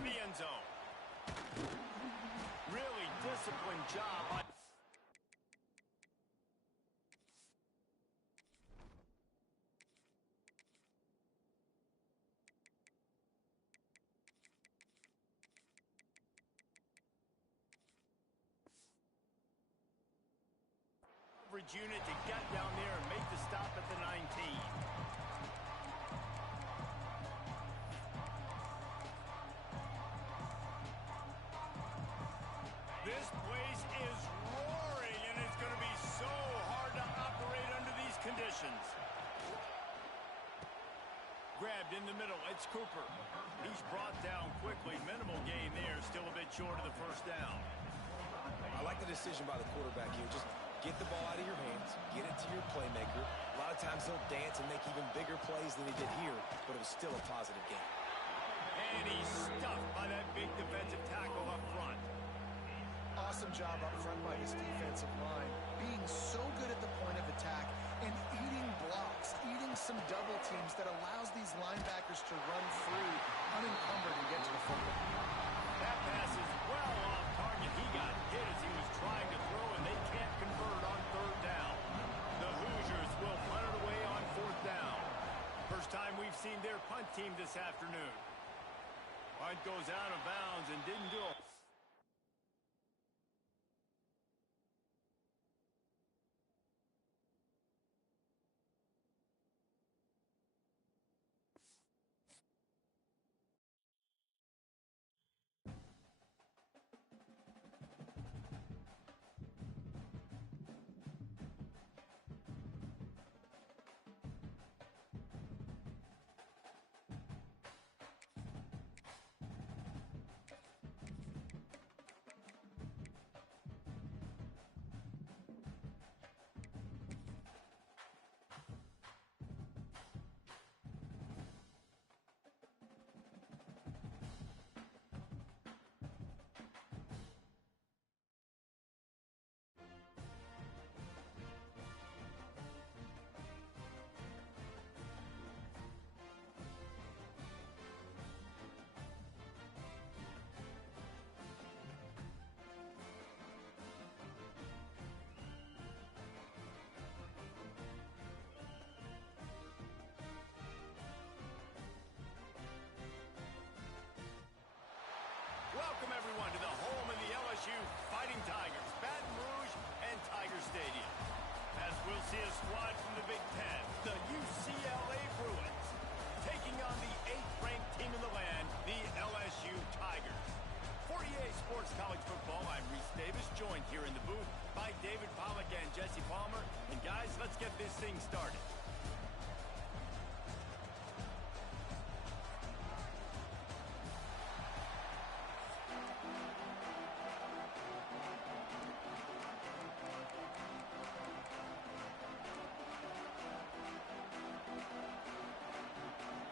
for the end zone. Really disciplined job by... unit to get down there and make the stop at the 19. This place is roaring, and it's going to be so hard to operate under these conditions. Grabbed in the middle, it's Cooper. He's brought down quickly. Minimal gain there, still a bit short of the first down. I like the decision by the quarterback here. Just get the ball out of your hands, get it to your playmaker. A lot of times he'll dance and make even bigger plays than he did here, but it was still a positive game. And he's stuffed by that big defensive tackle up front. Awesome job up front by his defensive line, being so good at the point of attack and eating blocks, eating some double teams that allows these linebackers to run free, unencumbered, and get to the football. That pass is well off target. He got hit as he was trying to throw, and they can't convert on third down. The Hoosiers will punt it away on fourth down. First time we've seen their punt team this afternoon. Punt goes out of bounds and didn't do it. Welcome, everyone, to the home of the LSU Fighting Tigers, Baton Rouge and Tiger Stadium. As we'll see a squad from the Big Ten, the UCLA Bruins, taking on the 8th-ranked team in the land, the LSU Tigers. For EA Sports College Football, I'm Reese Davis, joined here in the booth by David Pollack and Jesse Palmer. And guys, let's get this thing started.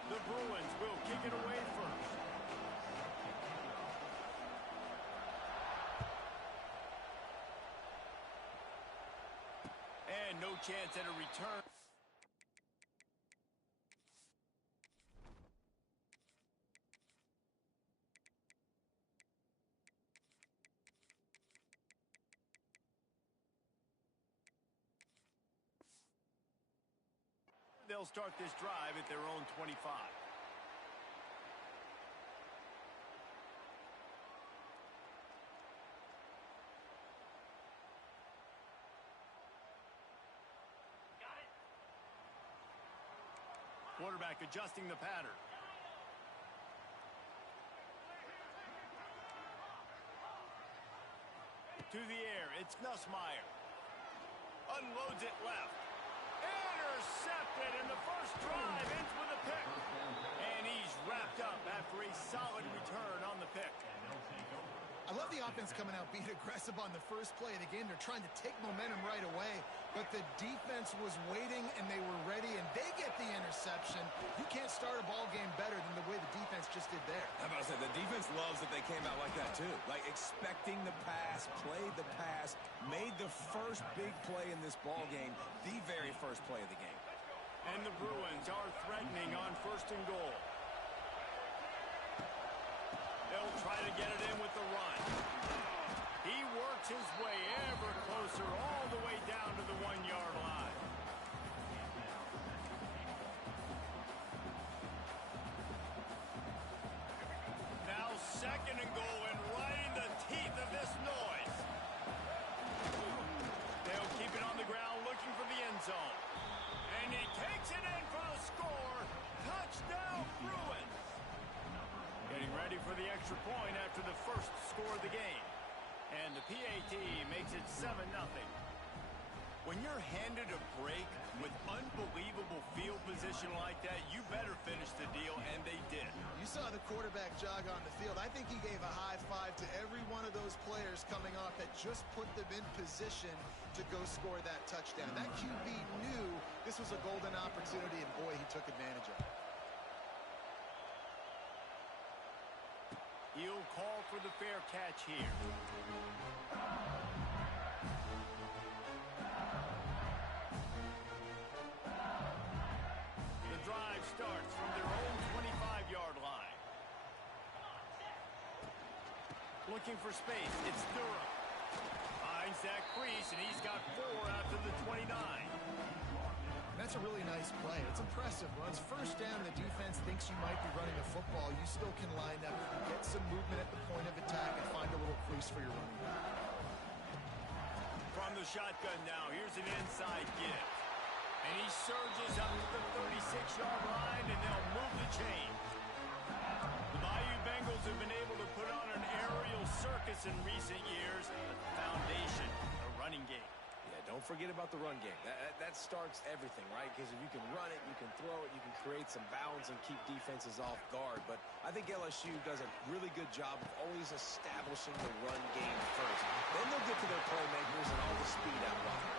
The Bruins will kick it away first. And no chance at a return. They'll start this drive at their own 25. Quarterback adjusting the pattern. To the air, it's Nussmeier. Unloads it left. Intercepted, and the first drive ends with a pick. And he's wrapped up after a solid return on the pick. I love the offense coming out being aggressive on the first play of the game. They're trying to take momentum right away, but the defense was waiting, and they were ready, and they get the interception. You can't start a ball game better than the way the defense just did there. How about I say, the defense loves that they came out like that, too. Like, expecting the pass, played the pass, made the first big play in this ball game, the very first play of the game. And the Bruins are threatening on 1st and goal. They'll try to get it in with the run. He works his way ever closer all the way down to the 1-yard line. Now 2nd and goal, and right in the teeth of this noise. They'll keep it on the ground looking for the end zone. And he takes it in for the score. Touchdown, Bruins. Getting ready for the extra point after the first score of the game. And the PAT makes it 7-0. When you're handed a break with unbelievable field position like that, you better finish the deal, and they did. You saw the quarterback jog on the field. I think he gave a high five to every one of those players coming off that just put them in position to go score that touchdown. That QB knew this was a golden opportunity, and boy, he took advantage of it. He'll call for the fair catch here. The drive starts from their own 25-yard line. Looking for space. It's Durham. Finds that crease, and he's got 4 after the 29. That's a really nice play. It's impressive. When it's first down, the defense thinks you might be running a football. You still can line up, get some movement at the point of attack, and find a little crease for your running back. From the shotgun now, here's an inside give. And he surges up to the 36-yard line, and they'll move the chain. The Bayou Bengals have been able to put on an aerial circus in recent years. The foundation, a running game. Don't forget about the run game. That starts everything, right? Because if you can run it, you can throw it, you can create some balance and keep defenses off guard. But I think LSU does a really good job of always establishing the run game first. Then they'll get to their playmakers and all the speed out wide.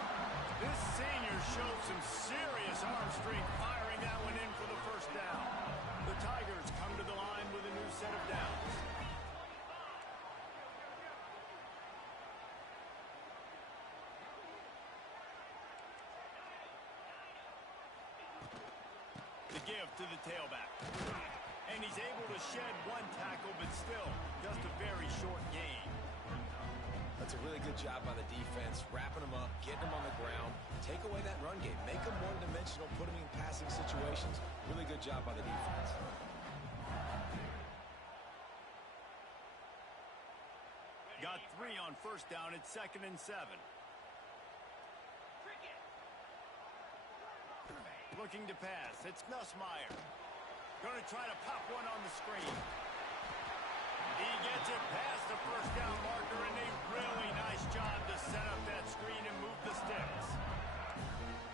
This senior showed some serious arm strength firing that one in for the first down. The Tigers come to the line with a new set of downs. The give to the tailback. And he's able to shed one tackle, but still just a very short game. That's a really good job by the defense, wrapping them up, getting them on the ground, take away that run game, make them one-dimensional, put them in passing situations. Really good job by the defense. Got 3 on first down. It's 2nd and 7. Looking to pass. It's Nussmeier. Going to try to pop one on the screen. He gets it past the first down marker, and a really nice job to set up that screen and move the sticks.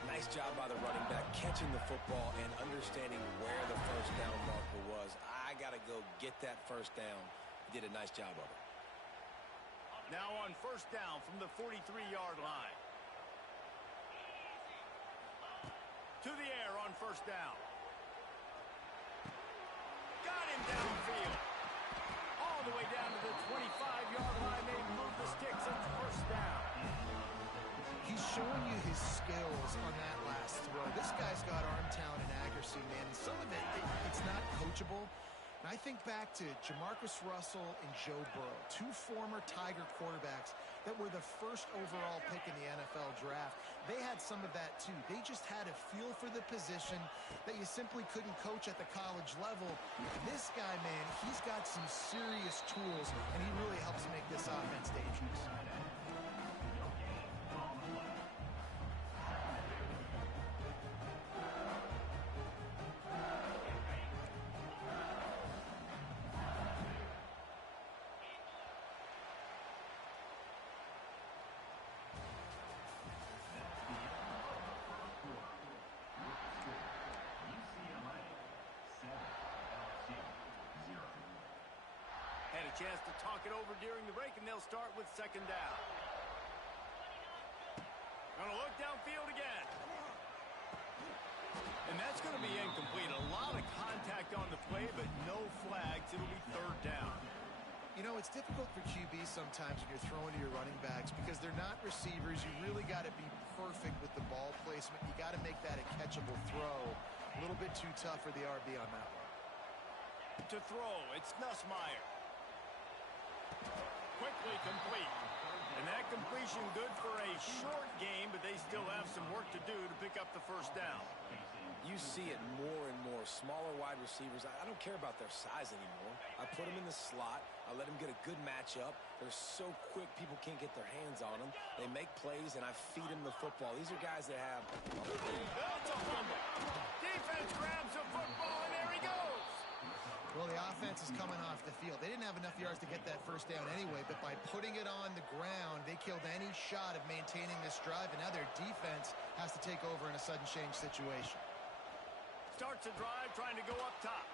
Nice job by the running back, catching the football and understanding where the first down marker was. I got to go get that first down. He did a nice job of it. Now on first down from the 43-yard line. To the air on first down. Got him downfield. All the way down to the 25-yard line. They move the sticks at first down. He's showing you his skills on that last throw. This guy's got arm talent and accuracy, man. And some of it's not coachable. And I think back to Jamarcus Russell and Joe Burrow, 2 former Tiger quarterbacks that were the first overall pick in the NFL draft. They had some of that too. They just had a feel for the position that you simply couldn't coach at the college level. This guy, man, he's got some serious tools, and he really helps make this offense dangerous. Chance to talk it over during the break, and they'll start with 2nd down. Gonna look downfield again. And that's going to be incomplete. A lot of contact on the play, but no flags. It'll be 3rd down. You know, it's difficult for QBs sometimes when you're throwing to your running backs because they're not receivers. You really got to be perfect with the ball placement. You got to make that a catchable throw. A little bit too tough for the RB on that one. To throw, it's Nussmeier. Quickly complete. And that completion good for a short game, but they still have some work to do to pick up the first down. You see it more and more. Smaller wide receivers, I don't care about their size anymore. I put them in the slot. I let them get a good matchup. They're so quick, people can't get their hands on them. They make plays, and I feed them the football. These are guys that have... That's a fumble. Defense grabs the football, and there he goes. Well, the offense is coming off the field. They didn't have enough yards to get that first down anyway, but by putting it on the ground, they killed any shot of maintaining this drive, and now their defense has to take over in a sudden change situation. Starts a drive trying to go up top.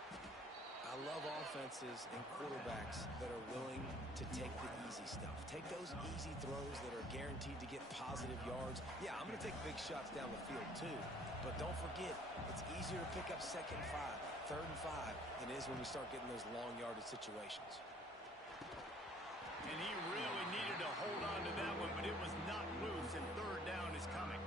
I love offenses and quarterbacks that are willing to take the easy stuff. Take those easy throws that are guaranteed to get positive yards. Yeah, I'm going to take big shots down the field too, but don't forget, it's easier to pick up 2nd and 5, 3rd and 5 than it is when we start getting those long yardage situations. And he really needed to hold on to that one, but it was not loose, and 3rd down is coming.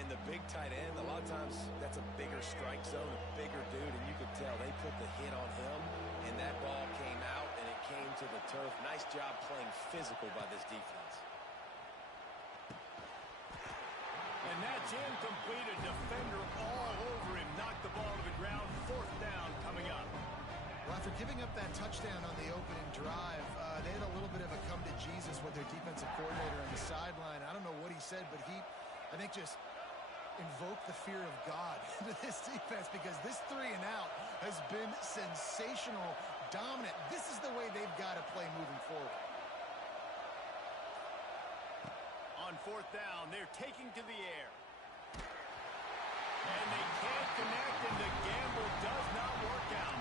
And the big tight end, a lot of times that's a bigger strike zone, a bigger dude, and you could tell they put the hit on him, and that ball came out, and it came to the turf. Nice job playing physical by this defense. And that's incomplete. A defender all over him. Knocked the ball to the ground. 4th down coming up. Well, after giving up that touchdown on the opening drive, they had a little bit of a come to Jesus with their defensive coordinator on the sideline. I don't know what he said, but he, I think, just invoked the fear of God into this defense, because this 3 and out has been sensational, dominant. This is the way they've got to play moving forward. On 4th down, they're taking to the air. And they can't connect, and the gamble does not work out.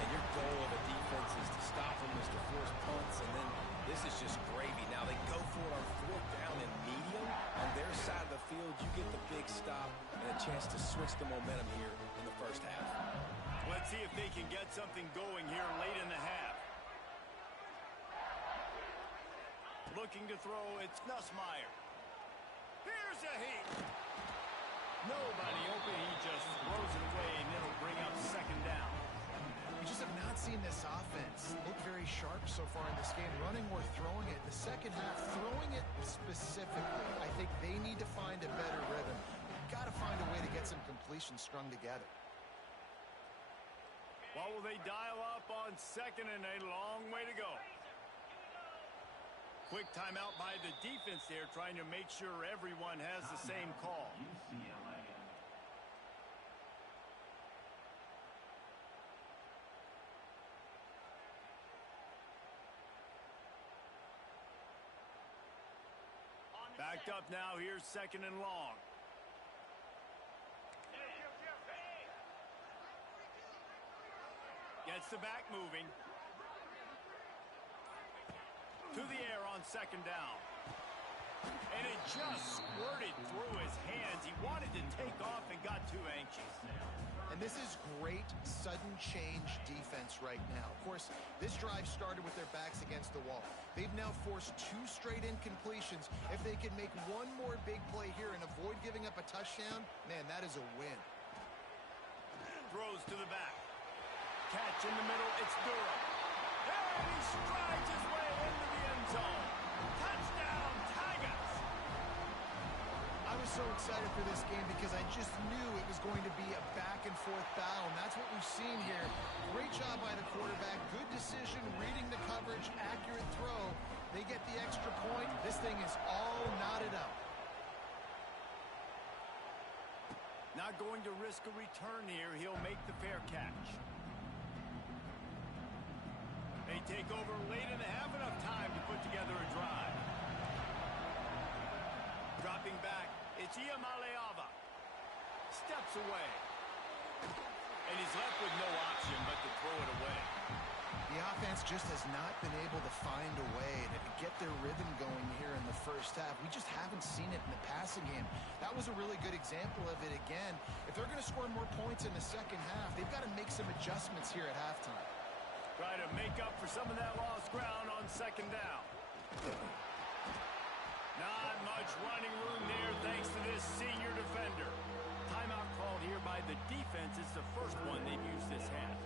And your goal of a defense is to stop them, is to force punts, and then this is just gravy. Now they go for it on 4th down and medium. On their side of the field, you get the big stop and a chance to switch the momentum here in the first half. Let's see if they can get something going here late in the half. Looking to throw, it's Nussmeier. Here's a heat. Nobody open, he just throws it away, and it'll bring up 2nd down. We just have not seen this offense look very sharp so far in this game, running or throwing it. The second half, throwing it specifically, I think they need to find a better rhythm. Got to find a way to get some completions strung together. What will they dial up on 2nd and a long way to go? Quick timeout by the defense there, trying to make sure everyone has the same call. Backed up now, here's 2nd and long. Gets the back moving. To the air on 2nd down. And it just squirted through his hands. He wanted to take off and got too anxious. And this is great sudden change defense right now. Of course, this drive started with their backs against the wall. They've now forced 2 straight incompletions. If they can make one more big play here and avoid giving up a touchdown, man, that is a win. Throws to the back. Catch in the middle, it's Durham. And he strides his way into the end zone. Touchdown, Tigers! I was so excited for this game because I just knew it was going to be a back-and-forth battle, and that's what we've seen here. Great job by the quarterback, good decision, reading the coverage, accurate throw. They get the extra point. This thing is all knotted up. Not going to risk a return here. He'll make the fair catch. They take over late and have enough time to put together a drive. Dropping back, it's Iamaleava. Steps away. And he's left with no option but to throw it away. The offense just has not been able to find a way to get their rhythm going here in the first half. We just haven't seen it in the passing game. That was a really good example of it again. If they're going to score more points in the second half, they've got to make some adjustments here at halftime. Try to make up for some of that lost ground on 2nd down. Not much running room there thanks to this senior defender. Timeout called here by the defense. It's the first one they've used this half.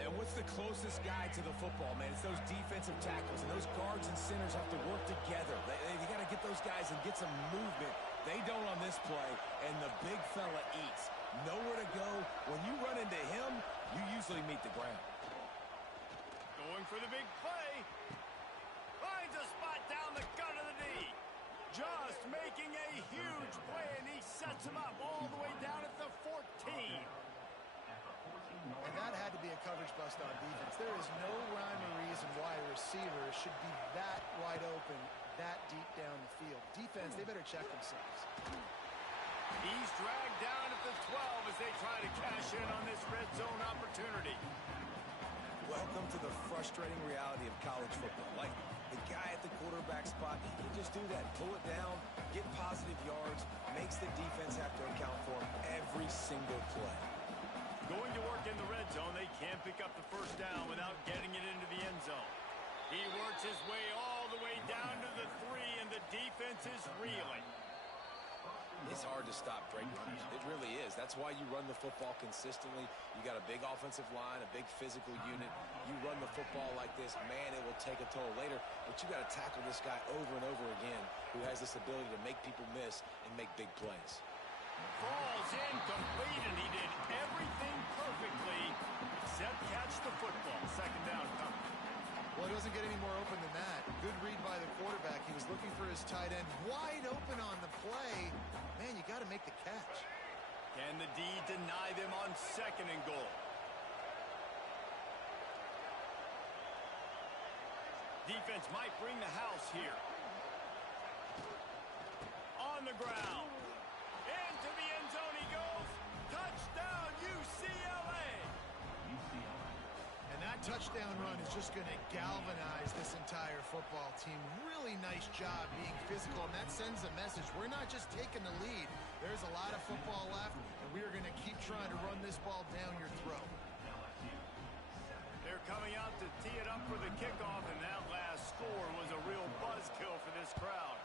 And what's the closest guy to the football, man? It's those defensive tackles, and those guards and centers have to work together. They got to get those guys and get some movement. They don't on this play, and the big fella eats. Nowhere to go. When you run into him, you usually meet the ground. Going for the big play. Finds a spot down the gut of the knee. Just making a huge play, and he sets him up all the way down at the 14. And that had to be a coverage bust on defense. There is no rhyme or reason why a receiver should be that wide open, that deep down the field. Defense, they better check themselves. He's dragged down at the 12 as they try to cash in on this red zone opportunity. Welcome to the frustrating reality of college football. Like, the guy at the quarterback spot, he can just do that. Pull it down, get positive yards, makes the defense have to account for him every single play. Going to work in the red zone, they can't pick up the first down without getting it into the end zone. He works his way all the way down to the 3, and the defense is reeling. It's hard to stop Drake runners. It really is. That's why you run the football consistently. You got a big offensive line, a big physical unit. You run the football like this, man, it will take a toll later. But you got to tackle this guy over and over again who has this ability to make people miss and make big plays. Falls incomplete, and he did everything perfectly except catch the football. Second down coming. Well, it doesn't get any more open than that. Good read by the quarterback. He was looking for his tight end wide open on the play. Man, you got to make the catch. Can the D deny them on second and goal? Defense might bring the house here. On the ground. Into the end zone he goes. Touchdown, UCLA. And that touchdown run is just going to galvanize this entire football team. Really nice job being physical, and that sends a message. We're not just taking the lead. There's a lot of football left, and we are going to keep trying to run this ball down your throat. They're coming out to tee it up for the kickoff, and that last score was a real buzzkill for this crowd.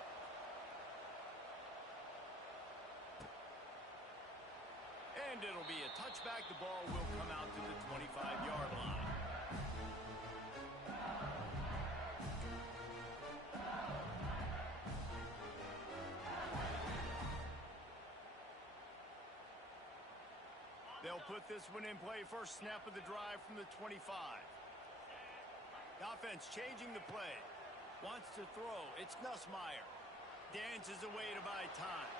And it'll be a touchback. The ball will come out to the 25-yard line. They'll put this one in play. First snap of the drive from the 25. The offense changing the play. Wants to throw. It's Nussmeier. Dances away to buy time.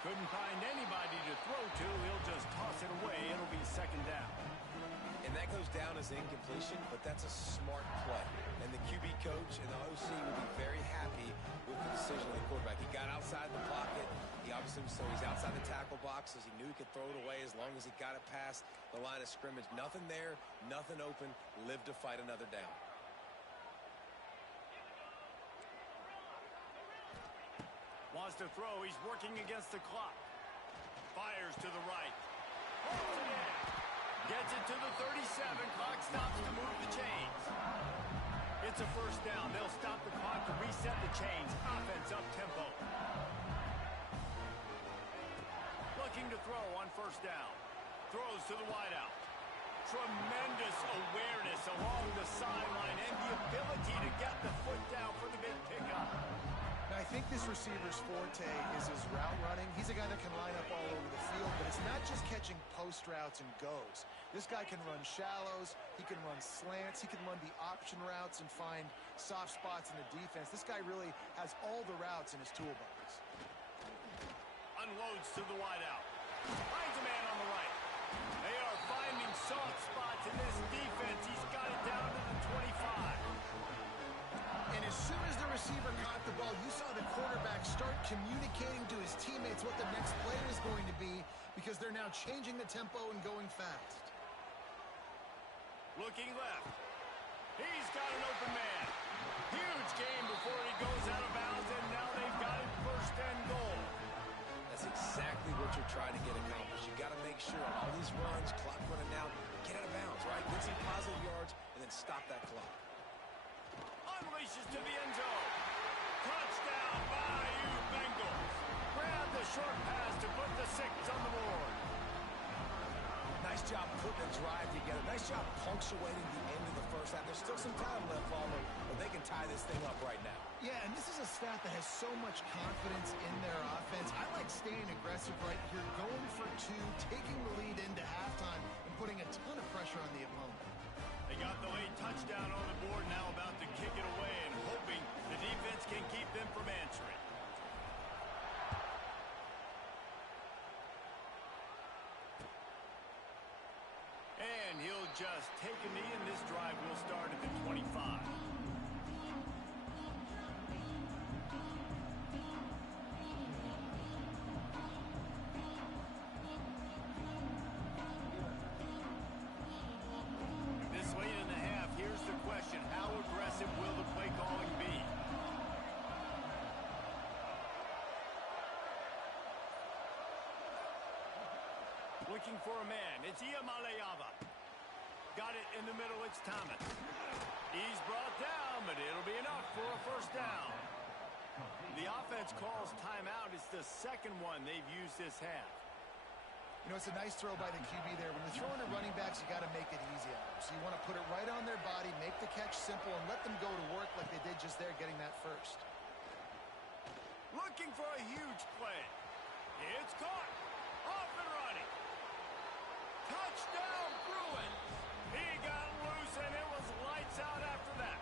Couldn't find anybody to throw to. He'll just toss it away. It'll be second down. And that goes down as an incompletion, but that's a smart play. And the QB coach and the OC will be very happy with the decision of the quarterback. He got outside the pocket. He obviously so he's outside the tackle boxes. He knew he could throw it away as long as he got it past the line of scrimmage. Nothing there, nothing open. Live to fight another down. Wants to throw. He's working against the clock. Fires to the right. Holds it in. Gets it to the 37. Clock stops to move the chains. It's a first down. They'll stop the clock to reset the chains. Offense up tempo. Looking to throw on first down. Throws to the wideout. Tremendous awareness along the sideline and the ability to get the foot down for the big pickup. I think this receiver's forte is his route running. He's a guy that can line up all over the field, but it's not just catching post routes and goes. This guy can run shallows, he can run slants, he can run the option routes and find soft spots in the defense. This guy really has all the routes in his toolbox. Unloads to the wideout. Finds a man on the right. They are finding soft spots in this defense. He's got it down to the 25. And as soon as the receiver caught the ball, you saw the quarterback start communicating to his teammates what the next play was going to be because they're now changing the tempo and going fast. Looking left. He's got an open man. Huge game before he goes out of bounds, and now they've got it first and goal. That's exactly what you're trying to get accomplished. You got to make sure on all these runs, clock running out, get out of bounds, right? Get some positive yards, and then stop that clock. Unleashes to the end zone. Touchdown, Bayou Bengals. Grab the short pass to put the 6 on the board. Nice job putting a drive together. Nice job punctuating the end of the first half. There's still some time left, Palmer, but they can tie this thing up right now. Yeah, and this is a staff that has so much confidence in their offense. I like staying aggressive right here, going for two, taking the lead into halftime, and putting a ton of pressure on the opponent. They got the late touchdown on the board, now about to kick it away and hoping the defense can keep them from answering. And he'll just take a knee, and this drive will start at the 25. This late in the half, here's the question: how aggressive will the play calling be? Looking for a man. It's Iamaleava. Got it in the middle. It's Thomas. He's brought down, but it'll be enough for a first down. The offense calls timeout. It's the second one they've used this half. You know, it's a nice throw by the QB there. When you're throwing to running backs, you got to make it easy on them. So you want to put it right on their body, make the catch simple, and let them go to work like they did just there, getting that first. Looking for a huge play. It's caught. Off and running. Touchdown, Bruins. He got loose, and it was lights out after that.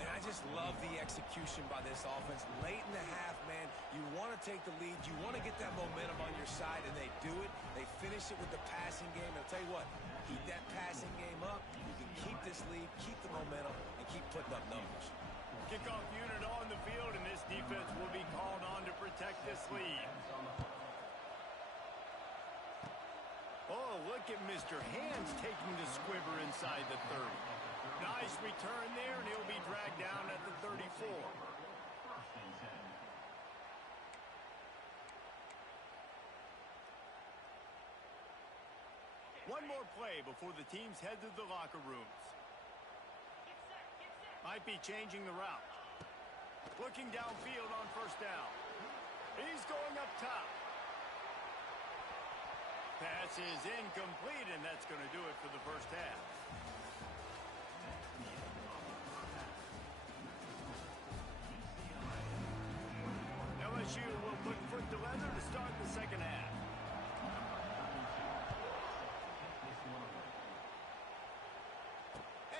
Man, I just love the execution by this offense. Late in the half, man, you want to take the lead. You want to get that momentum on your side, and they do it. They finish it with the passing game. And I'll tell you what, keep that passing game up. You can keep this lead, keep the momentum, and keep putting up numbers. Kickoff unit on the field, and this defense will be called on to protect this lead. Oh, look at Mr. Hands taking the squibber inside the 30. Nice return there, and he'll be dragged down at the 34. One more play before the teams head to the locker rooms. Might be changing the route. Looking downfield on first down. He's going up top. Pass is incomplete, and that's going to do it for the first half. LSU will put foot to leather to start the second half.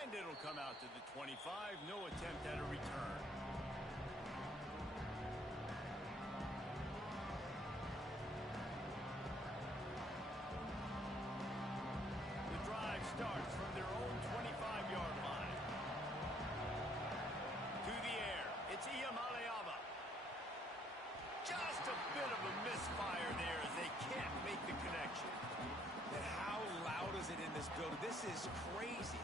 And it'll come out to the 25. No attempt at a return. The drive starts from their own 25-yard line. To the air. It's Iamaleava. Just a bit of a misfire there as they can't make the connection. And how loud is it in this building? This is crazy.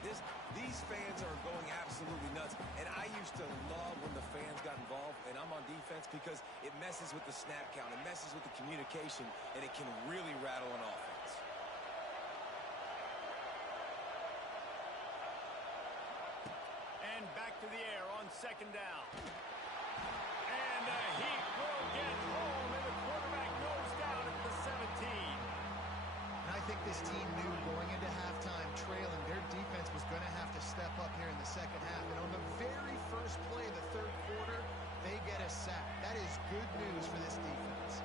These fans are going absolutely nuts. And I used to love when the fans got involved, and I'm on defense, because it messes with the snap count. It messes with the communication, and it can really rattle an offense. And back to the air on second down. And he will get home, and the quarterback goes down at the 17. And I think this team knew going into halftime, trailing, their defense was going to have to step up here in the second half. And on the very first play of the third quarter, they get a sack. That is good news for this defense.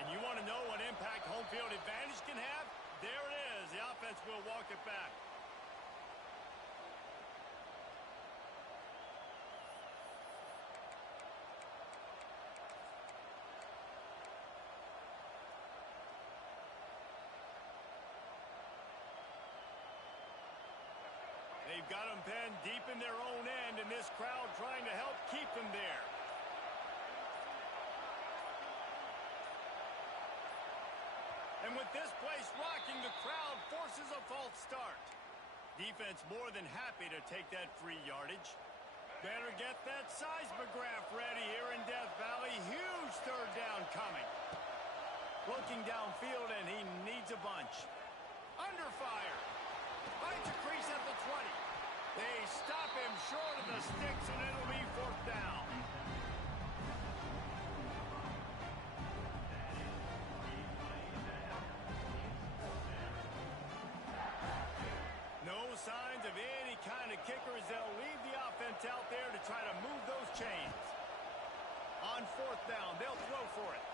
And you want to know what impact home field advantage can have? There it is. The offense will walk it back. They've got them pinned deep in their own end, and this crowd trying to help keep them there. And with this place rocking, the crowd forces a false start. Defense more than happy to take that free yardage. Better get that seismograph ready here in Death Valley. Huge third down coming. Looking downfield, and he needs a bunch. Under fire. Finds a crease at the the sticks, and it'll be fourth down. No signs of any kind of kickers. They'll leave the offense out there to try to move those chains. On fourth down, they'll throw for it.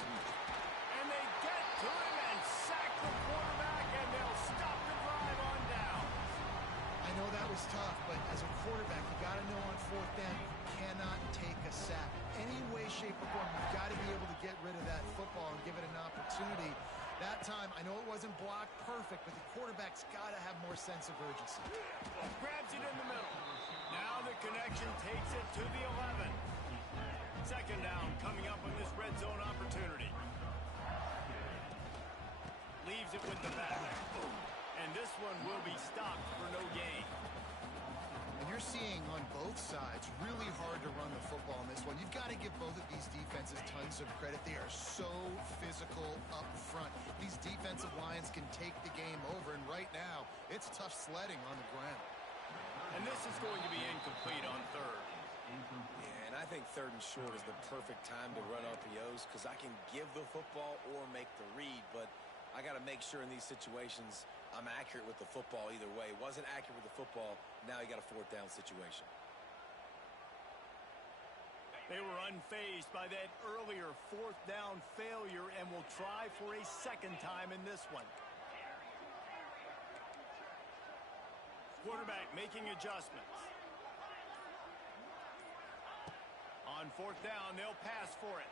And they get to him and sack the quarterback, and they'll stop the drive on down. I know that was tough, but as a quarterback, you got to know on fourth down, you cannot take a sack. Any way, shape, or form, you've got to be able to get rid of that football and give it an opportunity. That time, I know it wasn't blocked perfect, but the quarterback's got to have more sense of urgency. Grabs it in the middle. Now the connection takes it to the 11. Second down coming up on this red zone opportunity. Leaves it with the back. And this one will be stopped for no gain. And you're seeing on both sides, really hard to run the football in this one. You've got to give both of these defenses tons of credit. They are so physical up front. These defensive lines can take the game over, and right now, it's tough sledding on the ground. And this is going to be incomplete on third. Yeah, and I think third and short is the perfect time to run RPOs because I can give the football or make the read, but I got to make sure in these situations I'm accurate with the football either way. Wasn't accurate with the football, now you got a fourth down situation. They were unfazed by that earlier fourth down failure and will try for a second time in this one. Quarterback making adjustments. On fourth down, they'll pass for it.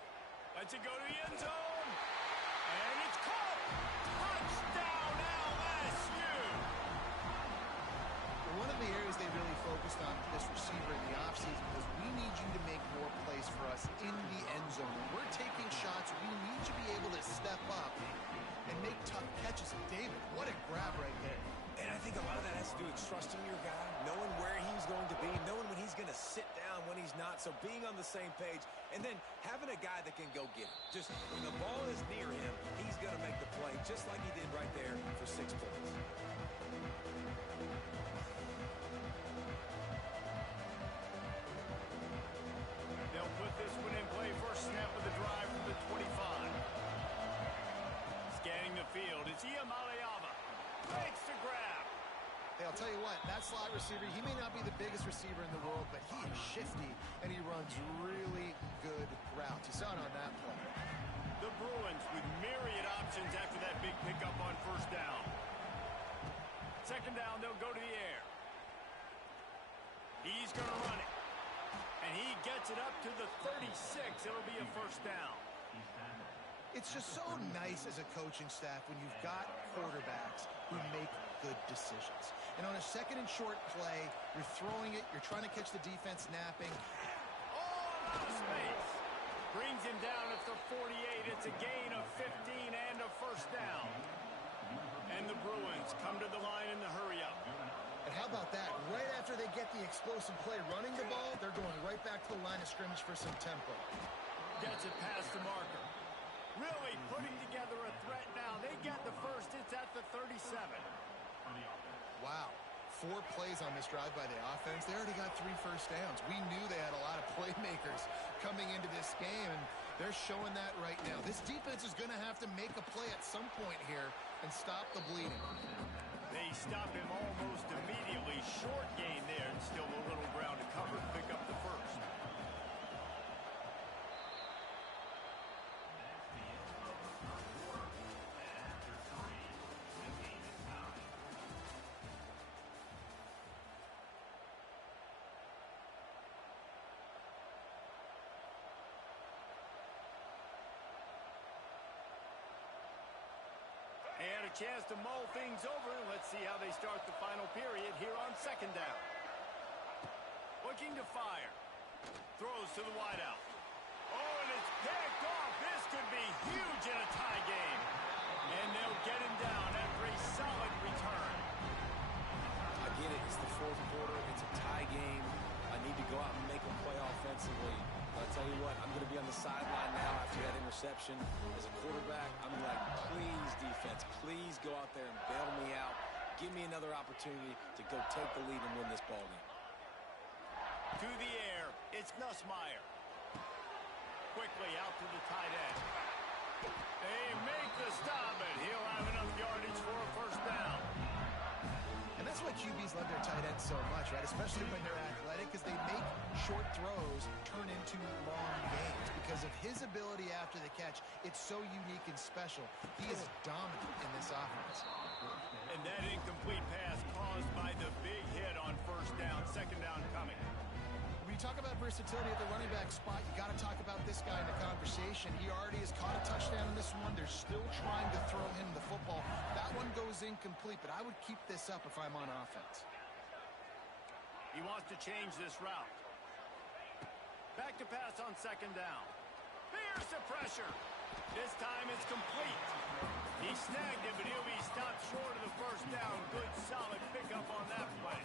Lets it go to the end zone. And it's caught. Touchdown, LSU. One of the areas they really focused on with this receiver in the offseason was we need you to make more plays for us in the end zone. When we're taking shots, we need you to be able to step up and make tough catches. David, what a grab right there. And I think a lot of that has to do with trusting your guy, knowing where he's going to be, knowing when he's going to sit down, when he's not. So being on the same page, and then having a guy that can go get it. Just when the ball is near him, he's going to make the play, just like he did right there for 6 points. They'll put this one in play. First snap of the drive from the 25. Scanning the field, it's Iamaleava. Makes the grab. Hey, I'll tell you what, that slot receiver, he may not be the biggest receiver in the world, but he is shifty, and he runs really good routes. You saw it on that play. The Bruins with myriad options after that big pickup on first down. Second down, they'll go to the air. He's going to run it. And he gets it up to the 36. It'll be a first down. It's just so nice as a coaching staff when you've got quarterbacks who make good decisions. And on a second and short play, you're throwing it, you're trying to catch the defense napping. Oh, out of space. Brings him down at the 48. It's a gain of 15 and a first down. And the Bruins come to the line in the hurry-up. And how about that? Right after they get the explosive play running the ball, they're going right back to the line of scrimmage for some tempo. Gets it past the marker. Really putting together a threat now. They get the first. It's at the 37. Wow. 4 plays on this drive by the offense. They already got 3 first downs. We knew they had a lot of playmakers coming into this game, and they're showing that right now. This defense is going to have to make a play at some point here and stop the bleeding. They stop him almost immediately. Short gain there, and still a little ground to cover to pick up the first. And a chance to mull things over. Let's see how they start the final period here on second down. Looking to fire. Throws to the wideout. Oh, and it's picked off. This could be huge in a tie game. And they'll get him down after a solid return. I get it. It's the fourth quarter. It's a tie game. I need to go out and make a play offensively. But I'll tell you what, I'm going to be on the sideline now after that interception. As a quarterback, I'm like, please, defense, please go out there and bail me out. Give me another opportunity to go take the lead and win this ball game. to the air. It's Nussmeier. Quickly out to the tight end. They make the stop, and he'll have enough yardage for a first down. And that's why QBs love their tight ends so much, right? Especially when they're athletic, because they make short throws turn into long gains. Because of his ability after the catch, it's so unique and special. He is dominant in this offense. And that incomplete pass caused by the big hit on first down, second down coming. When you talk about versatility at the running back spot, you got to talk about this guy in the conversation. He already has caught a touchdown in this one. They're still trying to throw him the football. That one goes incomplete, but I would keep this up if I'm on offense. He wants to change this route. Back to pass on second down. Here's the pressure. This time it's complete. He snagged it, but he'll be stopped short of the first down. Good, solid pickup on that play.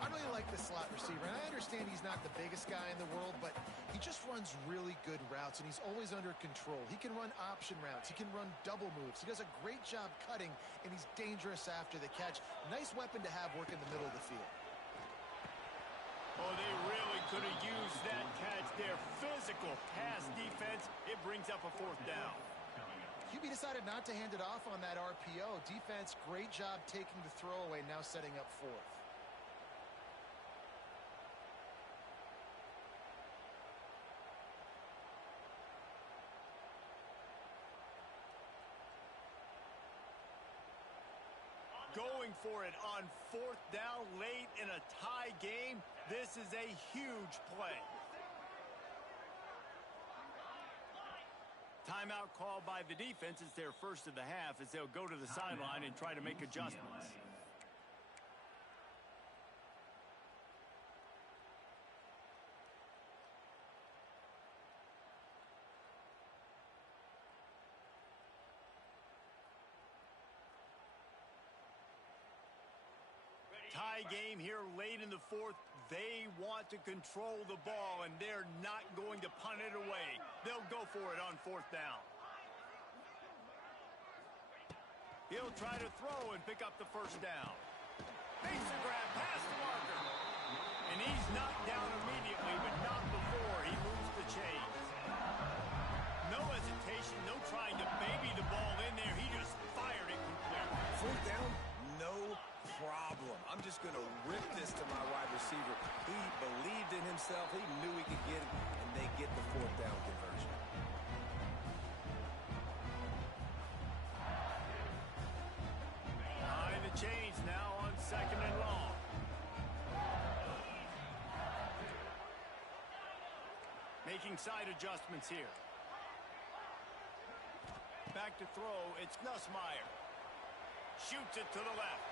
I really like the slot receiver, and I understand he's not the biggest guy in the world, but he just runs really good routes, and he's always under control. He can run option routes. He can run double moves. He does a great job cutting, and he's dangerous after the catch. Nice weapon to have work in the middle of the field. Oh, they really could have used that catch there. Physical pass defense. It brings up a fourth down. QB decided not to hand it off on that RPO. Defense, great job taking the throwaway, now setting up fourth. Going for it on fourth down late in a tie game. This is a huge play. Timeout called by the defense. It's their first of the half as they'll go to the sideline and try to make adjustments. Tie game here late in the fourth. They want to control the ball, and they're not going to punt it away. They'll go for it on fourth down. He'll try to throw and pick up the first down. Makes the grab past the marker. And he's knocked down immediately, but not before he moves the chains. No hesitation, no trying to baby the ball in there. He just fired it completely. Fourth down, no problem. I'm just going to rip this to my wide receiver. He believed in himself. He knew he could get it, and they get the fourth down conversion. Behind the chains now on second and long. Making side adjustments here. Back to throw. It's Nussmeier. Shoots it to the left.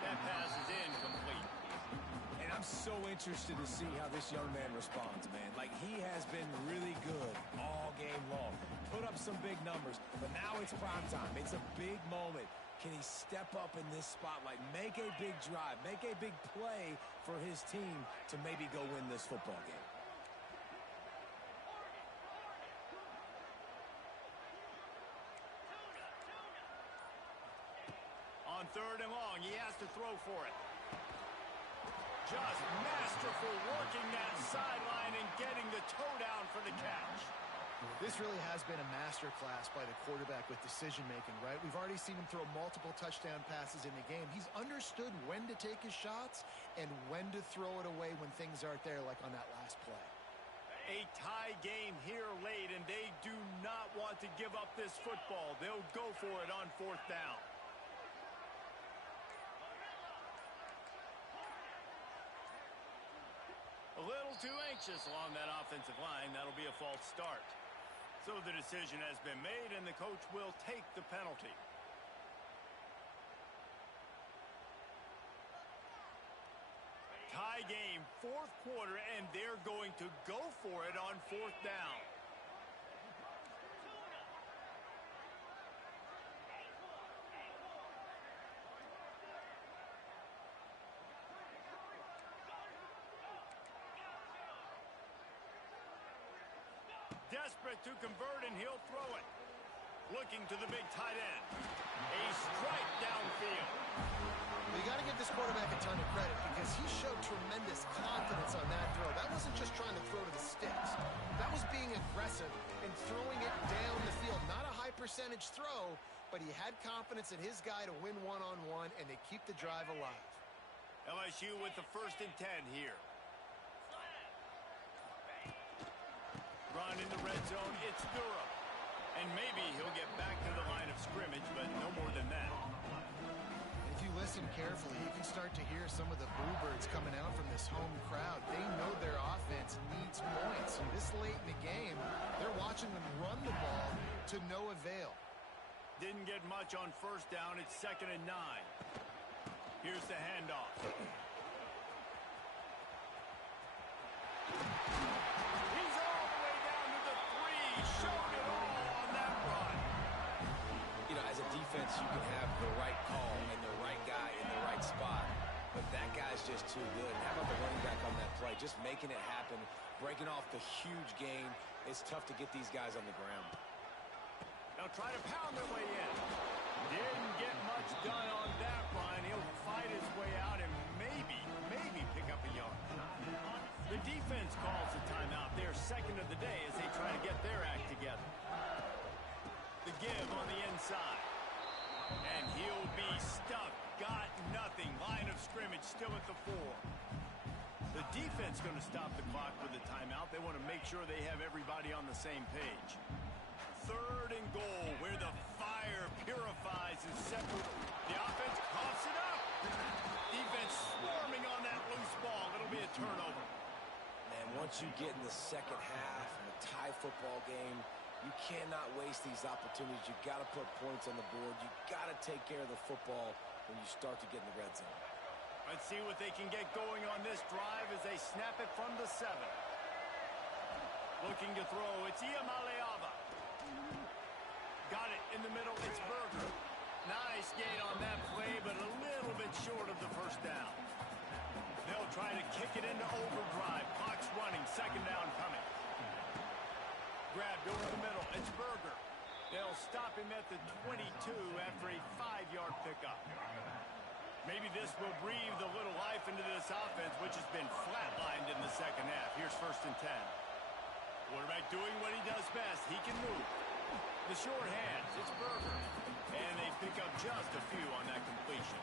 That pass is incomplete. And I'm so interested to see how this young man responds, man. Like, he has been really good all game long. Put up some big numbers, but now it's prime time. It's a big moment. Can he step up in this spotlight, make a big drive, make a big play for his team to maybe go win this football game? On third and long, he has to throw for it. Just masterful working that sideline and getting the toe down for the catch. This really has been a masterclass by the quarterback with decision-making, right? We've already seen him throw multiple touchdown passes in the game. He's understood when to take his shots and when to throw it away when things aren't there, like on that last play. A tie game here late, and they do not want to give up this football. They'll go for it on fourth down. A little too anxious along that offensive line. That'll be a false start. So the decision has been made, and the coach will take the penalty. Tie game, fourth quarter, and they're going to go for it on fourth down. Desperate to convert, and he'll throw it. Looking to the big tight end. A strike downfield. You got to give this quarterback a ton of credit because he showed tremendous confidence on that throw. That wasn't just trying to throw to the sticks. That was being aggressive and throwing it down the field. Not a high percentage throw, but he had confidence in his guy to win one-on-one, and they keep the drive alive. LSU with the 1st and 10 here. Run in the red zone. It's Durham. And maybe he'll get back to the line of scrimmage, but no more than that. If you listen carefully, you can start to hear some of the boo birds coming out from this home crowd. They know their offense needs points. And this late in the game, they're watching them run the ball to no avail. Didn't get much on 1st down. It's 2nd and 9. Here's the handoff. He's all the way down to the 3. Showed it all on that run. You know, as a defense, you can have the right call and the right guy in the right spot, but that guy's just too good. How about the running back on that play? Just making it happen, breaking off the huge gain. It's tough to get these guys on the ground. Now try to pound their way in. Didn't get much done on that run. He'll fight his way out and maybe pick up a yard. The defense calls the timeout. They're 2nd of the day as they try to get their act together. The give on the inside. And he'll be stuck. Got nothing. Line of scrimmage still at the 4. The defense going to stop the clock with a timeout. They want to make sure they have everybody on the same page. 3rd and goal, where the fire purifies and separates. The offense coughs it up. Defense swarming on that loose ball. It'll be a turnover. Man, once you get in the second half in a tie football game, you cannot waste these opportunities. You got to put points on the board. You got to take care of the football when you start to get in the red zone. Let's see what they can get going on this drive as they snap it from the 7. Looking to throw. It's Iamaleava. Got it in the middle. It's Berger. Nice gain on that play, but a little bit short of the 1st down. They'll try to kick it into overdrive. Clock's running. 2nd down coming. Grabbed over the middle. It's Berger. They'll stop him at the 22 after a 5-yard pickup. Maybe this will breathe a little life into this offense, which has been flatlined in the second half. Here's 1st and 10. Quarterback doing what he does best. He can move. The short hands, it's Berger. And they pick up just a few on that completion.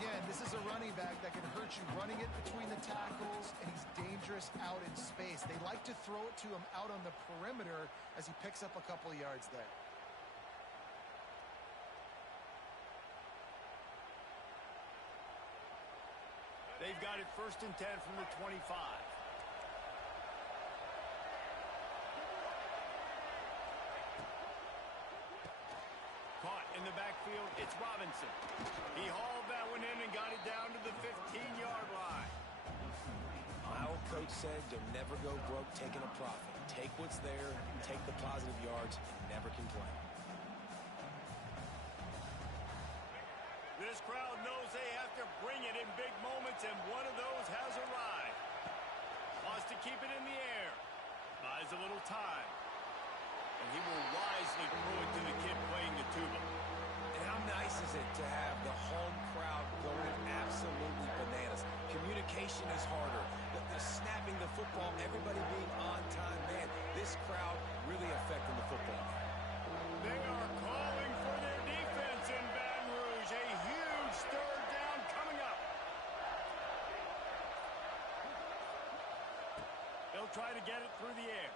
Again, this is a running back that can hurt you running it between the tackles, and he's dangerous out in space. They like to throw it to him out on the perimeter as he picks up a couple of yards there. They've got it 1st and 10 from the 25. Caught in the backfield, it's Robinson. He hauled that one in and got it down to the 15-yard line. My old coach said you'll never go broke taking a profit. Take what's there, take the positive yards, and never complain. This crowd knows they have to bring it in big moments, and one of those has arrived. Wants to keep it in the air. Buys a little time. And he will wisely throw it to the kid playing the tuba. And how nice is it to have the home crowd going absolutely bananas? Communication is harder. The snapping the football, everybody being on time. Man, this crowd really affecting the football. They are calling for their defense in Baton Rouge. A huge 3rd down coming up. They'll try to get it through the air.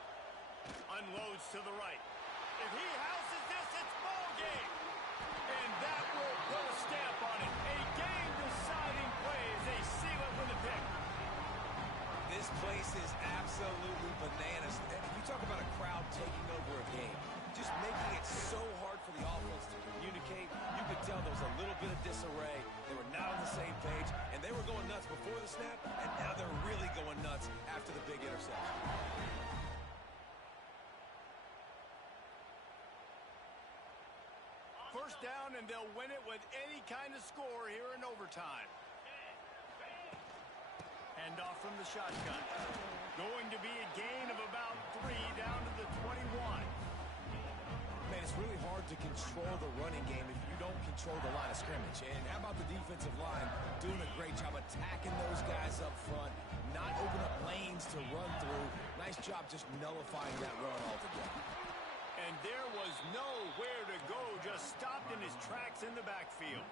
Unloads to the right. If he houses this, it's ball game. And that will put a stamp on it. A game-deciding play as they seal it with a pick. This place is absolutely bananas. You talk about a crowd taking over a game. Just making it so hard for the offense to communicate. You could tell there was a little bit of disarray. They were not on the same page, and they were going nuts before the snap, and now they're really going nuts after the big interception. 1st down, and they'll win it with any kind of score here in overtime. Handoff from the shotgun. Going to be a gain of about 3 down to the 21. Man, it's really hard to control the running game if you don't control the line of scrimmage. And how about the defensive line doing a great job attacking those guys up front, not open up lanes to run through. Nice job just nullifying that run altogether. And there was nowhere to go, just stopped in his tracks in the backfield.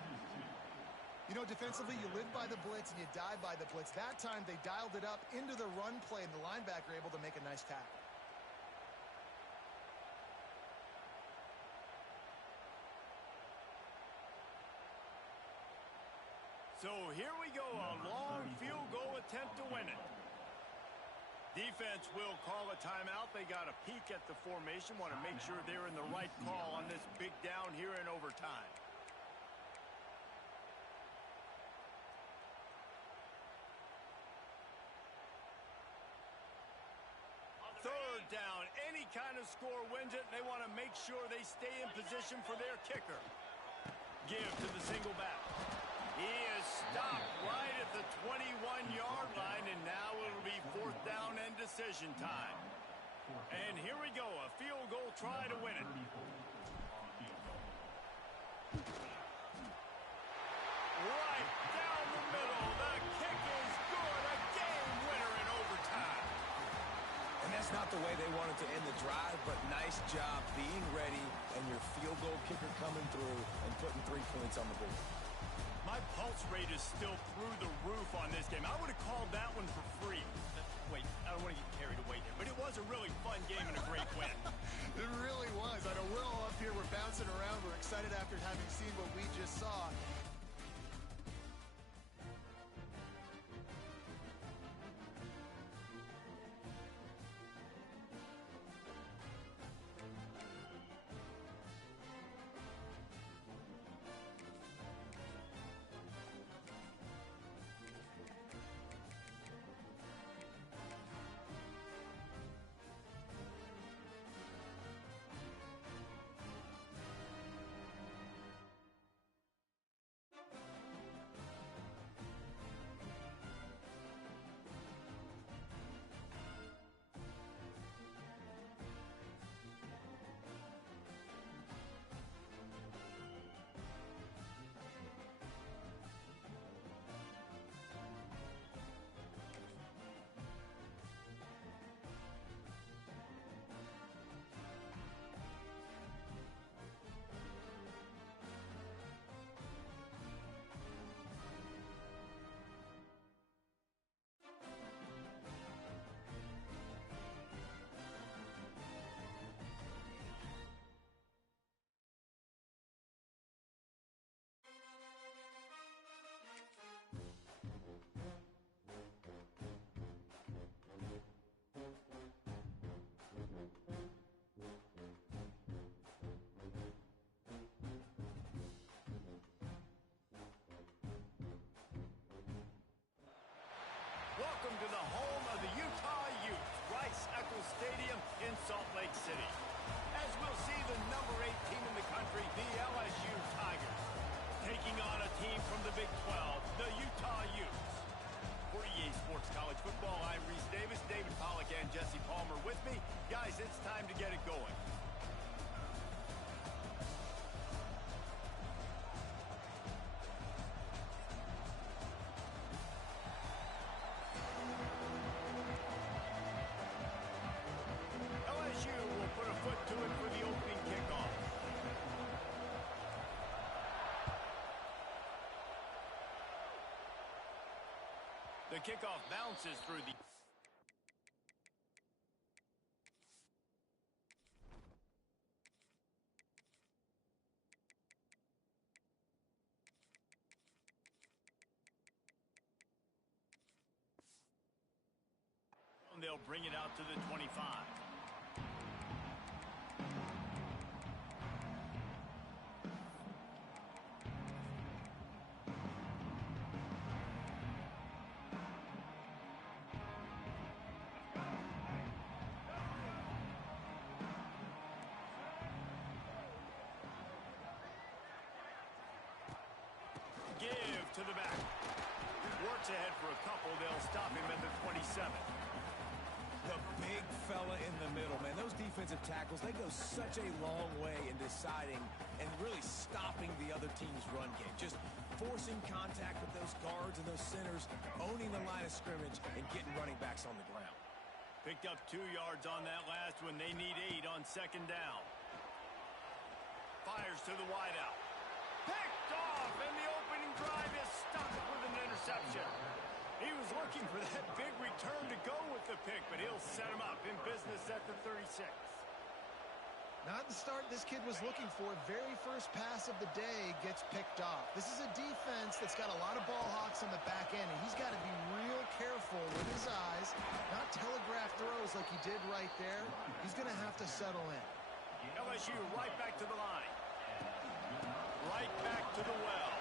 You know, defensively, you live by the blitz and you die by the blitz. That time, they dialed it up into the run play, and the linebacker able to make a nice tackle. So here we go, a long field goal attempt to win it. Defense will call a timeout. They got a peek at the formation, want to make sure they're in the right call on this big down here in overtime. Third down, any kind of score wins it. They want to make sure they stay in position for their kicker. Give to the single back. He is stopped right at the 21-yard line, and now it'll be fourth down and decision time. And here we go, a field goal try to win it. Right down the middle. The kick is good. A game winner in overtime. And that's not the way they wanted to end the drive, but nice job being ready and your field goal kicker coming through and putting 3 points on the board. My pulse rate is still through the roof on this game. I would have called that one for free. Wait, I don't want to get carried away here, but it was a really fun game and a great win. It really was. I know we're all up here, we're bouncing around, we're excited after having seen what we just saw. Welcome to the home of the Utah Utes, Rice-Eccles Stadium in Salt Lake City. As we'll see the number 8 team in the country, the LSU Tigers, taking on a team from the Big 12, the Utah Utes. For EA Sports College Football, I'm Reese Davis, David Pollack, and Jesse Palmer with me. Guys, it's time to get it going. LSU will put a foot to it for the opening kickoff. The kickoff bounces through the... They'll bring it out to the 25. Give to the back. Works ahead for a couple. They'll stop him at the 27. The big fella in the middle, man. Those defensive tackles, they go such a long way in deciding and really stopping the other team's game. Just forcing contact with those guards and those centers, owning the line of scrimmage, and getting running backs on the ground. Picked up 2 yards on that last one. They need 8 on second down. Fires to the wideout. Picked off, and the opening drive is stopped with an interception. He was looking for that big return to go with the pick, but he'll set him up in business at the 36. Not the start this kid was looking for. Very first pass of the day gets picked off. This is a defense that's got a lot of ball hawks on the back end, and he's got to be real careful with his eyes, not telegraph throws like he did right there. He's going to have to settle in. LSU right back to the line. Right back to the well.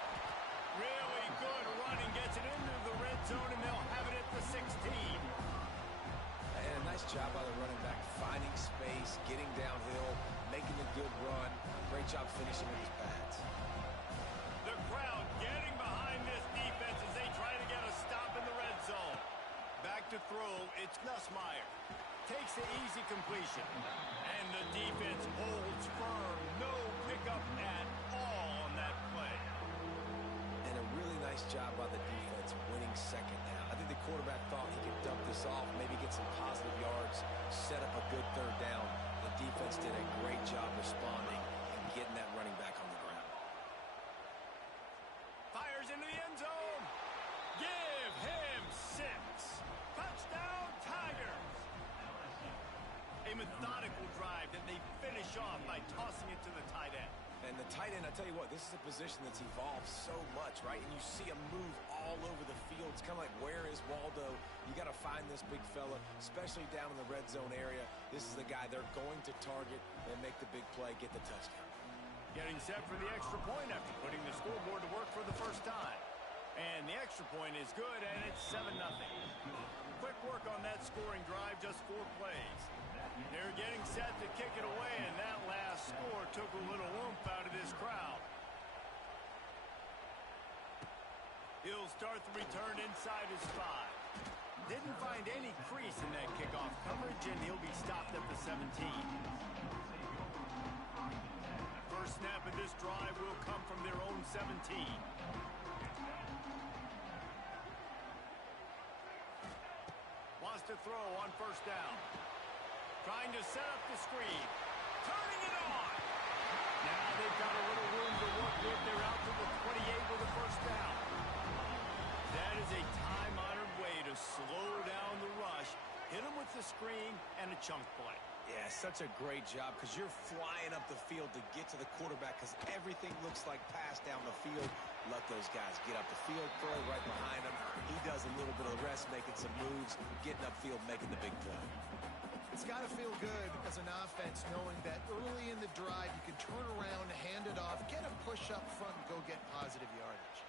Really good running, gets it into the red zone, and they'll have it at the 16. And a nice job by the running back, finding space, getting downhill, making a good run. Great job finishing with his pads. The crowd getting behind this defense as they try to get a stop in the red zone. Back to throw, it's Nussmeier. Takes the easy completion. And the defense holds firm. No pickup at all on that play. And a really nice job by the defense winning second down. I think the quarterback thought he could dump this off, maybe get some positive yards, set up a good third down. The defense did a great job responding and getting that running back on the ground. Fires into the end zone. Give him 6. Touchdown, Tigers. A methodical drive that they finish off by tossing it to the tight end. And the tight end, I tell you what, this is a position that's evolved so much, right? And you see him move all over the field. It's kind of like, where is Waldo? You got to find this big fella, especially down in the red zone area. This is the guy they're going to target and make the big play, get the touchdown. Getting set for the extra point after putting the scoreboard to work for the first time. And the extra point is good, and it's 7-0. Quick work on that scoring drive, just 4 plays. They're getting set to kick it away, and that last score took a little oomph out of this crowd. He'll start the return inside his 5. Didn't find any crease in that kickoff coverage, and he'll be stopped at the 17. First snap of this drive will come from their own 17. Wants to throw on first down. Trying to set up the screen. Turning it on. Now they've got a little room to work with. They're out to the 28 with a first down. That is a time-honored way to slow down the rush. Hit him with the screen and a chunk play. Yeah, such a great job because you're flying up the field to get to the quarterback because everything looks like pass down the field. Let those guys get up the field, throw right behind him. He does a little bit of the rest, making some moves, getting upfield, making the big play. It's got to feel good as an offense knowing that early in the drive you can turn around, hand it off, get a push up front, and go get positive yardage.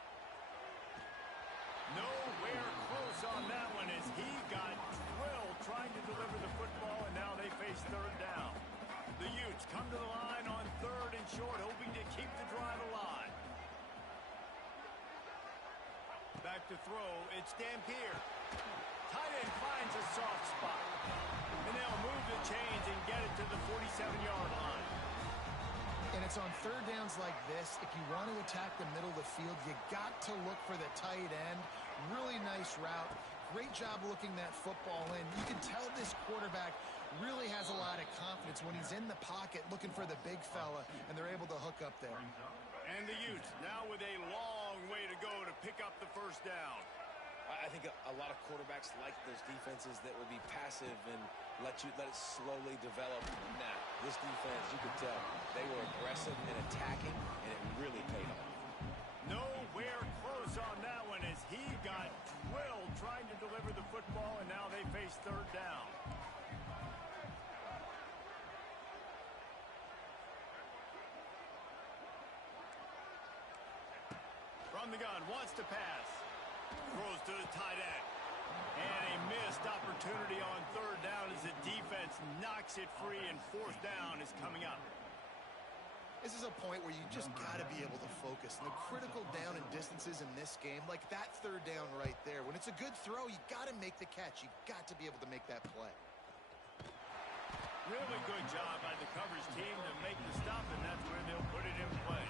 Nowhere close on that one as he got drilled trying to deliver the football, and now they face third down. The Utes come to the line on 3rd and short, hoping to keep the drive alive. Back to throw, it's Dampier. Tight end finds a soft spot. And they'll move the chains and get it to the 47-yard line. And it's on third downs like this. If you want to attack the middle of the field, you got to look for the tight end. Really nice route. Great job looking that football in. You can tell this quarterback really has a lot of confidence when he's in the pocket looking for the big fella, and they're able to hook up there. And the Utes now with a long way to go to pick up the first down. I think a lot of quarterbacks like those defenses that will be passive and let it slowly develop. Nah, this defense, you could tell, they were aggressive and attacking, and it really paid off. Nowhere close on that one as he got drilled trying to deliver the football, and now they face third down. From the gun, wants to pass. Throws to the tight end. And a missed opportunity on third down as the defense knocks it free, and fourth down is coming up. This is a point where you just got to be able to focus. And the critical down and distances in this game, like that third down right there, when it's a good throw, you got to make the catch. You got to be able to make that play. Really good job by the coverage team to make the stop, and that's where they'll put it in play.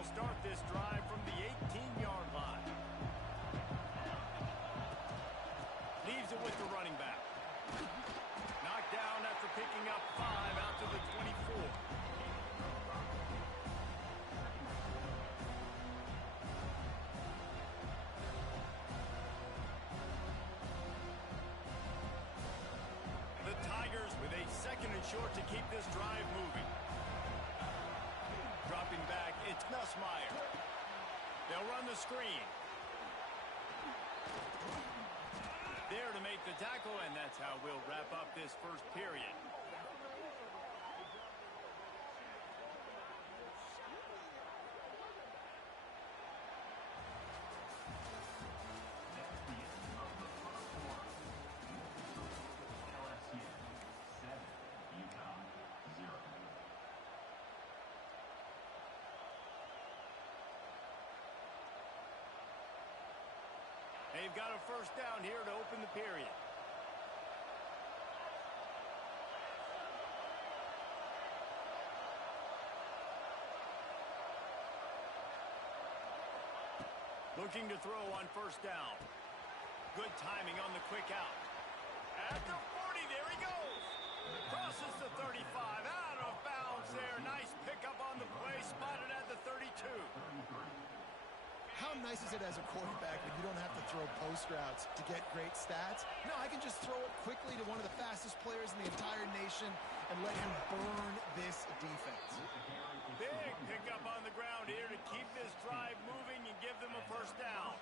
They'll start this drive from the 18-yard line. Leaves it with the running back. Knocked down after picking up 5 out to the 24. The Tigers with a 2nd and short to keep this drive moving. Dropping back, it's Nussmeier. They'll run the screen. There to make the tackle, and that's how we'll wrap up this first period. They've got a first down here to open the period. Looking to throw on first down. Good timing on the quick out. At the 40, there he goes. Crosses the 35, out of bounds there. Nice pickup on the play, spotted at the 32. How nice is it as a quarterback when you don't have to throw post routes to get great stats? No, I can just throw it quickly to one of the fastest players in the entire nation and let him burn this defense. Big pickup on the ground here to keep this drive moving and give them a first down.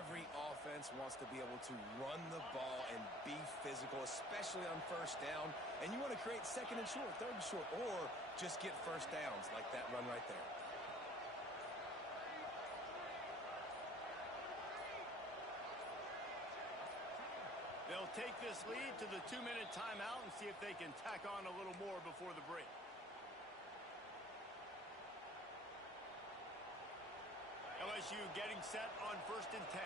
Every offense wants to be able to run the ball and be physical, especially on first down. And you want to create 2nd and short, 3rd and short, or just get first downs like that run right there. They'll take this lead to the 2-minute timeout and see if they can tack on a little more before the break. LSU getting set on 1st and 10.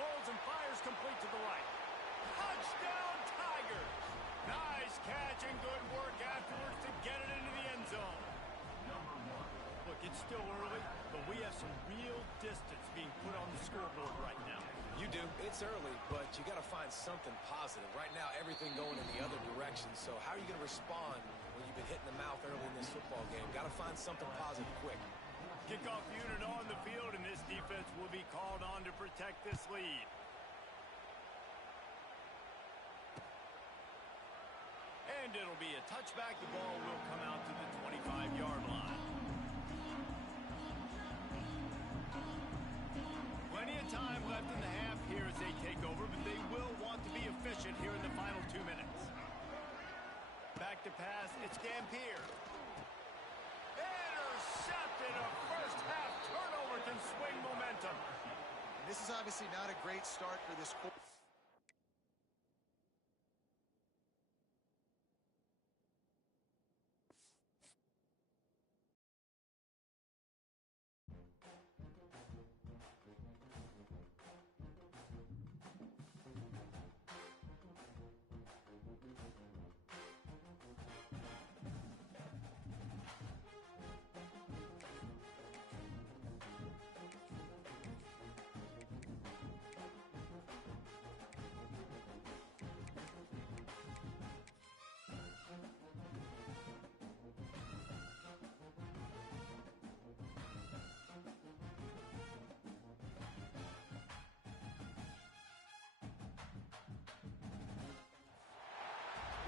Holds and fires complete to the right. Touchdown, Tigers! Nice catch and good work afterwards to get it into the end zone. Look, it's still early, but we have some real distance being put on the scoreboard right now. You do. It's early, but you got to find something positive. Right now, everything going in the other direction. So how are you going to respond when you've been hit in the mouth early in this football game? Got to find something positive quick. Kickoff unit on the field, and this defense will be called on to protect this lead. And it'll be a touchback. The ball will come out to the 25-yard line. Plenty of time left in the half here as they take over, but they will want to be efficient here in the final 2 minutes. Back to pass, it's Dampier. Intercepted, a first half turnover can swing momentum. And this is obviously not a great start for this quarter.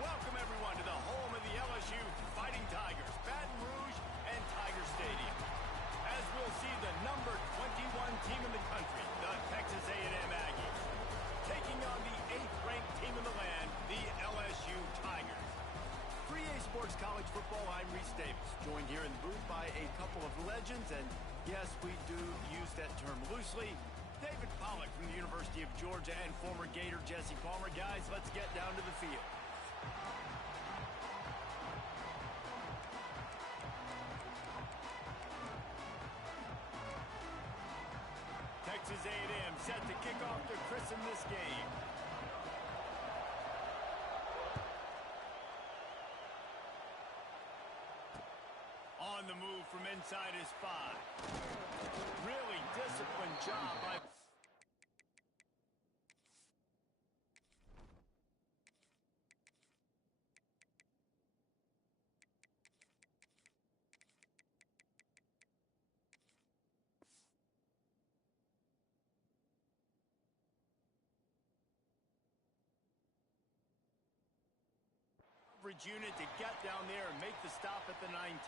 Welcome, everyone, to the home of the LSU Fighting Tigers, Baton Rouge and Tiger Stadium. As we'll see the number 21 team in the country, the Texas A&M Aggies, taking on the 8th-ranked team in the land, the LSU Tigers. 3A Sports College Football, I'm Reese Davis, joined here in the booth by a couple of legends, and yes, we do use that term loosely. David Pollack from the University of Georgia and former Gator Jesse Palmer. Guys, let's get down to the field. Texas A&M set to kick off to christen this game. on the move from inside his 5. Really disciplined job by... unit to get down there and make the stop at the 19.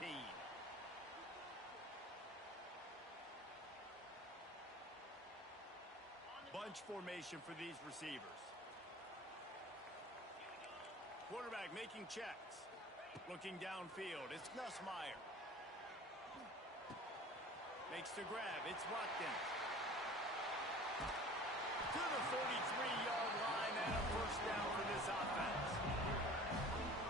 Bunch formation for these receivers. Quarterback making checks. Looking downfield, it's Nussmeier. Makes the grab, it's Watkins. To the 43-yard line and a first down for this offense.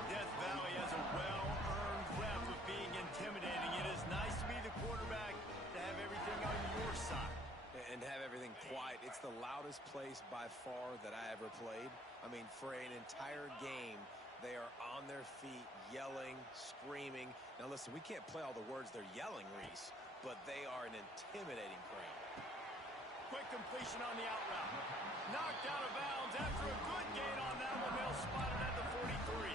Death Valley has a well-earned rep of being intimidating. It is nice to be the quarterback, to have everything on your side. And have everything quiet. It's the loudest place by far that I ever played. I mean, for an entire game, they are on their feet, yelling, screaming. Now listen, we can't play all the words they're yelling, Reese, but they are an intimidating crowd. Quick completion on the out route. Knocked out of bounds after a good gain on that one. They'll spot it at the 43.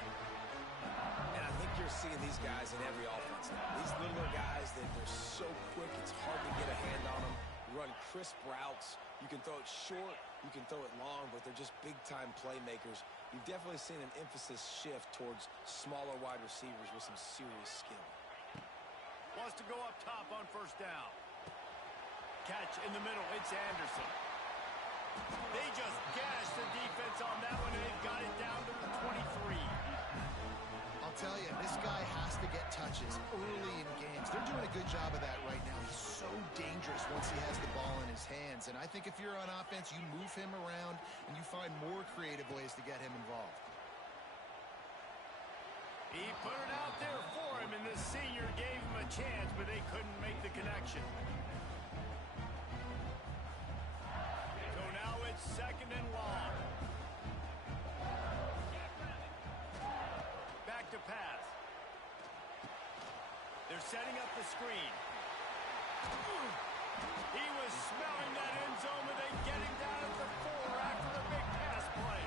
And I think you're seeing these guys in every offense now. These littler guys, they're so quick, it's hard to get a hand on them. Run crisp routes. You can throw it short, you can throw it long, but they're just big-time playmakers. You've definitely seen an emphasis shift towards smaller wide receivers with some serious skill. Wants to go up top on first down. Catch in the middle, it's Anderson. They just gashed the defense on that one, and they've got it down to the 23. I'll tell you, this guy has to get touches early in games. They're doing a good job of that right now. He's so dangerous once he has the ball in his hands. And I think if you're on offense, you move him around and you find more creative ways to get him involved. He put it out there for him, and the senior gave him a chance, but they couldn't make the connection. So now it's second and long. To pass. They're setting up the screen. He was smelling that end zone, but they get him down at the 4 after the big pass play.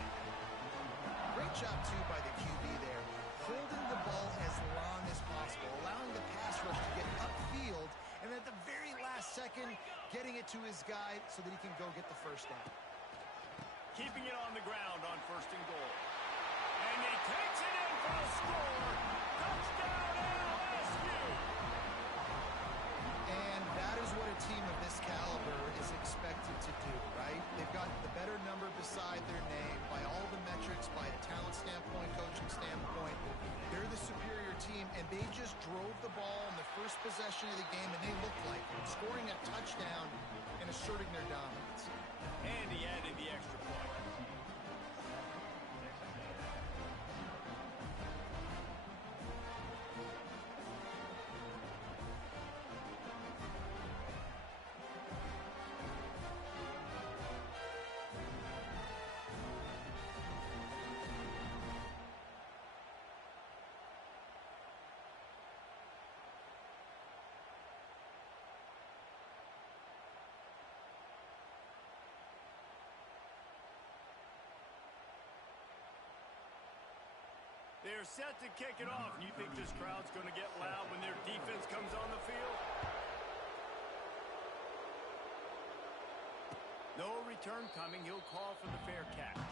Great job, too, by the QB there. Holding the ball as long as possible, allowing the pass rush to get upfield, and at the very last second, getting it to his guy so that he can go get the first down. Keeping it on the ground on first and goal. And he takes it in for a score. Touchdown, LSU! And that is what a team of this caliber is expected to do, right? They've got the better number beside their name by all the metrics, by a talent standpoint, coaching standpoint. They're the superior team, and they just drove the ball in the first possession of the game, and they looked like it, scoring a touchdown and asserting their dominance. And he added the extra point. They're set to kick it off. You think this crowd's going to get loud when their defense comes on the field? No return coming. He'll call for the fair catch.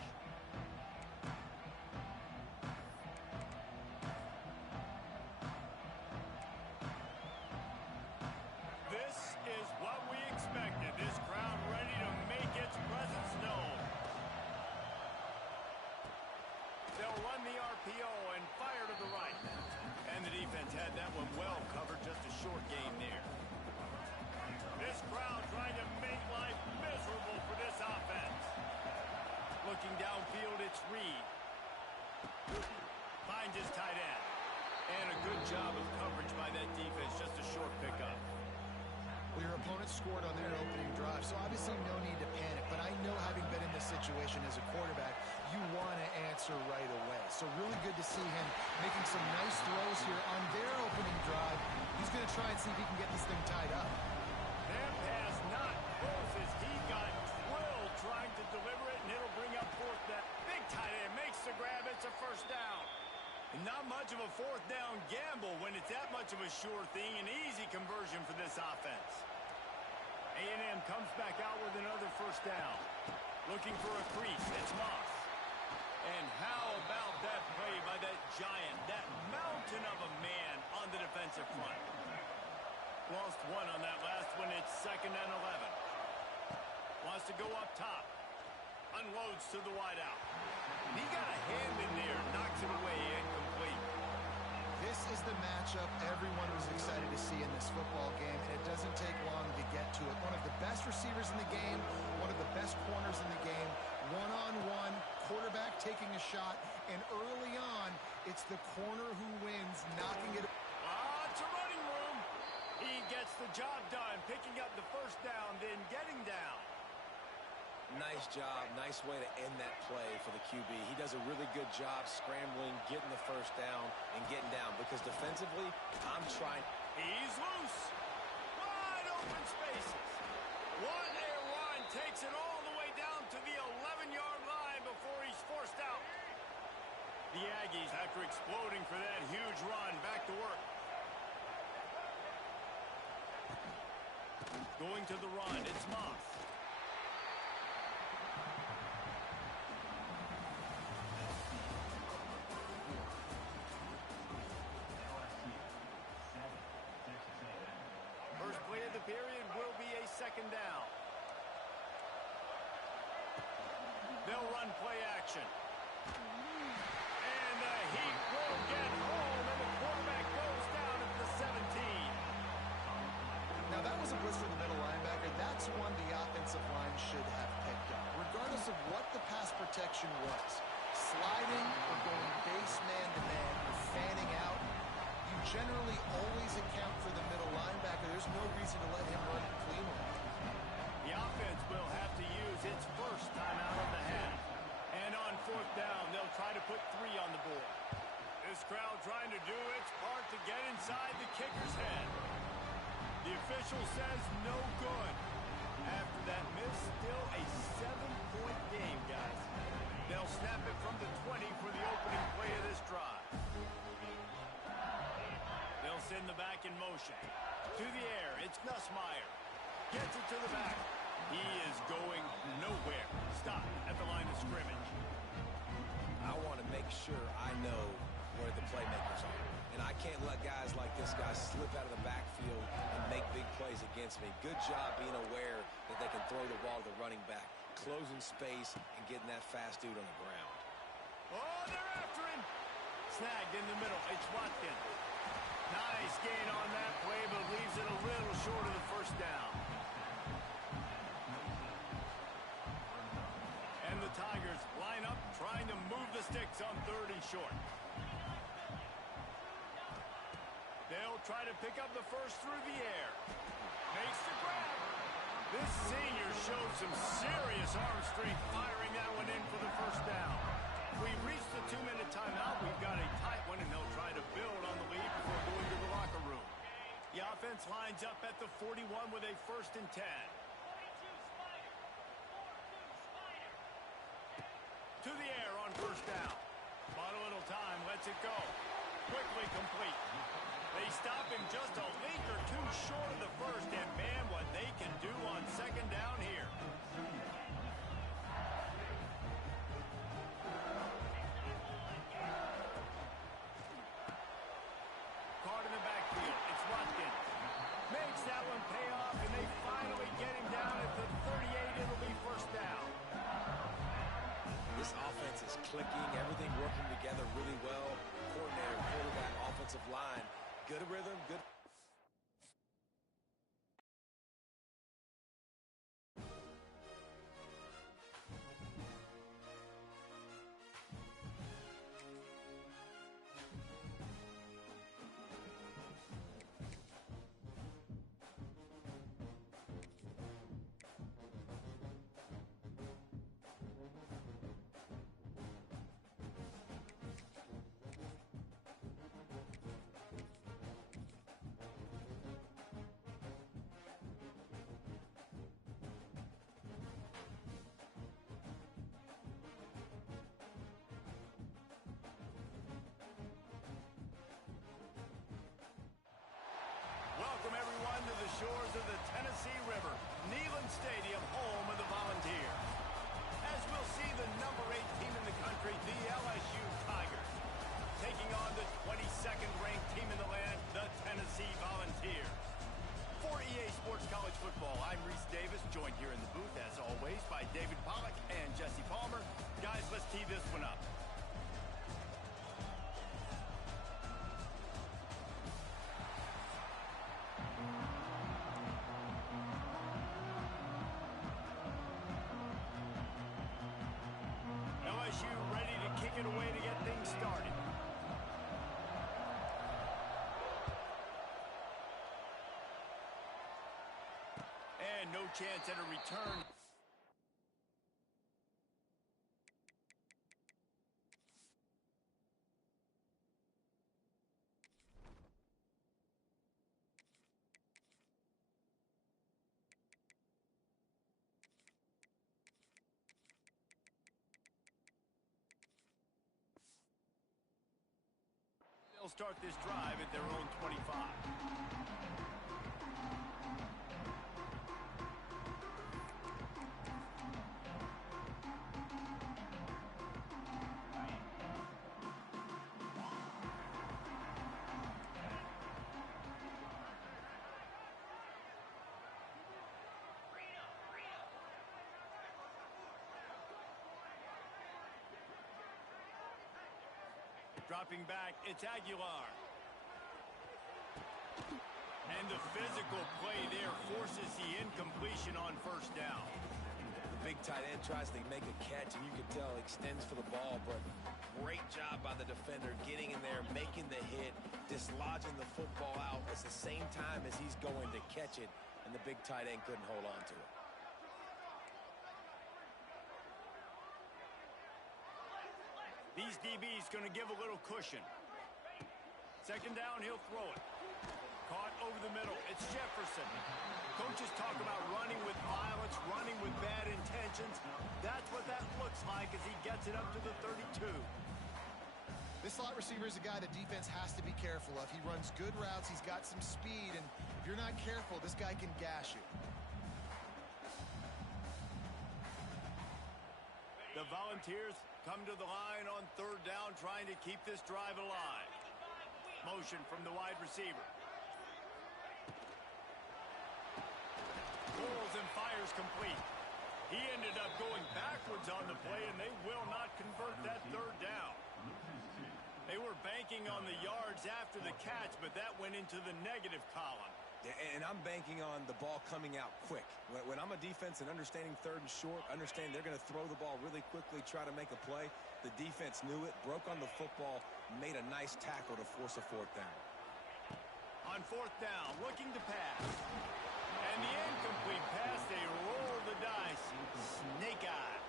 This is what we expected. This crowd ready to make its presence known. They'll run the RPO and fire to the right. And the defense had that one well covered, just a short game there. This crowd trying to make life miserable for this offense. Looking downfield, it's Reed. Finds his tight end. And a good job of coverage by that defense, just a short pickup. Well, your opponent scored on their opening drive, so obviously no need to panic. But I know, having been in this situation as a quarterback, you want to answer right away. So really good to see him making some nice throws here on their opening drive. He's going to Let's see if he can get this thing tied up. That pass not close as he got drilled trying to deliver it, and it'll bring up fourth down. Big tight end makes the grab. It's a first down. And not much of a fourth down gamble when it's that much of a sure thing. An easy conversion for this offense. A&M comes back out with another first down. Looking for a crease. It's Moss. And how about that play by that giant, that mountain of a man on the defensive front? Lost one on that last one. It's 2nd and 11. Wants to go up top. Unloads to the wideout. He got a hand in there. Knocks it away. Incomplete. This is the matchup everyone was excited to see in this football game, and it doesn't take long to get to it. One of the best receivers in the game, one of the best corners in the game, one-on-one, quarterback taking a shot, and early on, it's the corner who wins, knocking it. It's a running room. He gets the job done, picking up the first down, then getting down. Nice job. Nice way to end that play for the QB. He does a really good job scrambling, getting the first down, and getting down. Because defensively, I'm trying. He's loose. Wide open spaces. What a run. Takes it all the way down to the 11-yard line before he's forced out. The Aggies, after exploding for that huge run, back to work. Going to the run. It's Moss. First play of the period will be a 2nd down. They'll run play action. And the Heat will get home, and the quarterback goes down at the 17. Now, that was a blitz for the middle linebacker. That's one the offensive line should have picked up, regardless of what the pass protection was. Sliding or going base man-to-man or fanning out, you generally always account for the middle linebacker. There's no reason to let him run cleanly. The offense will have to use its first timeout of the half. And on 4th down, they'll try to put 3 on the board. This crowd trying to do its part to get inside the kicker's head. The official says no good. After that miss, still a 7-point game, guys. They'll snap it from the 20 for the opening play of this drive. They'll send the back in motion. To the air, it's Nussmeier. Gets it to the back. He is going nowhere. Stop at the line of scrimmage. I want to make sure I know where the playmakers are. And I can't let guys like this guy slip out of the backfield and make big plays against me. Good job being aware that they can throw the ball to the running back, closing space, and getting that fast dude on the ground. Oh, they're after him. Snagged in the middle. It's Watkins. Nice gain on that play, but leaves it a little short of the first down. And the Tigers line up, trying to move the sticks on 3rd and short. They'll try to pick up the first through the air. Makes the grab. This senior showed some serious arm strength firing that one in for the first down. We've reached the 2-minute timeout. We've got a tight one, and they'll try to build on the lead before going to the locker room. The offense lines up at the 41 with a 1st and 10. To the air on 1st down. Bought a little time, lets it go. Quickly complete. They stop him just a leak or 2 short of the first, and man, what they can do on 2nd down here. Caught in the backfield. It's Watkins. Makes that one pay off, and they finally get him down at the 38. It'll be 1st down. This offense is clicking, everything working together really well. Coordinator, quarterback, offensive line, good rhythm, good. shores of the Tennessee River, Neyland Stadium, home of the Volunteers. As we'll see the number 8 team in the country, the LSU Tigers, taking on the 22nd ranked team in the land, the Tennessee Volunteers. For EA Sports College Football, I'm Reese Davis, joined here in the booth, as always, by David Pollack and Jesse Palmer. Guys, let's tee this one up. LSU ready to kick it away to get things started. And no chance at a return. They'll start this drive at their own 25. Dropping back, it's Aguilar. And the physical play there forces the incompletion on first down. The big tight end tries to make a catch, and you can tell extends for the ball, but great job by the defender getting in there, making the hit, dislodging the football out at the same time as he's going to catch it, and the big tight end couldn't hold on to it. These DBs going to give a little cushion. Second down, he'll throw it. Caught over the middle. It's Jefferson. Coaches talk about running with violence, running with bad intentions. That's what that looks like as he gets it up to the 32. This slot receiver is a guy the defense has to be careful of. He runs good routes. He's got some speed, and if you're not careful, this guy can gash you. The Volunteers come to the line on third down, trying to keep this drive alive. Motion from the wide receiver. Pulls and fires complete. He ended up going backwards on the play, and they will not convert that third down. They were banking on the yards after the catch, but that went into the negative column. Yeah, and I'm banking on the ball coming out quick. When I'm a defense and understanding third and short, understand they're going to throw the ball really quickly, try to make a play. The defense knew it, broke on the football, made a nice tackle to force a fourth down. On fourth down, looking to pass. And the incomplete pass, they roll the dice. Snake eyes.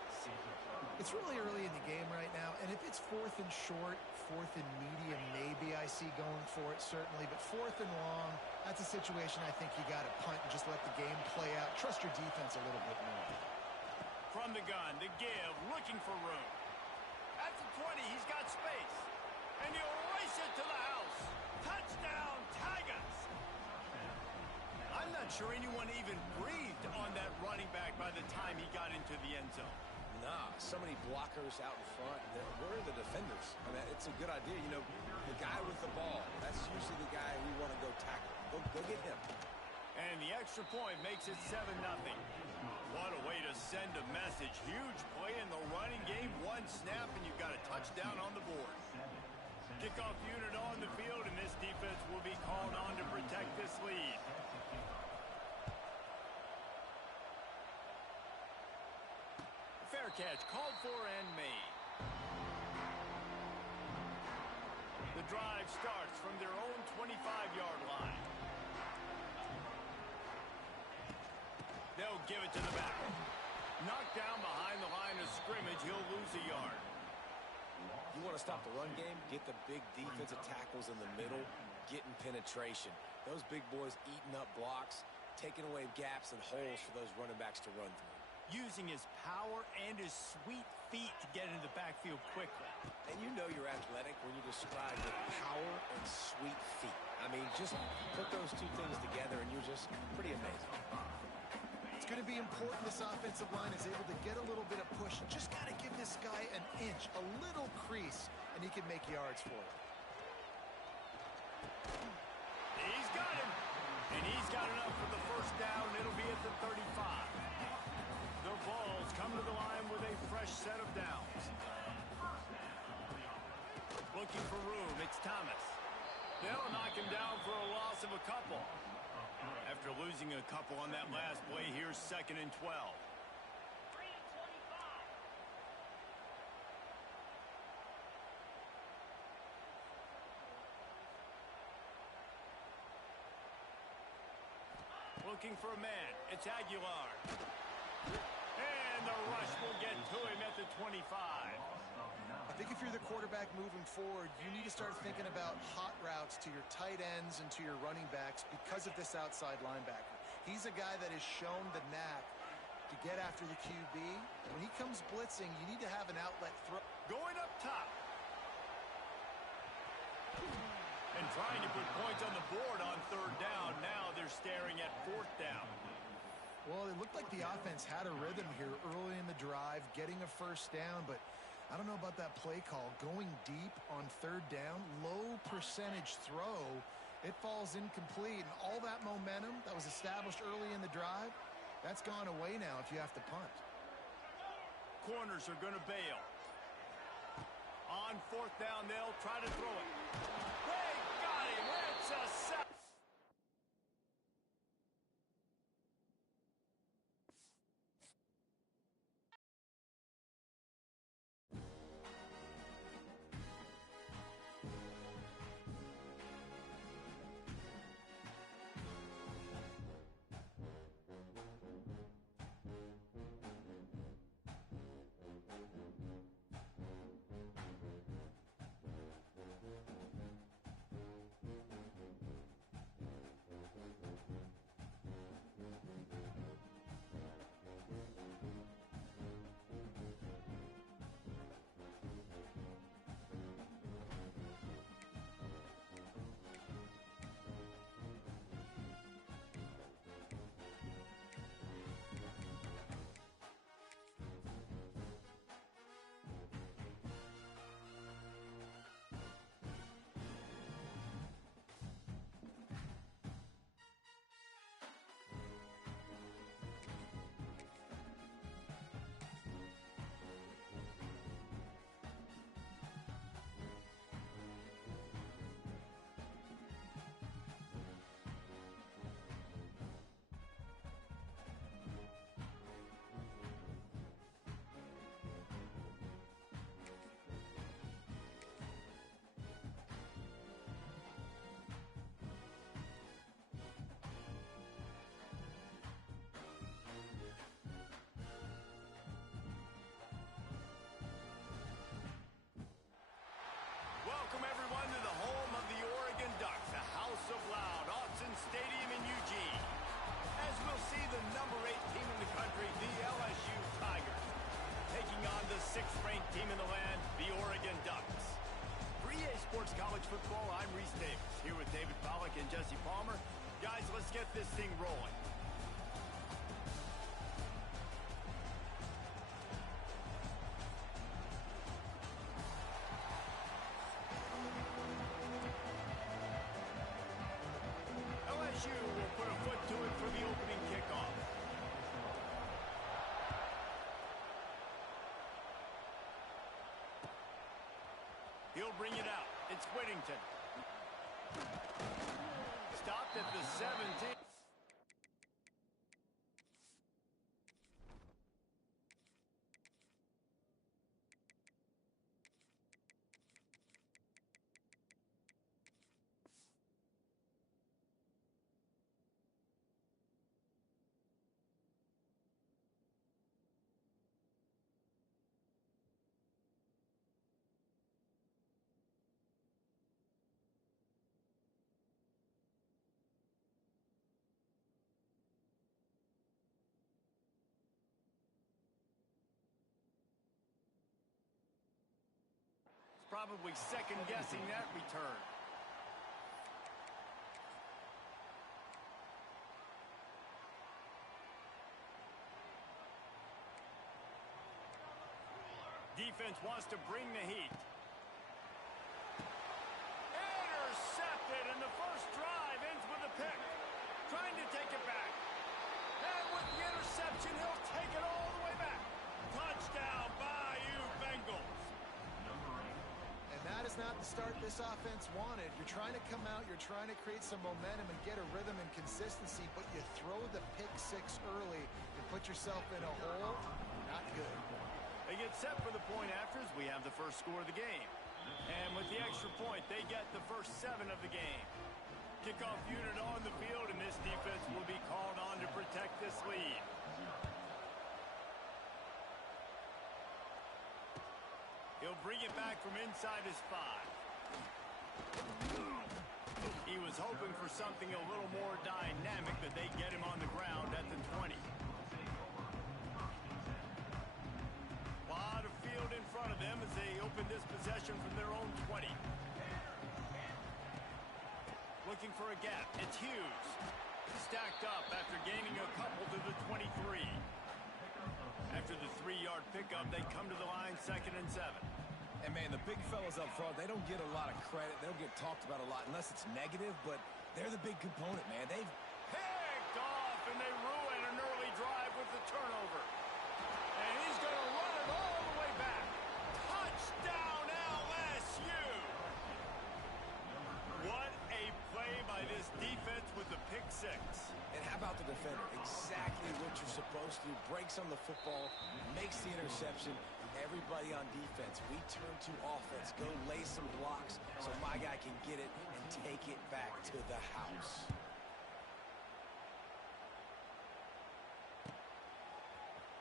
It's really early in the game right now, and if it's fourth and short, fourth and medium, maybe I see going for it, certainly. But fourth and long, that's a situation I think you got to punt and just let the game play out. Trust your defense a little bit more. From the gun, the give, looking for room. At the 20, he's got space. And he'll race it to the house. Touchdown, Tigers! I'm not sure anyone even breathed on that running back by the time he got into the end zone. Nah, so many blockers out in front. Where are the defenders? I mean, it's a good idea. You know, the guy with the ball, that's usually the guy we want to go tackle. Go get him. And the extra point makes it 7-0. What a way to send a message. Huge play in the running game. One snap, and you've got a touchdown on the board. Kickoff unit on the field, and this defense will be called on to protect this lead. Fair catch called for and made. The drive starts from their own 25-yard line. They'll give it to the back. Knocked down behind the line of scrimmage, he'll lose a yard. You want to stop the run game? Get the big defensive tackles in the middle, getting penetration. Those big boys eating up blocks, taking away gaps and holes for those running backs to run through. using his power and his sweet feet to get into the backfield quickly. And you know you're athletic when you describe with power and sweet feet. I mean, just put those two things together and you're just pretty amazing. It's going to be important this offensive line is able to get a little bit of push. Just got to give this guy an inch, a little crease, and he can make yards for it. He's got him. And he's got enough for the first down. It'll be at the 35. The Vols come to the line with a fresh set of downs. Looking for room, it's Thomas. They'll knock him down for a loss of a couple. After losing a couple on that last play, here's 2nd and 12. Looking for a man. It's Aguilar. And the rush will get to him at the 25. I think if you're the quarterback moving forward, you need to start thinking about hot routes to your tight ends and to your running backs because of this outside linebacker. He's a guy that has shown the knack to get after the QB. When he comes blitzing, you need to have an outlet throw. Going up top. And trying to put points on the board on 3rd down. Now they're staring at 4th down. Well, it looked like the offense had a rhythm here early in the drive, getting a first down, but I don't know about that play call. Going deep on 3rd down, low percentage throw, it falls incomplete, and all that momentum that was established early in the drive, that's gone away now if you have to punt. Corners are going to bail. On 4th down, they'll try to throw it. They got him. It's a sack. Welcome, everyone, to the home of the Oregon Ducks, the House of Loud, Autzen Stadium in Eugene. As we'll see the number 8 team in the country, the LSU Tigers, taking on the 6th-ranked team in the land, the Oregon Ducks. For EA Sports College Football, I'm Reese Davis, here with David Pollack and Jesse Palmer. Guys, let's get this thing rolling. LSU will put a foot to it for the opening kickoff. He'll bring it out. It's Whittington. Stopped at the 17. probably second-guessing that return. Defense wants to bring the heat. Intercepted, and the first drive ends with a pick. Trying to take it back. And with the interception, he'll take it all the way back. Touchdown, Bayou Bengals. And that is not the start this offense wanted. You're trying to come out, you're trying to create some momentum and get a rhythm and consistency, but you throw the pick six early and put yourself in a hole. Not good. They get set for the point after as we have the first score of the game. And with the extra point, they get the first 7 of the game. Kickoff unit on the field, and this defense will be called on to protect this lead. He'll bring it back from inside his 5. He was hoping for something a little more dynamic, but they get him on the ground at the 20. Lot of field in front of them as they open this possession from their own 20. Looking for a gap. It's Hughes. Stacked up after gaining a couple to the 23. After the 3-yard pickup, they come to the line 2nd and 7. And, man, the big fellas up front, they don't get a lot of credit. They don't get talked about a lot unless it's negative, but they're the big component, man. They've picked off, and they ruin an early drive with the turnover. And he's going to run it all the way back. Touchdown, LSU! What a play by this defense with the pick 6. And how about the defender? Exactly what you're supposed to do. Breaks on the football, makes the interception. Everybody on defense, we turn to offense. Go lay some blocks so my guy can get it and take it back to the house.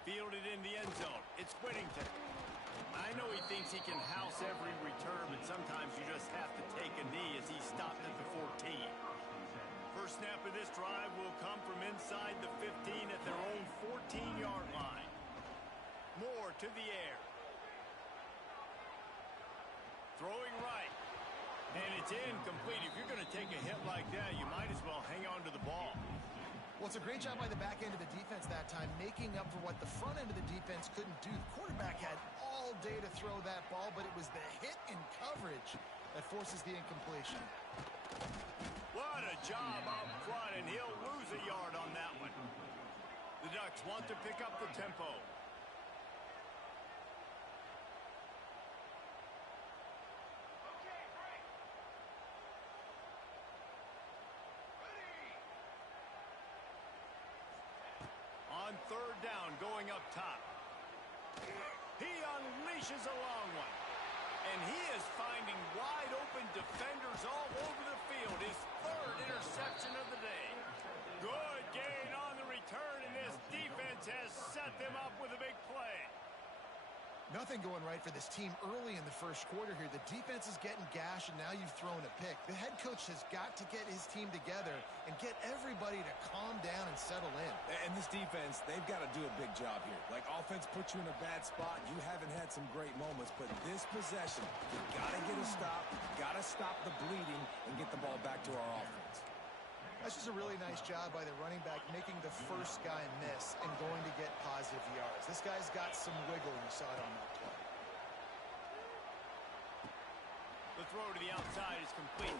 Fielded in the end zone. It's Whittington. I know he thinks he can house every return, but sometimes you just have to take a knee as he stopped at the 14. First snap of this drive will come from inside the 15 at their own 14-yard line. Moore to the air. Throwing right. And it's incomplete. If you're going to take a hit like that, you might as well hang on to the ball. Well, it's a great job by the back end of the defense that time, making up for what the front end of the defense couldn't do. The quarterback had all day to throw that ball, but it was the hit in coverage that forces the incompletion. What a job up front, and he'll lose a yard on that one. The Ducks want to pick up the tempo. On 3rd down, going up top. He unleashes a long one. And he is finding wide open defenders all over the field. His 3rd interception of the day. Good gain on the return, and this defense has set them up with a big play. Nothing going right for this team early in the first quarter here. The defense is getting gashed, and now you've thrown a pick. The head coach has got to get his team together and get everybody to calm down and settle in. And this defense, they've got to do a big job here. Like, offense puts you in a bad spot. You haven't had some great moments, but this possession, you got to get a stop, got to stop the bleeding, and get the ball back to our offense. That's just a really nice job by the running back, making the first guy miss and going to get positive yards. This guy's got some wiggle. You saw it on that play. The throw to the outside is complete.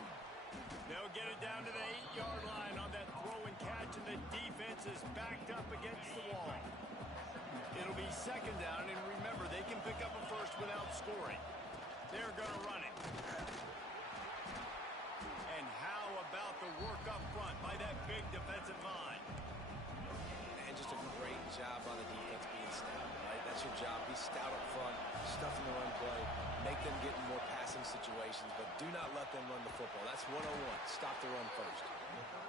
They'll get it down to the 8-yard line on that throw and catch, and the defense is backed up against the wall. It'll be 2nd down, and remember, they can pick up a first without scoring. They're going to run it. And how about the work up front by that big defensive line? And just a great job on the defense being stout, right? That's your job. Be stout up front, stuff in the run play, make them get in more passing situations, but do not let them run the football. That's 101. Stop the run first.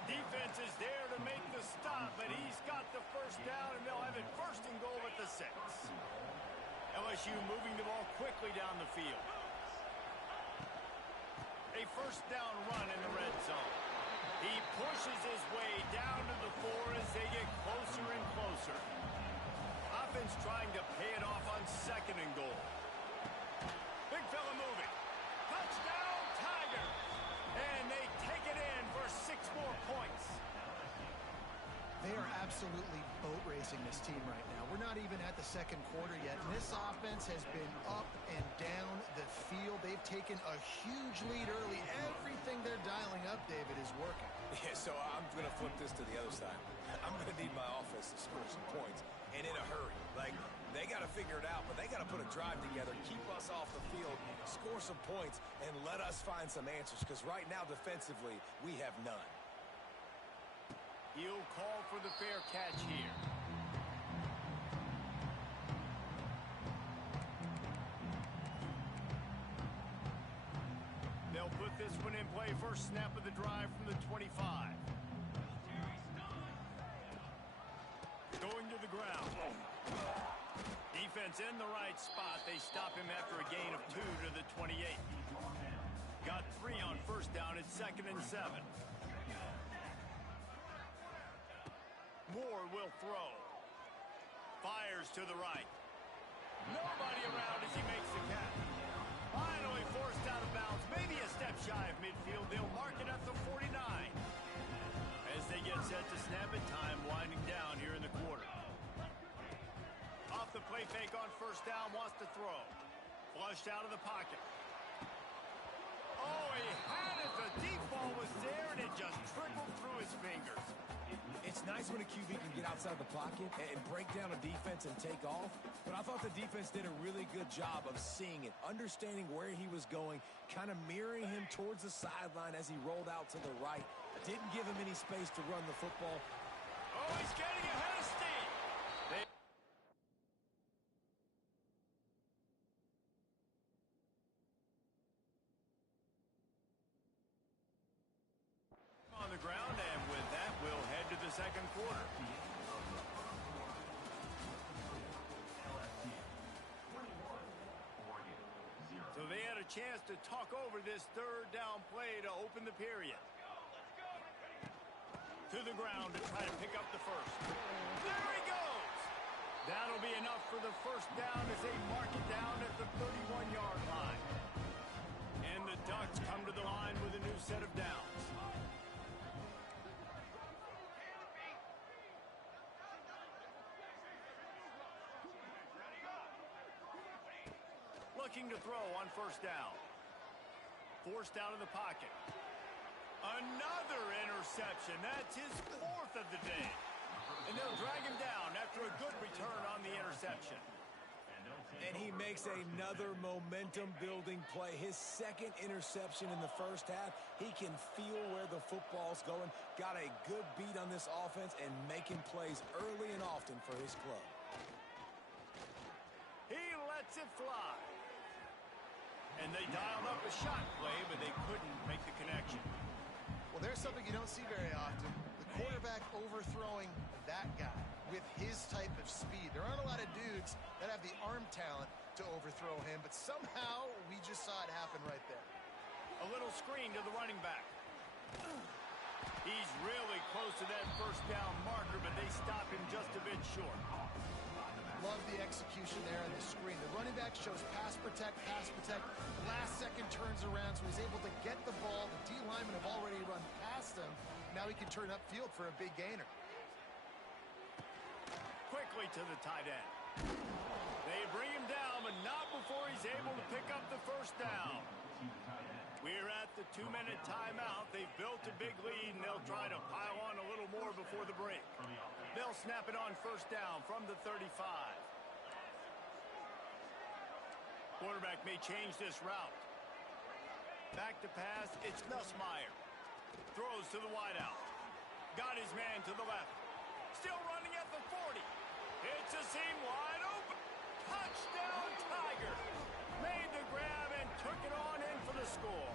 Defense is there to make the stop, but he's got the first down, and they'll have it 1st and goal at the 6. LSU moving the ball quickly down the field. A 1st down run in the red zone. He pushes his way down to the 4 as they get closer and closer. Offense trying to pay it off on 2nd and goal. Big fella moving. Tiger. And they take it in for 6 more points. They are absolutely boat racing this team right now. We're not even at the second quarter yet. And this offense has been up and down the field. They've taken a huge lead early. Everything they're dialing up, David, is working. Yeah, so I'm going to flip this to the other side. I'm going to need my offense to score some points, and in a hurry. Like, they got to figure it out, but they got to put a drive together, keep us off the field, score some points, and let us find some answers, because right now, defensively, we have none. He'll call for the fair catch here. They'll put this one in play. First snap of the drive from the 25. Going to the ground. Defense in the right spot. They stop him after a gain of 2 to the 28. Got 3 on first down. It's 2nd and 7. Moore will throw. Fires to the right. Nobody around as he makes the catch. Finally forced out of bounds. Maybe a step shy of midfield. They'll mark it at the 49. As they get set to snap it, time winding down here in the quarter. Off the play fake on first down. Wants to throw. Flushed out of the pocket. Oh, he had it. The deep ball was there, and it just trickled through his fingers. It's nice when a QB can get outside the pocket and break down a defense and take off, but I thought the defense did a really good job of seeing it, understanding where he was going, kind of mirroring him towards the sideline as he rolled out to the right. Didn't give him any space to run the football. Oh, he's getting ahead of steam. On the ground, and with that, we'll head to the second quarter. So they had a chance to talk over this third down play to open the period. To the ground to try to pick up the first. There he goes! That'll be enough for the first down as they mark it down at the 31-yard line. And the Ducks come to the line with a new set of downs. Looking to throw on first down. Forced out of the pocket. Another interception. That's his 4th of the day. And they'll drag him down after a good return on the interception. And he makes another momentum-building play. His 2nd interception in the first half. He can feel where the football's going. Got a good beat on this offense and making plays early and often for his club. He lets it fly. And they dialed up a shot play, but they couldn't make the connection. Well, there's something you don't see very often. The quarterback overthrowing that guy with his type of speed. There aren't a lot of dudes that have the arm talent to overthrow him, but somehow we just saw it happen right there. A little screen to the running back. He's really close to that first down marker, but they stop him just a bit short. Love the execution there on the screen. The running back shows pass protect, pass protect. Last second turns around, so he's able to get the ball. The D linemen have already run past him. Now he can turn upfield for a big gainer. Quickly to the tight end. They bring him down, but not before he's able to pick up the first down. We're at the 2-minute timeout. They've built a big lead, and they'll try to pile on a little more before the break. They'll snap it on first down from the 35. Quarterback may change this route. Back to pass, it's Nussmeier. Throws to the wideout. Got his man to the left. Still running at the 40. It's a seam wide open. Touchdown Tigers. Made the grab and took it on in for the score.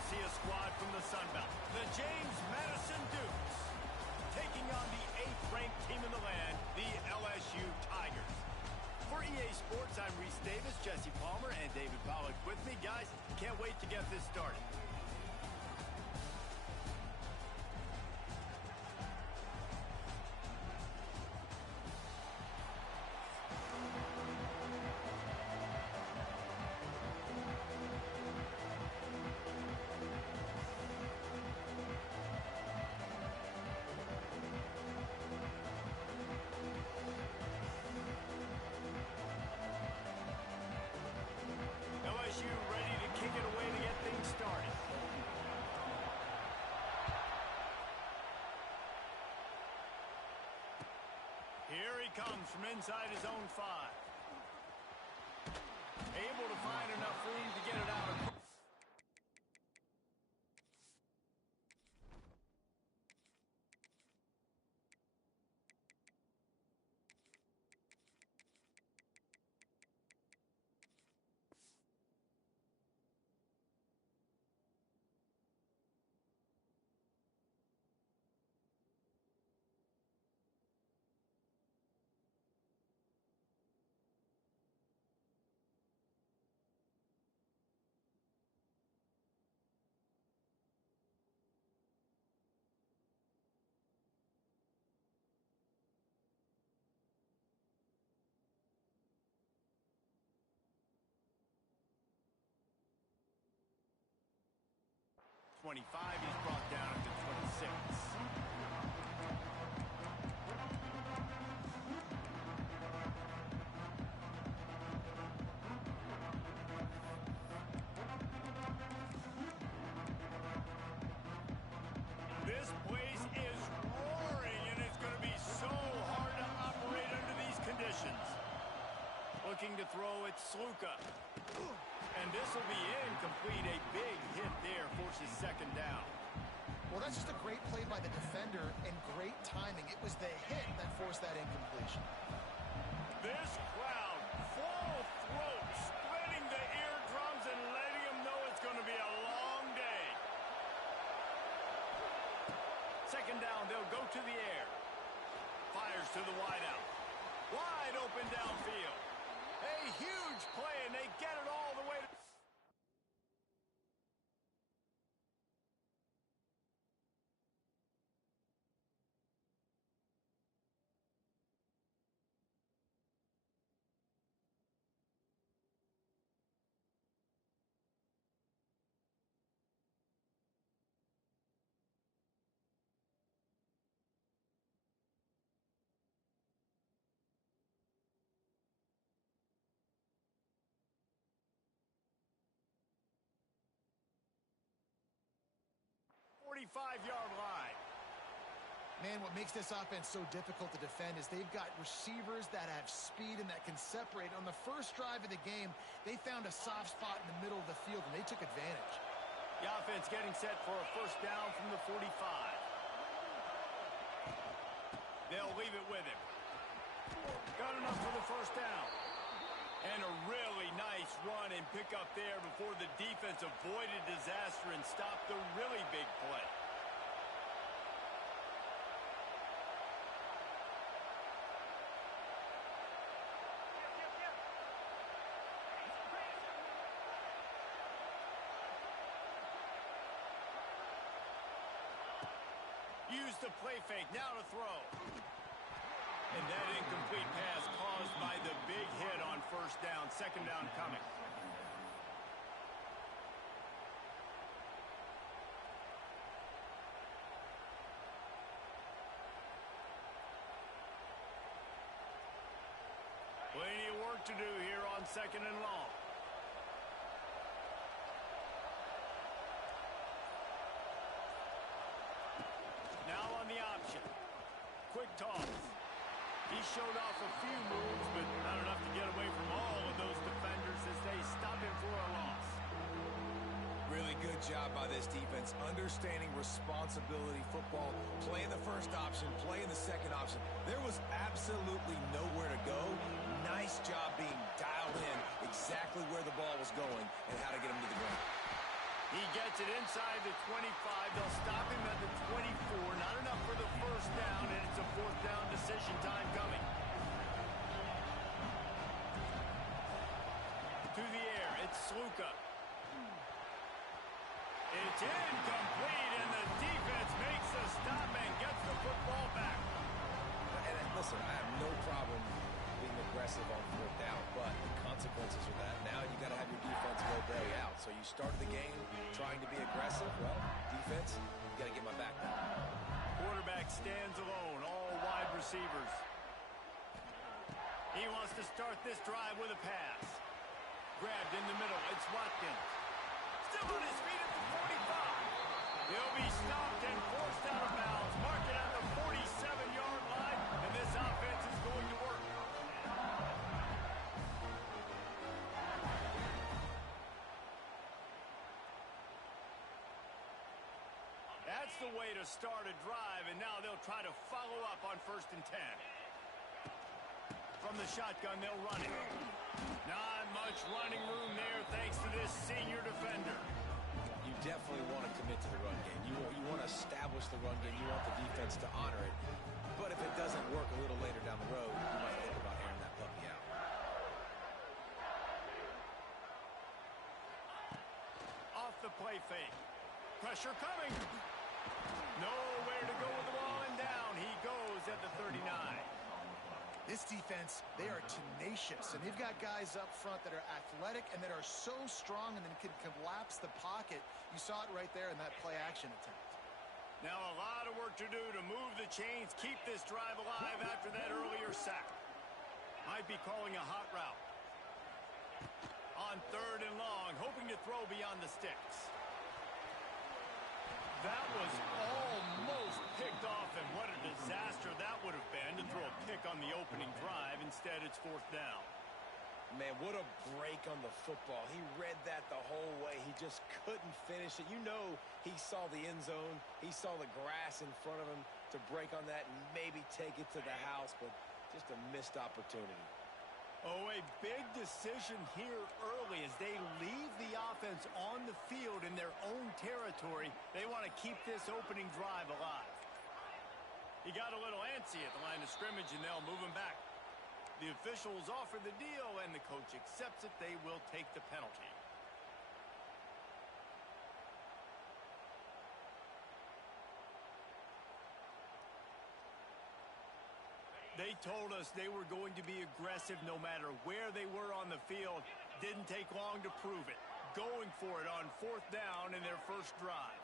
we'll see a squad from the Sun Belt. The James Madison Dukes taking on the 8th-ranked team in the land, the LSU Tigers. For EA Sports, I'm Reese Davis, Jesse Palmer, and David Pollack with me. Guys, can't wait to get this started. LSU ready to kick it away to get things started. Here he comes from inside his own 5. Able to find enough room to get it out. .25, he's brought down to 26. This place is roaring, and it's going to be so hard to operate under these conditions. Looking to throw it, Sluka. And this will be incomplete. A big hit there forces 2nd down. Well, that's just a great play by the defender and great timing. It was the hit that forced that incompletion. This crowd, full throat, splitting the eardrums and letting them know it's going to be a long day. 2nd down, they'll go to the air. Fires to the wideout. Wide open downfield. A huge play, and they get it all the way to... .45-yard line. Man, what makes this offense so difficult to defend is they've got receivers that have speed and that can separate. On the first drive of the game, they found a soft spot in the middle of the field, and they took advantage. The offense getting set for a 1st down from the 45. They'll leave it with him. Got enough for the 1st down. And a really nice run and pick up there before the defense avoided disaster and stopped the really big play. Use the play fake, now to throw. And that incomplete pass caused by the big hit on 1st down. 2nd down coming. Plenty of work to do here on 2nd and long. Now on the option. Quick toss. He showed off a few moves, but not enough to get away from all of those defenders as they stop him for a loss. Really good job by this defense, understanding responsibility football, playing the 1st option, playing the 2nd option. There was absolutely nowhere to go. Nice job being dialed in exactly where the ball was going and how to get him to the ground. He gets it inside the 25. They'll stop him at the 24. Not enough for the first down, and it's a fourth down decision time coming. To the air, it's Sluka. It's incomplete, and the defense makes the stop and gets the football back. And listen, I have no problem being aggressive on fourth down, but the consequences of that, now you got to have your defense go belly out. So you started the game trying to be aggressive. Well, defense, you got to get my back now. Quarterback stands alone, all wide receivers. He wants to start this drive with a pass. Grabbed in the middle, it's Watkins. Still on his feet at the 45. He'll be stopped and forced out of bounds. Mark it at the 47-yard line, and this offense is going to work. That's the way to start a drive, and now they'll try to follow up on 1st and 10. From the shotgun, they'll run it. Not much running room there thanks to this senior defender. You definitely want to commit to the run game. You want to establish the run game. You want the defense to honor it. But if it doesn't work a little later down the road, you might think about airing that puppy out. Off the play fake. Pressure coming. Nowhere to go with the ball, and down he goes at the 39. This defense, they are tenacious, and they've got guys up front that are athletic and that are so strong and then can collapse the pocket. You saw it right there in that play-action attempt. Now a lot of work to do to move the chains, keep this drive alive after that earlier sack. Might be calling a hot route. On 3rd and long, hoping to throw beyond the sticks. That was almost picked off, and what a disaster that would have been to throw a pick on the opening drive. Instead, it's 4th down. Man, what a break on the football. He read that the whole way. He just couldn't finish it. You know he saw the end zone. He saw the grass in front of him to break on that and maybe take it to the house, but just a missed opportunity. Oh, a big decision here early as they leave the offense on the field in their own territory. They want to keep this opening drive alive. He got a little antsy at the line of scrimmage, and they'll move him back. The officials offer the deal, and the coach accepts it. They will take the penalty. They told us they were going to be aggressive no matter where they were on the field. Didn't take long to prove it. Going for it on 4th down in their first drive.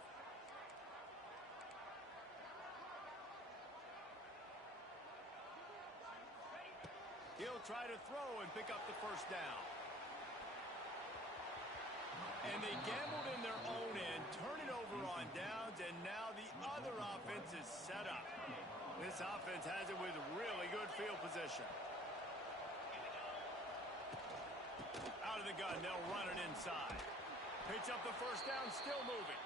He'll try to throw and pick up the first down. And they gambled in their own end, turn it over on downs, and now the other offense is set up. This offense has it with really good field position. Out of the gun, they'll run it inside. Picks up the first down, still moving.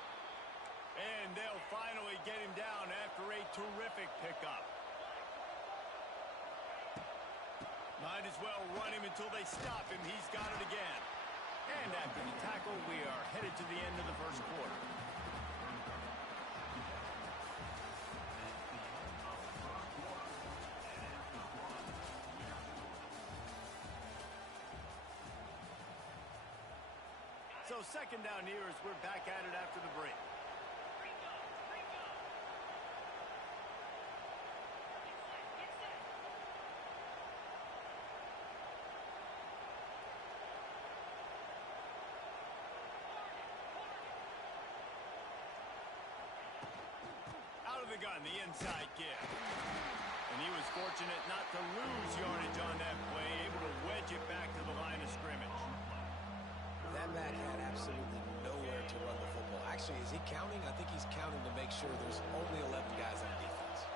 And they'll finally get him down after a terrific pickup. Might as well run him until they stop him. He's got it again. And after the tackle, we are headed to the end of the first quarter. So 2nd down here as we're back at it after the break. Out of the gun, the inside give. And he was fortunate not to lose yardage on that play, able to wedge it back to the line of scrimmage. That back had absolutely nowhere to run the football. Actually, is he counting? I think he's counting to make sure there's only 11 guys on defense.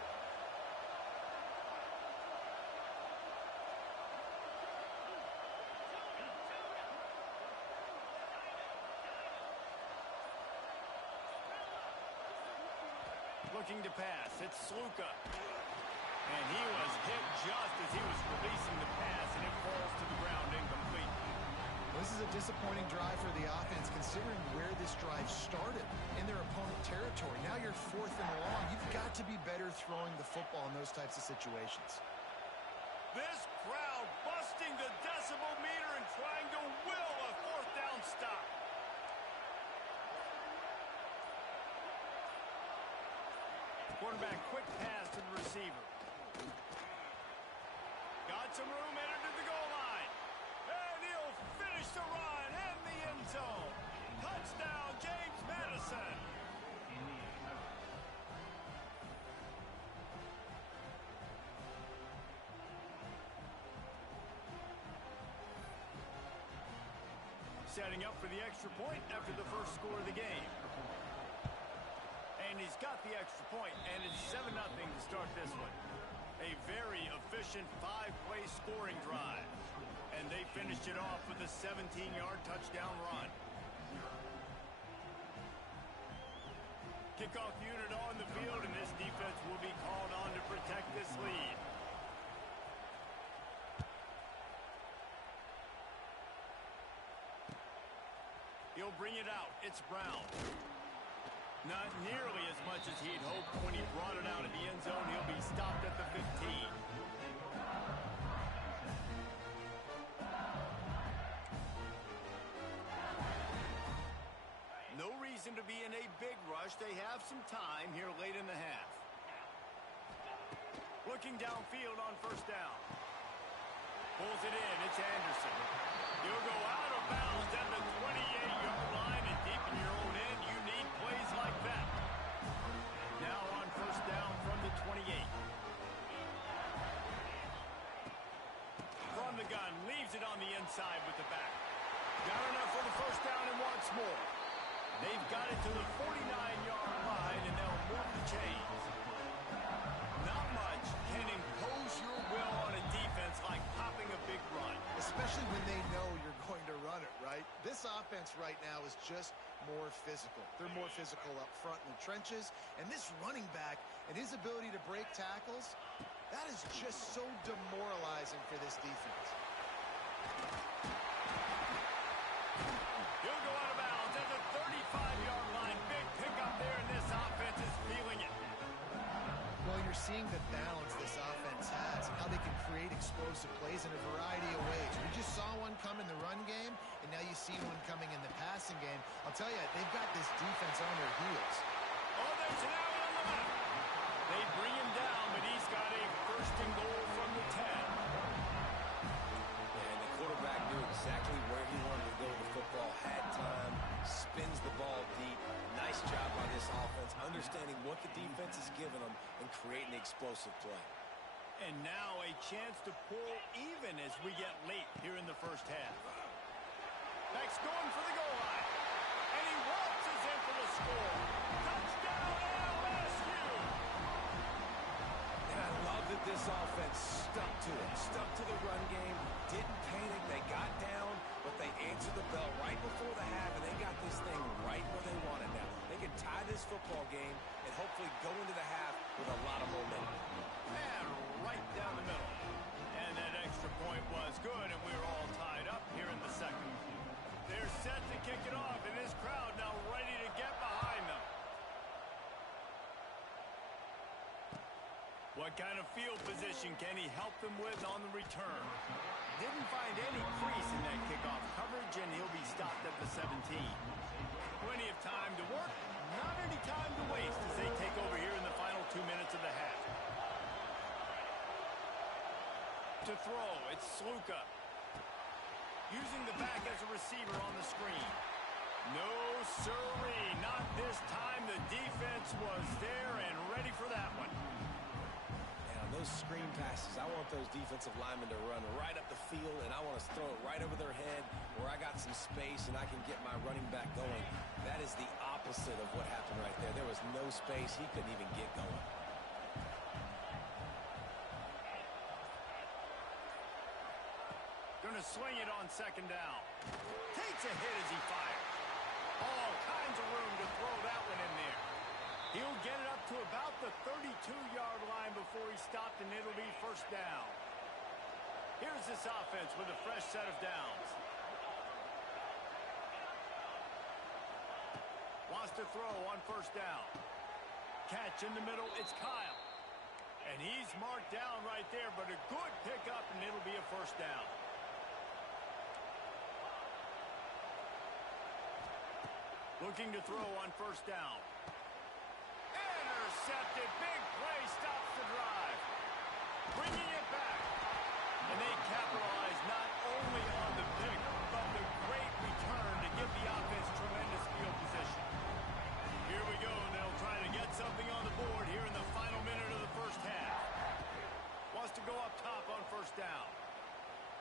Looking to pass, it's Sluka. And he was hit just as he was releasing the pass, and it falls to the ground incomplete. This is a disappointing drive for the offense considering where this drive started in their opponent territory. Now you're 4th and long. You've got to be better throwing the football in those types of situations. This crowd busting the decibel meter and trying to will a 4th down stop. Quarterback quick pass to the receiver. Got some room, entered to the goal line. And he'll finish the run in the end zone. Touchdown, James Madison. Setting up for the extra point after the first score of the game. And he's got the extra point, and it's 7-0 to start this one. A very efficient 5-play scoring drive. And they finished it off with a 17-yard touchdown run. Kickoff unit on the field, and this defense will be called on to protect this lead. He'll bring it out. It's Brown. Not nearly as much as he'd hoped when he brought it out of the end zone. He'll be stopped at the 15. No reason to be in a big rush. They have some time here late in the half. Looking downfield on first down. Pulls it in. It's Anderson. He'll go out of bounds at the 28-yard line, and deep in your own end, you need plays like that. Now on first down from the 28. From the gun, leaves it on the inside with the back. Got enough for the first down and wants more. They've got it to the 49-yard line, and they'll move the chains. Not much can impose your will on a defense like popping a big run. Especially when they know you're going to run it, right? This offense right now is just more physical. They're more physical up front in the trenches. And this running back and his ability to break tackles, that is just so demoralizing for this defense. He'll go out of bounds at the 35-yard line. Big pickup there, and this offense is feeling it. Well, you're seeing the balance this offense has and how they can create explosive plays in a variety of ways. We just saw one come in the run game, and now you see one coming in the passing game. I'll tell you, they've got this defense on their heels. Oh, there's an out on the left. They bring him down, but he's got a first and goal from the 10. And the quarterback knew exactly where he wanted to go with the football, had time, spins the ball deep. Nice job by this offense, understanding what the defense is giving them and creating the explosive play. And now a chance to pull even as we get late here in the first half. Next going for the goal line. And he waltzes in for the score. Touchdown LSU! And I love that this offense stuck to it, stuck to the run game, didn't panic, they got down, but they answered the bell right before the half, and they got this thing right where they wanted now. They can tie this football game and hopefully go into the half with a lot of momentum. And right down the middle. And that extra point was good, and we're all tied up here in the second. They're set to kick it off, and this crowd now ready to get behind them. What kind of field position can he help them with on the return? Didn't find any crease in that kickoff coverage, and he'll be stopped at the 17. Plenty of time to work, not any time to waste as they take over here in the final 2 minutes of the half. To throw, it's Sluka. Using the back as a receiver on the screen. No sirree, not this time. The defense was there and ready for that one. And on those screen passes, I want those defensive linemen to run right up the field, and I want to throw it right over their head where I got some space and I can get my running back going. That is the opposite of what happened right there. There was no space. He couldn't even get going. Going to swing it on second down. Takes a hit as he fires. All kinds of room to throw that one in there. He'll get it up to about the 32-yard line before he's stopped, and it'll be first down. Here's this offense with a fresh set of downs. to throw on first down. Catch in the middle, it's Kyle. And he's marked down right there, but a good pickup, and it'll be a first down. Looking to throw on first down. Intercepted. Big play stops the drive. Bringing it back. And they capitalize not only on the pick, but the great return to give the offense tremendous field position. Here we go, and they'll try to get something on the board here in the final minute of the first half. Wants to go up top on first down.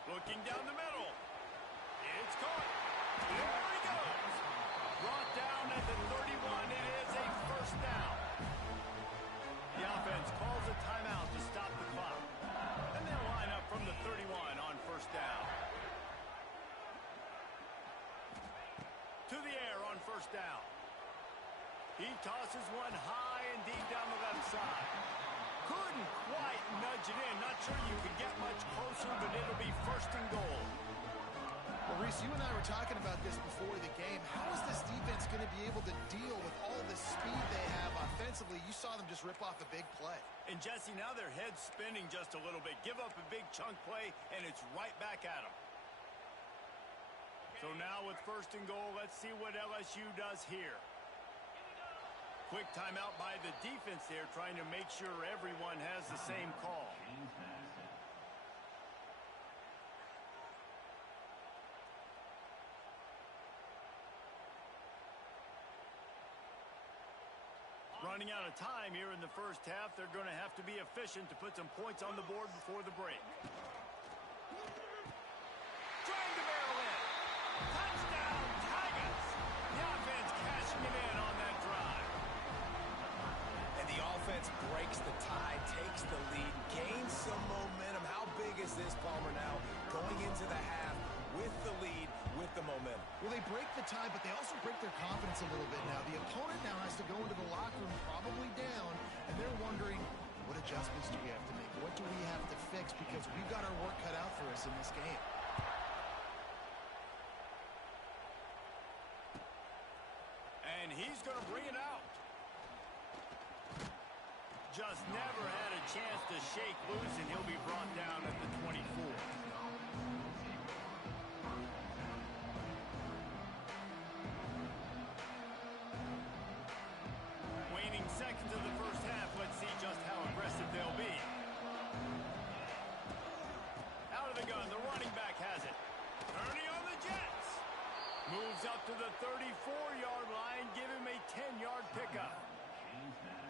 Looking down the middle. It's caught. There he goes. Brought down at the 31. It is a first down. The offense calls a timeout to stop the clock. And they'll line up from the 31 on first down. To the air on first down. He tosses one high and deep down the left side. Couldn't quite nudge it in. Not sure you could get much closer, but it'll be first and goal. Well, Reese, you and I were talking about this before the game. How is this defense going to be able to deal with all the speed they have offensively? You saw them just rip off a big play. And, Jesse, now their head's spinning just a little bit. Give up a big chunk play, and it's right back at them. So now with first and goal, let's see what LSU does here. Quick timeout by the defense there, trying to make sure everyone has the same call. Running out of time here in the first half. They're going to have to be efficient to put some points on the board before the break. Trying to barrel in. Touchdown, Tigers! The offense cashing it in on that drive. And the offense breaks the tie, takes the lead, gains some momentum. How big is this, Palmer, now? Going into the half with the lead, with the momentum. Well, they break the tie, but they also break their confidence a little bit now. The opponent now has to go into the locker room probably down, and they're wondering, what adjustments do we have to make? What do we have to fix? Because we've got our work cut out for us in this game. And he's going to bring it out. Just never had a chance to shake loose, and he'll be brought down at the 24. Waning seconds of the first half. Let's see just how aggressive they'll be. Out of the gun, the running back has it. Turning on the Jets. Moves up to the 34-yard line. Give him a 10-yard pickup.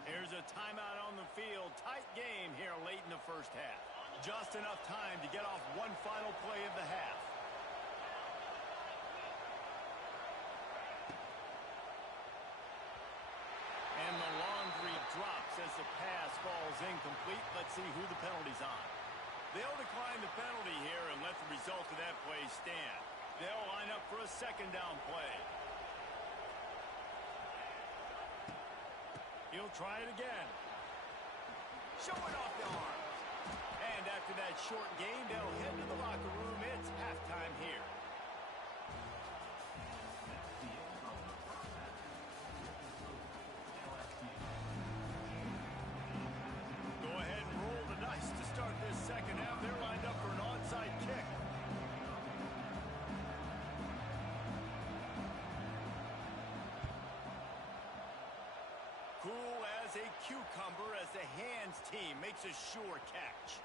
Here's a timeout on the field. Tight game here late in the first half. Just enough time to get off one final play of the half. And the laundry drops as the pass falls incomplete. Let's see who the penalty's on. They'll decline the penalty here and let the result of that play stand. They'll line up for a second down play. He'll try it again. Showing off the arms. And after that short game, they'll head to the locker room. It's halftime here. Go ahead and roll the dice to start this second half. They're lined up for an onside kick. Cool as a cucumber as the hands team makes a sure catch.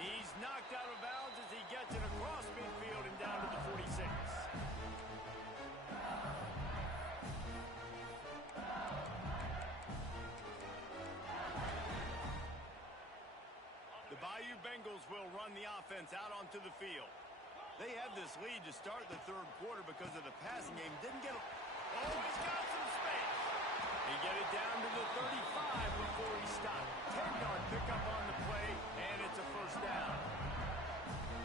He's knocked out of bounds as he gets it across midfield and down to the 46. The Bayou Bengals will run the offense out onto the field. They have this lead to start the third quarter because of the passing game. Didn't get a... Oh, he's got some space. He get it down to the 35 before he stopped. 10-yard pickup on the play, and it's a first down.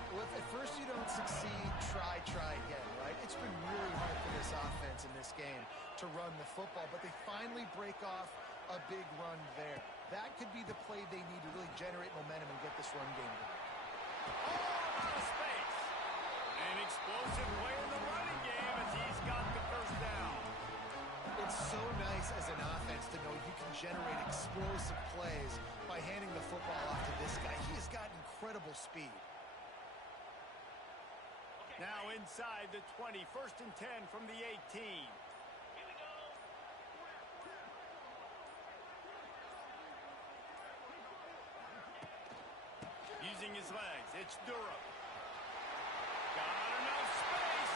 Well, if at first you don't succeed, try again, right? It's been really hard for this offense in this game to run the football, but they finally break off a big run there. That could be the play they need to really generate momentum and get this run game going. Oh, out of space. An explosive play in the running game as he's got the first down. It's so generate explosive plays by handing the football off to this guy. He has got incredible speed. Now inside the 20, 1st and 10 from the 18. Using his legs, it's Durham. Got enough space,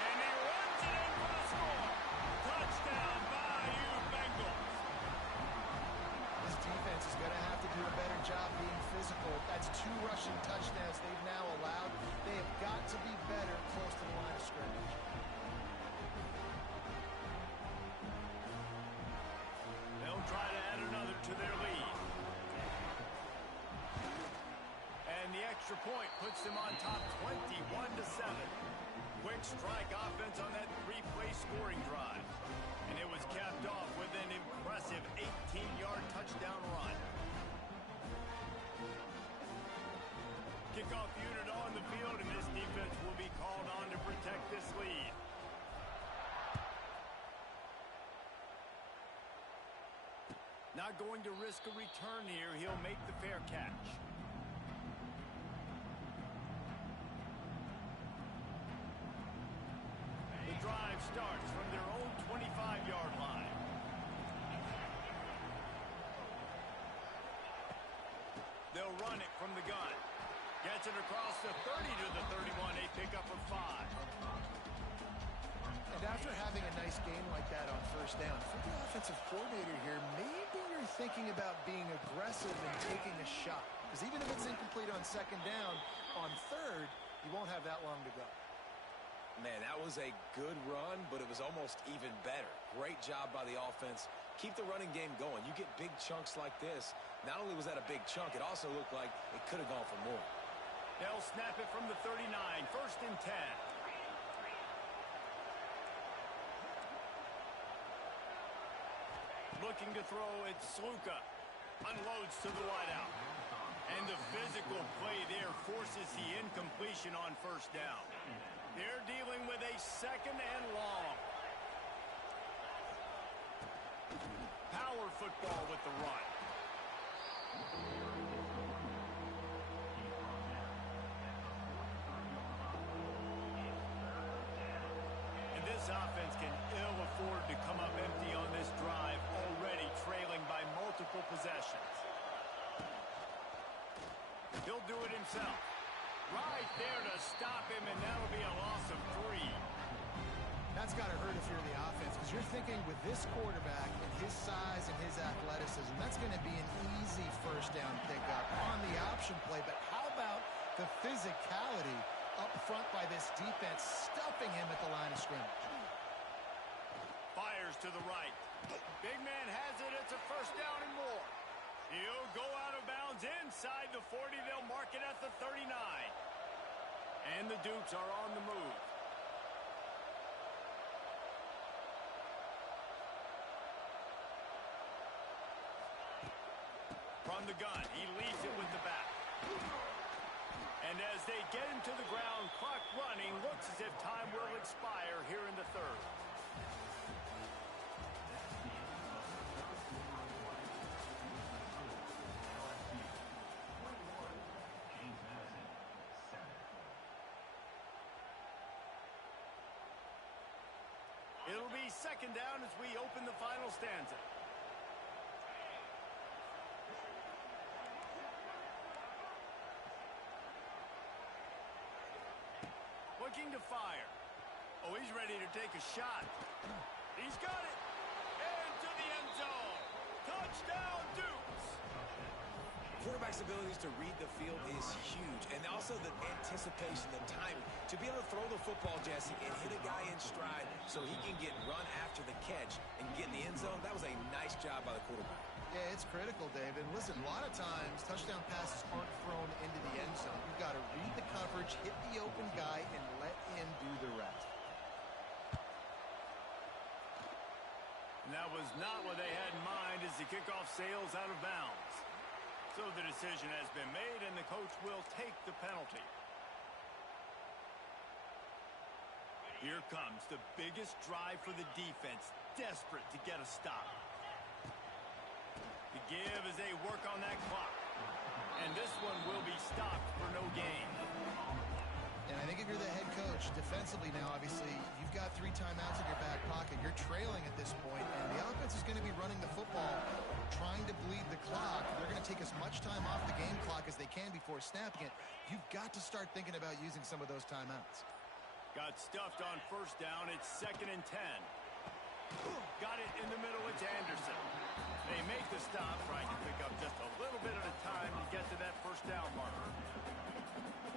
and he runs it in for the score. Touchdown, Bayou Bengals. This defense is going to have to do a better job being physical. That's 2 rushing touchdowns they've now allowed. They have got to be better close to the line of scrimmage. They'll try to add another to their lead. And the extra point puts them on top 21-7. Quick strike offense on that 3-play scoring drive. And it was capped off with an impressive 18-yard touchdown run. Kickoff unit on the field, and this defense will be called on to protect this lead. Not going to risk a return here. He'll make the fair catch. The drive starts from their own 25-yard line. They'll run it from the gun. Gets it across the 30 to the 31. A pickup of 5. And after having a nice game like that on 1st down, for the offensive coordinator here, maybe you're thinking about being aggressive and taking a shot. Because even if it's incomplete on 2nd down, on 3rd, you won't have that long to go. Man, that was a good run, but it was almost even better. Great job by the offense. Keep the running game going. You get big chunks like this. Not only was that a big chunk, it also looked like it could have gone for more. They'll snap it from the 39, 1st and 10. Looking to throw, it's Sluka. Unloads to the wideout. And the physical play there forces the incompletion on 1st down. They're dealing with a 2nd and long. Power football with the run. And this offense can ill afford to come up empty on this drive, already trailing by multiple possessions. He'll do it himself. Right there to stop him, and that'll be a loss of 3. That's got to hurt if you're the offense, because you're thinking with this quarterback and his size and his athleticism, that's going to be an easy 1st down pickup on the option play. But how about the physicality up front by this defense, stuffing him at the line of scrimmage? Fires to the right. Big man has it. It's a 1st down and more. He'll go out of bounds inside the 40. They'll mark it at the 39. And the Dukes are on the move. From the gun, he leaves it with the back. And as they get him to the ground, clock running, looks as if time will expire here in the 3rd. It'll be 2nd down as we open the final stanza. Looking to fire. Oh, he's ready to take a shot. He's got it. Into the end zone. Touchdown, Dukes. Quarterback's abilities to read the field is huge, and also the anticipation, the timing. To be able to throw the football, Jesse, and hit a guy in stride so he can get run after the catch and get in the end zone, that was a nice job by the quarterback. Yeah, it's critical, David. Listen, a lot of times touchdown passes aren't thrown into the end zone. You've got to read the coverage, hit the open guy, and let him do the rest. And that was not what they had in mind as the kickoff sails out of bounds. So the decision has been made, and the coach will take the penalty. Here comes the biggest drive for the defense, desperate to get a stop. The give as they work on that clock. And this one will be stopped for no gain. And I think if you're the head coach, defensively now, obviously, you've got 3 timeouts in your back pocket. You're trailing at this point, and the offense is going to be running the football, trying to bleed the clock. They're going to take as much time off the game clock as they can before snapping it. You've got to start thinking about using some of those timeouts. Got stuffed on first down. It's 2nd and 10. Got it in the middle. It's Anderson. They make the stop, trying to pick up just a little bit at a time to get to that first down marker.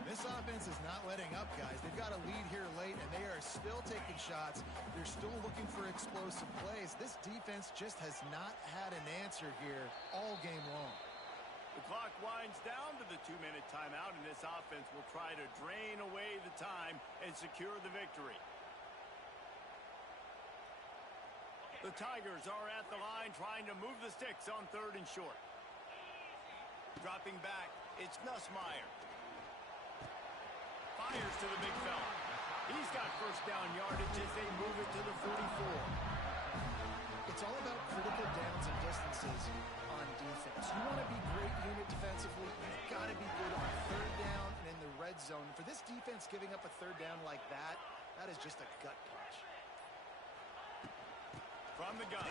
This offense is not letting up, guys. They've got a lead here late, and they are still taking shots. They're still looking for explosive plays. This defense just has not had an answer here all game long. The clock winds down to the 2-minute timeout, and this offense will try to drain away the time and secure the victory. The Tigers are at the line trying to move the sticks on 3rd and short. Dropping back, it's Nussmeier. Fires to the big fella. He's got first down yardage as they move it to the 44. It's all about critical downs and distances on defense. You want to be great unit defensively. You've got to be good on 3rd down and in the red zone. For this defense giving up a 3rd down like that, that is just a gut punch. From the gun,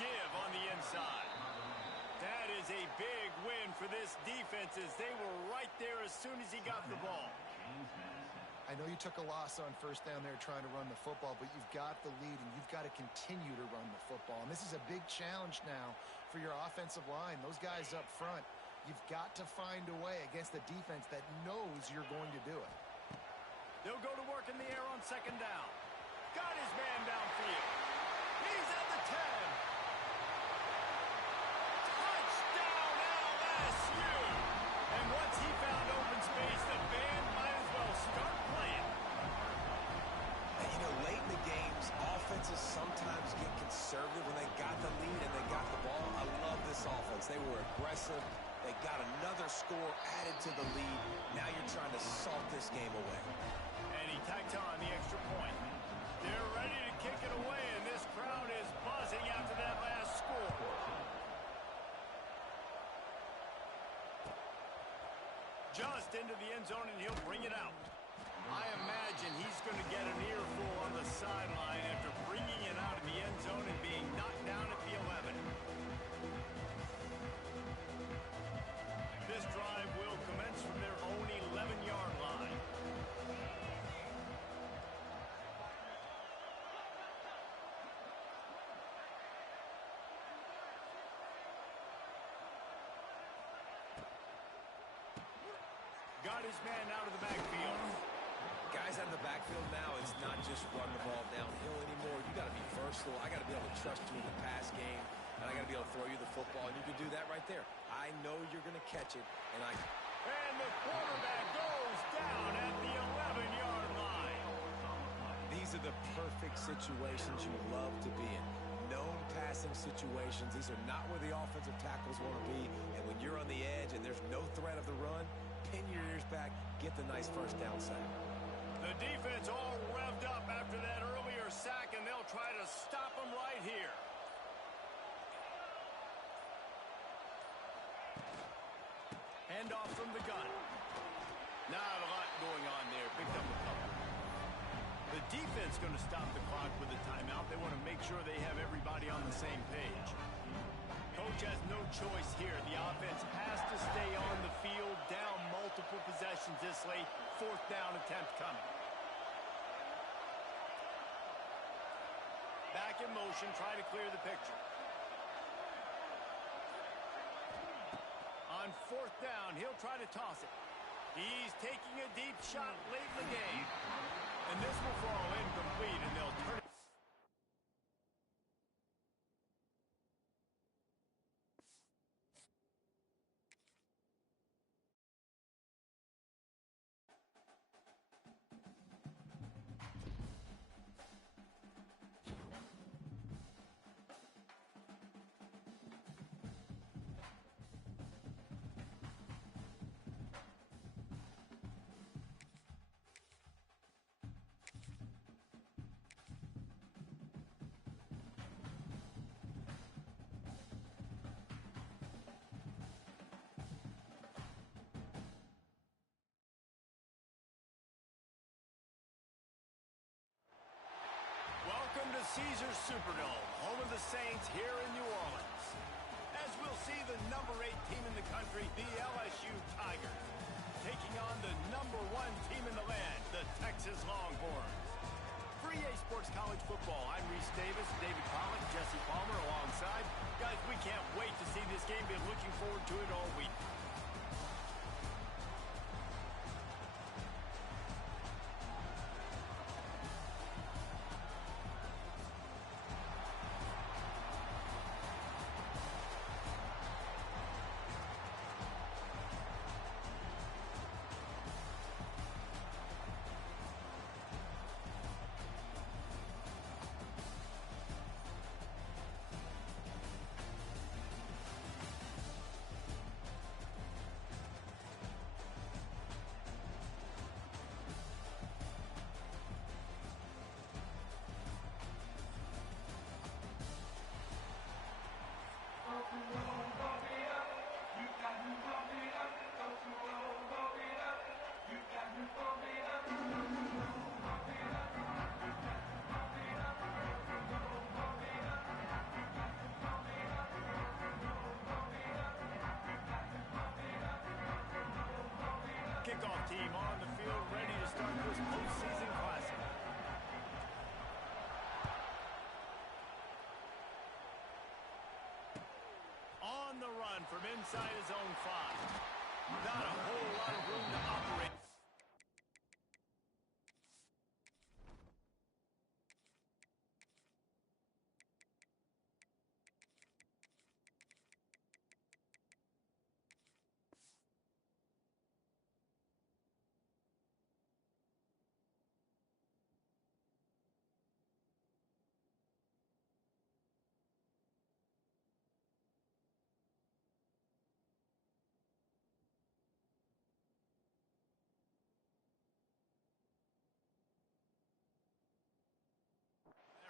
give on the inside. That is a big win for this defense as they were right there as soon as he got the ball. I know you took a loss on first down there trying to run the football, but you've got the lead, and you've got to continue to run the football. And this is a big challenge now for your offensive line. Those guys up front, you've got to find a way against a defense that knows you're going to do it. They'll go to work in the air on 2nd down. Got his man downfield. He's at the 10. Touchdown LSU! And once he found open space, the band might as well start playing. And you know, late in the games, offenses sometimes get conservative when they got the lead and they got the ball. I love this offense. They were aggressive. They got another score added to the lead. Now you're trying to salt this game away. And he tacked on the extra point. They're ready to kick it away, and this crowd is buzzing after that last score. Just into the end zone, and he'll bring it out. I imagine he's going to get an earful on the sideline after bringing it out of the end zone and being knocked down at the 11. This drive will commence from their own 11-yard line. Got his man out of the backfield. Guys out of the backfield now, it's not just run the ball downhill anymore. You got to be versatile. I got to be able to trust you in the pass game, and I got to be able to throw you the football, and you can do that right there. I know you're going to catch it, and And the quarterback goes down at the 11-yard line. These are the perfect situations you love to be in. Known passing situations. These are not where the offensive tackles want to be, and when you're on the edge and there's no threat of the run, pin your ears back, get the nice first down sack. The defense all revved up after that earlier sack, and they'll try to stop them right here. Handoff from the gun. Not a lot going on there. Picked up a couple. The defense going to stop the clock with a timeout. They want to make sure they have everybody on the same page. Coach has no choice here. The offense has to stay on the field, down multiple possessions this late. 4th down attempt coming. Back in motion, try to clear the picture. On 4th down, he'll try to toss it. He's taking a deep shot late in the game. And this will fall incomplete, and they'll turn it. Caesars Superdome, home of the Saints here in New Orleans. As we'll see the number 8 team in the country, the LSU Tigers, taking on the number 1 team in the land, the Texas Longhorns. For EA Sports College Football, I'm Reese Davis, David Pollock, Jesse Palmer alongside. Guys, we can't wait to see this game. Been looking forward to it all week. Kickoff team on the field, ready to start this postseason classic. On the run from inside his own 5. Not a whole lot of room to operate.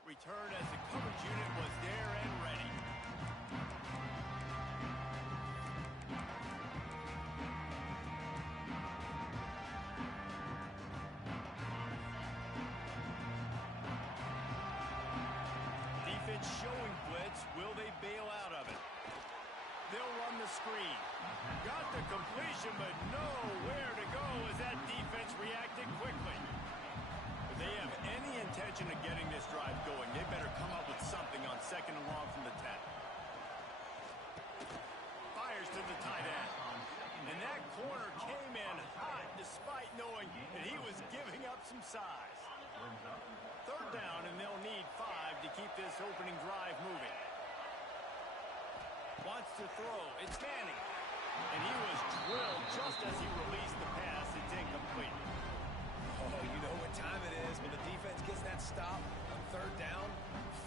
Return as the coverage unit was there and ready. Defense showing blitz. Will they bail out of it? They'll run the screen. Got the completion, but nowhere to go as that defense reacted quickly. If they have any intention of getting this drive going, they better come up with something on 2nd and long from the 10. Fires to the tight end. And that corner came in hot despite knowing that he was giving up some size. 3rd down, and they'll need 5 to keep this opening drive moving. Wants to throw. It's Manning. And he was drilled just as he released the pass. It's incomplete. Oh, you know what time it is when the defense gets that stop on 3rd down.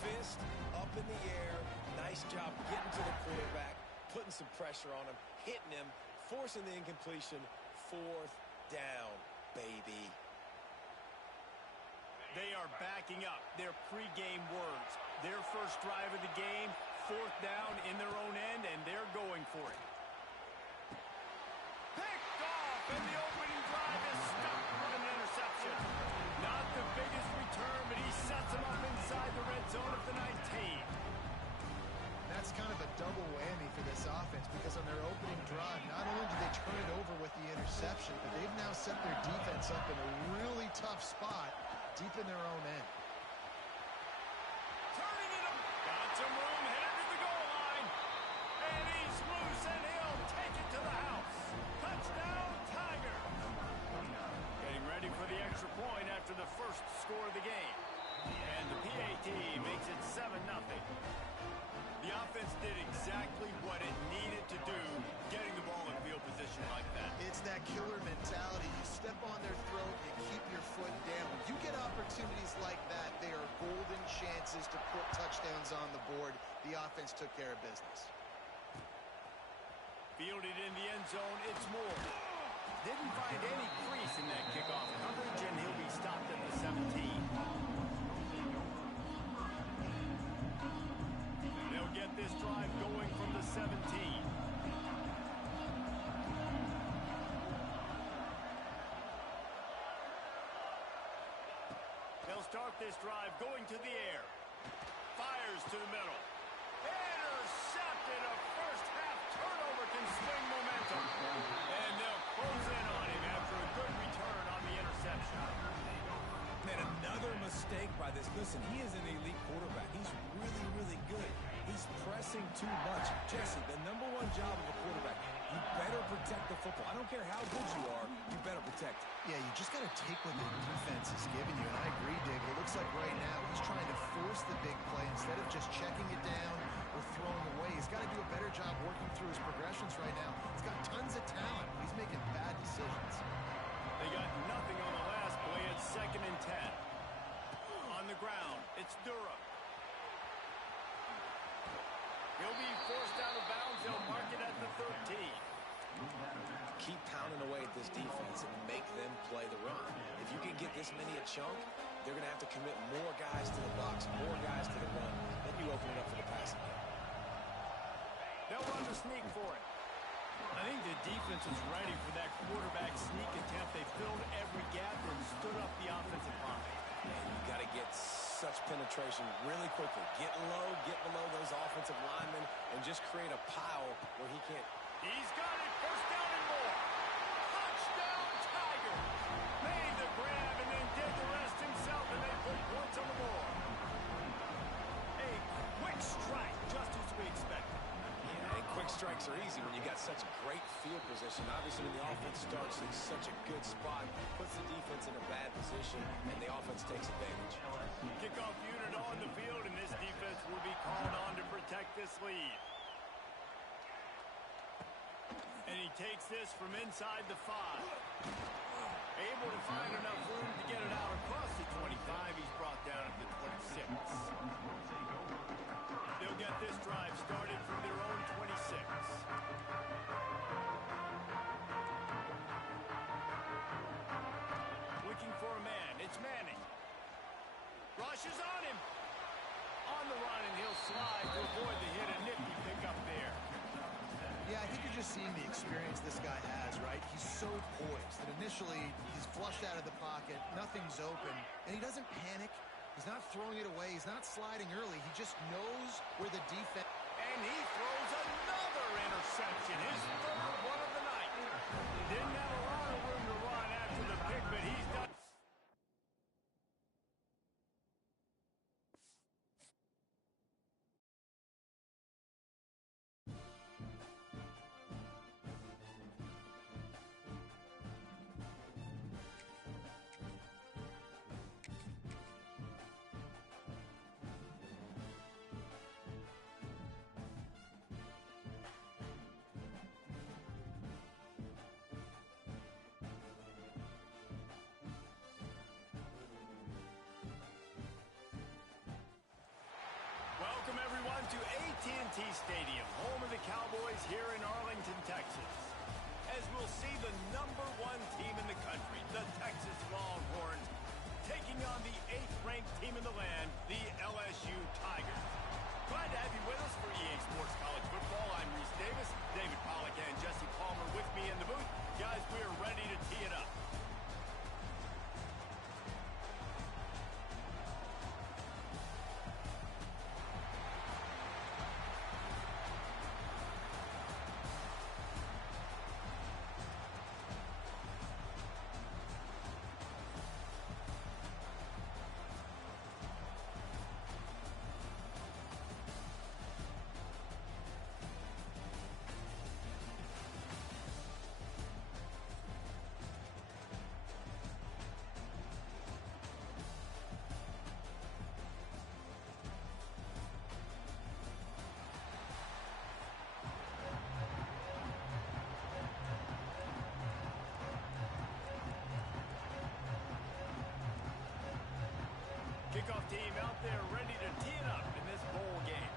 Fist up in the air. Nice job getting to the quarterback, putting some pressure on him, hitting him, forcing the incompletion. 4th down, baby. They are backing up their pregame words. Their first drive of the game, 4th down in their own end, and they're going for it. Picked off, and the opening drive is stopped with an interception. Not the biggest return, but he sets them up inside the red zone of the 19. That's kind of a double whammy for this offense because on their opening drive, not only did they turn it over with the interception, but they've now set their defense up in a really tough spot deep in their own end. Turning it up. Got some room, headed to the goal line. And he's loose, and he'll take it to the house. Touchdown, Tiger. Getting ready for the extra point after the first score of the game. And the PAT makes it 7-0. The offense did exactly what it needed to do, getting the ball in field position like that. It's that killer mentality. You step on their throat, you keep your foot down. When you get opportunities like that, they are golden chances to put touchdowns on the board. The offense took care of business. Fielded in the end zone, it's Moore. Didn't find any crease in that kickoff coverage, and he'll be stopped at the 17. They'll get this drive going from the 17. They'll start this drive going to the air. fires to the middle. Intercepted. A first-half turnover can swing momentum. And they'll close in on him after a good return on the interception. And another mistake by this. Listen, he is an elite quarterback. He's really, really good. He's pressing too much. Jesse, the number one job of a quarterback, you better protect the football. I don't care how good you are, you better protect it. Yeah, you just got to take what the defense is giving you. And I agree, David. It looks like right now he's trying to force the big play instead of just checking it down or throwing away. He's got to do a better job working through his progressions right now. He's got tons of talent. He's making bad decisions. They got nothing on the last play. It's 2nd and 10. On the ground, it's Durham. He'll be forced out of bounds. They'll mark it at the 13. Keep pounding away at this defense and make them play the run. If you can get this many a chunk, they're going to have to commit more guys to the box, more guys to the run. Then you open it up for the passing game. They'll run the sneak for it. I think the defense was ready for that quarterback sneak attempt. They filled every gap and stood up the offensive line. And you got to get such penetration really quickly. Get low, get below those offensive linemen, and just create a pile where he can't. He's got it. First down and more. Touchdown, Tigers. Made the grab and then did the rest himself, and they put points on the board. A quick strike, just as we expected. Yeah, and quick strikes are easy when you got such great field position. Obviously, when the offense starts in such a good spot, puts the defense in a bad position, and the offense takes advantage. Kickoff unit on the field, and this defense will be called on to protect this lead. And he takes this from inside the 5. Able to find enough room to get it out across the 25. He's brought down at the 26. They'll get this drive started from their own 26. Looking for a man. It's Manning. Rushes on him. On the run, and he'll slide to avoid the hit. A nifty pickup there. Yeah, I think you're just seeing the experience this guy has, right? He's so poised that initially he's flushed out of the pocket, nothing's open, and he doesn't panic. He's not throwing it away. He's not sliding early. He just knows where the defense... And he throws another interception, his 3rd one of the night. Didn't have a lot of room to run after the pick, but he's done. Welcome, everyone, to AT&T Stadium, home of the Cowboys here in Arlington, Texas. As we'll see the #1 team in the country, the Texas Longhorns, taking on the 8th-ranked team in the land, the LSU Tigers. Glad to have you with us for EA Sports College Football. I'm Reese Davis, David Pollack, and Jesse Palmer with me in the booth. Guys, we are ready to tee it up. Kickoff team out there ready to tee it up in this bowl game.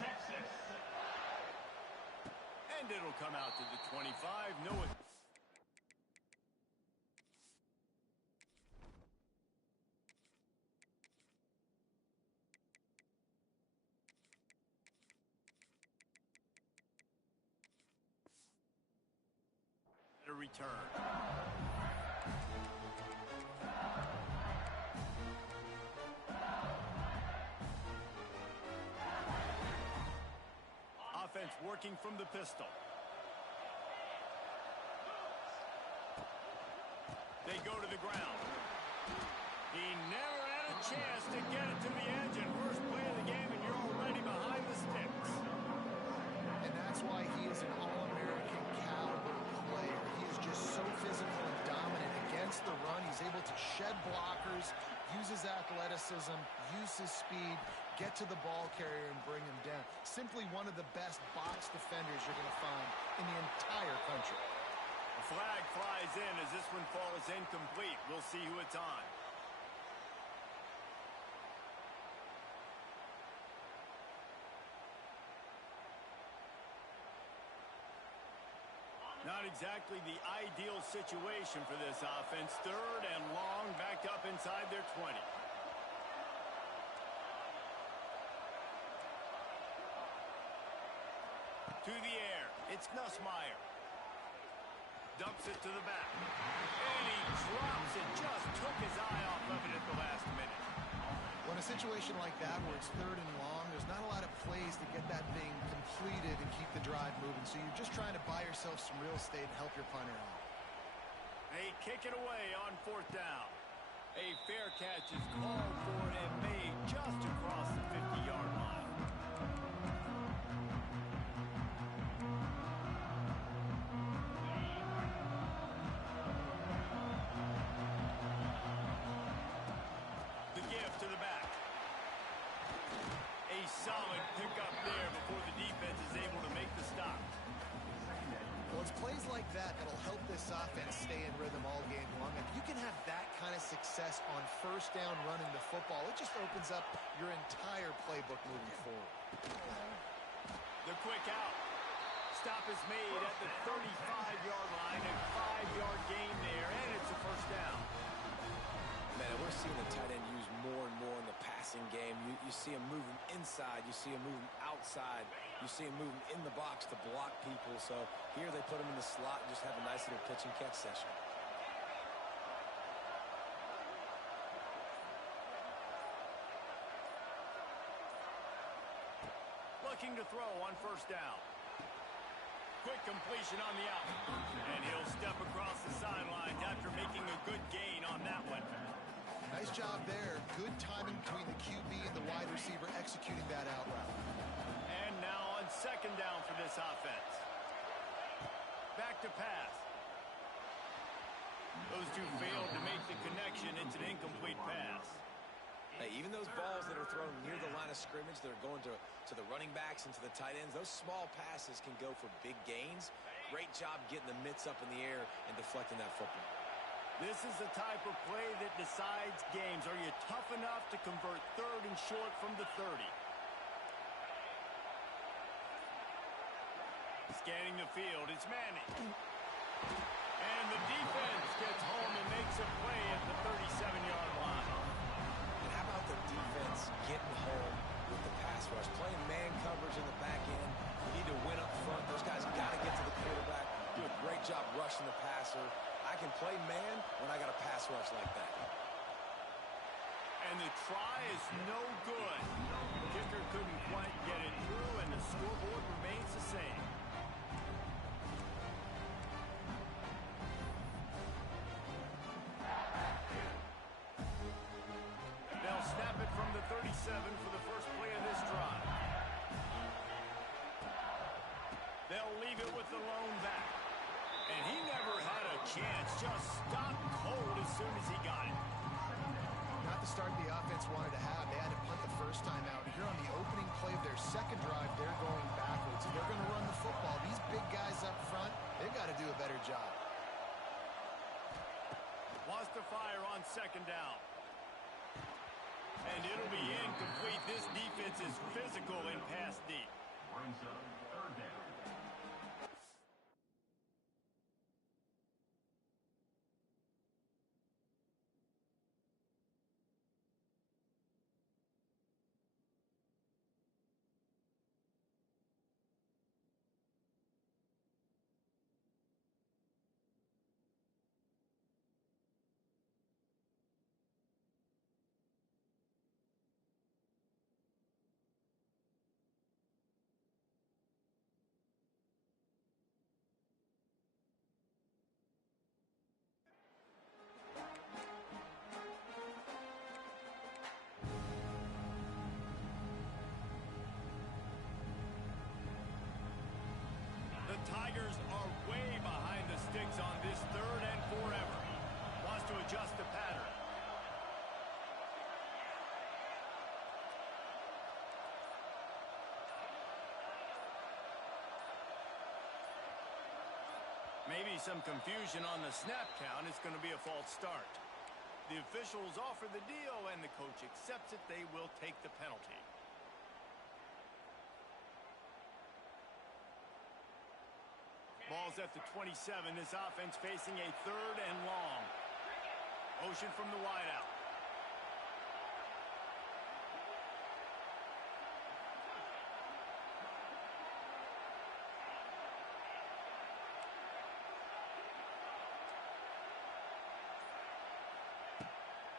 Texas. And it'll come out to the 25. No one. A return. offense working from the pistol. They go to the ground. He never had a chance to get it to the edge, and first play of the game, and you're already behind the sticks. And that's why he is an All-American caliber player. He is just so physical and dominant against the run. He's able to shed blockers, use his athleticism, use his speed, get to the ball carrier and bring him down. Simply one of the best box defenders you're going to find in the entire country. A flag flies in as this one falls incomplete. We'll see who it's on. Not exactly the ideal situation for this offense. Third and long, backed up inside their 20. To the air. It's Nussmeier. Dumps it to the back. And he drops it. Just took his eye off of it at the last minute. When a situation like that where it's third and long, there's not a lot of plays to get that thing completed and keep the drive moving. So you're just trying to buy yourself some real estate and help your punter out. They kick it away on fourth down. A fair catch is called for and made just across the 50-yard line. Solid pickup there before the defense is able to make the stop. Well, it's plays like that that'll help this offense stay in rhythm all game long. If you can have that kind of success on first down running the football, it just opens up your entire playbook moving forward. The quick out. Stop is made at the 35-yard line. A 5-yard gain there, and it's a first down. Man, we're seeing the tight end used more and more in the passing game. You see him moving inside. You see him moving outside. You see him moving in the box to block people. So here they put him in the slot and just have a nice little pitch and catch session. Looking to throw on first down. Quick completion on the out. And he'll step across the sidelines after making a good gain on that one. Nice job there. Good timing between the QB and the wide receiver executing that out route. And now on second down for this offense. Back to pass. Those two failed to make the connection. It's an incomplete pass. Hey, even those balls that are thrown near the line of scrimmage that are going to the running backs and to the tight ends, those small passes can go for big gains. Great job getting the mitts up in the air and deflecting that football. This is the type of play that decides games. Are you tough enough to convert third and short from the 30? Scanning the field, it's Manning. And the defense gets home and makes a play at the 37-yard line. And how about the defense getting home with the pass rush? Playing man coverage in the back end. You need to win up front. Those guys got to get to the quarterback. Do a great job rushing the passer. I can play man when I got a pass rush like that. And the try is no good. The kicker couldn't quite get it through, and the scoreboard remains the same. They'll snap it from the 37 for the first play of this drive. They'll leave it with the lone back. And he never had a chance, just stopped cold as soon as he got it. Not the start the offense wanted to have. They had to punt the first time out. Here on the opening play of their second drive, they're going backwards. They're going to run the football. These big guys up front, they've got to do a better job. Wants to fire on second down. And it'll be incomplete. This defense is physical in pass deep. Third down. Maybe some confusion on the snap count. It's going to be a false start. The officials offer the deal, and the coach accepts it. They will take the penalty. Ball's at the 27. This offense facing a 3rd and long. Motion from the wideout.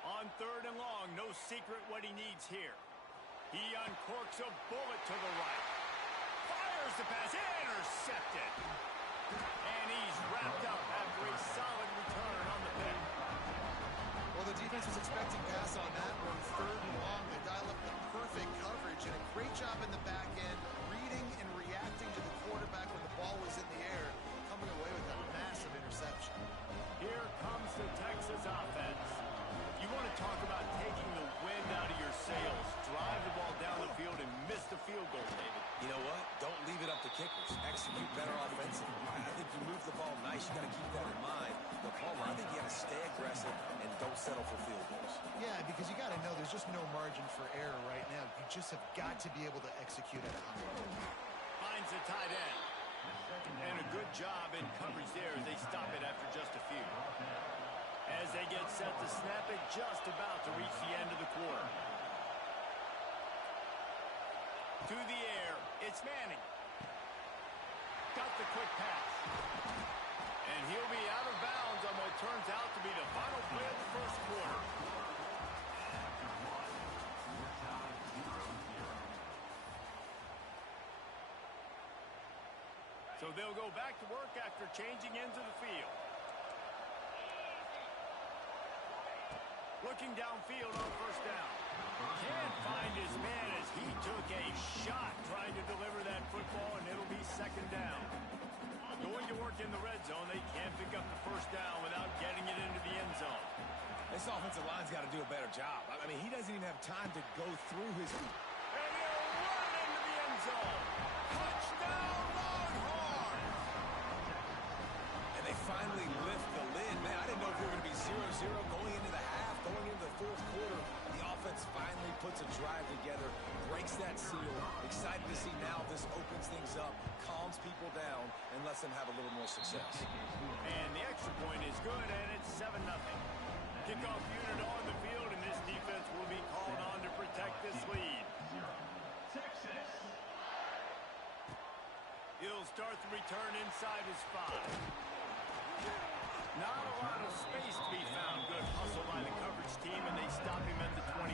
On 3rd and long, no secret what he needs here. He uncorks a bullet to the right. Fires the pass, intercepted. And he's wrapped up after a solid return on the pick. Well, the defense was expecting pass on that one. 3rd and long, they dial up the perfect coverage and a great job in the back end, reading and reacting to the quarterback when the ball was in the air, coming away with a massive interception. Here comes the Texas offense. You want to talk about taking the wind out of your sails. Drive the ball down the field and miss the field goal, David. You know what? Don't leave it up to kickers. Execute better offensively. I think you move the ball nice. You got to keep that in mind. But Palmer, I think you got to stay aggressive and don't settle for field goals. Yeah, because you got to know there's just no margin for error right now. You just have got to be able to execute at a high level. Finds the tight end. And a good job in coverage there as they stop it after just a few. As they get set to snap it, just about to reach the end of the quarter. To the air, it's Manning. Got the quick pass. And he'll be out of bounds on what turns out to be the final play of the first quarter. So they'll go back to work after changing into the field. Looking downfield on 1st down. Can't find his man as he took a shot trying to deliver that football, and it'll be 2nd down. Going to work in the red zone. They can't pick up the 1st down without getting it into the end zone. This offensive line's got to do a better job. I mean, he doesn't even have time to go through his... And he'll run into the end zone. Touchdown, Longhorns! And they finally lift the lid. Man, I didn't know if we were going to be 0-0 going into the half. Going into the 4th quarter, the offense finally puts a drive together, breaks that seal. Excited to see now this opens things up, calms people down, and lets them have a little more success. And the extra point is good, and it's 7-0. Kickoff unit on the field, and this defense will be called on to protect this lead. He'll start the return inside his 5. Not a lot of space to be found. Good hustle by the coverage team, and they stop him at the 21.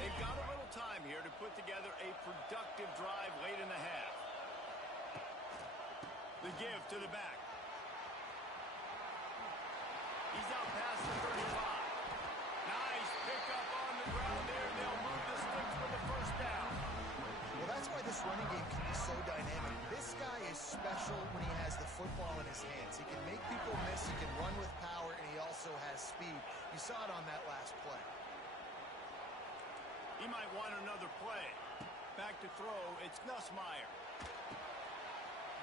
They've got a little time here to put together a productive drive late in the half. The give to the back. He's out past the 35. Nice pickup on the ground there. They'll move the sticks for the 1st down. Well, that's why this running game can be so dynamic. This guy is special when he has the football in his hands. He can make people miss, he can run with power, and he also has speed. You saw it on that last play. He might want another play. Back to throw, it's Nussmeier.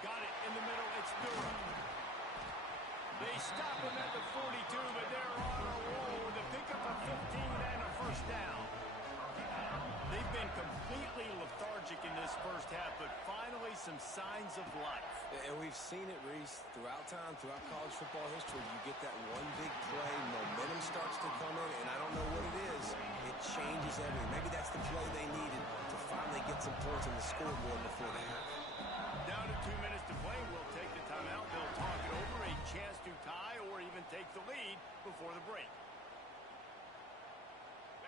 Got it in the middle, it's Durham. They stop him at the 42, but they're on a roll with a pickup of 15 and a 1st down. They've been completely lethargic in this 1st half, but finally some signs of life. And we've seen it, Reese, throughout time, throughout college football history. You get that one big play, momentum starts to come in, and I don't know what it is. It changes everything. Maybe that's the play they needed to finally get some points on the scoreboard before the half. Down to 2 minutes to play. We'll take the timeout. They'll talk it over, a chance to tie or even take the lead before the break.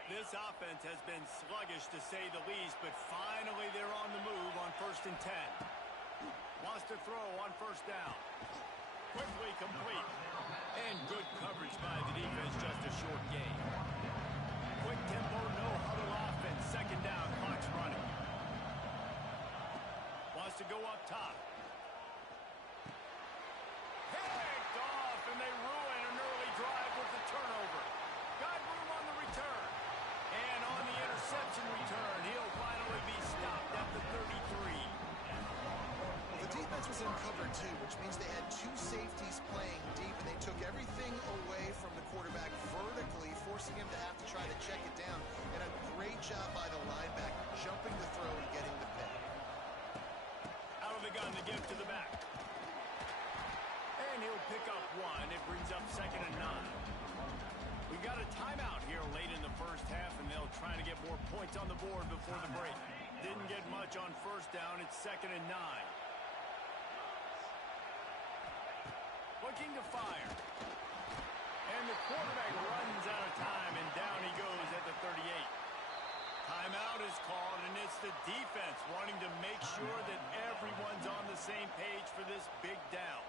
This offense has been sluggish, to say the least, but finally they're on the move on 1st and 10. Wants to throw on 1st down. Quickly complete. And good coverage by the defense, just a short gain. Quick tempo, no huddle offense. 2nd down, clock's running. Wants to go up top. Picked off, and they ruin an early drive with the turnover. Got room on the return. And on the interception return, he'll find a 2, which means they had 2 safeties playing deep, and they took everything away from the quarterback vertically, forcing him to have to try to check it down. And a great job by the linebacker, jumping the throw and getting the pick. Out of the gun, the give to the back. And he'll pick up 1. It brings up 2nd and 9. We got a timeout here late in the first half, and they'll try to get more points on the board before the break. Didn't get much on first down. It's 2nd and 9. Looking to fire. And the quarterback runs out of time, and down he goes at the 38. Timeout is called, and it's the defense wanting to make sure that everyone's on the same page for this big down.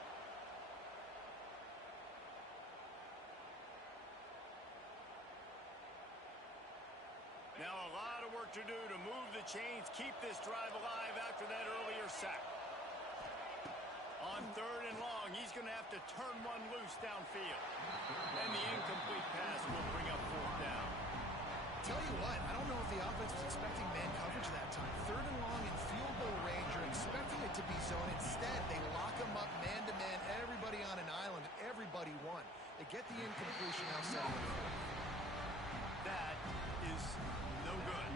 Now a lot of work to do to move the chains, keep this drive alive after that earlier sack. On 3rd and long, he's going to have to turn one loose downfield. And the incomplete pass will bring up 4th down. Tell you what, I don't know if the offense was expecting man coverage that time. 3rd and long in field goal range, you're expecting it to be zone. Instead, they lock him up man-to-man, everybody on an island, and everybody won. They get the incompletion now 7. That is no good.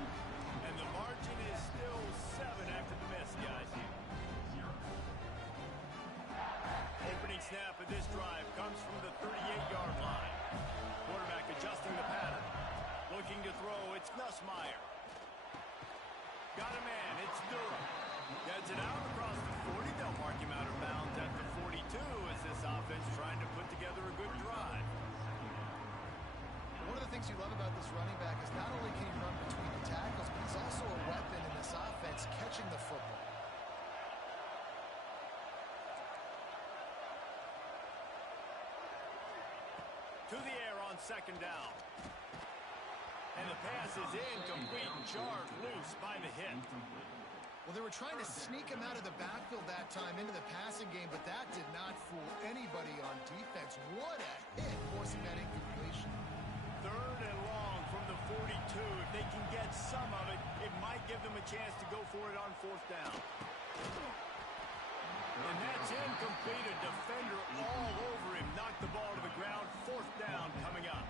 And the margin is still 7 after the miss, guys. Opening snap of this drive comes from the 38-yard line. Quarterback adjusting the pattern. Looking to throw, it's Nussmeier. Got a man, it's Durham. Gets it out across the 40. They'll mark him out of bounds at the 42 as this offense trying to put together a good drive. One of the things you love about this running back is not only can he run between the tackles, but he's also a weapon in this offense catching the football. To the air on 2nd down. And the pass is incomplete, jarred loose by the hit. Well, they were trying to sneak him out of the backfield that time into the passing game, but that did not fool anybody on defense. What a hit, forcing that incompletion. 3rd and long from the 42. If they can get some of it, it might give them a chance to go for it on 4th down. And that's incomplete. A defender all over him. Knocked the ball to the ground. 4th down coming up.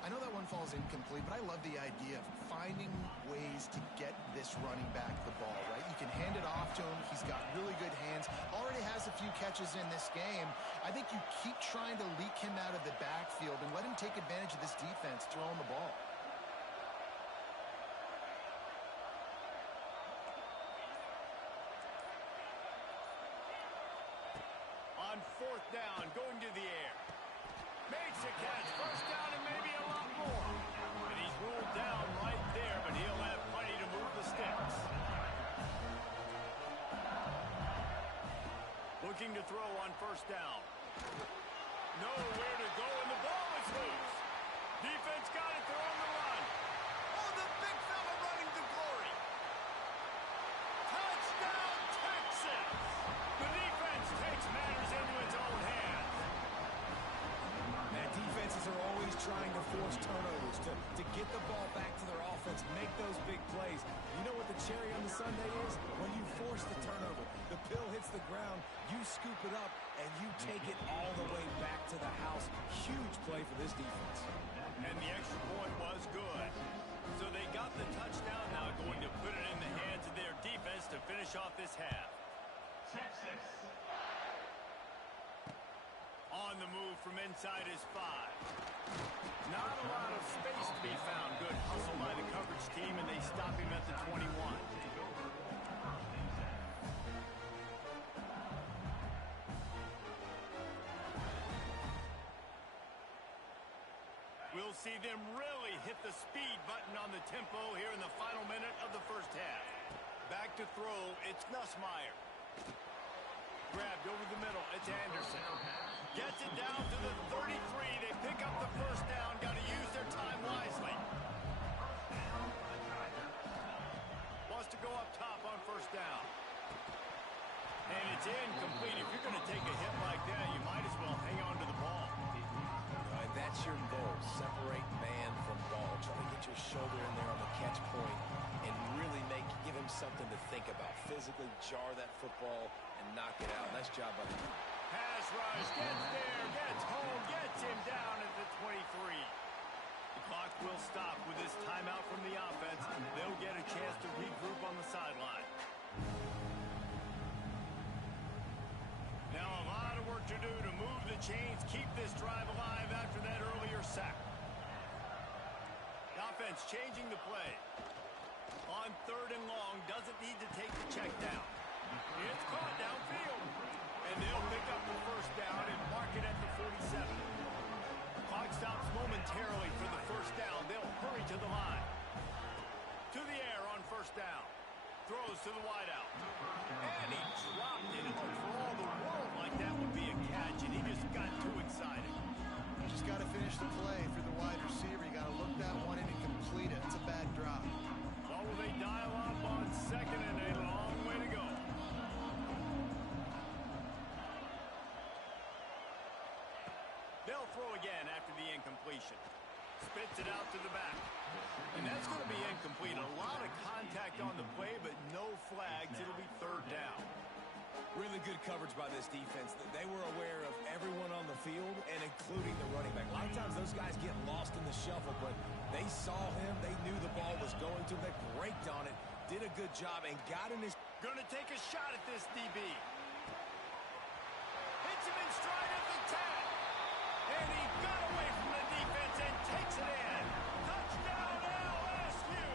I know that one falls incomplete, but I love the idea of finding ways to get this running back the ball, right? You can hand it off to him. He's got really good hands. Already has a few catches in this game. I think you keep trying to leak him out of the backfield and let him take advantage of this defense throwing the ball. On 4th down, going to the air. Makes a catch. 1st down and maybe a lot more. And he's ruled down right there, but he'll have plenty to move the sticks. Looking to throw on 1st down. Nowhere to go, and the ball is loose. Defense got it. They're on the run. Oh, the big fella running to glory. Touchdown, Texas. The defense takes matters into its own hands. Defenses are always trying to force turnovers to get the ball back to their offense, make those big plays. You know what the cherry on the sundae is? When you force the turnover, the pill hits the ground, you scoop it up, and you take it all the way back to the house. Huge play for this defense. And the extra point was good. So they got the touchdown, now going to put it in the hands of their defense to finish off this half. Texas. On the move from inside his 5. Not a lot of space to be found. Good hustle by the coverage team, and they stop him at the 21. We'll see them really hit the speed button on the tempo here in the final minute of the first half. Back to throw, it's Nussmeier. Grabbed over the middle, it's Anderson. Gets it down to the 33. They pick up the 1st down. Got to use their time wisely. Wants to go up top on 1st down. And it's incomplete. If you're going to take a hit like that, you might as well hang on to the ball. Right, that's your goal. Separate man from ball. Try to get your shoulder in there on the catch point and really give him something to think about. Physically jar that football and knock it out. Nice job by the pass rush, gets there, gets home, gets him down at the 23. The clock will stop with this timeout from the offense. They'll get a chance to regroup on the sideline. Now a lot of work to do to move the chains, keep this drive alive after that earlier sack. The offense changing the play. On 3rd and long, doesn't need to take the check down. It's caught downfield. And they'll pick up the first down and mark it at the 47. The clock stops momentarily for the first down. They'll hurry to the line. To the air on first down. Throws to the wideout. And he dropped it. It looked for all the world like that would be a catch, and he just got too excited. Just got to finish the play for the wide receiver. You got to look that one in and complete it. It's a bad drop. Well, will they dial up on 2nd and a long way to go? They'll throw again after the incompletion. Spits it out to the back. And that's going to be incomplete. A lot of contact on the play, but no flags. It'll be 3rd down. Really good coverage by this defense. They were aware of everyone on the field, and including the running back. A lot of times those guys get lost in the shuffle, but they saw him. They knew the ball was going to. They braked on it, did a good job, and got in his... Going to take a shot at this DB. Hits him in stride at the 10. And he got away from the defense and takes it in. Touchdown, LSU!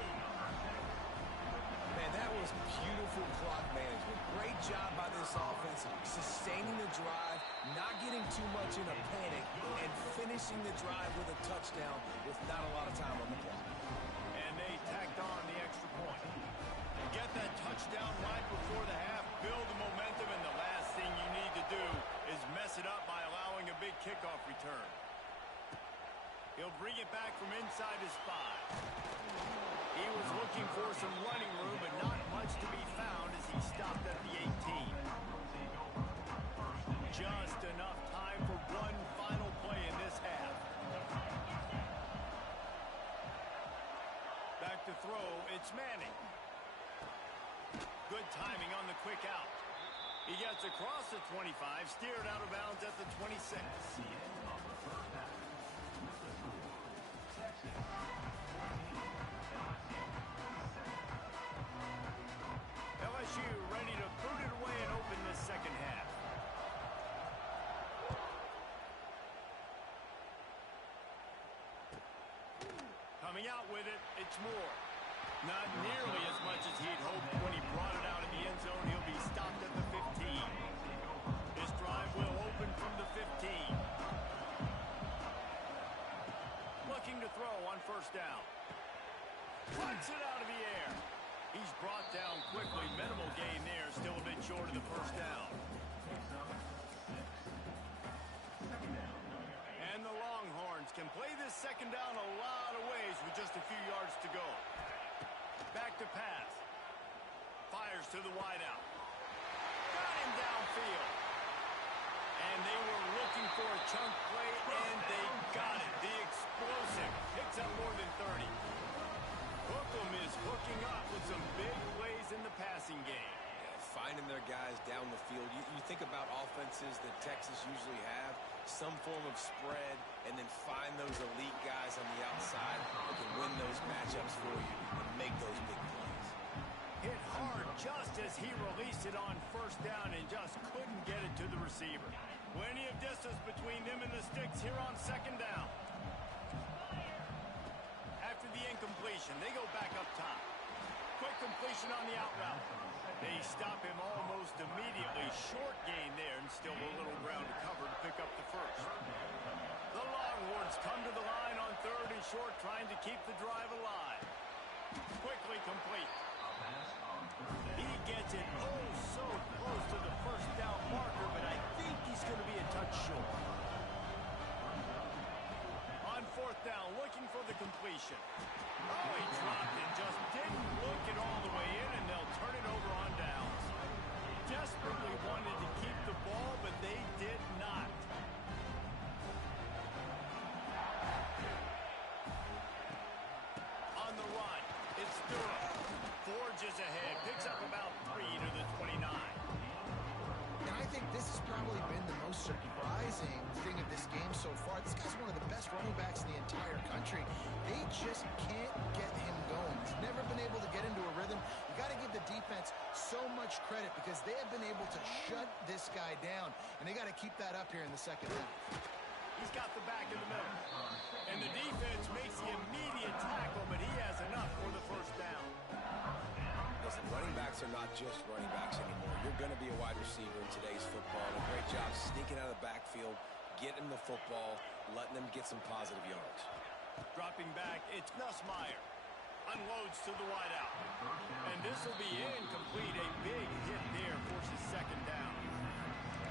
Man, that was beautiful clock management. Great job by this offense, sustaining the drive, not getting too much in a panic, and finishing the drive with a touchdown with not a lot of time on the clock. And they tacked on the extra point. Get that touchdown right before the half, build the momentum, and the last thing you need to do is mess it up by allowing a big kickoff return. He'll bring it back from inside his 5. He was looking for some running room, but not much to be found as he stopped at the 18. Just enough time for one final play in this half. Back to throw, it's Manning. Good timing on the quick out. He gets across the 25, steered out of bounds at the 26. LSU ready to boot it away and open this second half. Coming out with it, it's Moore. Not nearly as much as he'd hoped when he brought it out in the end zone. He'll be stopped at the 15. This drive will open from the 15. Looking to throw on first down. Plucks it out of the air. He's brought down quickly. Minimal gain there. Still a bit short of the first down. And the Longhorns can play this second down a lot of ways with just a few yards to go. Back to pass. Fires to the wideout. Got him downfield. And they were looking for a chunk play, and they got it. The explosive picks up more than 30. Hookem is hooking up with some big plays in the passing game. Yeah, finding their guys down the field. You think about offenses that Texas usually have, some form of spread, and then find those elite guys on the outside that can win those matchups for you and make those big plays. Hit hard just as he released it on first down and just couldn't get it to the receiver. Plenty of distance between them and the sticks here on second down. After the incompletion, they go back up top. Quick completion on the out route. They stop him almost immediately. Short gain there and still a little ground to cover to pick up the first. The Longhorns come to the line on 3rd and short, trying to keep the drive alive. Quickly complete. He gets it oh so close to the first down marker, but I think he's going to be a touch short. On 4th down, looking for the completion. Oh, he dropped it. Just didn't look it all the way in, and they'll turn it over on downs. Desperately wanted to keep the ball, but they did not. On the run, it's Durham. Forges ahead, picks up about this has probably been the most surprising thing of this game so far. This guy's one of the best running backs in the entire country. They just can't get him going. He's never been able to get into a rhythm. You got to give the defense so much credit because they have been able to shut this guy down, and they got to keep that up here in the second half. He's got the back in the middle. And the defense makes the immediate tackle, but he has enough for the first down. Listen, running backs are not just running backs anymore. You're going to be a wide receiver in today's football. A great job sneaking out of the backfield, getting the football, letting them get some positive yards. Dropping back, it's Nussmeier. Unloads to the wideout. And this will be incomplete. A big hit there forces second down.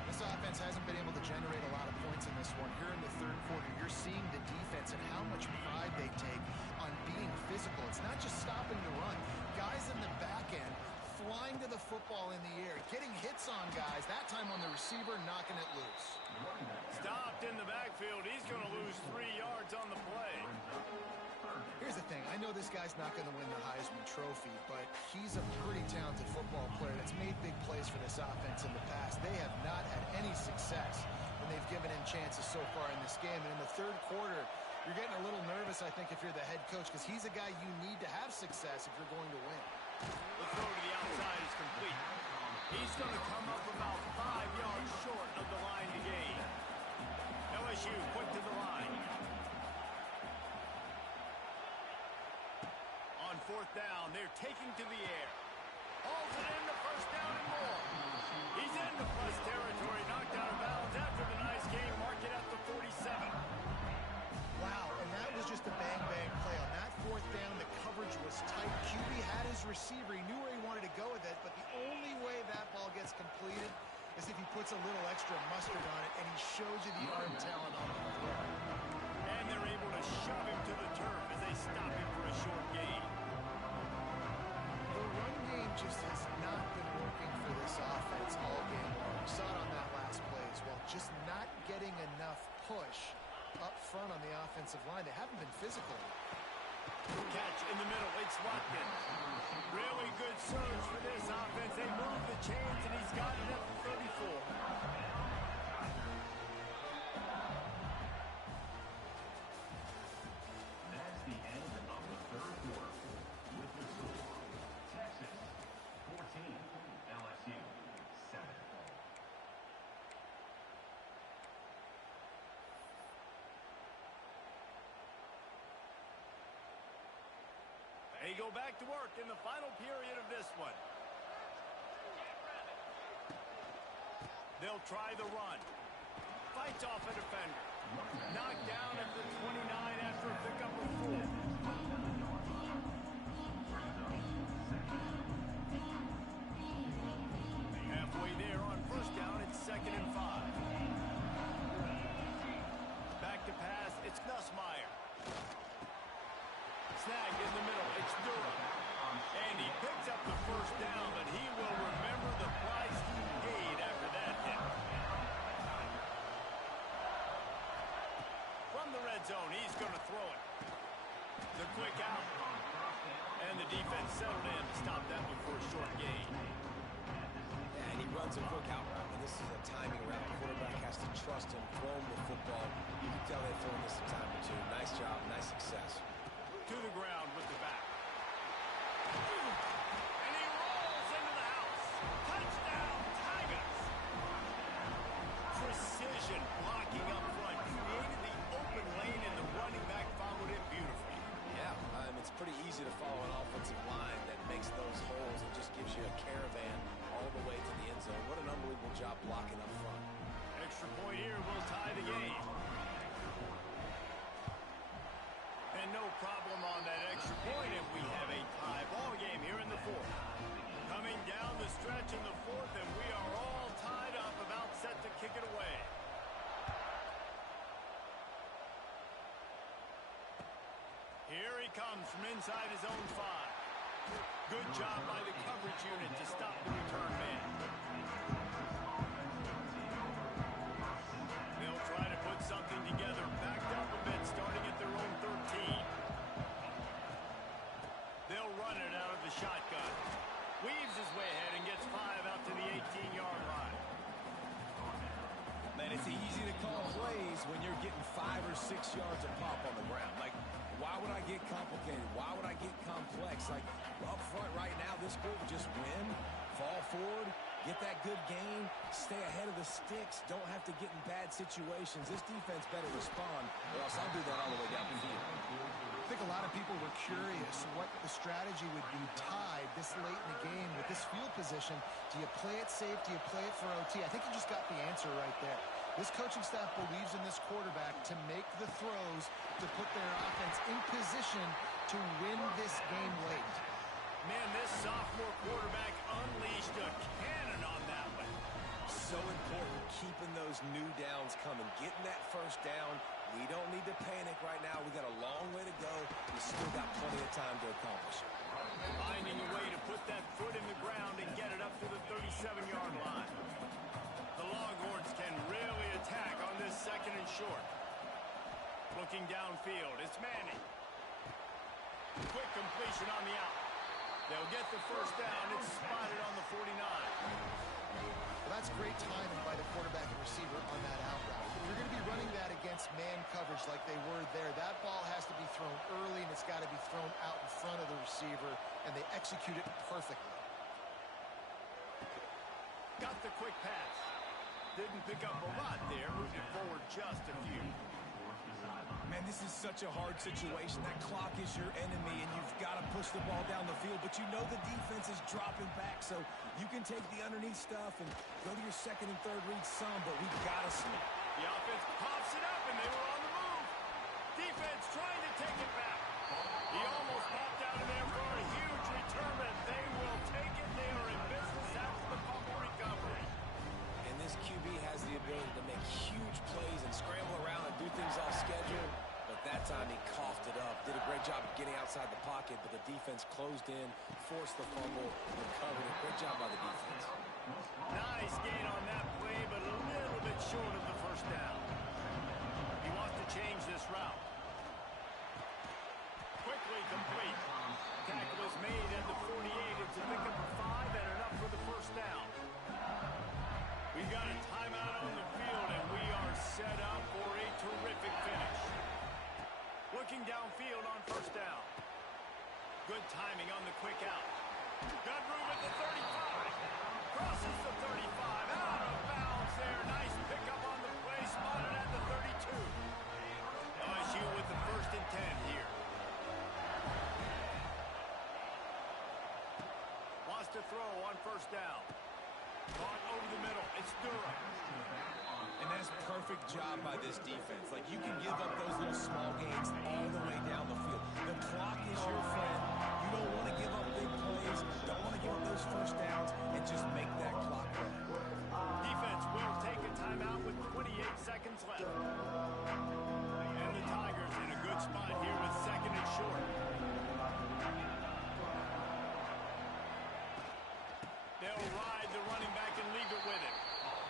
This offense hasn't been able to generate a lot of points in this one. Here in the third quarter, you're seeing the defense and how much pride they take on being physical. It's not just stopping the run. Guys in the back end flying to the football in the air, getting hits on guys, that time on the receiver, knocking it loose. Stopped in the backfield. He's going to lose 3 yards on the play. Here's the thing. I know this guy's not going to win the Heisman Trophy, but he's a pretty talented football player that's made big plays for this offense in the past. They have not had any success when they've given him chances so far in this game. And in the third quarter, you're getting a little nervous, I think, if you're the head coach, because he's a guy you need to have success if you're going to win. The throw to the outside is complete. He's going to come up about 5 yards short of the line to gain. LSU quick to the line. On fourth down, they're taking to the air. Hauls it in the first down and more. He's into plus territory, knocked out of bounds after the nice game. Mark it at the 47. Wow, and that was just a bang-bang play. On that fourth down, the coverage was tight. QB had his receiver. He knew where he wanted to go with it, but the only way that ball gets completed is if he puts a little extra mustard on it, and he shows you the arm talent on the throw. And they're able to shove him to the turf as they stop him for a short gain. The run game just has not been working for this offense all game long. We saw it on that last play as well. Just not getting enough push up front on the offensive line. They haven't been physical. Catch in the middle. It's Watkins. Really good surge for this offense. They move the chains, and he's got it at the 34. That's the end of the third quarter. With the score, Texas 14, LSU 7. They go back to work in the final period of this one. They'll try the run. Fights off a defender. Knocked down at the 29 after a pickup of 4. Halfway there on first down, it's 2nd and 5. Back to pass, it's Nussmeier. Snagged in the middle, it's Durham. And he picks up the first down, but he will remember the price he paid after that hit. From the red zone, he's going to throw it. The quick out. And the defense settled in to stop that one for a short gain. Yeah, and he runs a quick out route, and this is a timing route. The quarterback has to trust him, throw him the football. You can tell they've thrown this a time or two. Nice job, nice success. To the ground with the back. And he rolls into the house. Touchdown, Tigers. Precision blocking up front. Created the open lane, and the running back followed it beautifully. Yeah, it's pretty easy to follow an offensive line that makes those holes and just gives you a caravan all the way to the end zone. What an unbelievable job blocking up front. Extra point here will tie the game. And no problem on that extra point, and we have a tie ball game here in the fourth. Coming down the stretch in the fourth, and we are all tied up, about set to kick it away. Here he comes from inside his own 5. Good job by the coverage unit to stop the return man. They'll try to put something together, backed up a bit, starting at their own 13. They'll run it out of the shotgun. Weaves his way ahead and gets 5 out to the 18-yard line. Man, it's easy to call plays when you're getting 5 or 6 yards of pop on the ground. Like, why would I get complicated? Why would I get complex? Like, up front right now, this group just win, fall forward, get that good gain, stay ahead of the sticks, don't have to get in bad situations. This defense better respond, or else I'll do that all the way down the field. I think a lot of people were curious what the strategy would be tied this late in the game with this field position. Do you play it safe? Do you play it for OT? I think you just got the answer right there. This coaching staff believes in this quarterback to make the throws, to put their offense in position to win this game late. Man, this sophomore quarterback unleashed a cannon on that one. So important keeping those new downs coming, getting that first down. We don't need to panic right now. We got a long way to go. We still got plenty of time to accomplish it. Finding a way to put that foot in the ground and get it up to the 37-yard line. The Longhorns can really attack on this second and short. Looking downfield, it's Manning. Quick completion on the out. They'll get the first down. It's spotted on the 49. Well, that's great timing by the quarterback and receiver on that out route. If you're going to be running that against man coverage like they were there, that ball has to be thrown early, and it's got to be thrown out in front of the receiver, and they execute it perfectly. Got the quick pass. Didn't pick up a lot there, moving forward just a few. Man, this is such a hard situation. That clock is your enemy, and you've got to push the ball down the field. But you know the defense is dropping back, so you can take the underneath stuff and go to your second and third read some, but we've got to snap. The offense pops it up, and they were on the move. Defense trying to take it back. He almost popped out of there for a huge return, and they will take it. They are in business after the fumble recovery. And this QB has the ability to make huge plays and scramble around and do things off schedule. But that time he coughed it up. Did a great job of getting outside the pocket, but the defense closed in, forced the fumble, recovered it. Great job by the defense. Nice gain on that play, but a little bit short of the first down. He wants to change this route. Quickly complete. Tackle is made at the 48. It's a pickup of 5 and enough for the first down. We've got a timeout on the field, and we are set up for a terrific finish. Looking downfield on first down. Good timing on the quick out. Got room at the 35. Crosses the 35. Out of bounds there. Nice pickup on the play. Spotted at the 32. LSU with the first and 10 here. Wants to throw on first down. Caught over the middle. It's Durham. And that's perfect job by this defense. Like, you can give up those little small gains all the way down the field. The clock is your friend. You don't want to give up big plays. Don't want to give up those first downs and just make that clock run. Defense will take a timeout with 28 seconds left. And the Tigers in a good spot here with second and short. They'll ride the running back and leave it with him.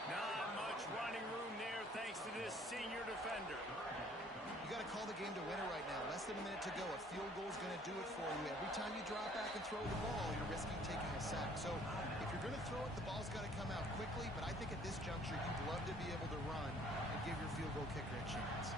Not much running room there thanks to this senior defender. You got to call the game to win it right now. Less than a minute to go. A field goal is going to do it for you. Every time you drop back and throw the ball, you're risking taking a sack. So if you're going to throw it, the ball's got to come out quickly. But I think at this juncture, you'd love to be able to run and give your field goal kicker a chance.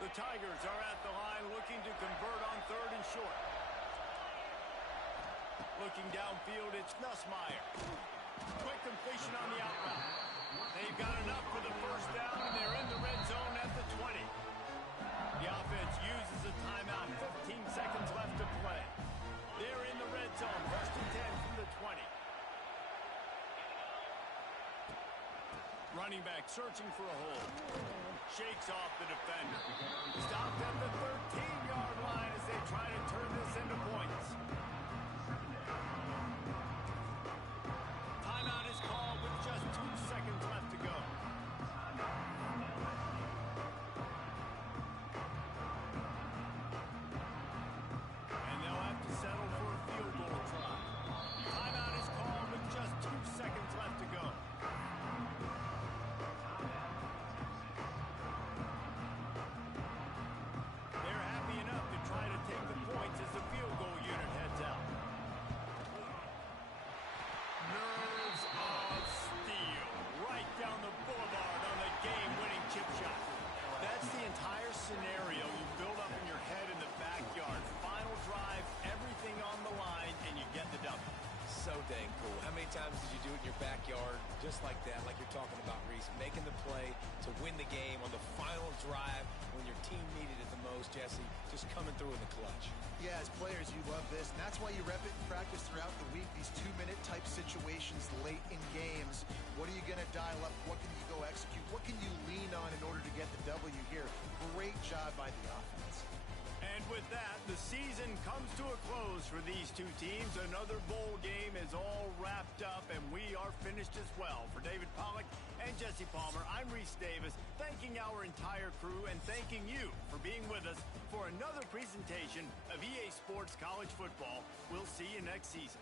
The Tigers are at the line looking to convert on third and short. Looking downfield, it's Nussmeier. Quick completion on the out route. They've got enough for the first down, and they're in the red zone at the 20. The offense uses a timeout. 15 seconds left to play. They're in the red zone. First and 10 from the 20. Running back searching for a hole. Shakes off the defender. Stopped at the 13-yard line as they try to turn this into points. Timeout is called with just 2 seconds left to go. And they'll have to settle for a field goal try. Timeout is called with just 2 seconds left to go. backyard, just like that, like you're talking about, Reese, making the play to win the game on the final drive when your team needed it the most, Jesse, just coming through in the clutch. Yeah, as players, you love this, and that's why you rep it in practice throughout the week, these 2-minute type situations late in games. What are you going to dial up? What can you go execute? What can you lean on in order to get the W here? Great job by the offense. And with that, the season comes to a close for these two teams. Another bowl game is all wrapped up, and we are finished as well. For David Pollack and Jesse Palmer, I'm Reese Davis, thanking our entire crew and thanking you for being with us for another presentation of EA Sports College Football. We'll see you next season.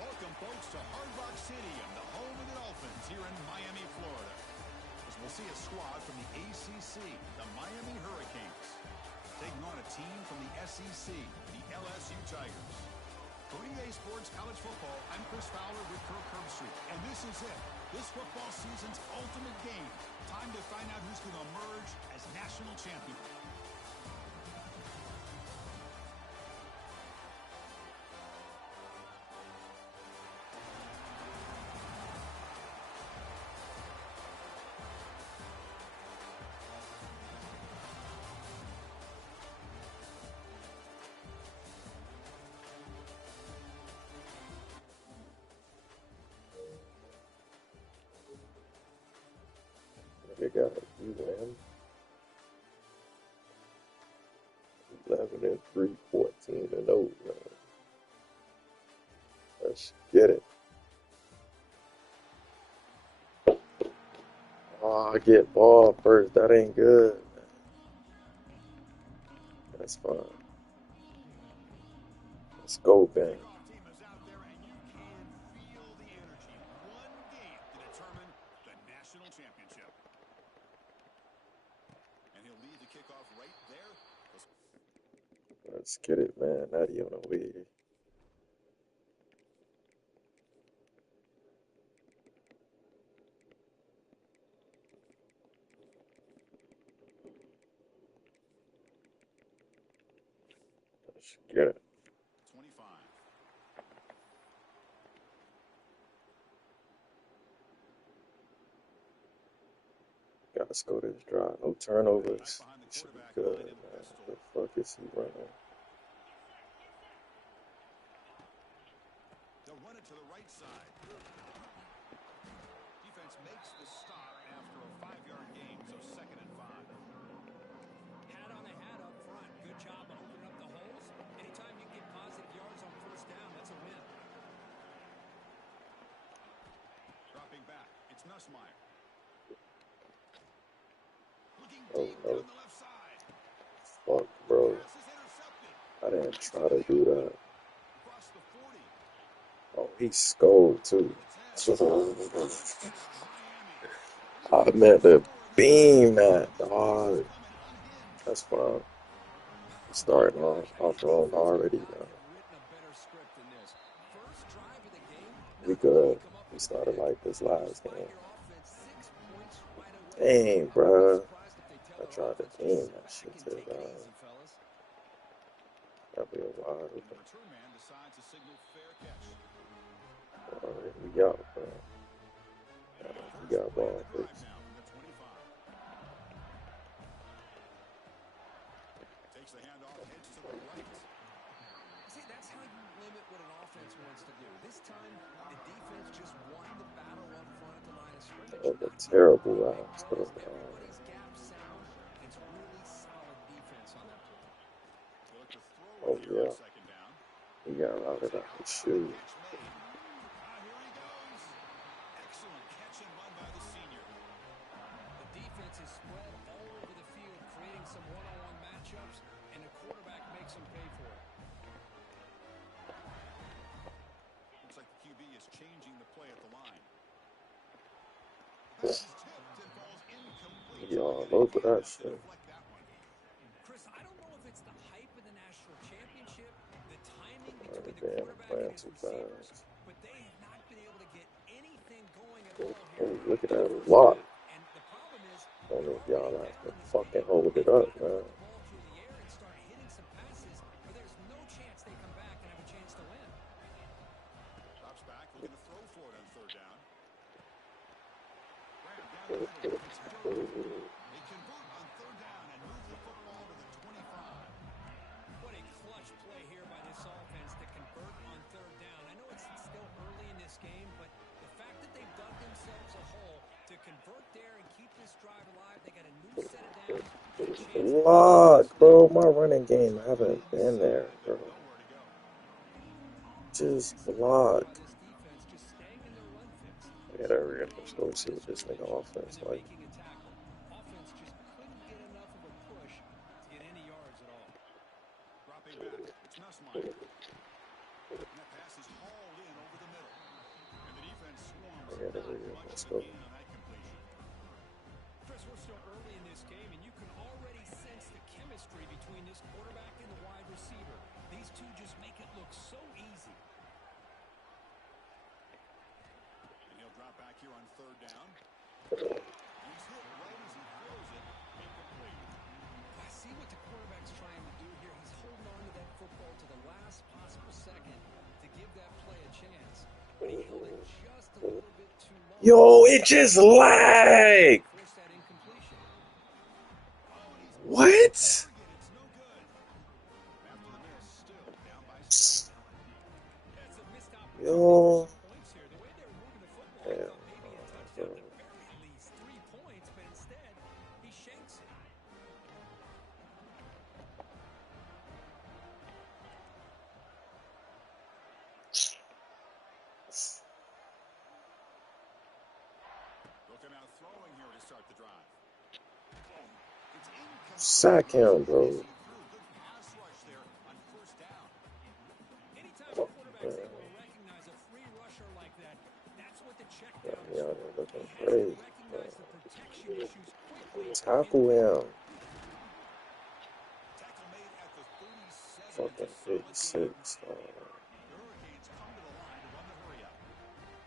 Welcome, folks, to Hard Rock Stadium, the home of the Dolphins here in Miami, Florida. As we'll see a squad from the ACC, the Miami Hurricanes, taking on a team from the SEC, the LSU Tigers. For EA Sports College Football, I'm Chris Fowler with Kirk Herbstreit, and this is it. This football season's ultimate game. Time to find out who's going to emerge as national champion. They got a few wins. 11-3, 14-0. Let's get it. Oh, I get ball first. That ain't good. That's fine. Let's go, Ben. Team is out there, and you can feel the energy. One game to determine the national championship. And he'll lead the kickoff right there. Let's get it, man. Natty on the way. Let's get it. 25. Let's go this drive. No turnovers. It should be good, man. The fuck is he running? They'll run it to the right side. Defense makes the stop after a 5-yard gain, so 2nd and 5. Hat on the hat up front. Good job of opening up the holes. Anytime you get positive yards on first down, that's a win. Dropping back, it's Nussmeier. Looking Oh deep no. down the left side. Fuck, bro. Pass is intercepted. I didn't try to do that. Across the 40. Oh, he scored too. I Miami. meant to beam that, dog. That's fine. Starting off wrong already, man. We good. We started like this last game. Dang, bruh. I tried to beam that shit to that'd be a wide open. Return man decides to signal fair catch. Alright, we got, bro. We got ball fixed. Now from the 25. Takes the handoff, heads to the right. See, that's how you limit what an offense wants to do. This time, the defense just won the battle up front at the line of scrimmage. Oh, the terrible routes, bro. Everybody's gap sound. It's really solid defense on that play. They'll look to throw Oh, it here yeah. on 2nd down. He got routed out the shoe. Catch made. Here he goes. Excellent catch and run by the senior. The defense is spread all over the field, creating some one-on-one matchups, and the quarterback makes them pay for it. Looks like the QB is changing the play at the line. Pass is tipped and falls incomplete. Y'all over that shit. Deflect that one. Chris, I don't know if it's the hype of the national championship, the timing Oh, between the damn, quarterback and playing his too receivers, fast. but they have not been able to get anything going at all here. Oh, look at that block. And the problem is, Don't know if they're y'all already have down to in this fucking game. hold it They've up, got to man. put the ball through the air and start hitting some passes, or there's no chance they come back and have a chance to win. Drops back, looking to throw for it on 3rd down. Graham down the middle. It's Burrow. They convert on 3rd down and move the football to the 25. What a clutch play here by this offense to convert on 3rd down. I know it's still early in this game, but the fact that they've dug themselves a hole to convert there and keep this drive alive, they got a new set of downs and a chance to Block, bro. My running game haven't been there, bro. Nowhere to go. Just block. by this defense just staying in their run fix. I gotta hurry up. Let's go see what this nigga offense And they're like. making a tackle. Offense just couldn't get enough of a push to get any yards at all. Dropping back. It's Nussmeier. And that pass is hauled in over the middle. And the defense swarms. I gotta hurry up. Let's go. On that completion. Chris, we're still early in this game, and you can already sense the chemistry between this quarterback and the wide receiver. These two just make it look so easy. And he'll drop back here on 3rd down. He's hit right as he throws it. Incomplete. I see what the quarterback's trying to do here. He's holding on to that football to the last possible second to give that play a chance. But he held it just a little bit too long. Yo, it just lagged. Forced that incompletion. What? It's no good. After the miss, still down by 7. That's a missed opportunity Yo. for some points here. The way they were moving the football, I Damn. thought maybe a touchdown to very least 3 points, but instead, he shanks it. Looking out throwing here to start the drive. It's incomplete. Sack him, bro. Good pass rush there on 1st down. Anytime a quarterback's able to recognize a free rusher like that, that's what the check down is Y'all for. looking He has to crazy, bro. recognize the protection issues quickly. Tackle him. Tackle made at the 37. Fucking It's a solid 56. gain. The Hurricanes come to the line to run the hurry up.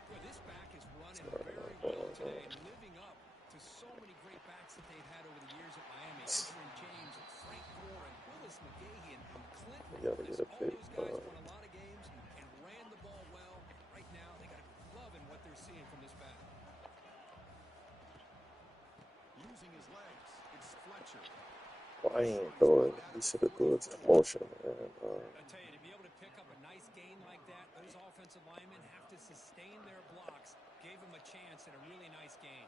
Boy, this back is running Sorry, very my well bad, today, living up to so many great backs that they've had over the years at Miami. Adrian James and Frank Gore and Willis McGahee and Clint We gotta Willis. get a All pick. those guys won a lot of games and ran the ball well. Right now, they got to love in what they're seeing from this back. Using his I ain't throw it. He should have threw it to motion, man. I tell you, to be able to pick up a nice gain like that, those offensive linemen have to sustain their blocks. Gave him a chance and a really nice gain.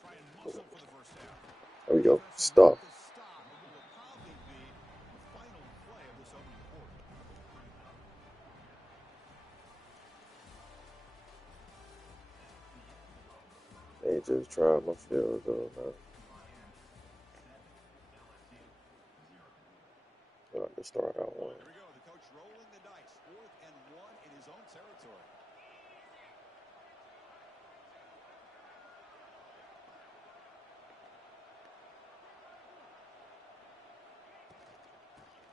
Try and muscle for the first down. There we go. Stop. The stop will probably be the final play of this opening quarter. They just tried my field goal, man. I like to start out one. Here we go. The coach rolling the dice. 4th and 1 in his own territory.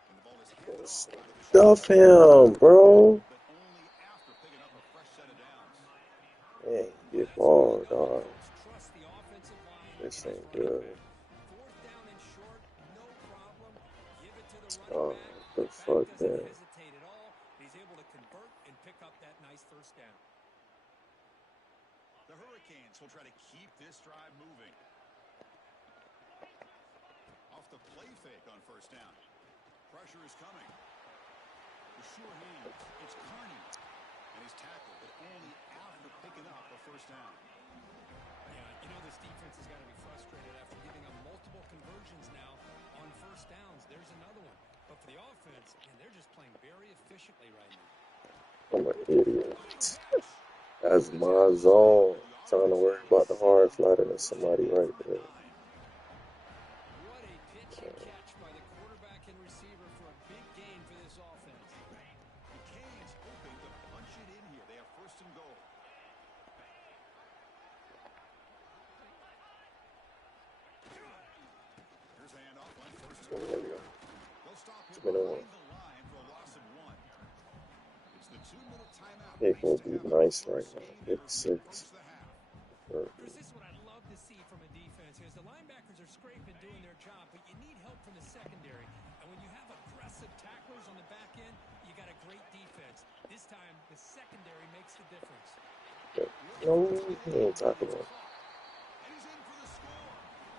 And the ball is handed off. Stuff him, bro. But only after picking up a fresh set of downs. Hey, get ball, dog. Trust the offensive line. This ain't good. 4th down and short, no problem. Give it to the Oh, running back. the Back fuck, doesn't man. hesitate at all. He's able to convert and pick up that nice first down. The Hurricanes will try to keep this drive moving. Off the play fake on first down. Pressure is coming. The sure hands. It's Carney. And he's tackled, but only after picking up a first down. Yeah, you know this defense has got to be frustrated after giving up multiple conversions now on first downs. There's another one. But for the offense, man, they're just playing very efficiently right now. I'm an idiot. That's my zone. Trying to worry about the hard flat and there's somebody right there. What a pitch and catch by the quarterback and receiver for a big gain for this offense. The Canes hoping to punch it in here. They have 1st and goal. Here's a handoff on 1st and There we goal. go. They'll stop him Minute behind one. the line for a loss of 1. It's the 2-minute timeout. Pick will Race to be have nice the right first now. game Pick here as we approach 6. the half. Chris, this is what I'd love to see from a defense. Because the linebackers are scraping, doing their job, but you need help from the secondary. And when you have aggressive tacklers on the back end, you got a great defense. This time, the secondary makes the difference. No, he ain't talking about. And he's in for the score.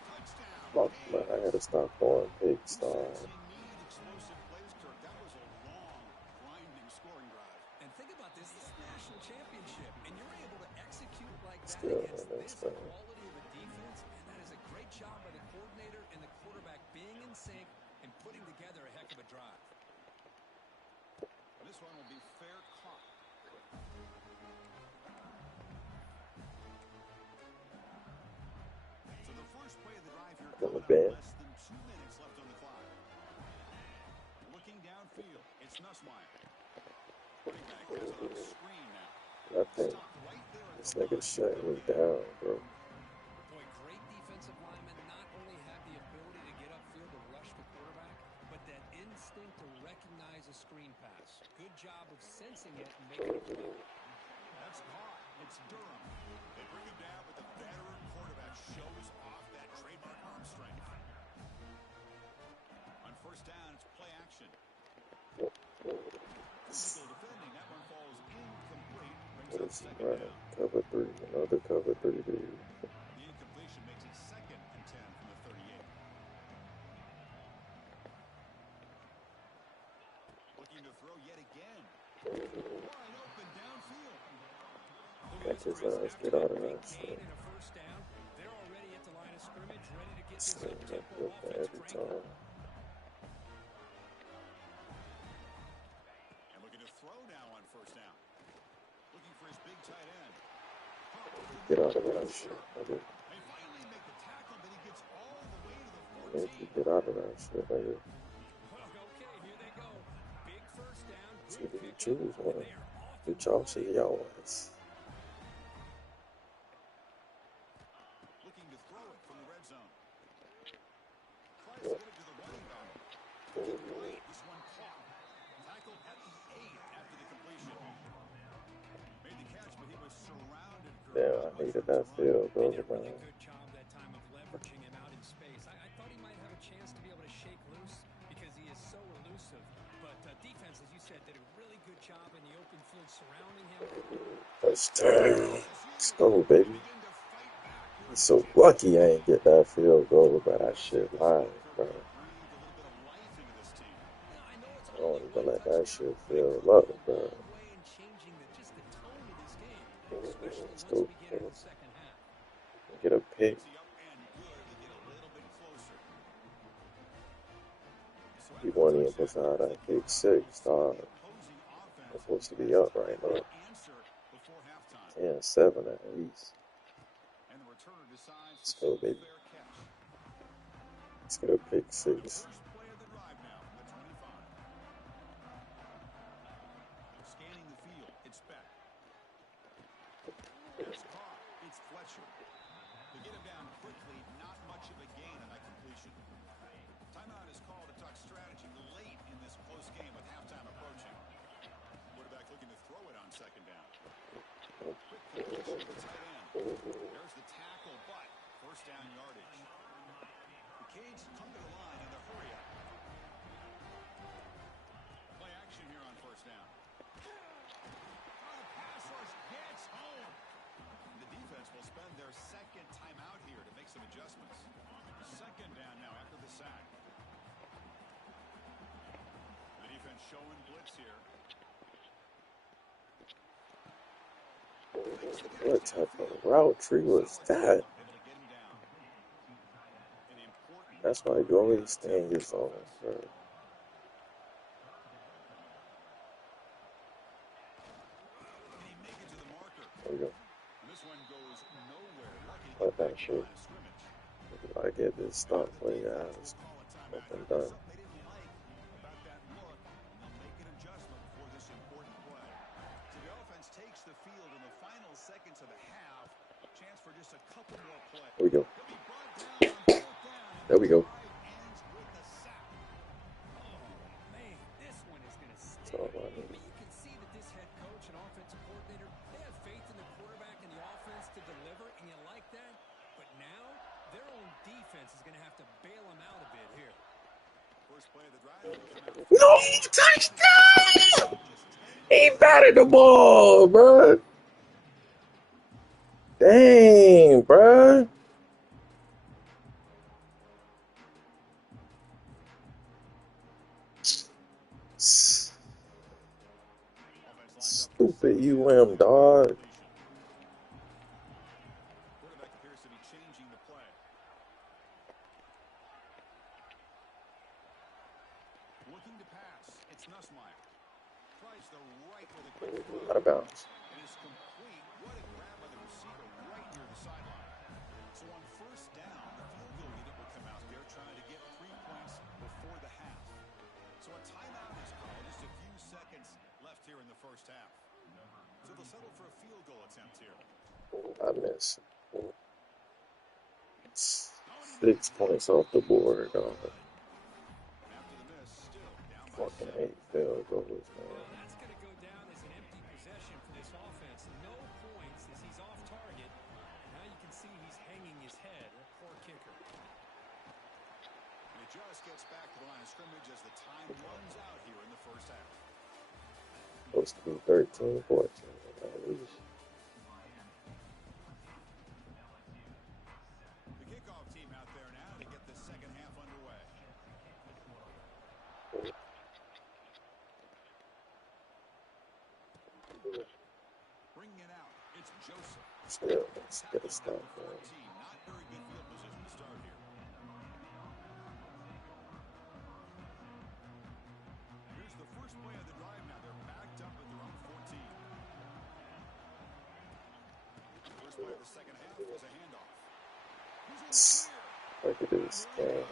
Touchdown. Fuck, man. I gotta stop throwing big Who stars. says you need explosive plays, Kirk? That was a long, grinding scoring drive. And think about this is the national championship, and you're able to execute like that Still, against man, this that's bad. quality of a defense, and that is a great job by the coordinator and the quarterback being in sync and putting together a heck of a drive. This one will be fair caught. So the first play of the drive here On the coming up, band. less than 2 minutes left on the clock. Looking downfield, it's Nussmeier. Running back has it on a screen now. I think Stopped right there at this the nigga line. shutting me down, bro. Boy, great defensive linemen not only have the ability to get upfield to rush the quarterback, but that instinct to recognize a screen pass. Good job of sensing it and making a play. That's caught. It's Durham. They bring him down, but the veteran quarterback shows off that trademark arm strength. On first down, it's play action. Physical defending. That one falls incomplete. Brings What up is he second running? down. Cover 3. Another cover 3, dude. The incompletion makes it 2nd and 10 from the 38. Looking to throw yet again. Wide open downfield. Catch his ass. Get out of that shit. And a first down. They're already at the line of scrimmage, ready to get this Same up-tempo like that offense every cranking. time. And looking to throw now on first down. Looking for his big tight end. Get out of that shit, nigga. They finally make the tackle, but he gets all the way to the Need 14. to get out of that shit, nigga. Well, okay, here they go. Big first down. See, Good did you pickup, choose and one? they are off You and chose running. your ass. Looking to throw it from the red zone. Tries to get it to the running back. Looking right. This one caught. Tackled at the 8 after the completion. Made the catch, but he was surrounded. Damn, I needed that field goal, They did a really man. good job that time of leveraging him out in space. I thought he might have a chance to be able to shake loose because he is so elusive. But defense, as you said, did a really good job in the open field surrounding him. Touchdown. Let's go, baby. Begin to fight back here He's so lucky I ain't get that field goal, but that shit live, bro. I don't even let that shit feel up, bro. Let's go. Get a pick. He won't even push out that pick 6, dog. I'm supposed to be up right now. 10-7 at least. Let's go, baby. Let's get a pick 6. Scanning the field, it's Beck. It's caught. It's Fletcher. To get him down quickly, not much of a gain on that completion. Timeout is called to talk strategy late in this close game with halftime approaching. Quarterback looking to throw it on second down. Quick pitch to the tight end. There's the tackle, but first down yardage. The Canes come to the line in the hurry up. Play action here on first down. Pass rush gets home. The defense will spend their second timeout here to make some adjustments. Second down now after the sack. The defense showing blitz here. What type of route tree was that? That's why you always stay in your zone, bro. There we go. Let that shit. I get this stop play, guys. Nothing done. There we go. There we go. That's all I need. You can see that this head coach and offensive coordinator, they have faith in the quarterback and the offense to deliver, and you like that. But now, their own defense is going to have to bail them out a bit here. First play of the drive. No touchdown! He batted the ball, bro. Dang, bro. Stupid dog. Quarterback appears to be changing the play. Looking to pass. It's Nussmeier. Tries the right with a quick throw. Out of bounds. It is complete. What a grab by the receiver right near the sideline. So on first down, the field goal unit will come out there trying to get 3 points before the half. So a timeout is called. Just a few seconds left here in the first half. So they'll settle for a field goal attempt here. I miss. 6 points off the board, dog. After the miss, still down by Fucking 8 field goals, man. Well, that's going to go down as an empty possession for this offense. No points as he's off target. Now you can see he's hanging his head. A poor kicker. And it just gets back to the line of scrimmage as the time runs out here in the first half. Supposed to be 13, 14 at least. The kickoff team out there now to get the second half underway. Bringing it out, it's Joseph. Still, let's get a stop, man. Not very good field position to start here. Here's the first play of the drive now. They're backed up at their own 14. First play of the second half is a handoff. Who's in the clear? Look at this game.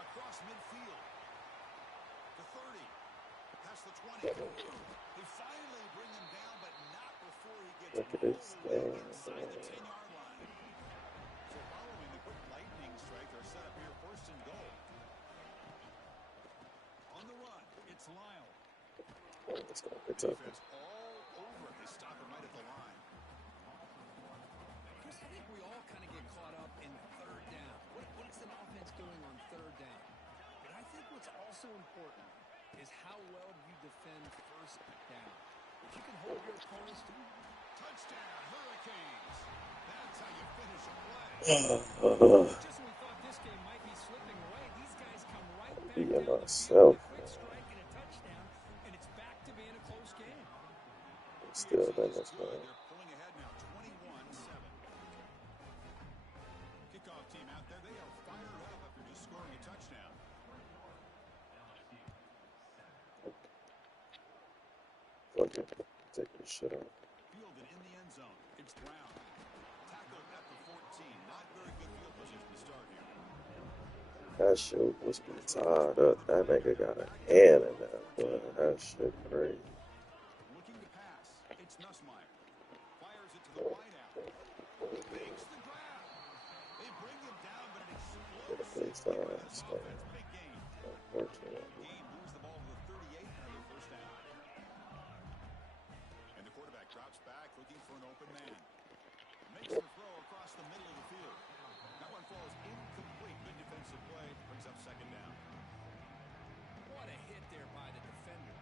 Across midfield. The 30. Past the 20. They finally bring him down, but not before he gets Look at this game. inside the 10-yard line. So following the quick lightning strike, they're set up here first and goal. On the run, it's Lyle. Let's go. Good job. Defense all over it. They stop him right at the line. Chris, I think we all kind of get caught up in third down. What's an offense doing on third down? But I think what's also important is how well you defend first down. If you can hold your opponents to Touchdown, Hurricanes. That's how you finish a play. just when we thought this game might be slipping away, these guys come right I'm back beating down the field myself, with a quick man. strike and a touchdown, and it's back to being a close game. I'm still in is this, good. man. They're pulling ahead now, 21-7. Kickoff team out there. They are fired up after just scoring a touchdown. Fuck it. Take this shit off. Fielded in the end zone. It's Brown. Tackled at the 14. Not very good field position to start here. That shit was be tied up. That nigga got a hand in that, boy. That shit crazy. Looking to pass. It's Nussmeier. Fires it to the wideout. Makes the grab. They bring him down, but an Get a explosive place play by on. this Start. offense. Big gain. Unfortunately. Gain moves the ball to the 38, another first down. And the quarterback drops back, looking for an open man. Makes the throw across the middle of the field. That one falls incomplete. Good defensive play. Brings up second down. What a hit there by the defender.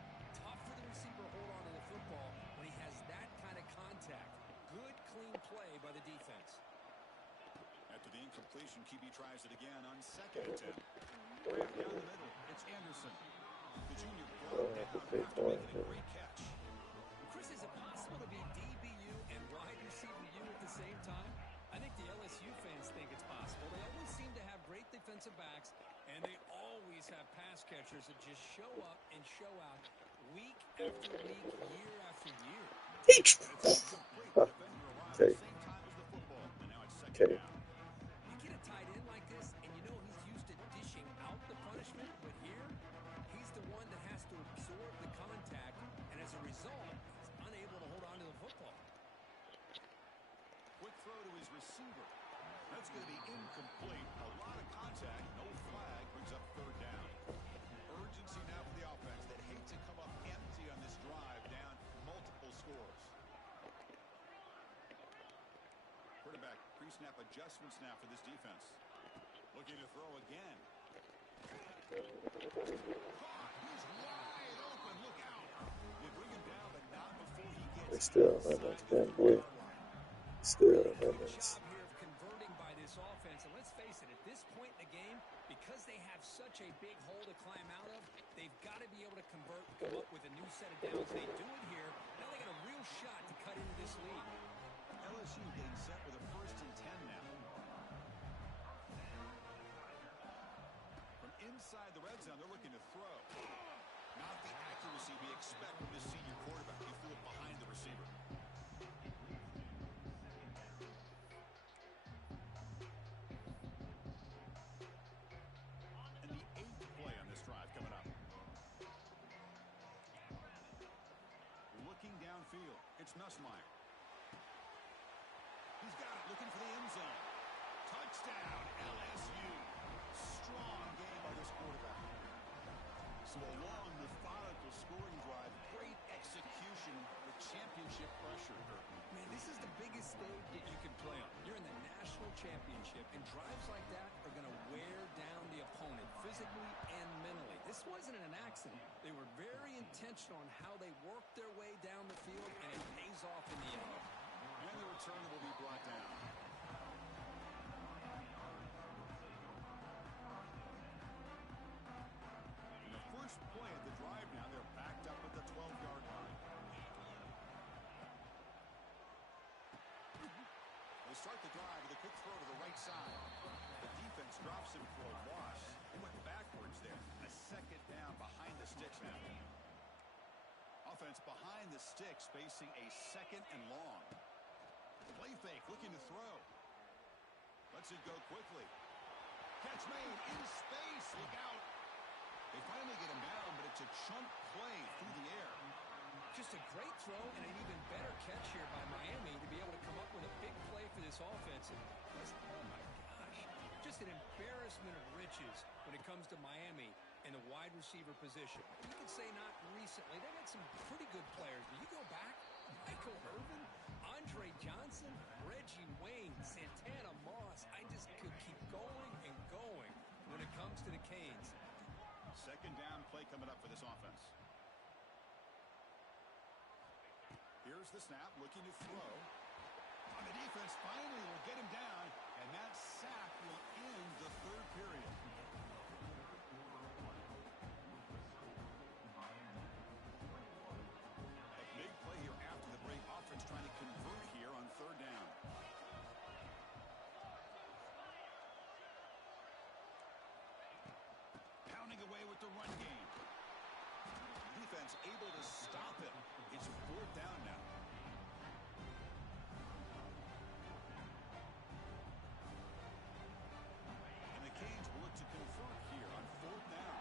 Tough for the receiver to hold on to the football when he has that kind of contact. Good, clean play by the defense. After the incompletion, QB tries it again on second attempt. Grab down the middle. It's Anderson. The junior brought down after making a great catch. Chris, is it possible to be DBU and wide receiver U at the same time? I think the LSU fans think it's possible. They always seem to have great defensive backs, and they always have pass catchers that just show up and show out week after week, year after year. It's incomplete. The defender arrived at Okay. the same time as the football. And now it's second Okay. down. You get a tight end like this, and you know he's used to dishing out the punishment, but here, he's the one that has to absorb the contact, and as a result, he's unable to hold on to the football. Quick throw to his receiver. That's going to be incomplete. A lot of contact. No flag. Brings up third down. Urgency now for the offense. They hate to come up empty on this drive, down multiple scores. Quarterback pre-snap adjustments now for this defense. Looking to throw again. Caught. He's wide open. Look out. They bring him down, but not before he gets They still in inside this the game, 30-yard boy. line. Still in Good this. job here of converting by this offense. And let's face it, at this point in the game, because they have such a big hole to climb out of, they've got to be able to convert, come up with a new set of downs. They do it here. Now they got a real shot to cut into this lead. LSU getting set with a 1st and 10 now. From inside the red zone, they're looking to throw. Not the accuracy we expect from this senior quarterback. He threw it behind the receiver. And the 8th play on this drive coming up. Looking downfield. It's Nussmeier. He's got it, looking for the end zone. Touchdown, LSU. Strong game by this quarterback. So a long, methodical scoring drive. Great execution with championship pressure. Man, this is the biggest stage that you can play on. You're in the national championship, and drives like that are going to wear down the opponent physically and mentally. This wasn't an accident. They were very intentional on how they worked their way down the field, and it pays off in the end. And the return will be brought down. In the first play of the drive now, they're backed up at the 12-yard line. They start the drive with a quick throw to the right side. The defense drops him for a loss. He went backwards there. A second down behind the sticks now. Offense behind the sticks facing a second and long. Play fake, looking to throw. Lets it go quickly. Catch made in space. Look out. They finally get him down, but it's a chunk play through the air. Just a great throw and an even better catch here by Miami to be able to come up with a big play for this offense. Oh, my gosh. Just an embarrassment of riches when it comes to Miami and the wide receiver position. You could say not recently. They've had some pretty good players, but you go back, Michael Irvin, Andre Johnson, Reggie Wayne, Santana Moss. I just could keep going and going when it comes to the Canes. Second down play coming up for this offense. Here's the snap, looking to throw. On the defense, finally will get him down, and that sack will end the third period. A big play here after the break. Offense trying to convert here on third down. Pounding away with the run game. Defense able to stop him. It's fourth down now. And the Canes will look to convert here on fourth down.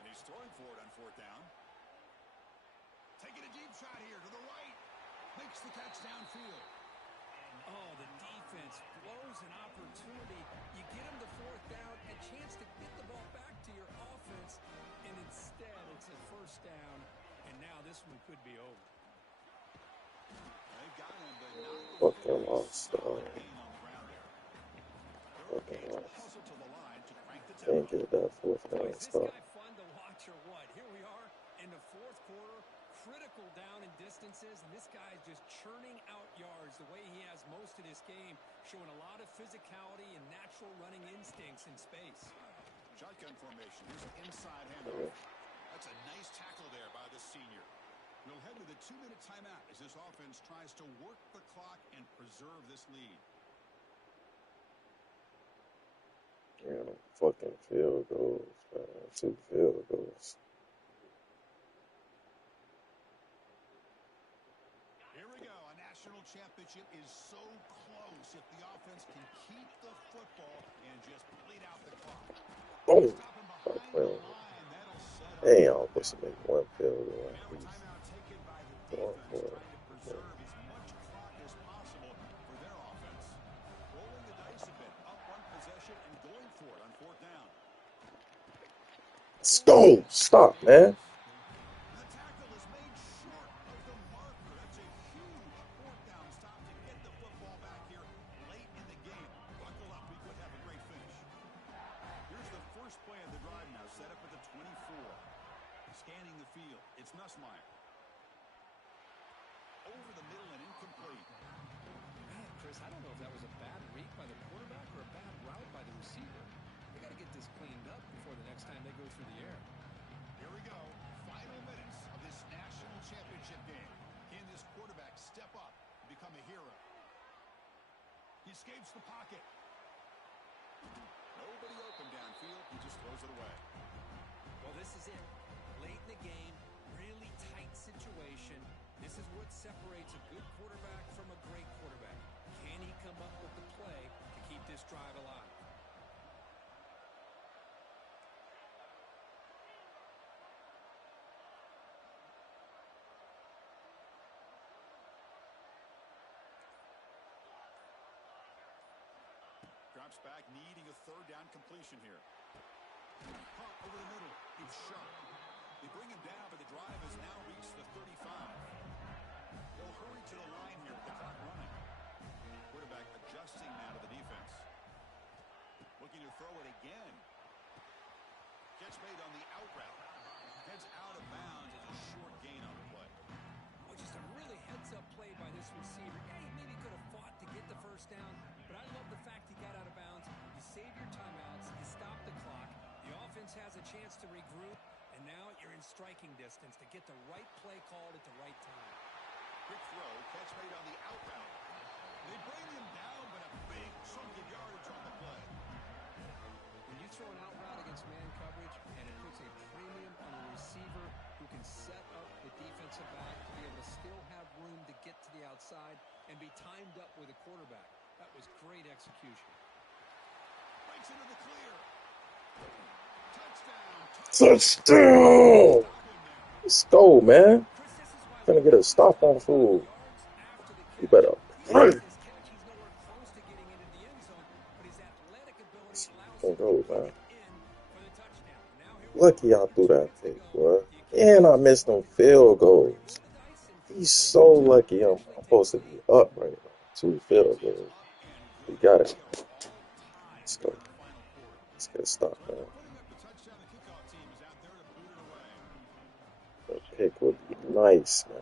And he's throwing for it on fourth down. Taking a deep shot here to the right. Makes the catch downfield. Oh, the defense blows an opportunity. You get them to fourth down, a chance to get the ball back to your offense, and instead it's a first down, and now this one could be over. They got him, but not Fucking lost, dog. Fucking lost. hustle to the line to crank the Can't tempo. get that fourth Boy, down is this stop. guy fun to watch or what? Here we are in the fourth quarter, critical down and distances, and this guy is just churning out yards the way he has most of this game, showing a lot of physicality and natural running instincts in space. Shotgun formation. Here's an inside handoff. That's a nice tackle there by the senior. We'll head to the 2-minute timeout as this offense tries to work the clock and preserve this lead. Yeah, fucking field goals, man. 2 field goals. Here we go. A national championship is so close if the offense can keep the football and just bleed out the clock. Boom. Stop him Like, behind the well, line. That'll set up. hey, y'all supposed to make 1 field goal at Now a least. timeout taken by the Going defense, for it. trying to preserve as much clock as possible for their offense. Rolling the dice a bit, up one possession and going for it on fourth down. Let's go. Stop, man. The tackle is made short of the marker. That's a huge fourth down stop to get the football back here late in the game. Buckle up, we could have a great finish. Here's the first play of the drive now, set up at the 24. Scanning the field, it's Nussmeier. Over the middle and incomplete. Man, Chris, I don't know if that was a bad read by the quarterback or a bad route by the receiver. They got to get this cleaned up before the next time they go through the air. Here we go. Final minutes of this national championship game. Can this quarterback step up and become a hero? He escapes the pocket. Nobody open downfield. He just throws it away. Well, this is it. Late in the game, really tight situation. This is what separates a good quarterback from a great quarterback. Can he come up with the play to keep this drive alive? Drops back, needing a third down completion here. Punt over the middle. It's sharp. They bring him down, but the drive has now reached the 35. They'll hurry to the line here with the clock running. Quarterback adjusting now to the defense. Looking to throw it again. Catch made on the out route. Heads out of bounds as a short gain on the play. Well, just a really heads-up play by this receiver. Yeah, he maybe could have fought to get the first down, but I love the fact he got out of bounds. You save your timeouts, you stop the clock, the offense has a chance to regroup, and now you're in striking distance to get the right play called at the right time. Quick throw, catch made on the out route. They bring him down, but a big chunk of yardage on the play. When you throw an out route against man coverage, and it puts a premium on a receiver who can set up the defensive back to be able to still have room to get to the outside and be timed up with a quarterback. That was great execution. Breaks into the clear. Touchdown. Touchdown. Let's go, man. Chris, this is why Gonna get a stop on fool. yards after the You catch. better pray. His catch, he's nowhere close to getting into the end zone, but his athletic ability allows Can't him go, to man. get in for the touchdown. Now here we Lucky go. I threw that 2 minutes pick, to boy. go. You And I can't missed them field goals. roll the dice and He's so lucky. I'm supposed to be up right now. 2 field goals. We got it. Let's go. Let's get a stop, man. Putting up the touchdown, the pick would be nice, man.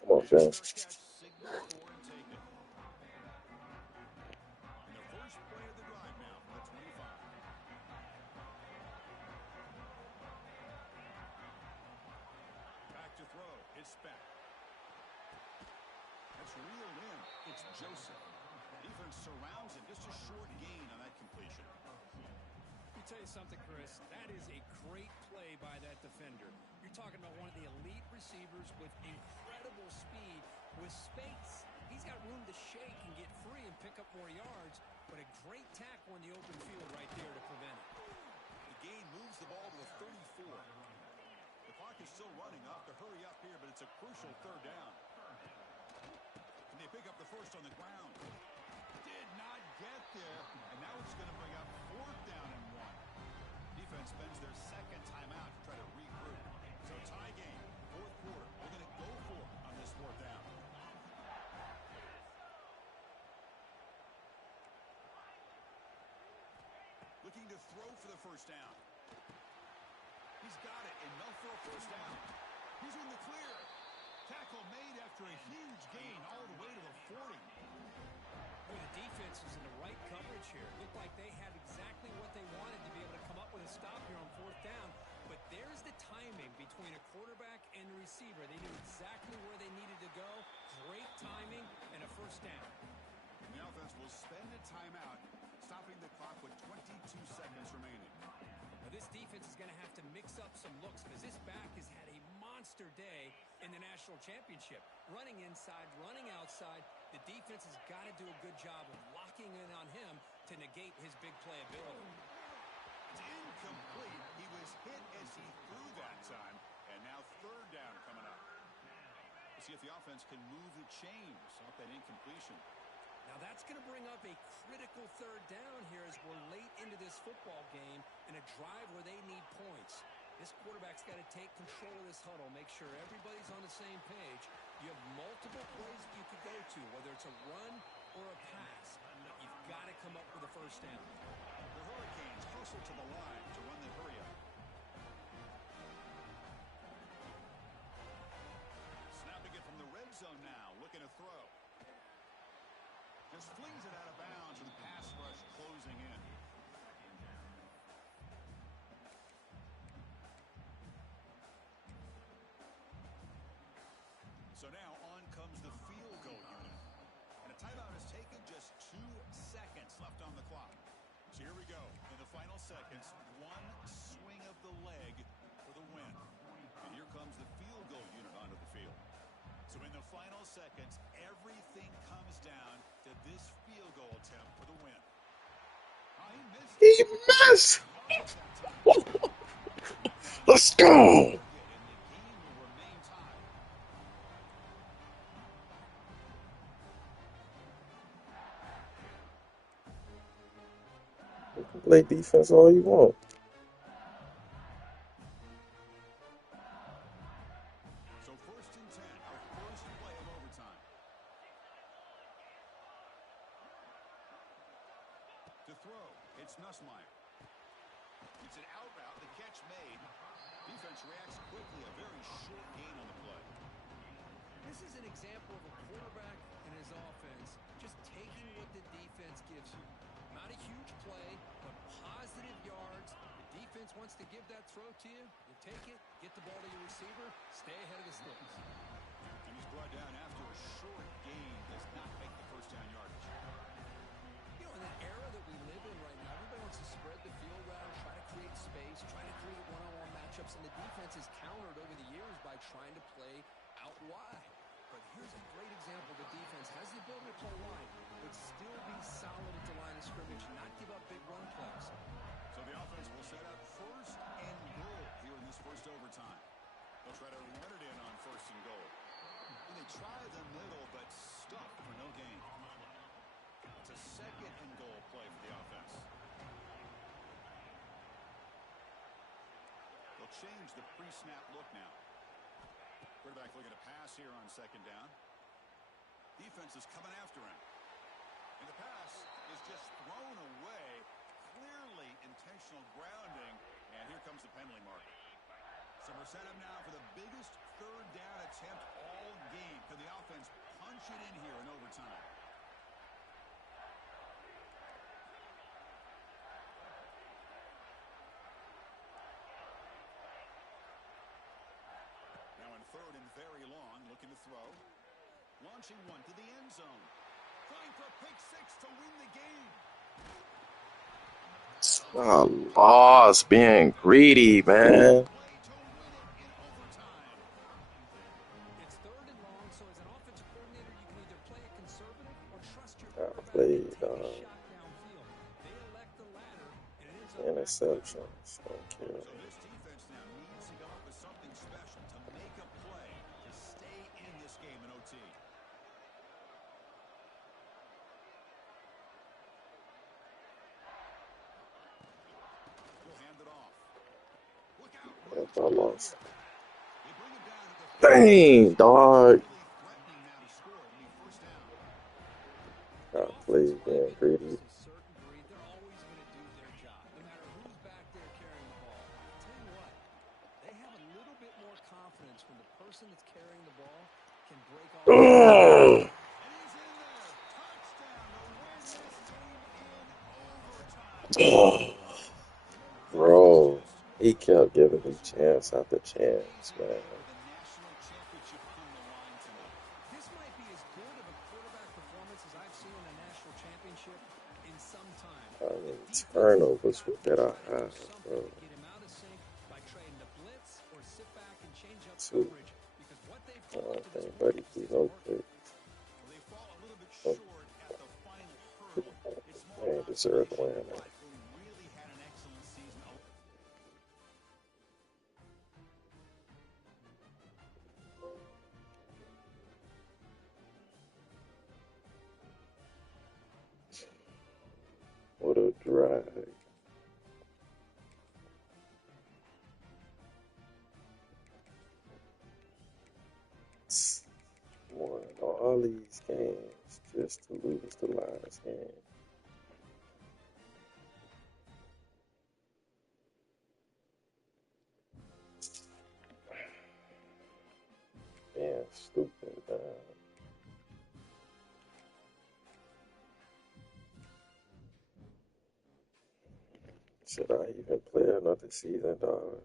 Come on, After James. catch, signal, score, and take it. And the first play of the drive now from the 25. Back to throw. It's back. That's reeled in. It's Joseph. Defense surrounds him. Just a short gain on that completion. Let me tell you something, Chris. That is a great play by that defender. You're talking about one of the elite receivers with incredible speed, with space. He's got room to shake and get free and pick up more yards, but a great tackle in the open field right there to prevent it. The gain moves the ball to the 34. The clock is still running up to hurry up here, but it's a crucial third down. Can they pick up the first on the ground? Did not get there, and now it's going to bring up fourth down and 1. Defense spends their second timeout to try to regroup. So tie game, fourth quarter. They're going to go for it on this fourth down. Looking to throw for the first down. He's got it, enough for a first down. He's in the clear. Tackle made after a huge gain all the way to the 40. Boy, the defense was in the right coverage here. It looked like they had exactly what they wanted to be able to come up with a stop here on fourth down. But there's the timing between a quarterback and the receiver. They knew exactly where they needed to go. Great timing and a first down. And the offense will spend a timeout, stopping the clock with 22 seconds remaining. Now, this defense is going to have to mix up some looks because this back has had a monster day in the national championship. Running inside, running outside. The defense has got to do a good job of locking in on him to negate his big play ability. It's incomplete. He was hit as he threw that time, and now third down coming up. We'll see if the offense can move the chains off that incompletion. Now that's going to bring up a critical third down here as we're late into this football game in a drive where they need points. This quarterback's got to take control of this huddle, make sure everybody's on the same page. You have multiple plays that you could go to, whether it's a run or a pass. You've got to come up with a first down. The Hurricanes hustle to the line to run the hurry-up. Snapping it from the red zone now, looking to throw. Just flings it out of bounds with the pass rush closing in. So now on comes the field goal unit. And a timeout is taken, just 2 seconds left on the clock. So here we go. In the final seconds, one swing of the leg for the win. And here comes the field goal unit onto the field. So in the final seconds, everything comes down to this field goal attempt for the win. He missed. He missed! Let's go! You can play defense all you want. So 1st and 10, our first play of overtime. To throw, it's Nussmeier. It's an out route, the catch made. Defense reacts quickly, a very short gain on the play. This is an example of a quarterback and his offense just taking what the defense gives you. Not a huge play, but positive yards. The defense wants to give that throw to you. You take it, get the ball to your receiver, stay ahead of the sticks. And he's brought down after a short gain, does not make the first down yardage. You know, in that era that we live in right now, everybody wants to spread the field around, try to create space, try to create one-on-one matchups, and the defense has countered over the years by trying to play out wide. But here's a great example. The defense has the ability to play wide, but still be solid at the line of scrimmage and not give up big run plays. So the offense will set up 1st and goal here in this first overtime. They'll try to run it in on 1st and goal. And they try the middle, but stuck for no gain. It's a 2nd and goal play for the offense. They'll change the pre-snap look now. Quarterback looking to pass here on 2nd down. Defense is coming after him. And the pass is just thrown away. Clearly intentional grounding. And here comes the penalty mark. So we're set up now for the biggest third down attempt all game. Can the offense punch it in here in overtime? Now in third and very long, looking to throw. Launching one to the end zone. Trying for a pick six to win the game. Loss, being greedy, man. It's third and long, so as an offensive coordinator, you can either play it conservative or trust your I quarterback played and take a shot downfield. They elect the latter, and it ends up interceptions. Thank you. So this defense now needs to come up with something special to make a play to stay in this game in OT. He'll hand it off. Look out. That's almost. They bring him down at the Dang, dog. really threatening now to score. It'll be first down. I played being greedy. to a certain degree, they're always going to do their job, no matter who's back there carrying the ball. I'll tell you what, they have a little bit more confidence when the person that's carrying the ball can break off. Ugh. And he's in there. Touchdown to win this game in overtime. Bro, he kept giving me chance after chance, man. The national championship on the line tonight. This might be as good of a quarterback performance as I've seen in a national championship in some time. I mean, turnovers that I have, bro. To get him out of sync by trading the blitz or sit back and change up Two. coverage because what they've I done to this think Buddy point threw is no working. picks. Well, they fall a little bit short at the final hurdle. It's more They ain't deserve to win. but who really had an excellent season. What a drag. Won all these games just to lose the last game. Being stupid, man. Should I even play another season, dog?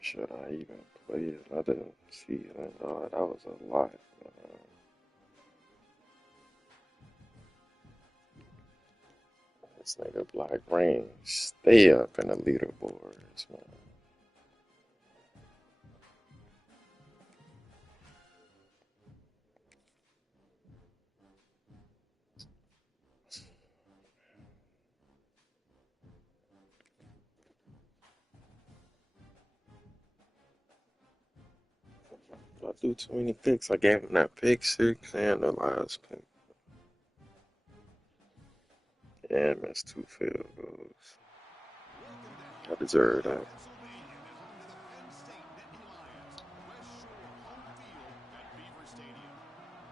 Should I even play another season? Dog, that was a lot, man. This nigga Black Rain stay up in the leaderboards, man. If I do too many picks, I gave him that pick six and the last pick. And missed 2 field goals. I deserve that. Pennsylvania and home to the Penn State Nittany Lions. West Shore home field at Beaver Stadium.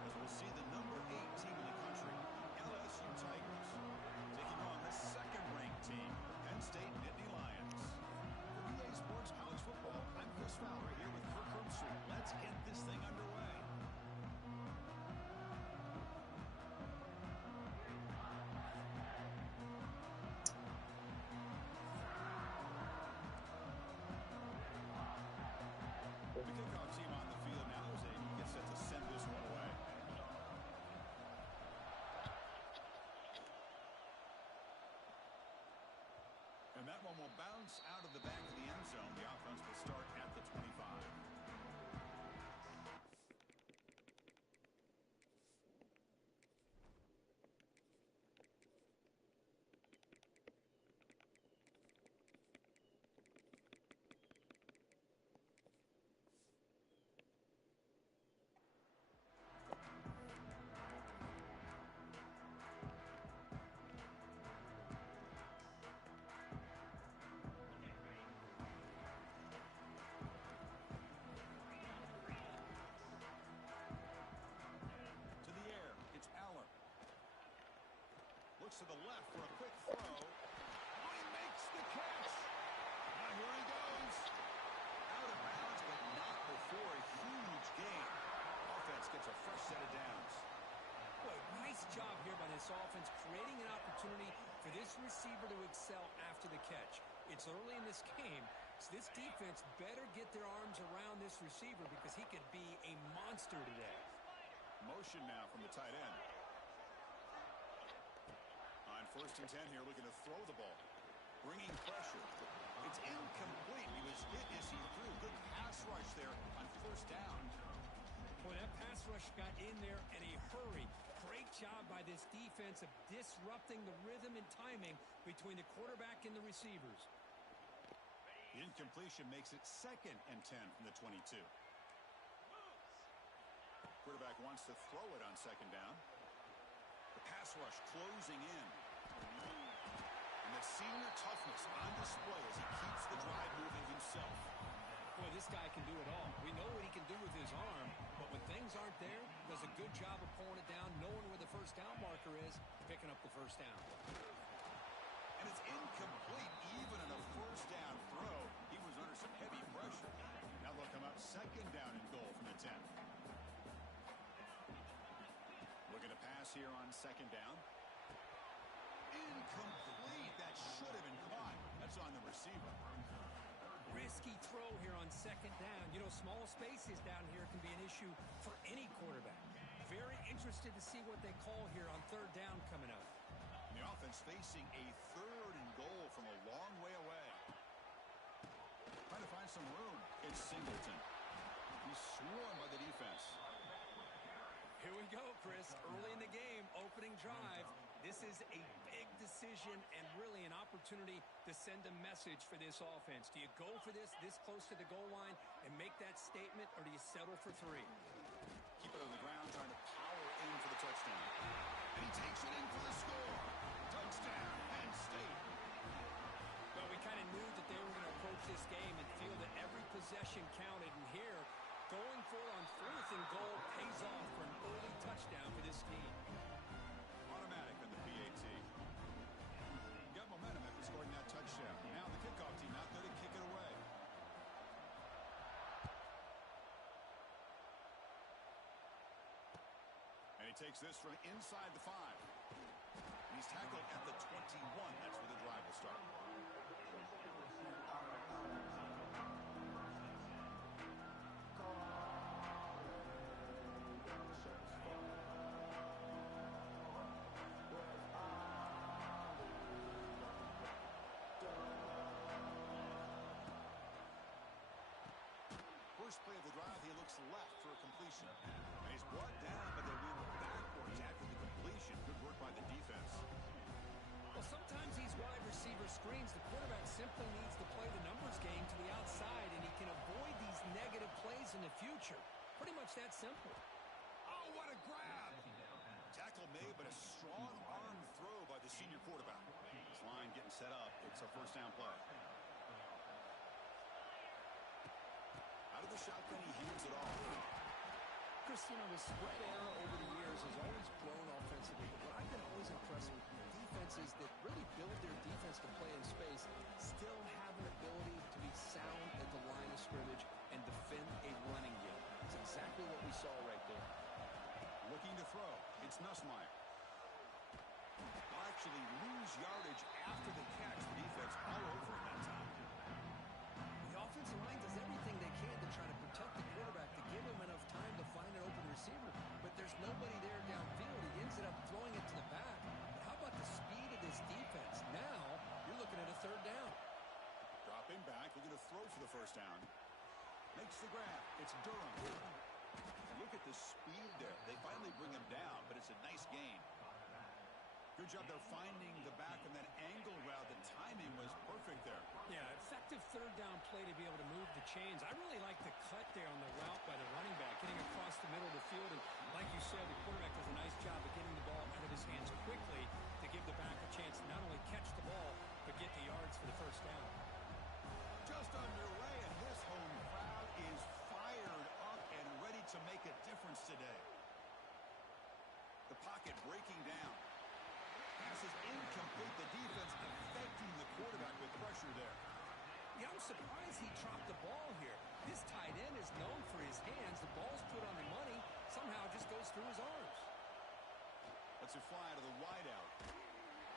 As we'll see the number 8 team in the country, LSU Tigers, taking on the second-ranked team, Penn State Nittany Lions. For EA Sports College Football, I'm Chris Fowler here with Kirk Herbstreit. Let's get this thing underway. bounce out of the back of the end zone. The offense will start at the 25. Looks to the left for a quick throw. Oh, he makes the catch. Now here he goes. Out of bounds, but not before a huge gain. Offense gets a fresh set of downs. Boy, nice job here by this offense, creating an opportunity for this receiver to excel after the catch. It's early in this game, so this defense better get their arms around this receiver because he could be a monster today. Motion now from the tight end. On 1st and 10 here, looking to throw the ball. Bringing pressure. It's incomplete. He was hit as he threw. Good pass rush there on 1st down. Boy, that pass rush got in there in a hurry. Great job by this defense of disrupting the rhythm and timing between the quarterback and the receivers. The incompletion makes it 2nd and 10 from the 22. Quarterback wants to throw it on 2nd down. The pass rush closing in. And the senior toughness on display as he keeps the drive moving himself. Boy, this guy can do it all. We know what he can do with his arm, but when things aren't there, does a good job of pulling it down, knowing where the 1st down marker is, picking up the 1st down. And it's incomplete even in a 1st down throw. He was under some heavy pressure. Now they'll come up 2nd down and goal from the 10. Looking to pass here on 2nd down. Incomplete. That should have been caught. That's on the receiver. Risky throw here on 2nd down. You know, small spaces down here can be an issue for any quarterback. Very interested to see what they call here on 3rd down coming up. And the offense facing a 3rd and goal from a long way away. Trying to find some room. It's Singleton. He's swarmed by the defense. Here we go, Chris. Early in the game, opening drive. This is a big decision and really an opportunity to send a message for this offense. Do you go for this close to the goal line and make that statement, or do you settle for 3? Keep it on the ground, trying to power in for the touchdown. And he takes it in for the score. Touchdown, Penn State. Well, we kind of knew that they were going to approach this game and feel that every possession counted. And here, going for it on 4th and goal pays off for an early touchdown for this team. Automatic on the PAT. Got momentum after scoring that touchdown. Now the kickoff team out there to kick it away. And he takes this from inside the 5. And he's tackled at the 21. That's where the drive will start. First play of the drive, he looks left for a completion. And he's brought down, but they went backwards after the completion. Good work by the defense. Well, sometimes these wide receiver screens, the quarterback simply needs to play the numbers game to the outside, and he can avoid these negative plays in the future. Pretty much that simple. Oh, what a grab! Tackle made, but a strong arm throw by the senior quarterback. His line getting set up. It's a 1st down play. Out of the shotgun, he hears it all. Chris, you know, the spread era over the years has always grown offensively, but what I've been always impressed with defenses that really build their defense to play in space still have an ability to be sound at the line of scrimmage and defend a running game. That's exactly what we saw right there. Looking to throw. It's Nussmeier. Will actually lose yardage after the catch. The defense all over him that time. The offensive line does everything they can to try to protect the quarterback, to give him enough time to find an open receiver. But there's nobody there downfield. He ends up throwing it to the back. But how about the speed of this defense? Now, you're looking at a 3rd down. first down. Makes the grab. It's Durham. Look at the speed there. They finally bring him down, but it's a nice gain. Good job there finding the back in that angle route. The timing was perfect there. Yeah, effective third down play to be able to move the chains. I really like the cut there on the route by the running back, getting across the middle of the field. And like you said, the quarterback does a nice job of getting the ball out of his hands quickly to give the back a chance to not only catch the ball, but get the yards for the first down. Just underway, and this home crowd is fired up and ready to make a difference today. The pocket breaking down. Pass is incomplete. The defense affecting the quarterback with pressure there. Yeah, I'm surprised he dropped the ball here. This tight end is known for his hands. The ball's put on the money. Somehow just goes through his arms. Let's it fly to the wideout.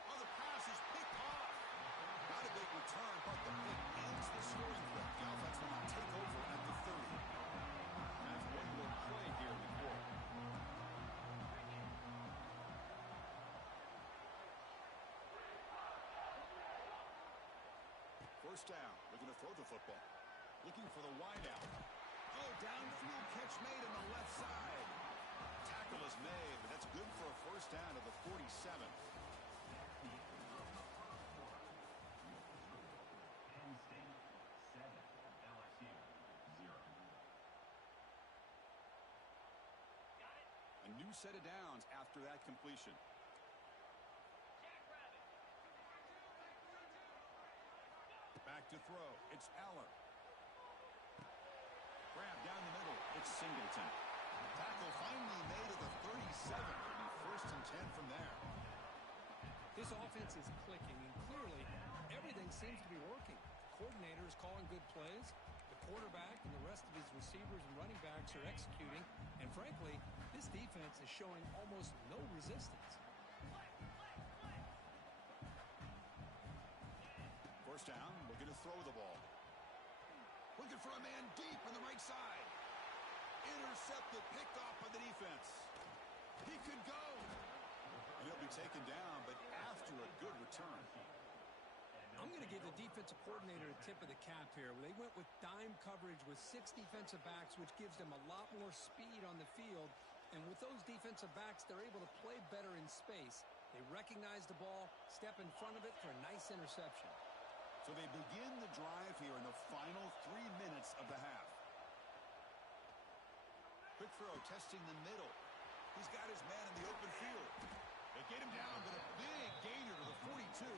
Oh, the pass is picked off. Not a big return, but the pick ends the scoring threat. The offense will now take over at the 30. That's one more play here in the quarter. First down, looking to throw the football. Looking for the wideout. Oh, downfield catch made on the left side. Tackle is made, but that's good for a first down at the 47. Penn State 7, LSU 0. A new set of downs after that completion. Back to throw. It's Aller. Grab down the middle. It's Singleton. Tackle finally made at the 37. It'll be first and 10 from there. This offense is clicking, and clearly everything seems to be working. The coordinator is calling good plays. The quarterback and the rest of his receivers and running backs are executing. And frankly, this defense is showing almost no resistance. First down, looking to throw the ball. Looking for a man deep on the right side. Intercepted, picked off by the defense. He could go. And he'll be taken down, but after a good return. I'm going to give the defensive coordinator a tip of the cap here. They went with dime coverage with 6 defensive backs, which gives them a lot more speed on the field. And with those defensive backs, they're able to play better in space. They recognize the ball, step in front of it for a nice interception. So they begin the drive here in the final 3 minutes of the half. Quick throw, testing the middle. He's got his man in the open field. They get him down, but a big gainer to the 42.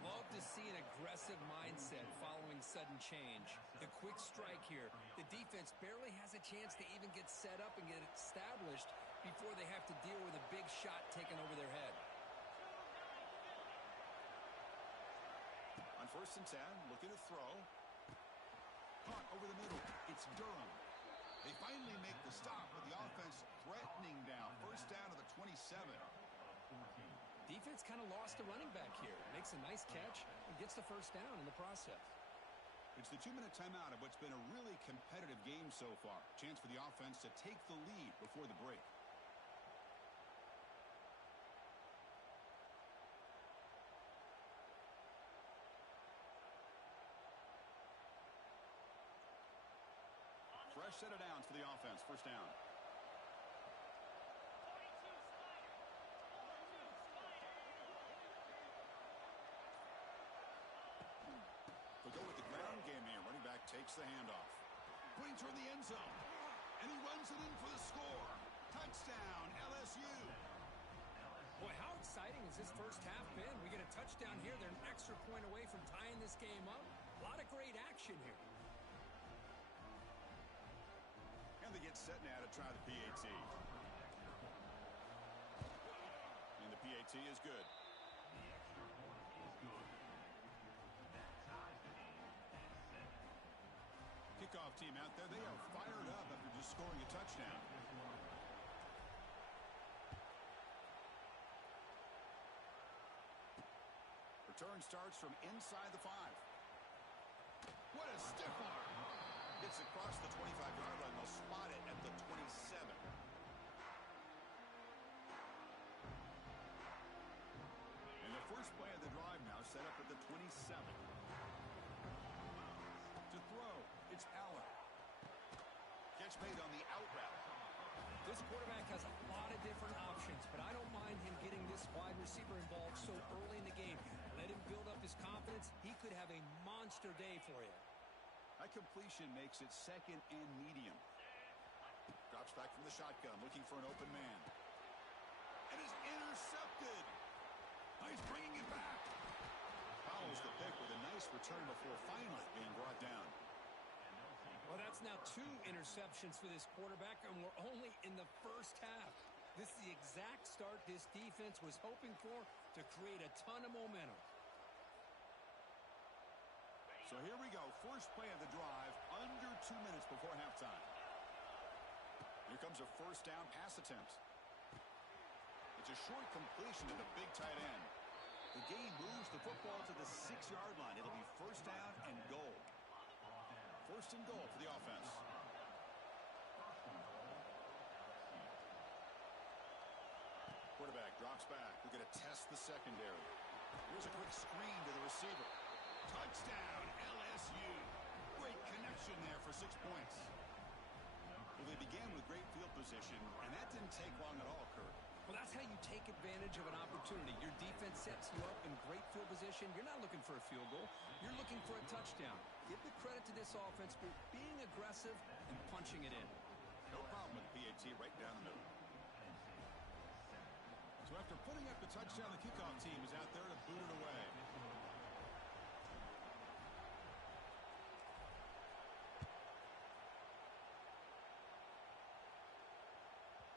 Love to see an aggressive mindset following sudden change. The quick strike here. The defense barely has a chance to even get set up and get established before they have to deal with a big shot taken over their head. On first and 10, looking to throw. Caught over the middle. It's Durham. They finally make the stop with the offense threatening down. First down to the 27. Defense kind of lost the running back here. Makes a nice catch and gets the first down in the process. It's the 2-minute timeout of what's been a really competitive game so far. Chance for the offense to take the lead before the break. Fresh set of downs for the offense. First down. They'll go with the ground game here. Running back takes the handoff. Putting toward the end zone. And he runs it in for the score. Touchdown, LSU. Boy, how exciting has this first half been? We get a touchdown here. They're an extra point away from tying this game up. A lot of great action here. And they get set now to try the PAT. And the PAT is good. The extra point is good. That ties the game at 7. Kickoff team out there. They are fired up after just scoring a touchdown. Return starts from inside the 5. What a stiff arm. Gets across the 25-yard line. They'll spot it at the 27. And the first play of the drive now set up at the 27. throw. It's Aller. Catch made on the out route. This quarterback has a lot of different options, but I don't mind him getting this wide receiver involved so early in the game. Let him build up his confidence. He could have a monster day for you. That completion makes it second and medium. Drops back from the shotgun, looking for an open man. And is intercepted. He's bringing it back. Follows the pick with a nice return before finally being brought down. Well, that's now 2 interceptions for this quarterback, and we're only in the first half. This is the exact start this defense was hoping for to create a ton of momentum. So here we go. First play of the drive, under 2 minutes before halftime. Here comes a first down pass attempt. It's a short completion to the big tight end. The game moves the football to the 6-yard line. It'll be first down and goal. First and goal for the offense. Quarterback drops back. We're going to test the secondary. Here's a quick screen to the receiver. Touchdown, LSU. Great connection there for 6 points. Well, they began with great field position, and that didn't take long at all, Kurt. Well, that's how you take advantage of an opportunity. Your defense sets you up in great field position. You're not looking for a field goal. You're looking for a touchdown. Give the credit to this offense for being aggressive and punching it in. No problem with the PAT right down the middle. So after putting up the touchdown, the kickoff team is out there to boot it away.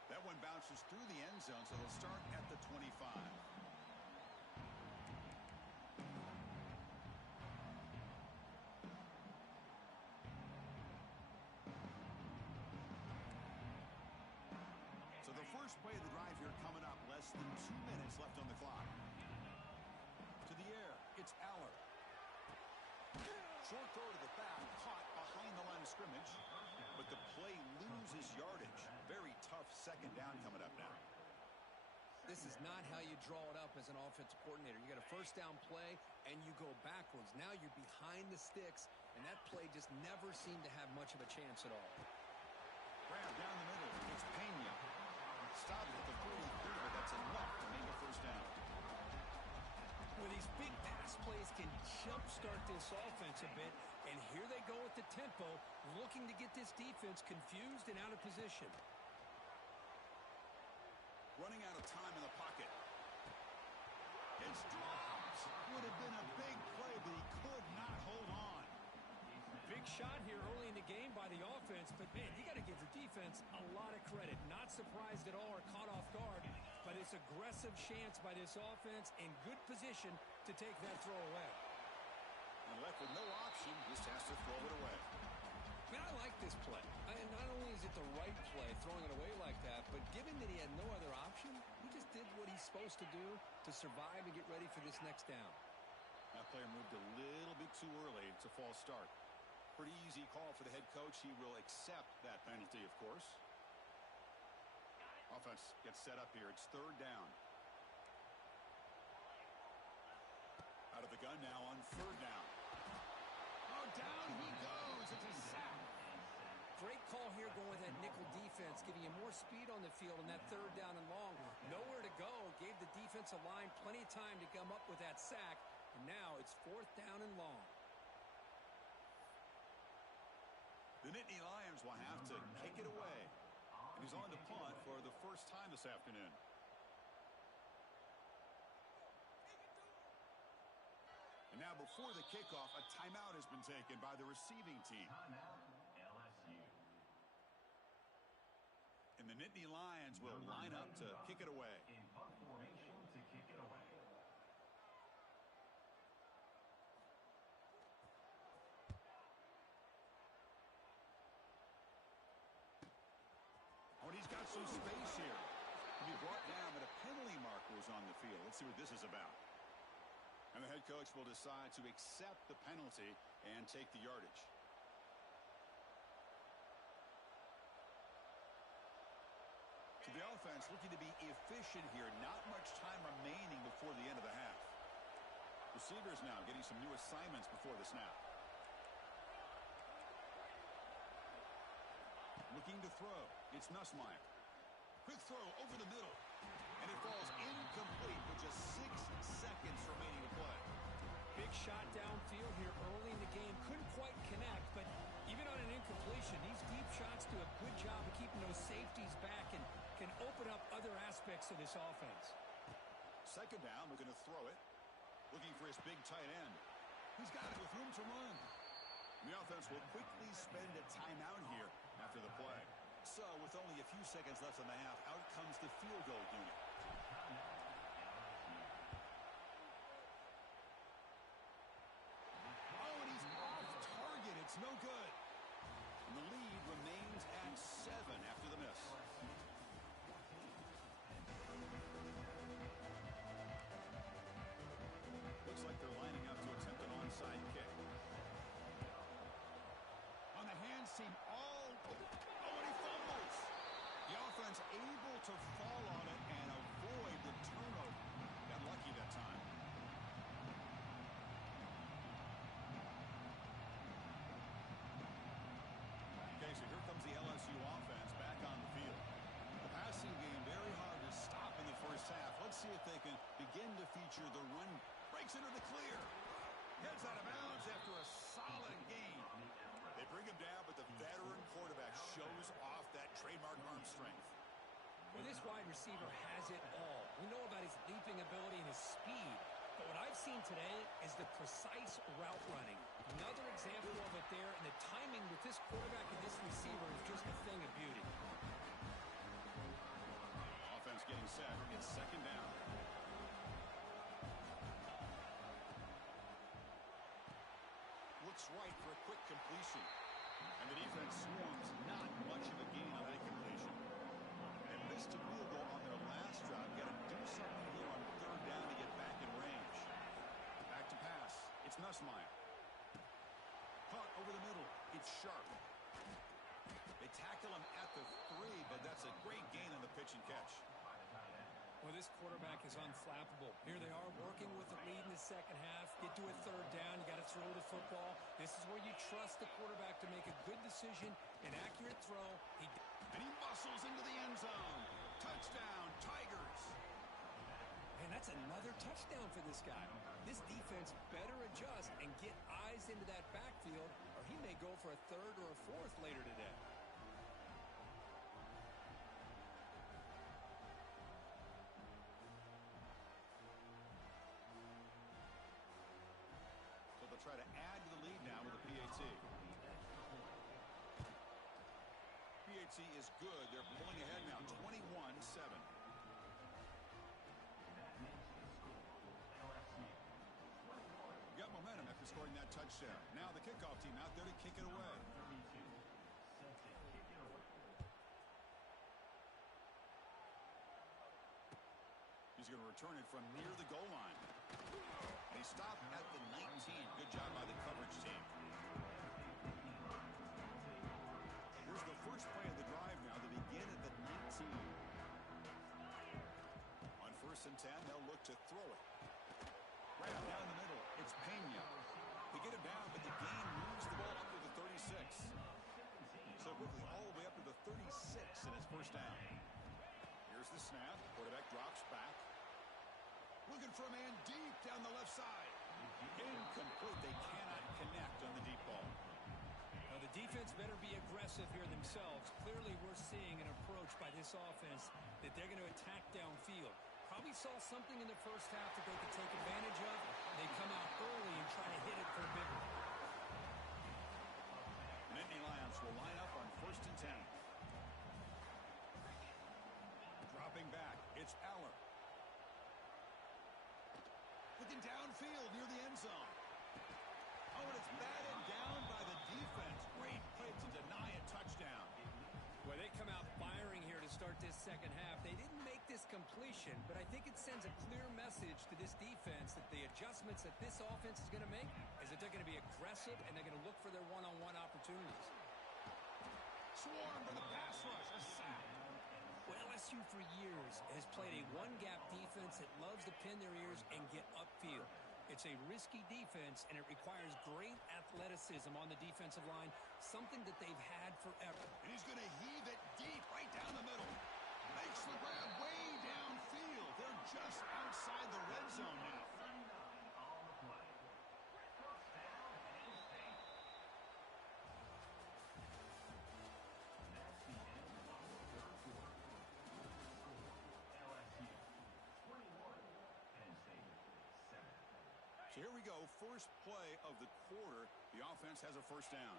That one bounces through the end zone, so they'll start at the 25. So the first play of the drive here coming up, less than 2 minutes left on the clock. To the air, it's Aller. Short throw to the back, caught behind the line of scrimmage, but the play loses yardage. Very tough second down coming up now. This is not how you draw it up as an offensive coordinator. You got a first down play, and you go backwards. Now you're behind the sticks, and that play just never seemed to have much of a chance at all. Grab down the middle. It's Pena. Stopped at the 43, but that's enough to make a first down. Where these big pass plays can jumpstart this offense a bit, and here they go at the tempo, looking to get this defense confused and out of position. Running out of time in the pocket. It's dropped. Would have been a big play, but he could not hold on. Big shot here early in the game by the offense, but man, you got to give the defense a lot of credit. Not surprised at all or caught off guard, but it's aggressive chance by this offense in good position to take that throw away. And left with no option, just has to throw it away. Man, I like this play. And not only is it the right play, throwing it away like that, but given that he had no other option, he just did what he's supposed to do to survive and get ready for this next down. That player moved a little bit too early. It's a false start. Pretty easy call for the head coach. He will accept that penalty, of course. Offense gets set up here. It's third down. Out of the gun now on third down. Oh, down he goes. It's a sack. Great call here going with that nickel defense, giving you more speed on the field on that third down and long. Nowhere to go. Gave the defensive line plenty of time to come up with that sack. And now it's fourth down and long. The Nittany Lions will have to kick it away. And he's on to punt for the first time this afternoon. And now before the kickoff, a timeout has been taken by the receiving team. Timeout, LSU. And the Nittany Lions will line up to kick it away. In punt formation to kick it away. Oh, and he's got some space here. To be brought down, but a penalty marker is on the field. Let's see what this is about. And the head coach will decide to accept the penalty and take the yardage. So the offense looking to be efficient here. Not much time remaining before the end of the half. Receivers now getting some new assignments before the snap. Looking to throw. It's Nussmeier. Quick throw over the middle. And it falls incomplete with just 6 seconds remaining to play. Big shot downfield here early in the game. Couldn't quite connect, but even on an incompletion, these deep shots do a good job of keeping those safeties back and can open up other aspects of this offense. Second down, looking to throw it. Looking for his big tight end. He's got it with room to run. The offense will quickly spend a timeout here after the play. So, with only a few seconds left in the half, out comes the field goal unit. Oh, and he's off target. It's no good. And the lead remains at 7 after the miss. Looks like they're lining up to attempt an onside kick. On the hands team, and he fumbles. The offense able to fall on it and avoid the turnover. Got lucky that time. Okay, so here comes the LSU offense back on the field. The passing game very hard to stop in the first half. Let's see if they can begin to feature the run. Breaks into the clear. Heads out of bounds after a solid gain. They bring him down, but the veteran quarterback shows off that trademark arm strength. Well, this wide receiver has it all. We know about his leaping ability and his speed, but what I've seen today is the precise route running. Another example of it there, and the timing with this quarterback and this receiver is just a thing of beauty. Offense getting set. It's second down. Looks right for a quick completion. And the defense swarms not much of a gain on that completion. They missed a field goal on their last drive. Got to do something here on third down to get back in range. Back to pass. It's Nussmeier. Caught over the middle. It's Sharp. They tackle him at the 3, but that's a great gain on the pitch and catch. Well, this quarterback is unflappable. Here they are working with the lead in the second half. Get to a third down. You got to throw the football. This is where you trust the quarterback to make a good decision, an accurate throw. And he muscles into the end zone. Touchdown, Tigers. Man, that's another touchdown for this guy. This defense better adjust and get eyes into that backfield, or he may go for a third or a fourth later today. Try to add to the lead now with a PAT. PAT is good. They're pulling ahead now, 21-7. Got momentum after scoring that touchdown. Now the kickoff team out there to kick it away. He's going to return it from near the goal line. They stop at the 19. Good job by the coverage team. Here's the first play of the drive now. They begin at the 19. On 1st and 10, they'll look to throw it. Right down the middle, it's Pena. They get it down, but the gain moves the ball up to the 36. So quickly all the way up to the 36 in his first down. Here's the snap. Quarterback drops back. Looking for a man deep down the left side. Incomplete. They cannot connect on the deep ball. Well, the defense better be aggressive here themselves. Clearly, we're seeing an approach by this offense that they're going to attack downfield. Probably saw something in the first half that they could take advantage of. They come out early and try to hit it for a big one. The Nittany Lions will line up on 1st and 10. Dropping back. It's Aller. Looking downfield near the end zone. Oh, and it's batted down by the defense. Great play to deny a touchdown. Well, they come out firing here to start this second half. They didn't make this completion, but I think it sends a clear message to this defense that the adjustments that this offense is going to make is that they're going to be aggressive and they're going to look for their one-on-one opportunities. Swarm for the pass rush. A sack. Well, LSU for years has played a one-gap defense that loves to pin their ears and get upfield. It's a risky defense, and it requires great athleticism on the defensive line, something that they've had forever. And he's going to heave it deep right down the middle. Makes the grab way downfield. They're just outside the red zone now. So here we go, first play of the quarter. The offense has a first down.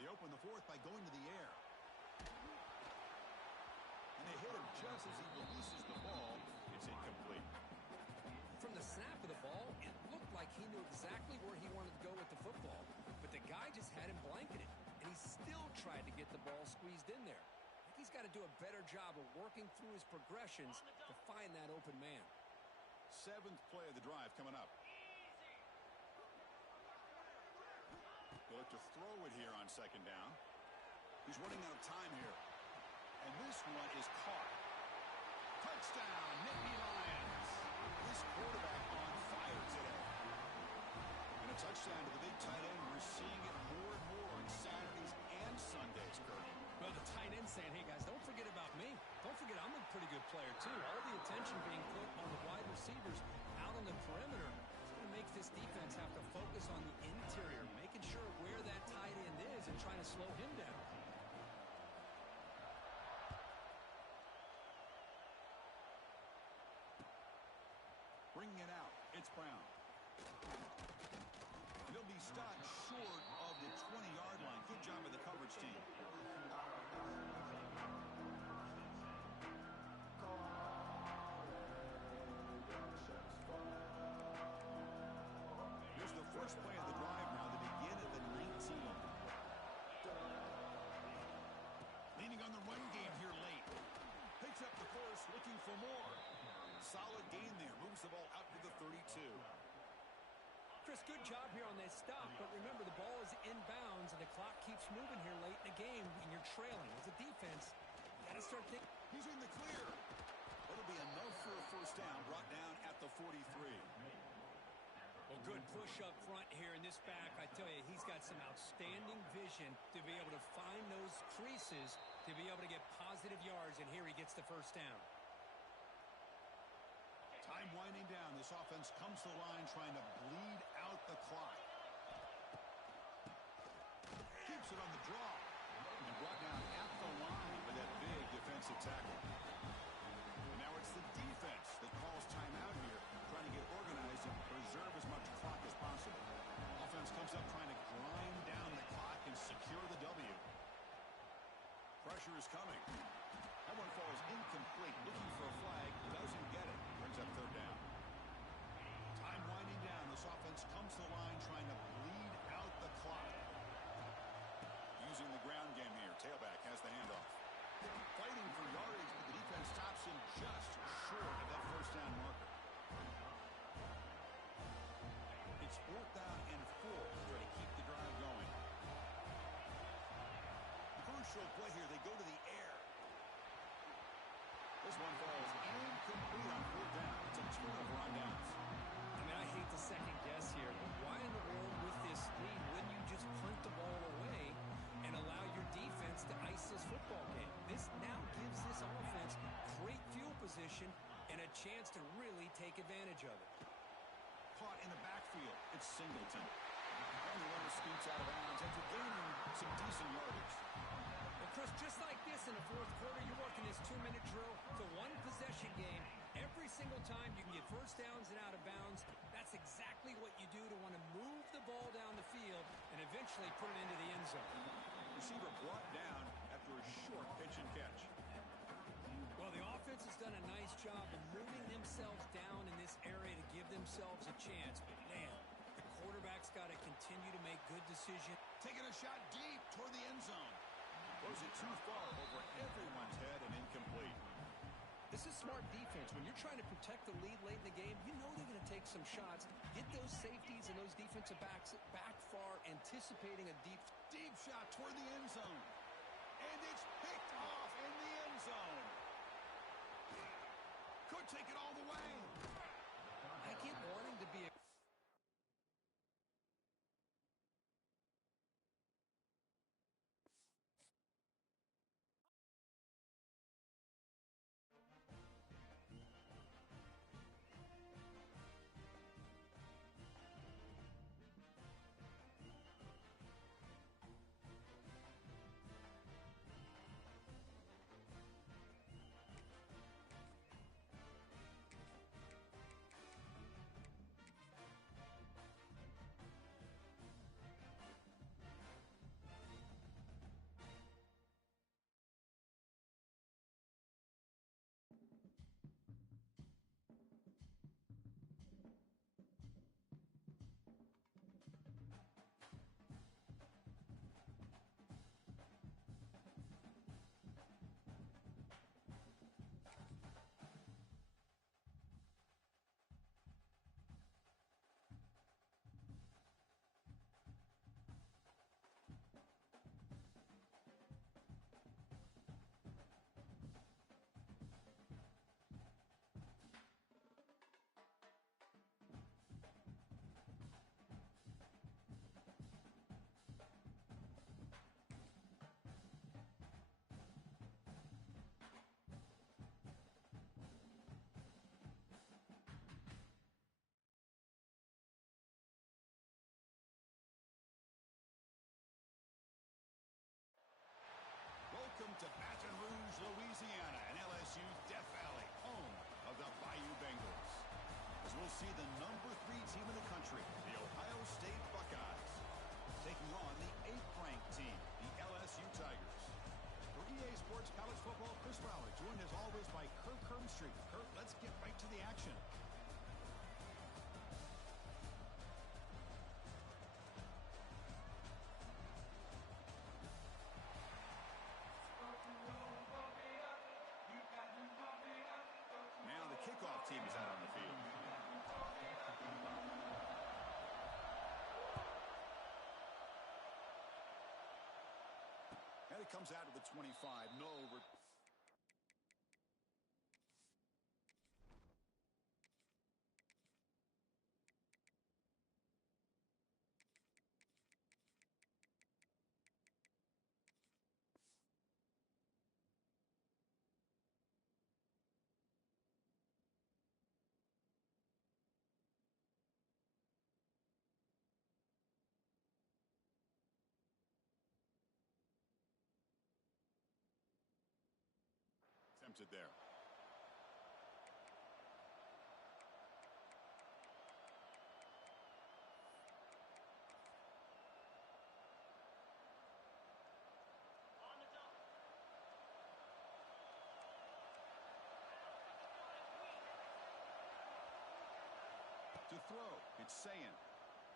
They open the fourth by going to the air. And they hit him just as he releases the ball. It's incomplete. From the snap of the ball, it looked like he knew exactly where he wanted to go with the football. But the guy just had him blanketed, and he still tried to get the ball squeezed in there. He's got to do a better job of working through his progressions to find that open man. Seventh play of the drive coming up. They look to throw it here on second down. He's running out of time here. And this one is caught. Touchdown, Nittany Lions. This quarterback on fire today. And a touchdown to the big tight end. We're seeing it more and more on Saturdays and Sundays, Kurt. Well, the tight end saying, hey, guys, don't forget about me. Don't forget I'm a pretty good player, too. All the attention being put on the wide receivers out on the perimeter. It's going to make this defense have to focus on the interior, making sure where that tight end is and trying to slow him down. Bringing it out, it's Brown. They'll be stopped short of the 20-yard line. Good job of the coverage team. Here's the first play of the drive now. They begin at the 19. Leaning on the run game here late. Picks up the course, looking for more. Solid gain there. Moves the ball out to the 32. Chris, good job here on that stop, but remember the ball is inbounds and the clock keeps moving here late in the game and you're trailing. As a defense, you got to start thinking. He's in the clear. That'll be enough for a first down, brought down at the 43. Well, good push up front here in this back. I tell you, he's got some outstanding vision to be able to find those creases, to be able to get positive yards, and here he gets the first down. Time winding down. This offense comes to the line trying to bleed out the clock. Keeps it on the draw. And brought down at the line with that big defensive tackle. And now it's the defense that calls timeout here, trying to get organized and preserve as much clock as possible. Offense comes up trying to grind down the clock and secure the W. Pressure is coming. That one falls incomplete. Looking for a flag. Doesn't get it. Brings up third down. Time winding down. This offense comes to the line trying to bleed out the clock. Using the ground game here. Tailback has the handoff. Fighting for yardage, but the defense stops him just short of that first down marker. It's 4th down and 4 to try to keep the drive going. Crucial play here. They go to the air. This one falls incomplete on 4th down. It's a turnover on downs. I mean, I hate to second guess here, but why in the world with this lead wouldn't you just punt the ball away and allow your defense to ice this football game? This now gives this offense great field position and a chance to really take advantage of it. Caught in the backfield. It's Singleton. And the runner scoots out of bounds after gaining some decent yardage. Well, Chris, just like this in the fourth quarter, you're working this 2-minute drill. It's a one-possession game. Every single time you can get first downs and out of bounds, that's exactly what you do to want to move the ball down the field and eventually put it into the end zone. Receiver brought down after a short pitch and catch. Well, the offense has done a nice job of moving themselves down in this area to give themselves a chance. But, man, the quarterback's got to continue to make good decisions. Taking a shot deep toward the end zone. Throws it too far over everyone's head and incomplete. This is smart defense. When you're trying to protect the lead late in the game, you know they're going to take some shots. Get those safeties and those defensive backs back far, anticipating a deep shot toward the end zone. And it's picked off in the end zone. Could They'll take it all the way. I keep wanting to be a Welcome to Baton Rouge, Louisiana, and LSU's Death Valley, home of the Bayou Bengals. As we'll see the number 3 team in the country, the Ohio State Buckeyes, taking on the 8th-ranked team, the LSU Tigers. For EA Sports College Football, Chris Fowler, joined as always by Kirk Hermstreet. Kirk, let's get right to the action. Now the kickoff team is out on the field. And it comes out of the 25. No over. Attempted there. To throw, it's Sayin.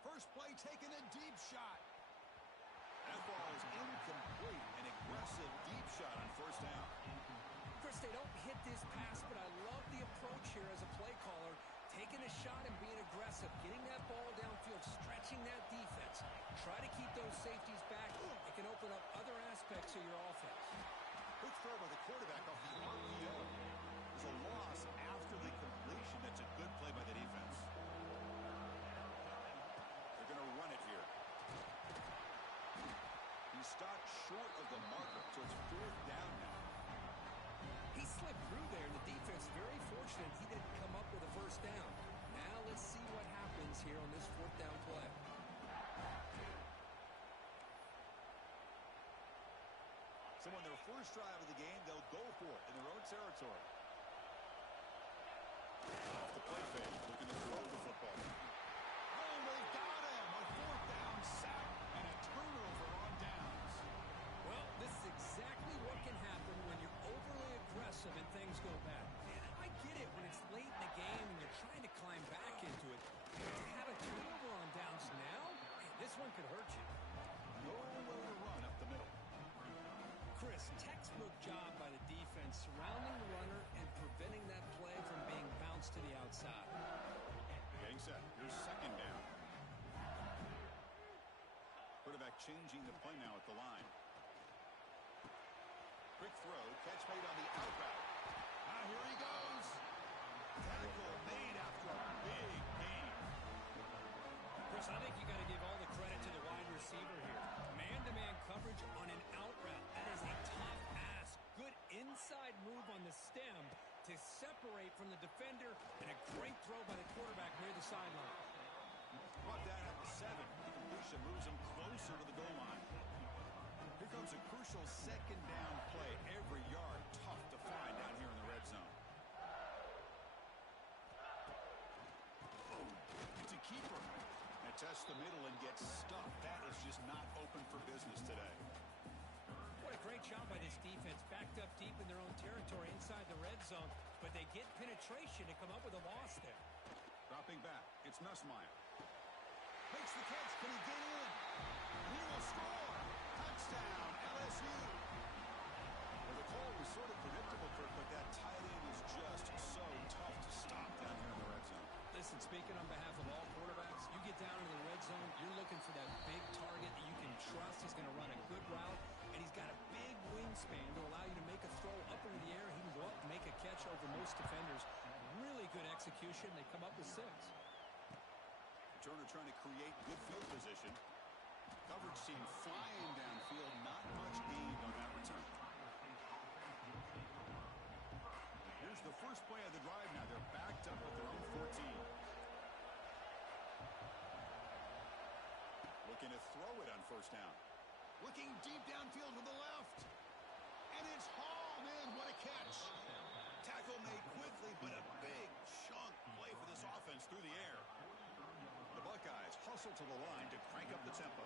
First play taking a deep shot. That ball is incomplete. An aggressive deep shot on first down. Chris, they don't hit this pass, but I love the approach here as a play caller. Taking a shot and being aggressive, getting that ball downfield, stretching that defense. Try to keep those safeties back. It can open up other aspects of your offense. Quick throw by the quarterback off the RPO. There's a loss after the completion. That's a good play by the defense. They're going to run it here. He stopped short of the marker, so it's 4th down now. He slipped through there, and the defense very fortunate he didn't come up with a first down. Now let's see what happens here on this 4th down play. So on their first drive of the game, they'll go for it in their own territory. Off the play fake, looking to throw the football. Oh, they got him! A 4th down sack and a turnover on downs. Well, this is exactly what can happen when you're overly aggressive and things go bad. And I get it when it's late in the game and you're trying to climb back into it. But to have a turnover on downs now, man, this one could hurt you. Nowhere to run up the middle. Chris, textbook job by the defense surrounding the runner and preventing that play from being bounced to the outside. Getting set. Here's 2nd down. Quarterback changing the play now at the line. Quick throw. Catch made on the out route. Here he goes. Tackle made after a big gain. Chris, I think you got to give all the credit to the wide receiver here. Man-to-man coverage on an out route. That is a tough ask. Good inside move on the stem to separate from the defender, and a great throw by the quarterback near the sideline. Brought down at the 7. The completion moves him closer to the goal line. Here comes a crucial second down play. Every yard tough to find down here in the red zone. It's a keeper. And tests the middle and gets stuffed. That is just not open for business today. What a great job by this defense. Backed up deep in their own territory inside the red zone, but they get penetration to come up with a loss there. Dropping back. It's Nussmeier. Makes the catch. Can he get in? And he will score. Touchdown, LSU. Well, the call was sort of predictable, Kirk, but that tight end is just so tough to stop down here in the red zone. Listen, speaking on behalf of all quarterbacks, you get down into the red zone, you're looking for that big target that you can trust. He's going to run a good route, and he's got a big wingspan to allow you to make a throw up into the air. He can go up and make a catch over most defenders. Really good execution. They come up with 6. Turner trying to create good field position. Coverage team flying downfield. Not much gained on that return. Here's the first play of the drive now. They're backed up at their own 14. Looking to throw it on first down. Looking deep downfield to the left. And it's hauled in. What a catch. Tackle made quickly, but a big chunk play for this offense through the air. The Buckeyes hustle to the line to crank up the tempo.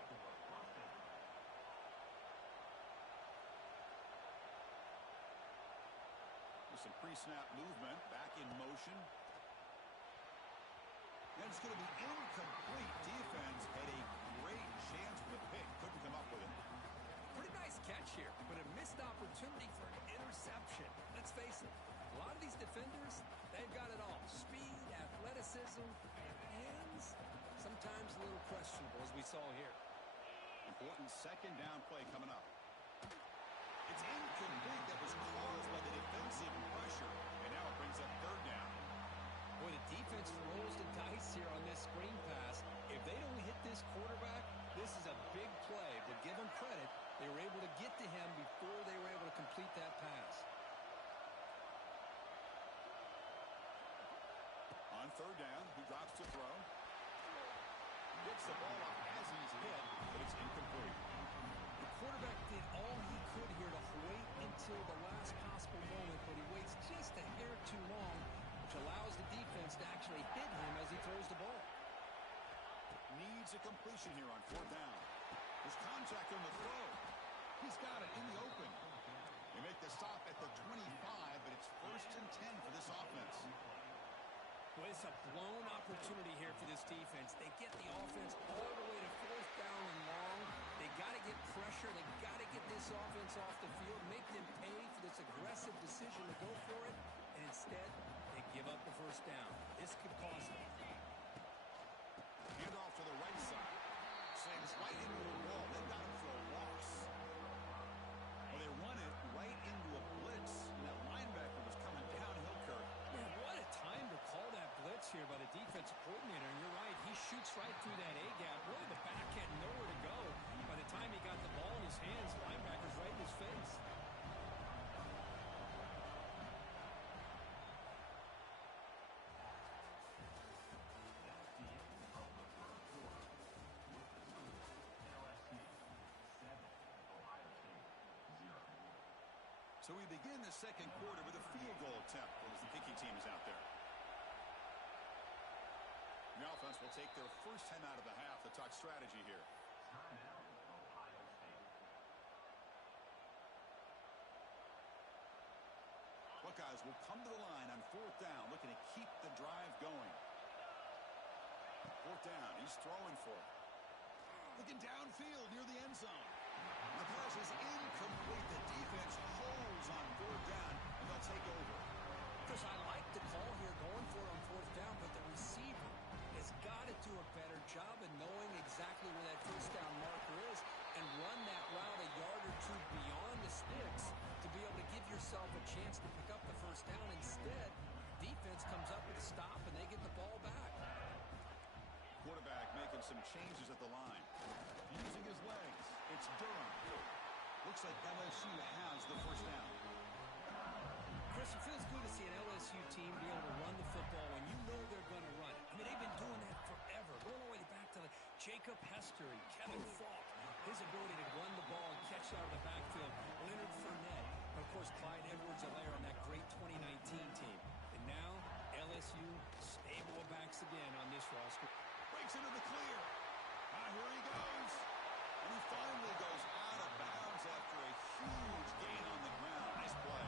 With some pre-snap movement, back in motion. And it's going to be incomplete. Defense had a great chance for the pick. Couldn't come up with it. Pretty nice catch here, but a missed opportunity for an interception. Let's face it, a lot of these defenders, they've got it all. Speed, athleticism, and hands. Sometimes a little questionable, as we saw here. Important second down play coming up. It's incomplete. That was caused by the defensive pressure. And now it brings up third down. Boy, the defense rolls the dice here on this screen pass. If they don't hit this quarterback, this is a big play. But give them credit, they were able to get to him before they were able to complete that pass. On third down, he drops to throw. Gets the ball up as he's hit, but it's incomplete. The quarterback did all he could here to wait until the last possible moment, but he waits just a hair too long, which allows the defense to actually hit him as he throws the ball. Needs a completion here on fourth down. There's contact on the throw. He's got it in the open. They make the stop at the 25, but it's 1st and 10 for this offense. Well, it's a blown opportunity here for this defense. They get the offense all the way to 4th down and long. They got to get pressure. They got to get this offense off the field, make them pay for this aggressive decision to go for it, and instead they give up the 1st down. This could cost them. Hand off to the right side. Slams right into the wall. They've got him for a loss. Well, they run it right into a blitz, and that linebacker was coming downhill, Kirk. Man, what a time to call that blitz here by the defensive coordinator. And you're right, he shoots right through that A-gap. Really, the back had nowhere to go. By the time he got the ball in his hands, the linebacker's right in his face. So we begin the second quarter with a field goal attempt as the kicking team is out there. The offense will take their first time out of the half to talk strategy here. Buckeyes will come to the line on 4th down, looking to keep the drive going. 4th down, he's throwing for it. Looking downfield near the end zone. The pass is incomplete. The defense holds on 4th down, and they'll take over. Chris, I like the call here going for it on 4th down, but the receiver has got to do a better job of knowing exactly where that 1st down marker is and run that route a yard or two beyond the sticks to be able to give yourself a chance to pick up the 1st down. Instead, defense comes up with like LSU has the first down. Chris, it feels good to see an LSU team be able to run the football when you know they're going to run it. I mean, they've been doing that forever, going all the way back to Jacob Hester and Kevin Falk. His ability to run the ball and catch out of the backfield. Leonard Fournette. And, of course, Clyde Edwards-Helaire on that great 2019 team. And now, LSU stable of backs again on this roster. Breaks into the clear. Here he goes. And he finally goes out of bounds after a huge gain on the ground. Nice play.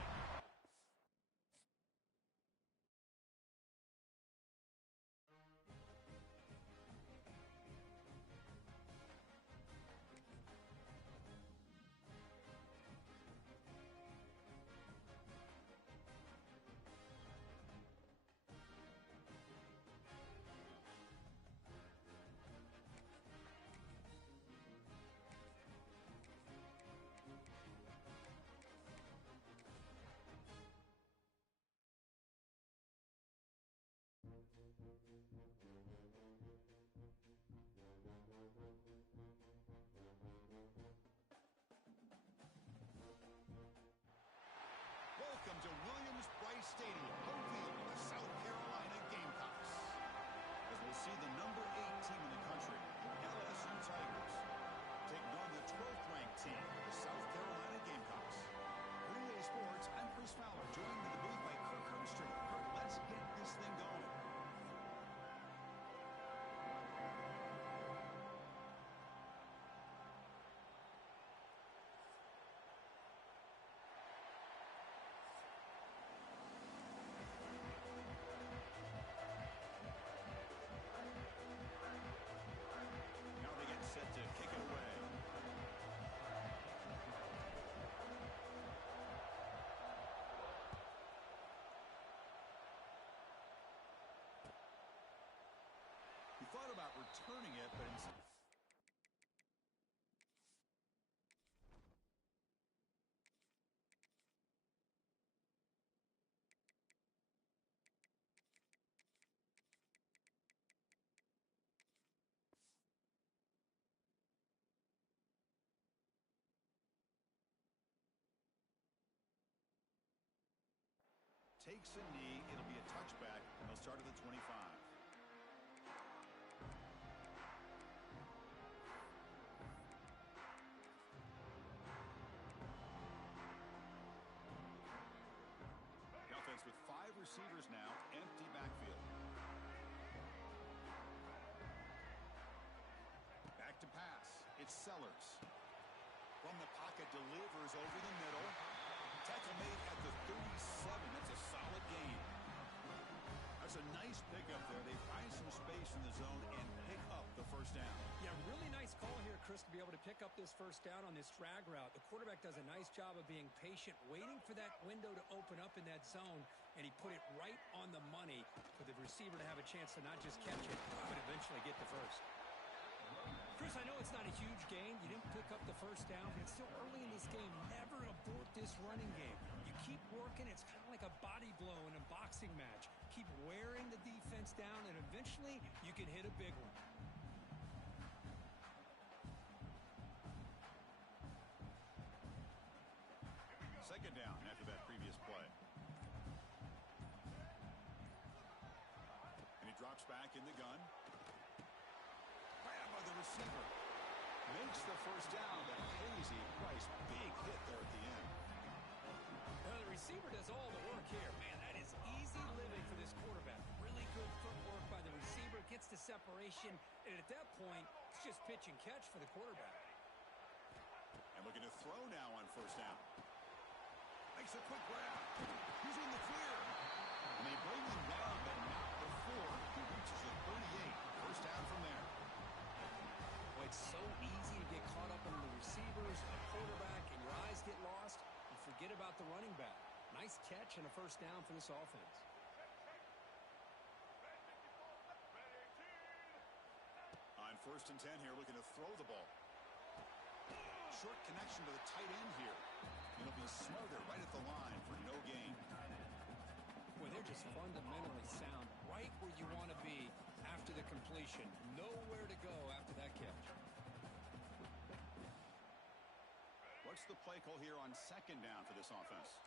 Welcome to Williams-Brice Stadium, home field of the South Carolina Gamecocks. As we'll see the number 8 team in the country, the LSU Tigers, taking on the 12th-ranked team, the South Carolina Gamecocks. For EA Sports, I'm Chris Fowler, joined in the booth by Kirk Herbstreit. Kirk, let's get this thing going. Set to kick it away. He thought about returning it, but instead... takes a knee. It'll be a touchback, and they'll start at the 25. The offense with 5 receivers now, empty backfield. Back to pass. It's Sellers. From the pocket, delivers over the middle. Tackle made at the 37. That's a solid gain. That's a nice pickup there. They find some space in the zone and pick up the first down. Yeah, really nice call here, Chris, to be able to pick up this first down on this drag route. The quarterback does a nice job of being patient, waiting for that window to open up in that zone, and he put it right on the money for the receiver to have a chance to not just catch it, but eventually get the first. Chris, I know it's not a huge gain. You didn't pick up the first down, but it's still early in this game. Never abort this running game. You keep working. It's kind of like a body blow in a boxing match. Keep wearing the defense down, and eventually you can hit a big one. Second down after that previous play. And he drops back in the gun. Grab by the receiver. Makes the first down, but Hazy Price, big hit there at the end. Well, the receiver does all the work here. Man, that is easy living for this quarterback. Really good footwork by the receiver, gets the separation, and at that point, it's just pitch and catch for the quarterback. And looking to throw now on first down. Makes a quick grab. He's in the clear. And they bring him down, but not before he reaches the 38. First down from there. Well, it's so easy to get caught up in the receivers, the quarterback, and your eyes get lost. You forget about the running back. Nice catch and a first down for this offense. On first and 10 here, looking to throw the ball. Short connection to the tight end here. It'll be Smoother right at the line for no gain. Well, they're just fundamentally sound, right where you want to be after the completion. Nowhere to go after that catch. What What's the play call here on second down for this offense?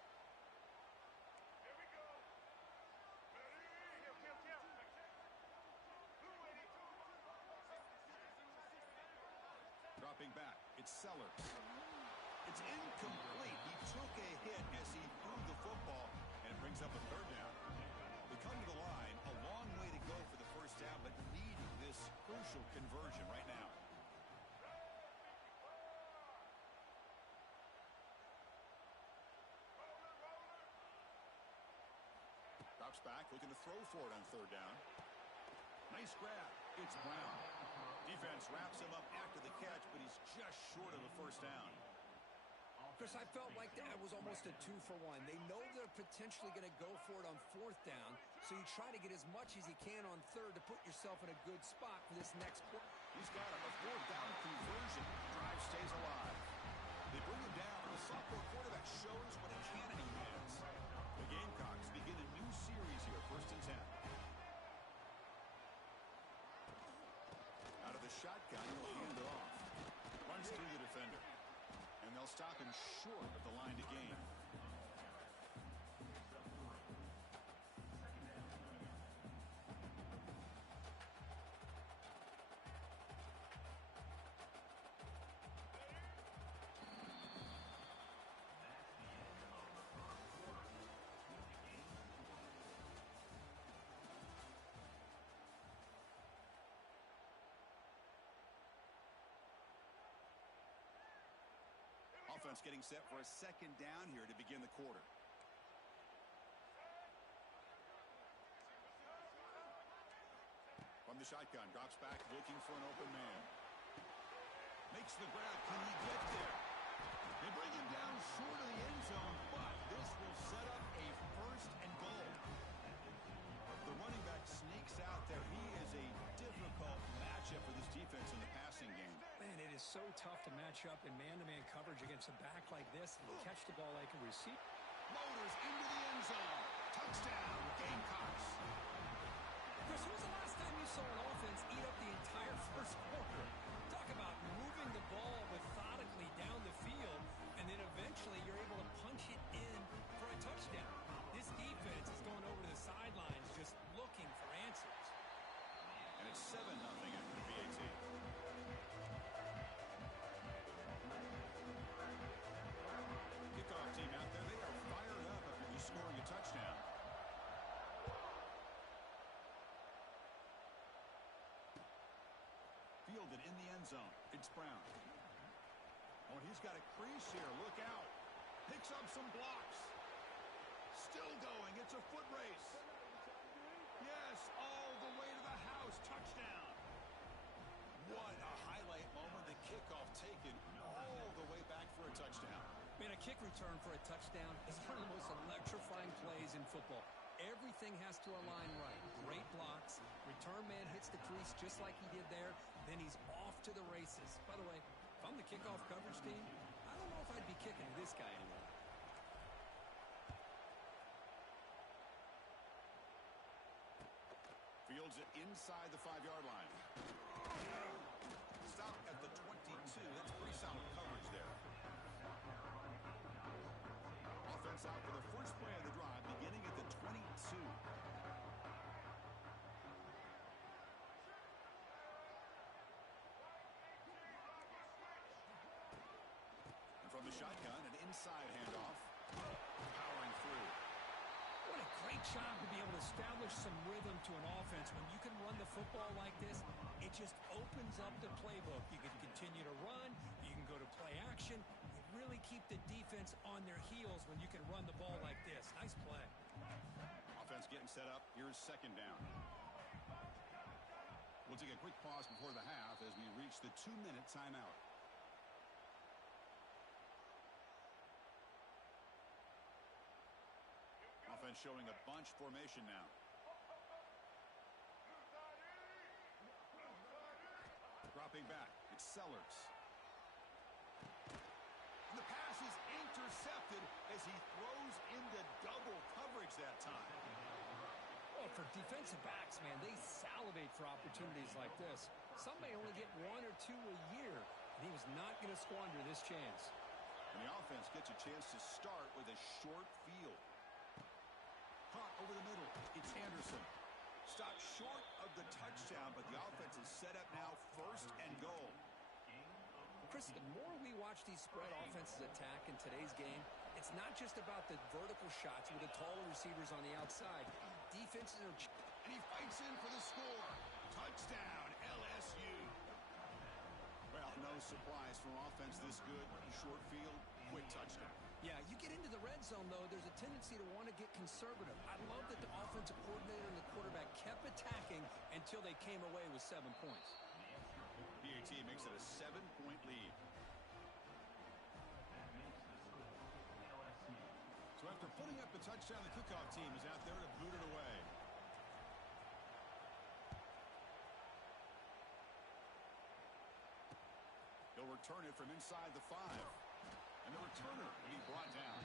Dropping back, it's Sellers. It's incomplete. He took a hit as he threw the football, and it brings up a third down. We come to the line, a long way to go for the first down, but needing this crucial conversion right now. Drops back, looking to throw for it on third down. Nice grab. It's Brown. Defense wraps him up after the catch, but he's just short of a first down. Chris, I felt like that was almost a 2-for-1. They know they're potentially going to go for it on fourth down, so you try to get as much as you can on third to put yourself in a good spot for this next quarter. He's got a fourth down conversion. Drive stays alive. They bring him down. The sophomore quarterback shows what a cannon he is. The Gamecocks begin a new series here, 1st and 10. Out of the shotgun, he'll hand it off. Runs through the defender. And they'll stop him short of the line to gain. Offense getting set for a second down here to begin the quarter. From the shotgun, drops back, looking for an open man. Makes the grab. Can he get there? They bring him down short of the end zone, but this will set up a 1st and goal. The running back sneaks out there. He is a difficult matchup for this defense in the passing game. Man, it is so tough to match up in man-to-man coverage against a back like this and catch the ball like a receiver. Motors into the end zone. Touchdown, Gamecocks. Chris, when was the last time you saw an offense eat up the entire first quarter? Talk about moving the ball methodically down the field, and then eventually you're able to punch it in for a touchdown. This defense is going over to the sidelines just looking for answers. And it's 7-0 after the PAT. Kickoff team out there, they are fired up after you scoring a touchdown. Fielded in the end zone. It's Brown. Oh, he's got a crease here. Look out. Picks up some blocks. Still going. It's a foot race. Yes, all the way to the house. Touchdown. What a highlight moment. The kickoff taken all the way back for a touchdown. Man, a kick return for a touchdown is one of the most electrifying plays in football. Everything has to align right. Great blocks. Return man hits the crease just like he did there. Then he's off to the races. By the way, if I'm the kickoff coverage team, I don't know if I'd be kicking to this guy anymore. Fields it inside the 5-yard line. Stop at the 22. That's pretty solid coverage there. Offense out for the first play of the drive, beginning at the 22. And from the shotgun, an inside handoff. Powering through. What a great job to be able to establish some rhythm to an offense. When you can run the football like this, it just opens up the playbook. You can continue to run. You can go to play action. You really keep the defense on their heels when you can run the ball like this. Nice play. Offense getting set up. Here's second down. We'll take a quick pause before the half as we reach the 2-minute timeout. Offense showing a bunch formation now. Dropping back. It's Sellers. And the pass is intercepted as he throws into double coverage that time. Well, for defensive backs, man, they salivate for opportunities like this. Some may only get 1 or 2 a year, and he was not going to squander this chance. And the offense gets a chance to start with a short field. Caught over the middle. It's Anderson. Stopped short of the touchdown, but the offense is set up now 1st and goal. Chris, the more we watch these spread offenses attack in today's game, it's not just about the vertical shots with the taller receivers on the outside. Defenses are... And he fights in for the score. Touchdown, LSU. Well, no surprise from offense this good. Short field, quick touchdown. Yeah, you get into the red zone, though, there's a tendency to want to get conservative. I love that the offensive coordinator and the quarterback kept attacking until they came away with 7 points. PAT makes it a 7-point lead. So after putting up the touchdown, the kickoff team is out there to boot it away. They'll return it from inside the 5. And the returner will be brought down.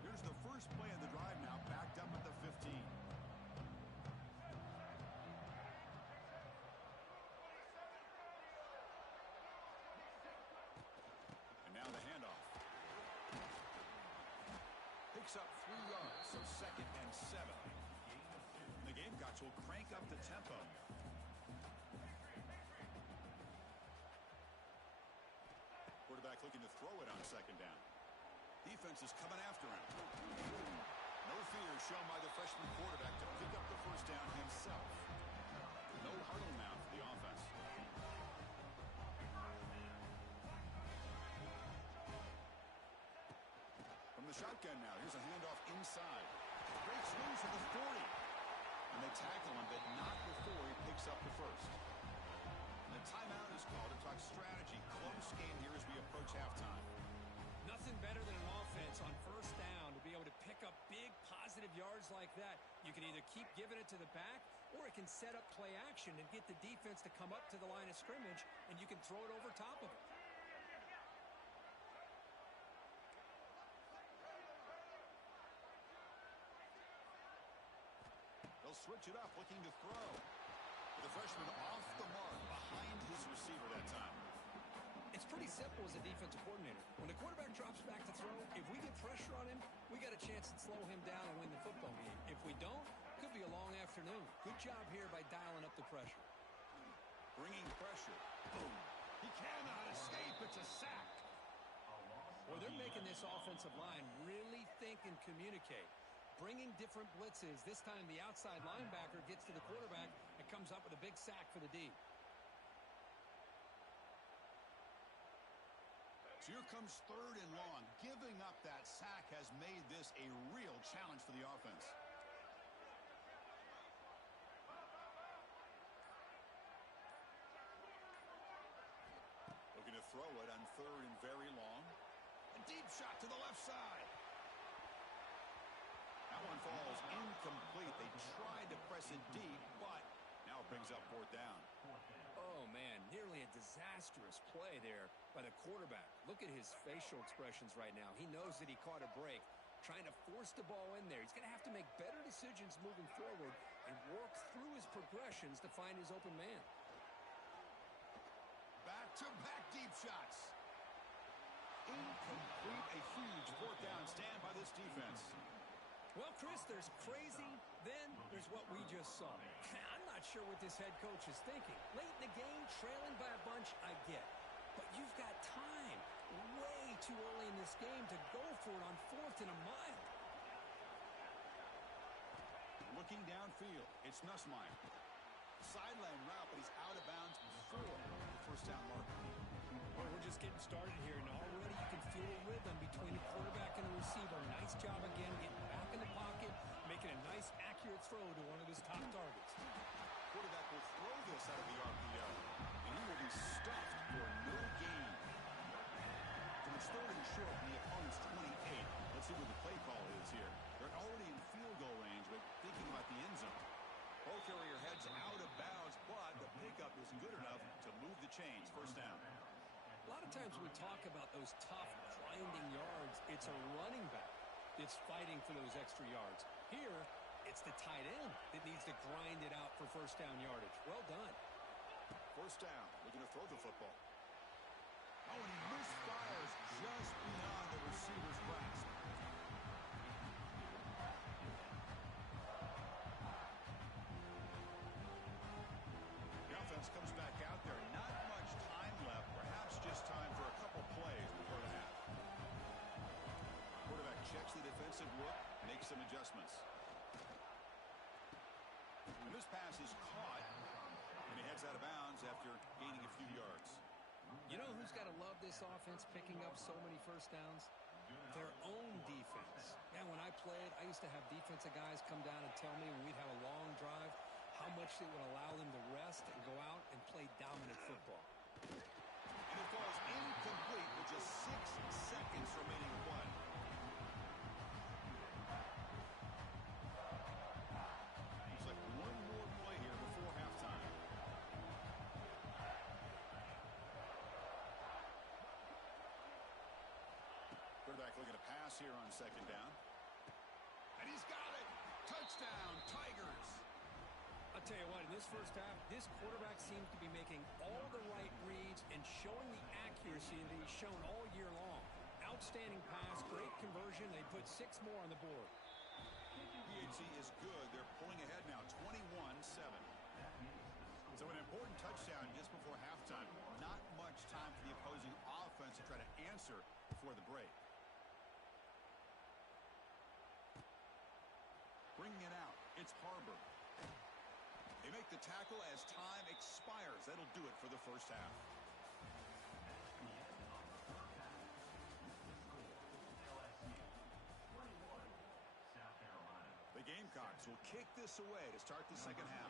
Here's the first play of the drive now, backed up at the 15. And now the handoff. Picks up 3 yards, so 2nd and 7. And the Gamecocks will crank up the tempo. Quarterback looking to throw it on 2nd down. Defense is coming after him. No fear shown by the freshman quarterback to pick up the 1st down himself. No huddle now for the offense. From the shotgun now, here's a handoff inside. Breaks loose at the 40. And they tackle him, but not before he picks up the 1st. And the timeout is called to talk strategy. Close game here as we approach halftime. Nothing better than an offense on 1st down to be able to pick up big positive yards like that. You can either keep giving it to the back, or it can set up play action and get the defense to come up to the line of scrimmage, and you can throw it over top of it. They'll switch it up, looking to throw. The freshman off the mark behind his receiver that time. It's pretty simple as a defensive coordinator. When the quarterback drops back to throw, if we get pressure on him, we got a chance to slow him down and win the football game. If we don't, could be a long afternoon. Good job here by dialing up the pressure. Bringing pressure. Boom. He cannot escape. It's a sack. Well, they're making this offensive line really think and communicate. Bringing different blitzes. This time the outside linebacker gets to the quarterback and comes up with a big sack for the D. So here comes 3rd and long. Giving up that sack has made this a real challenge for the offense. Looking to throw it on 3rd and very long. A deep shot to the left side. That one falls incomplete. They tried to press it deep, but now it brings up 4th down. Oh, man, nearly a disastrous play there by the quarterback. Look at his facial expressions right now. He knows that he caught a break, trying to force the ball in there. He's going to have to make better decisions moving forward and work through his progressions to find his open man. Back-to-back deep shots. Incomplete. A huge 4th down stand by this defense. Well, Chris, there's crazy, then there's what we just saw. I'm not sure what this head coach is thinking. Late in the game, trailing by a bunch, I get. But you've got time, way too early in this game to go for it on 4th and a mile. Looking downfield, it's Nussmeier. Sideline route, but he's out of bounds before the 1st down marker. Well, we're just getting started here, and already you can feel a rhythm between the quarterback and the receiver. Nice job again, getting back in the pocket, making a nice, accurate throw to one of his top targets. Quarterback will throw this out of the RPO, and he will be stuffed for no gain. So it's 3rd and short from the opponent's 28. Let's see what the play call is here. They're already in field goal range, but thinking about the end zone. Ball carrier heads out of bounds, but the pickup is good enough to move the chains. 1st down. A lot of times we talk about those tough, grinding yards. It's a running back that's fighting for those extra yards. Here, It's the tight end that needs to grind it out for first down yardage. Well done. First down, looking to throw the football. Oh, and he misfires just beyond the receiver's grasp. The offense comes back out there. Not much time left. Perhaps just time for a couple plays before the half. Quarterback checks the defensive look, makes some adjustments. And this pass is caught, and he heads out of bounds after gaining a few yards. You know who's got to love this offense picking up so many first downs? Their own defense. Yeah, when I played, I used to have defensive guys come down and tell me when we'd have a long drive how much it would allow them to rest and go out and play dominant football. And it falls incomplete with just 6 seconds remaining to play. Looks like one more play here before halftime. Quarterback looking to pass here on second down. And he's got it. Touchdown, Tigers. I'll tell you what, in this first half, this quarterback seems to be making all the right reads and showing the accuracy that he's shown all year long. Outstanding pass, great conversion. They put 6 more on the board. PHC is good. They're pulling ahead now, 21-7. So an important touchdown just before halftime. Not much time for the opposing offense to try to answer before the break. Bringing it out, it's Harbor. They make the tackle as time expires. That'll do it for the first half. The Gamecocks will kick this away to start the second half.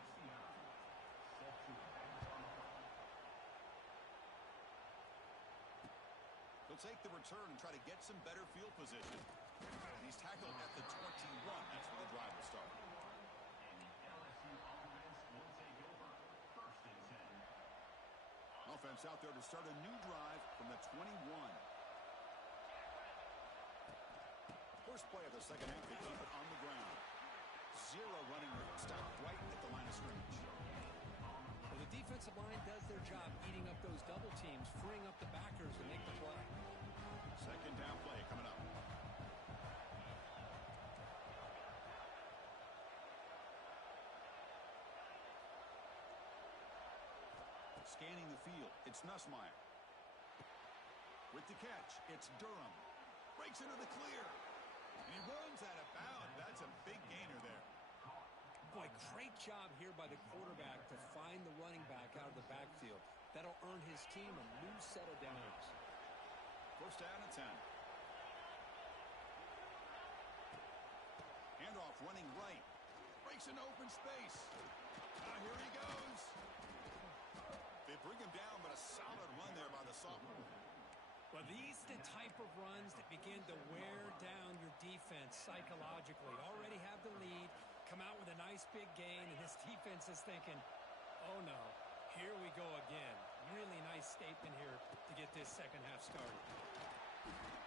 He'll take the return and try to get some better field position. And he's tackled at the 21. That's where the drive will start. Offense out there to start a new drive from the 21. First play of the second half, they keep it on the ground. 0 running room, stopped right at the line of scrimmage. Well, the defensive line does their job eating up those double teams, freeing up the backers to make the play. Second down play coming up. Scanning the field, it's Nussmeier. With the catch, it's Durham. Breaks into the clear. And he runs out of bounds. That's a big gainer there. Boy, great job here by the quarterback to find the running back out of the backfield. That'll earn his team a new set of downs. First down and 10. Handoff running right. Breaks into open space. Here he goes. They bring him down, but a solid run there by the sophomore. Well, these are the type of runs that begin to wear down your defense psychologically. Already have the lead, come out with a nice big gain, and this defense is thinking, oh no, here we go again. Really nice statement here to get this second half started.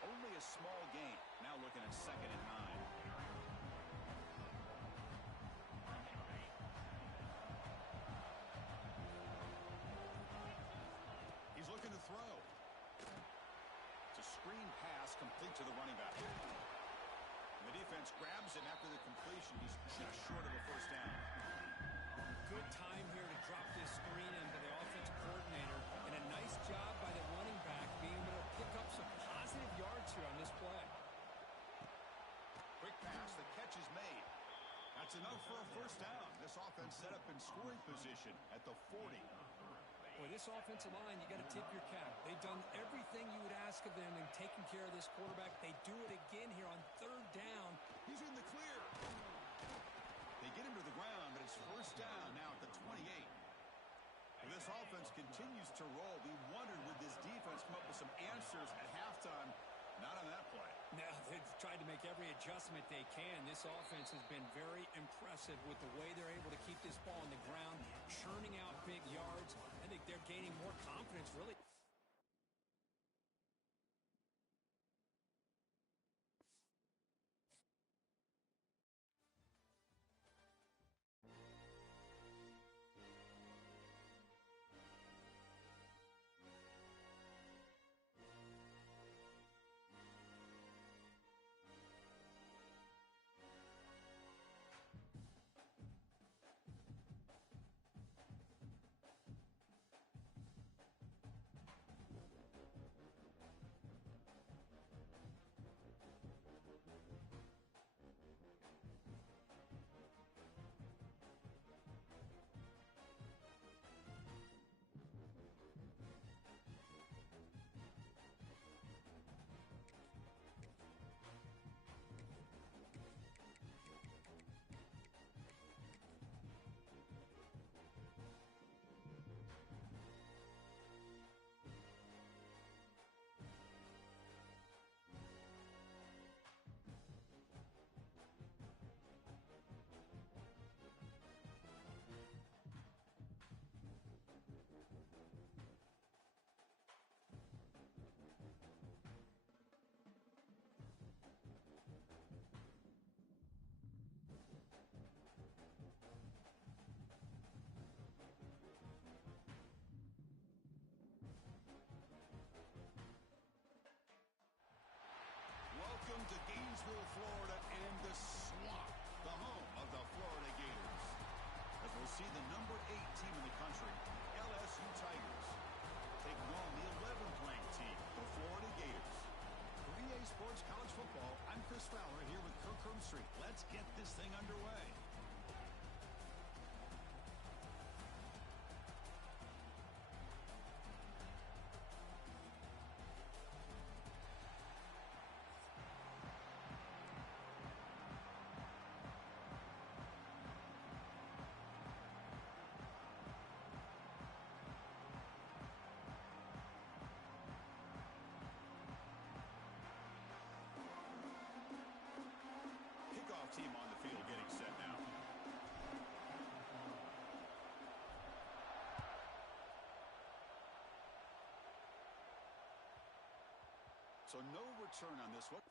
Only a small gain. Now looking at 2nd and 9. He's looking to throw. It's a screen pass complete to the running back. And the defense grabs him after the completion. He's just short of a first down. Good time here to drop this screen into the offensive coordinator. And a nice job by the running back being able to pick up some positive yards here on this play. Quick pass. The catch is made. That's enough for a first down. This offense set up in scoring position at the 40. Boy, this offensive line, you got to tip your cap. They've done everything you would ask of them in taking care of this quarterback. They do it again here on 3rd down. He's in the clear. They get him to the ground, but it's first down now at the 28. And this offense continues to roll. We wondered, would this defense come up with some answers at halftime? Not on that play. Now, they've tried to make every adjustment they can. This offense has been very impressive with the way they're able to keep this ball on the ground, churning out big yards. I think they're gaining more confidence, really. We'll see the number 8 team in the country, LSU Tigers, taking on the 11th ranked team, the Florida Gators. For EA Sports College Football, I'm Chris Fowler here with Kirk Herbstreit. Let's get this thing underway. Team on the field getting set now. So no return on this one.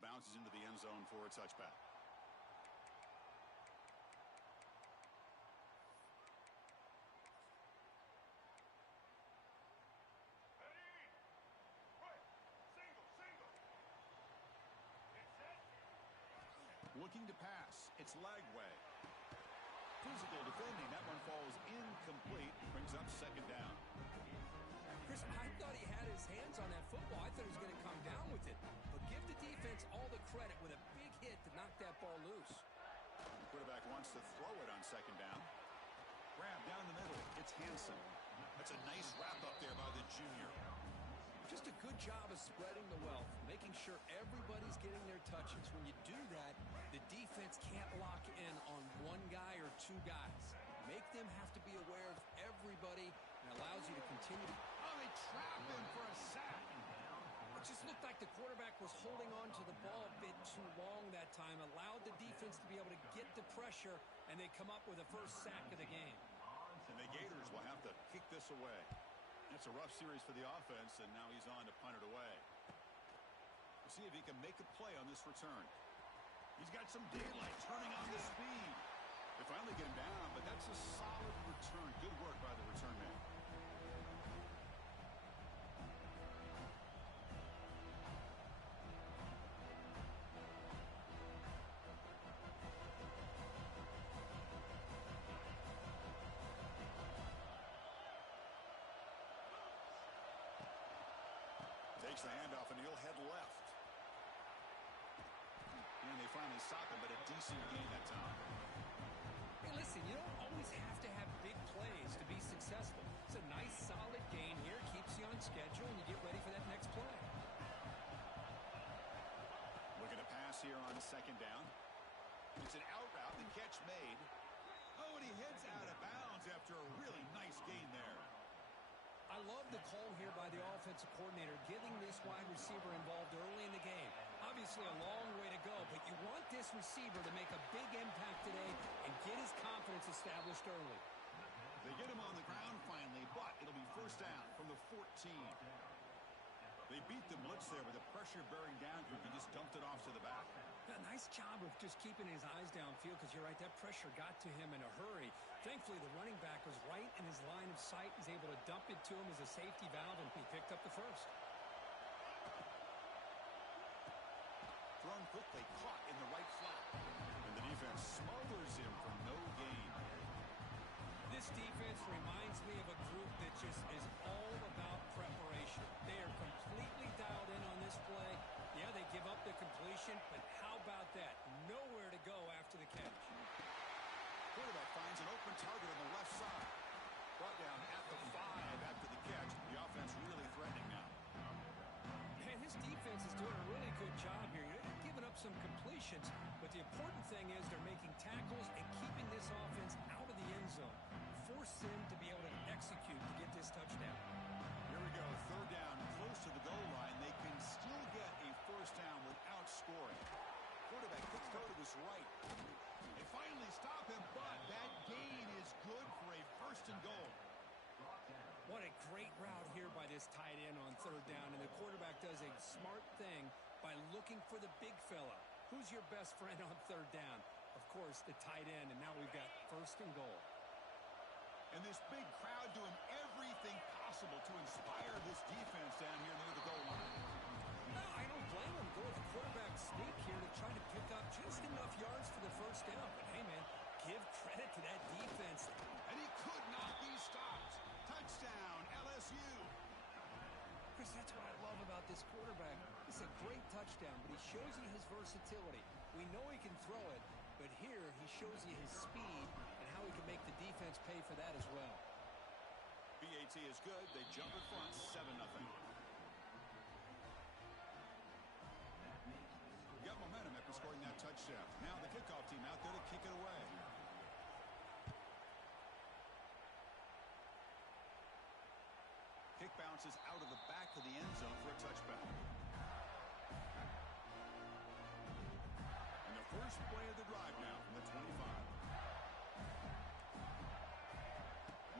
Bounces into the end zone for a touchback. Looking to pass. It's Lagway. Physical defending. That one falls incomplete. Brings up second down. Chris, I thought he had his hands on that football. I thought he was going to come down with it. But give the defense all the credit with a big hit to knock that ball loose. The quarterback wants to throw it on second down. Grab down the middle. It's Hansen. That's a nice wrap up there by the junior. Just a good job of spreading the wealth, making sure everybody's getting their touches. When you do that, the defense can't lock in on one guy or two guys. Make them have to be aware of everybody and allows you to continue. Oh, they trap him for a sack. It just looked like the quarterback was holding on to the ball a bit too long that time, allowed the defense to be able to get the pressure, and they come up with the first sack of the game. And the Gators will have to kick this away. It's a rough series for the offense, and now he's on to punt it away. We'll see if he can make a play on this return. He's got some daylight turning on the speed. They finally get him down, but that's a solid return. Good work by the return man. Takes the handoff, and he'll head left. And they finally stop him, but a decent gain that time. Hey, listen, you don't always have to have big plays to be successful. It's a nice, solid gain here. Keeps you on schedule, and you get ready for that next play. Looking to pass here on second down. It's an out route, the catch made. Oh, and he heads out of bounds after a really nice gain there. I love the call here by the offensive coordinator, getting this wide receiver involved early in the game. Obviously a long way to go, but you want this receiver to make a big impact today and get his confidence established early. They get him on the ground finally, but it'll be first down from the 14. They beat the blitz there with the pressure bearing down. He just dumped it off to the back. A nice job of just keeping his eyes downfield, because you're right, that pressure got to him in a hurry. Thankfully, the running back was right in his line of sight. He's able to dump it to him as a safety valve, and he picked up the first. Thrown quickly, caught in the right flat. And the defense smothers him for no gain. This defense reminds me of a group that just is all about preparation. They are completely dialed in on this play. Yeah, they give up the completion, but how about that? Nowhere to go after the catch. Quarterback finds an open target on the left side. Brought down at the 5 after the catch. The offense really threatening now. Man, this defense is doing a really good job here. They're giving up some completions, but the important thing is they're making tackles and keeping this offense out of the end zone. Force them to be able to execute to get this touchdown. Here we go, third down, close to the goal line. They can still get a first down without scoring. Quarterback quick throw to his right. this tight end on third down, and the quarterback does a smart thing by looking for the big fella. Who's your best friend on third down? Of course, the tight end, and now we've got first and goal. And this big crowd doing everything possible to inspire this defense down here near the goal line. No, I don't blame him. Go with the quarterback sneak here to try to pick up just enough yards for the first down. But, hey, man, give credit to that defense. And he could not be stopped. Touchdown, LSU. Chris, that's what I love about this quarterback. It's a great touchdown, but he shows you his versatility. We know he can throw it, but here he shows you his speed and how he can make the defense pay for that as well. BAT is good. They jump in front, 7-0. Got momentum after scoring that touchdown. Now the kickoff team out there to kick it away. Kick bounces out of the back of the end zone for a touchback. And the first play of the drive now from the 25.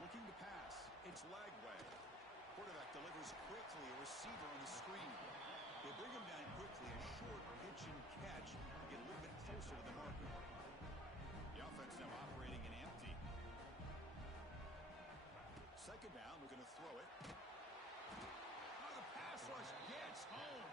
Looking to pass. It's Lagway. Quarterback delivers quickly. A receiver on the screen. They bring him down quickly. A short pitch and catch to get a little bit closer to the marker. The offense now operating in empty. Second down. We're going to throw it. Oh, the pass rush gets home.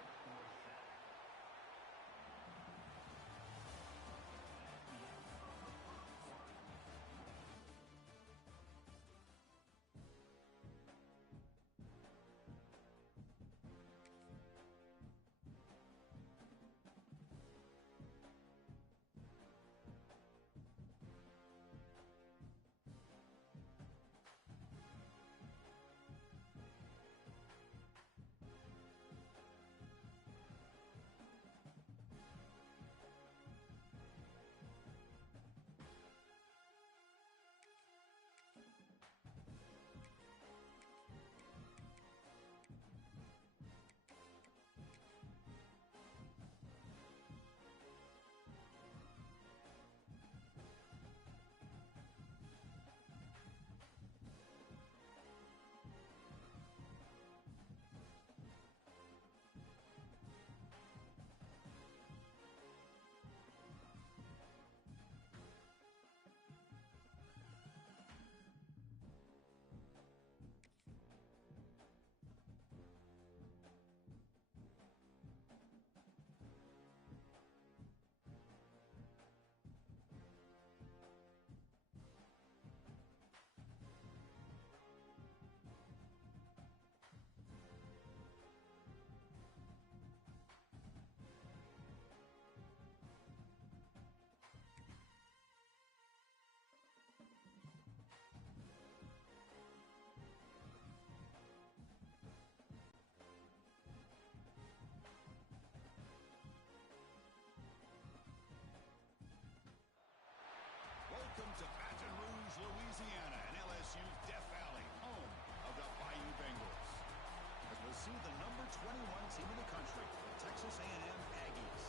Welcome to Baton Rouge, Louisiana, and LSU's Death Valley, home of the Bayou Bengals. As we'll see the number 21 team in the country, the Texas A&M Aggies,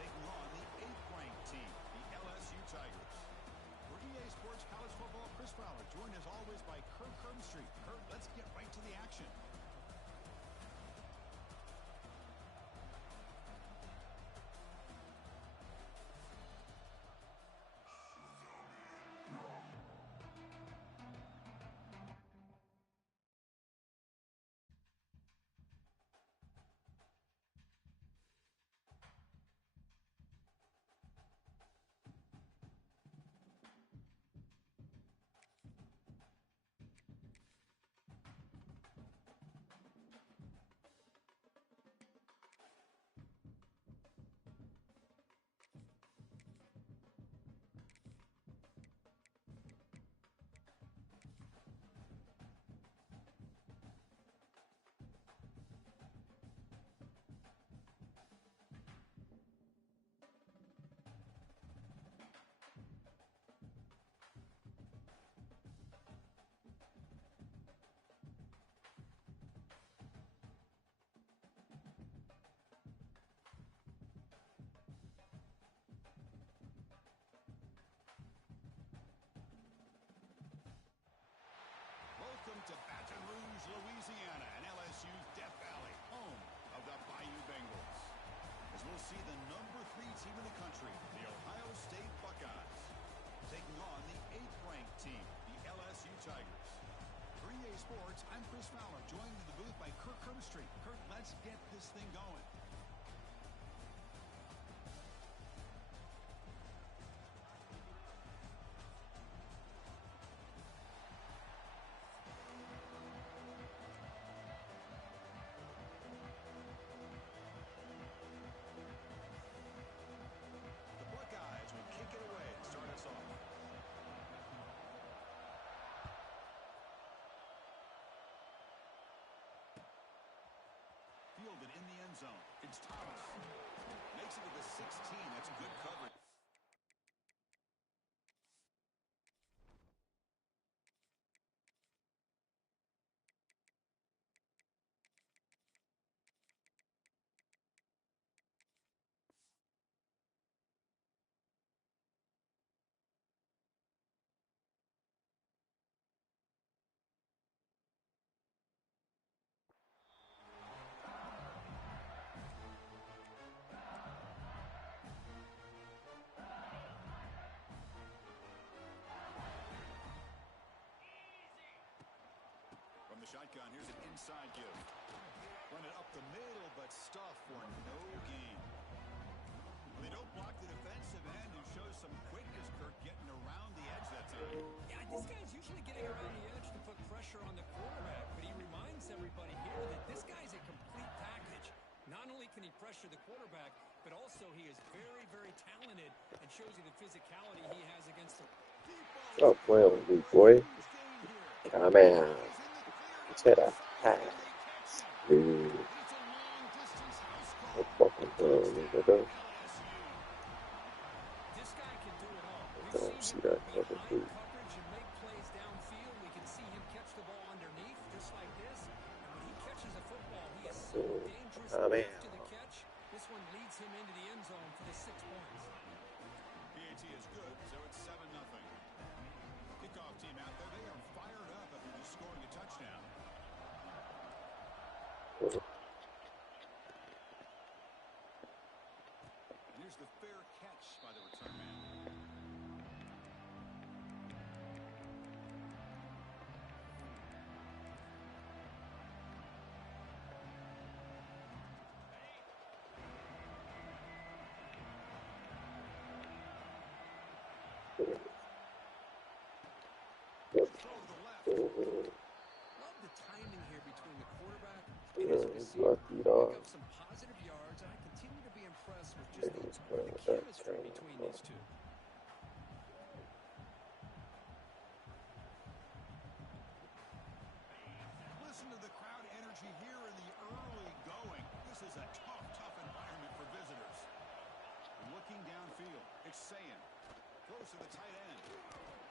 taking on the 8th-ranked team, the LSU Tigers. For EA Sports College Football, Chris Fowler, joined as always by Kurt Street. Kurt, let's get right to the action. Welcome to Baton Rouge, Louisiana, and we'll see the #3 team in the country, the Ohio State Buckeyes, taking on the 8th-ranked team, the LSU Tigers. For EA Sports, I'm Chris Fowler, joined in the booth by Kirk Herbstreit. Kirk, let's get this thing going. Fielded in the end zone. It's Thomas. Makes it to the 16. That's good coverage. From the shotgun, here's an inside give. Run it up the middle, but stuff for no gain. They don't block the defensive end and show some quickness, Kirk, getting around the edge that time. Yeah, this guy's usually getting around the edge to put pressure on the quarterback, but he reminds everybody here that this guy's a complete package. Not only can he pressure the quarterback, but also he is very, very talented and shows you the physicality he has against him. Stop playing with me, boy. Come on. To the pass. Dude. What fucking hell, nigga? This guy can do it all. I don't see that cover, dude. Coverage and make plays downfield. We can see him catch the ball underneath, just like this. And when he catches a football, he is so dangerous to the catch. This one leads him into the end zone for the 6 points. PAT is good, so it's 7-0. Kickoff team out there. They are fired up after just scoring a touchdown. And here's the fair catch by the return man. Throw to the left. Love the timing here between the quarterback and his receiver. Lucky Pick dog. up some positive yards, and I continue to be impressed with Yeah, just he's the playing with that chemistry training. between these two. Listen to the crowd energy here in the early going. This is a tough environment for visitors. Looking downfield, it's Sayan. Throws to the tight end.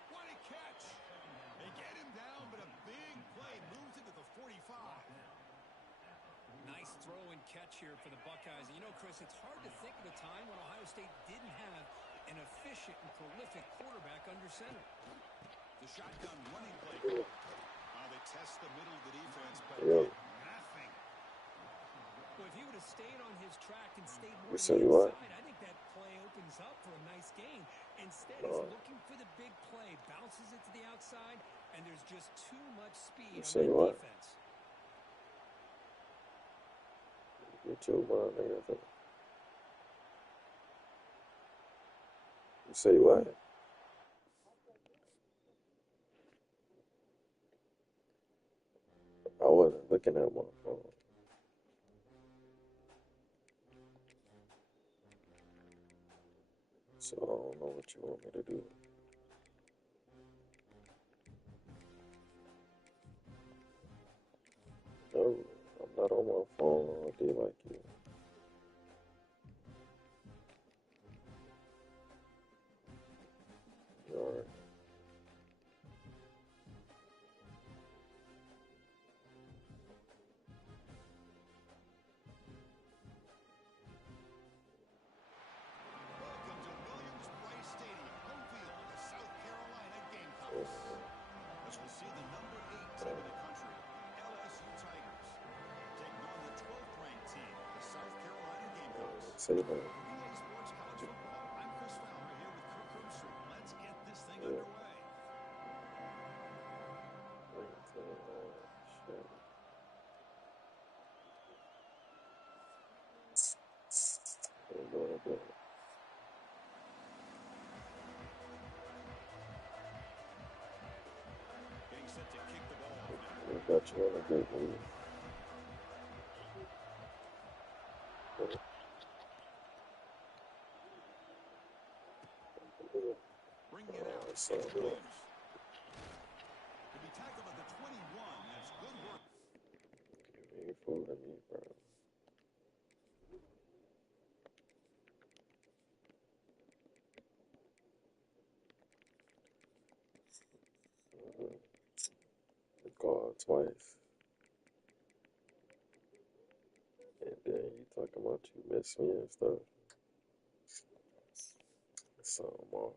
What a catch! They get him down, but a big play moves into the 45. Nice throw and catch here for the Buckeyes. You know, Chris, it's hard to think of a time when Ohio State didn't have an efficient and prolific quarterback under center. The shotgun running play call. They test the middle of the defense, but Yo. nothing. Well, if he would have stayed on his track and stayed more You to say the what? inside, I think that play opens up for a nice gain. Instead, he's looking for the big play, bounces it to the outside, and there's just too much speed You on say that what? defense. You too, man, nigga. You say what? I wasn't looking at my phone. So I don't know what you want me to do. No, I'm not on my phone all day like you. You alright? Welcome to Williams-Brice Stadium, home field of the South Carolina Gamecocks. As we'll see the #8 team in the country, LSU Tigers, taking on the 12th-ranked team, the South Carolina Gamecocks. say that. EA Sports College Football. I'm Chris Fowler here with Kirk Herbstreit. Let's get this thing Yeah. underway. Getting set to kick the ball off now. We got you on a good move. Bringing it out. So, It's Williams. To be tackled at the 21. That's good work. you ain't fooling me, bro. Called twice. And then you talking about you miss me and stuff. So I'm off.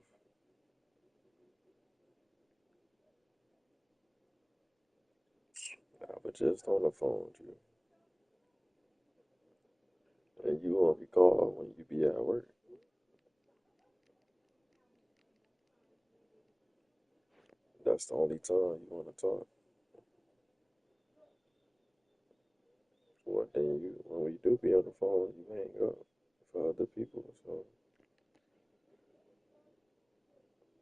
I was just on the phone with you. And you won't be called when you be at work. That's the only time you want to talk. When we do be on the phone, you hang up for other people.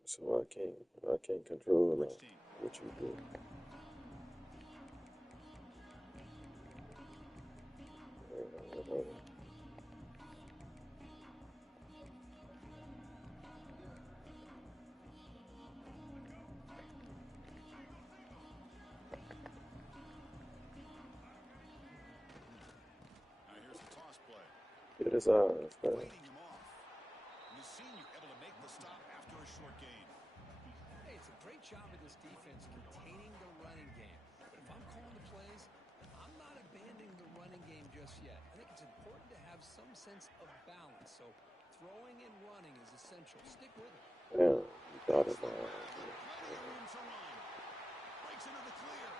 So I can't control Which team? what you do. Whatever. Now here's the toss play. Get his eyes, man. Fighting him off. And the senior able to make the stop after a short gain. Hey, it's a great job of this defense containing the running game. But if I'm calling the plays, I'm not abandoning the running game just yet. I think it's important to have some sense of balance. So throwing and running is essential. Stick with it. Yeah, you got it, man. Room to run. Breaks into the clear.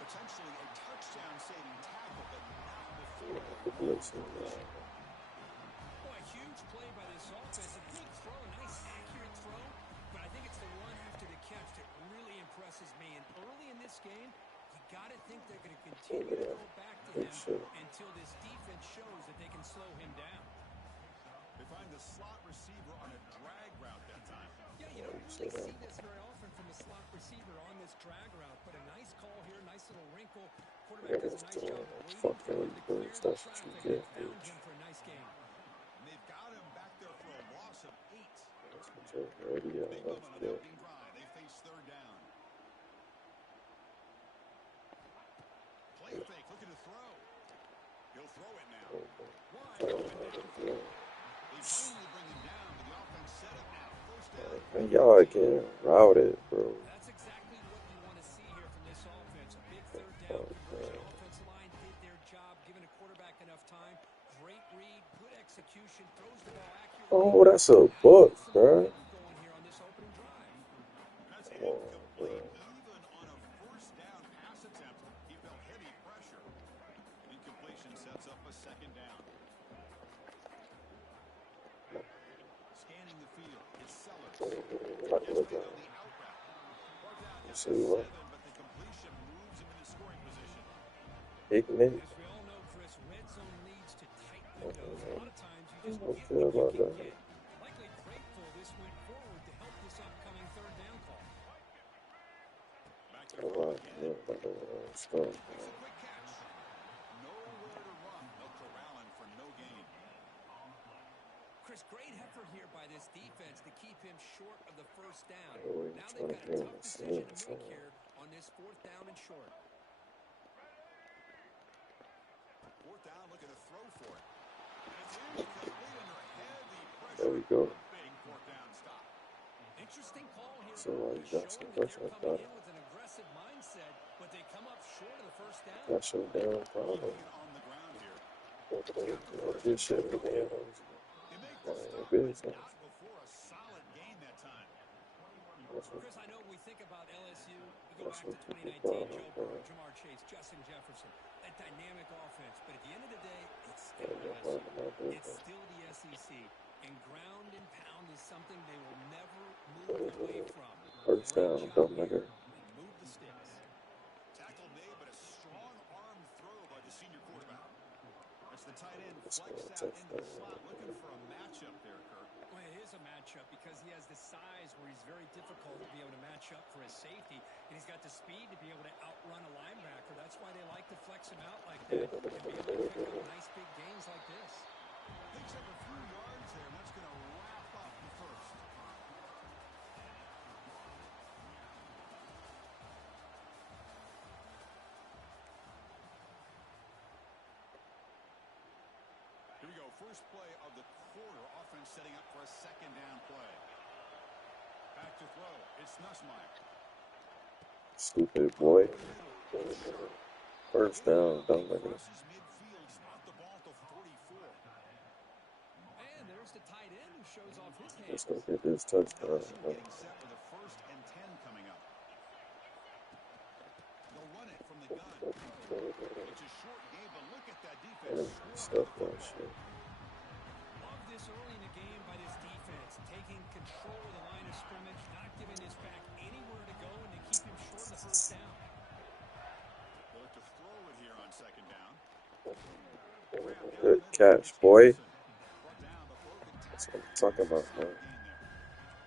Potentially a touchdown-saving tackle, but not before. Listen, Boy, a huge play by this offense. A good throw, a nice accurate throw. But I think it's the run after the catch that really impresses me. And early in this game, you got to think they're going to continue to go back to him until this defense shows that they can slow him down. They find the slot receiver on a drag route that time. Yeah, you don't really see this very often from a slot receiver on this drag route. But a nice call here, nice little wrinkle. Quarterback does a nice job of waiting for him to clear the traffic and found him for a nice game. And they've got him back there for a loss of 8. already, Big moment on the yeah. opening drive. They face third down. Play fake, looking to throw. He'll throw it now. Wide open downfield. They finally bring him down, but the offense set it now. First down. And y'all can route it, bro. That's exactly what you want to see here from this offense. A big third down conversion. Offensive line did their job, giving a quarterback enough time. Great read, good execution, throws the ball accurately. Oh, that's a book, bro. Going here on this opening drive. That's incomplete. Even on a first down pass attempt, he felt heavy pressure. Incompletion sets up a second down. Scanning the field, it's Sellers. Not Gets look beat at on the out route. Brought down just See what? 7, but the completion moves him into scoring position. Hickman. As we all know, Chris, red zone leads to tight windows. A lot of times you just Don't get care what about you that. can get. Likely grateful this went forward to help this upcoming third down call. Back to All throw right, again. yeah, but stuff. Makes a quick catch. Nowhere to run. They'll corral him for no gain. Chris, great effort here by this defense to keep him short of the first down. Oh, Now he's they've got a trying to tough get decision to insane, make here on this fourth down and short. Fourth down, looking to throw for it. And it's incomplete under heavy pressure. There we go. A big fourth down stop. Interesting call here. So, you got some showing that pressure they're like coming that. in with an aggressive mindset, but they come up short of the first down. That's your damn problem. Keeping it on the ground here. This shit again. They make the Mind your stop, but business. not before a solid gain that time. Chris, I know we think about LSU. We go back to 2019, Joe Burrow, Jamar Chase, Justin Jefferson, that dynamic offense. But at the end of the day, it's still LSU. It's still the SEC. And ground and pound is something they will never move away from. First Great down, job dumb here, nigga. and move the sticks. Tackle made, but a strong arm throw by the senior quarterback. As the tight end Let's go, flex out into the slot, looking for a matchup there, Kirk. Well, it is a matchup because he has the size where he's very difficult to be able to match up for his safety, and he's got the speed to be able to outrun a linebacker. That's why they like to flex him out like that and be able to pick up nice big gains like this. Picks up a few yards there, and that's going to wrap up the first. Here we go. First play of the quarter. Offense setting up for a second down play. Back to throw. It's Nussmeier. Stupid boy. First down, dumb nigga. Crosses midfield. Spot the ball to 44. And there's the tight end who shows off his Let's hands. go get this touchdown. LSU getting set with a 1st and 10 coming up. They'll run it from the gun. It's a short game, but look at that defense. Stuff that shit. Love this early in the game by this defense, taking control of the line of scrimmage, not giving his back anywhere to go, and they keep him short of the first down. They'll look to throw it here on second down. Good catch, boy. Brought down, but broken That's tackle. what I'm talking about, man.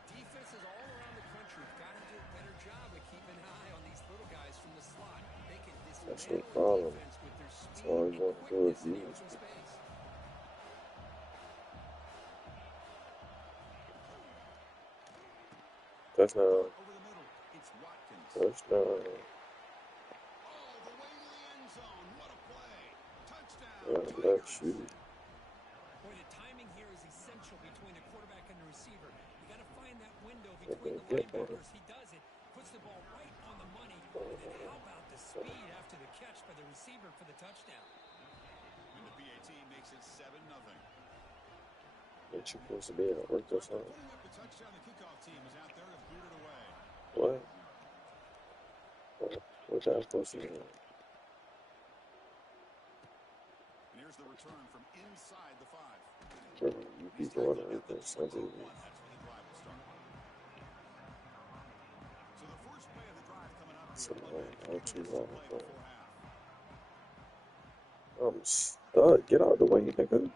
Defenses all around the country have got to do a better job of keeping an eye on these little guys from the slot. They can That's dismantle no the problem. defense with their That's speed all and you want to do quickness is in the use. open space. Touchdown. Over the middle, it's Watkins. Touchdown. Oh, the way to the end zone. What a play. Touchdown, Let's Tigers. shoot. Boy, the timing here is essential between the quarterback and the receiver. You got to find that window between the linebackers. He does it, puts the ball right on the money, and then how about the speed after the catch by the receiver for the touchdown? And the PAT makes it 7-0. Ain't you supposed to be in a work or something? Putting up the touchdown, the kickoff team is out there to boot it away. What? What's that supposed to mean? And here's the return from inside the 5. Bro, you be going to work on Sunday. That's when the drive will start. So the first play of the drive coming up So, here. not too long, bro. Before half. I'm stuck. Get out the way, nigga.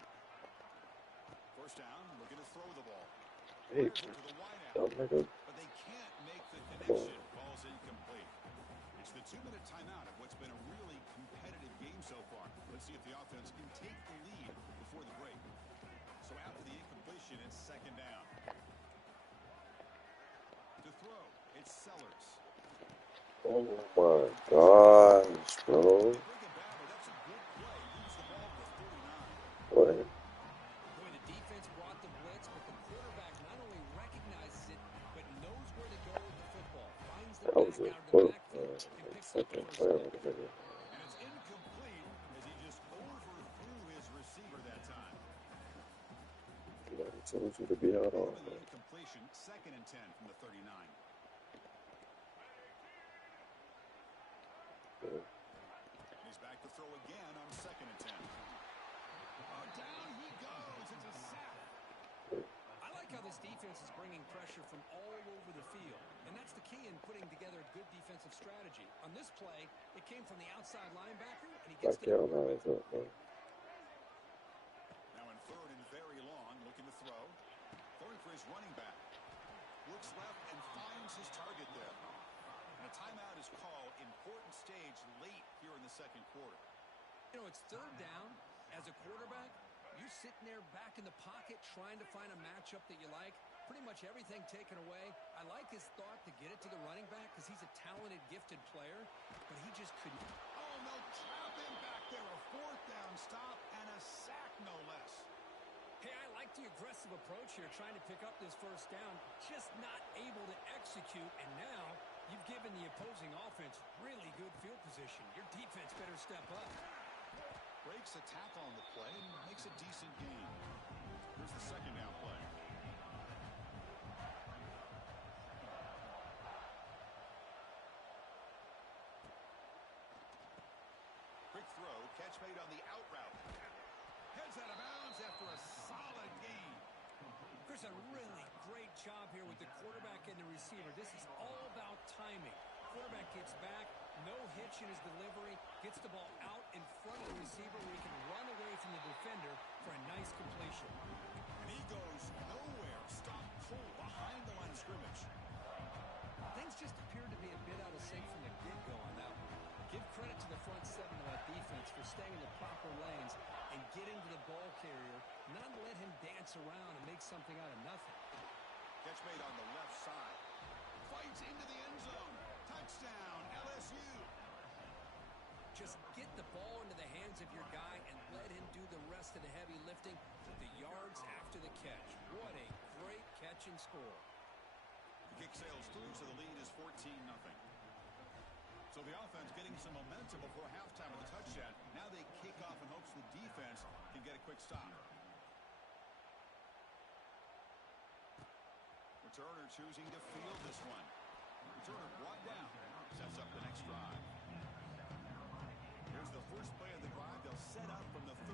First down, looking to throw the ball. Hey, Fires it to the wideout, dumb nigga. but they can't make the connection. Ball's incomplete. It's the 2-minute timeout of what's been a really competitive game so far. Let's see if the offense can take the lead before the break. So after the incompletion, it's second down. To throw, it's Sellers. Oh my gosh, bro. They bring it back, but that's a good play. Moves the ball to 39. What? Boy, the defense brought the blitz, but the quarterback not only recognizes it, but knows where to go with the football. Finds the That back was a out of the book, backfield man. and picks up the Fucking first clown, down. nigga. And it's incomplete as he just overthrew his receiver that time. You know, I told you to be out on, With the man. incompletion, 2nd and 10 from the 39. Yeah. He's back to throw again on 2nd and 10. Oh, down he goes. It's a sack. I like how this defense is bringing pressure from all over the field, and that's the key in putting together a good defensive strategy. On this play, it came from the outside linebacker, and he gets Like to the y'all quarterback. lines up, man. Now in 3rd and very long, looking to throw. Throwing for his running back. Looks left and finds his target there. And a timeout is called. Important stage late here in the second quarter. You know, it's 3rd down. As a quarterback, you're sitting there back in the pocket trying to find a matchup that you like. Pretty much everything taken away. I like his thought to get it to the running back because he's a talented, gifted player, but he just couldn't. Oh, no, trap him back there. A 4th down stop and a sack, no less. Hey, I like the aggressive approach here, trying to pick up this first down, just not able to execute, and now you've given the opposing offense really good field position. Your defense better step up. Breaks a tackle on the play and makes a decent gain. Here's the second down play. throw. Catch made on the out route. Heads out of bounds after a solid gain. Chris, a really great job here with the quarterback and the receiver. This is all about timing. Quarterback gets back, no hitch in his delivery, gets the ball out in front of the receiver where he can run away from the defender for a nice completion. And he goes nowhere. Stopped cold behind the line of scrimmage. Things just appeared to be a bit out of sync from the get-go on that one. Give credit to the front seven of that defense for staying in the proper lanes and getting to the ball carrier, not let him dance around and make something out of nothing. Catch made on the left side. Fights into the end zone. Touchdown, LSU. Just get the ball into the hands of your guy and let him do the rest of the heavy lifting with the yards after the catch. What a great catch and score. The kick sails through, so the lead is 14-0. So the offense getting some momentum before halftime with a touchdown. Now they kick off in hopes the defense can get a quick stop. Returner choosing to field this one. Returner brought down. Sets up the next drive. Here's the first play of the drive. They'll set up from the 13.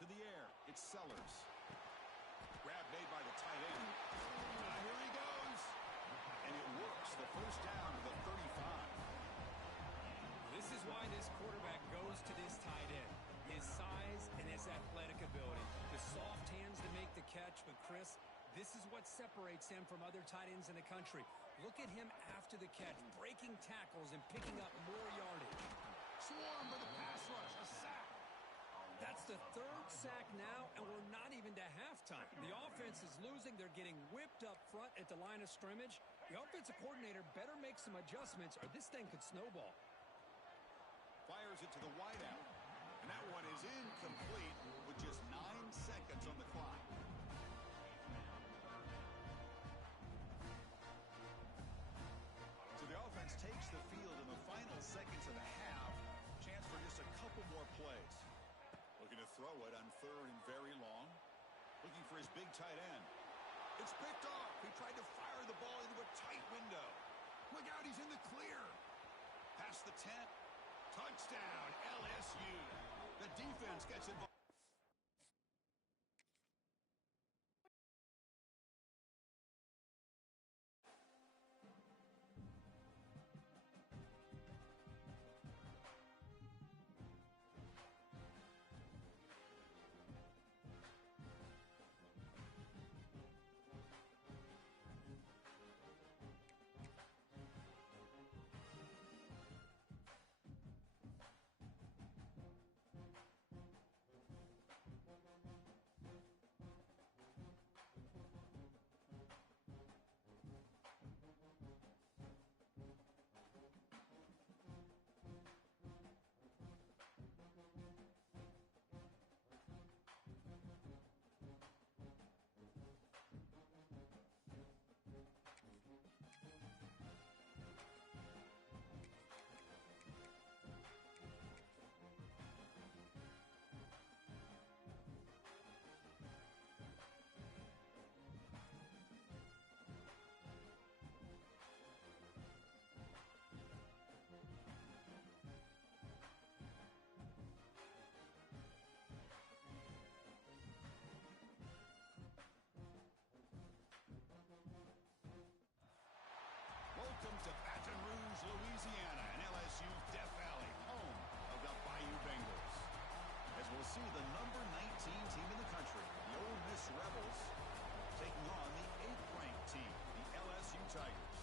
To the air. It's Sellers. Grab made by the tight end. Here he goes. And it works. The first down to the 35. This is why this quarterback goes to this tight end. His size and his athletic ability. The soft hands to make the catch, but Chris, this is what separates him from other tight ends in the country. Look at him after the catch, breaking tackles and picking up more yardage. Swarm for the pass rush. A sack. That's the third sack now, and we're not even to halftime. The offense is losing. They're getting whipped up front at the line of scrimmage. The offensive coordinator better make some adjustments, or this thing could snowball. Fires it to the wideout. And that one is incomplete with just 9 seconds on the clock. So the offense takes the field in the final seconds of the half. Chance for just a couple more plays. Looking to throw it on third and very long. Looking for his big tight end. It's picked off. He tried to fire the ball into a tight window. Look out, he's in the clear. Past the 10. Touchdown, LSU. The defense gets involved. Welcome to Baton Rouge, Louisiana, and LSU's Death Valley, home of the Bayou Bengals. As we'll see the number 19 team in the country, the Ole Miss Rebels, taking on the 8th-ranked team, the LSU Tigers.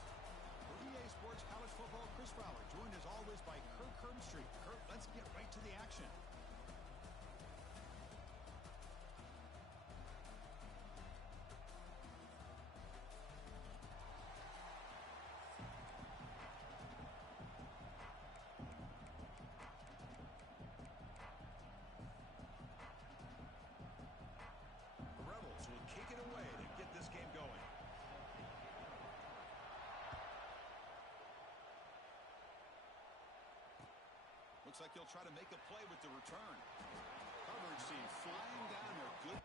For EA Sports College Football, Chris Fowler, joined as always by Kirk Herbstreit. Kirk, let's get right to the action. Kick it away to get this game going. Looks like he'll try to make a play with the return. Coverage team flying down there. Good.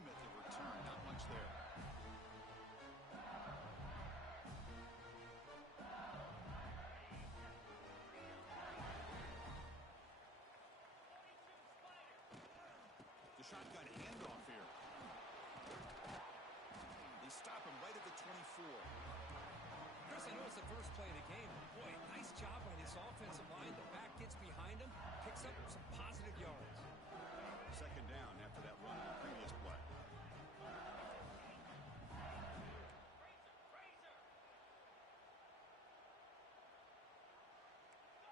limit the return. Not much there. The shotgun handoff here. They stop him right at the 24. Chris, I know it's the first play of the game. Boy, nice job by this offensive line. The back gets behind him, picks up some positive yards. Second down after that run on the previous play.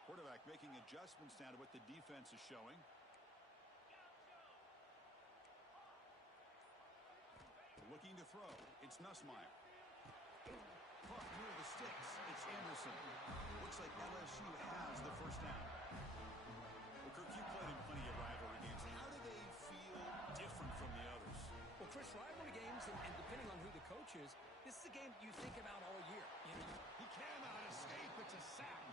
Quarterback making adjustments now to what the defense is showing. Looking to throw. It's Nussmeier. Caught near the sticks. It's Anderson. Looks like LSU has the first down. Well, Kirk, you played in plenty of rivalry games. How do they feel different from the others? Well, Chris, rivalry games, and depending on who the coach is, this is a game you think about all year. You know, He cannot escape. It's a sack.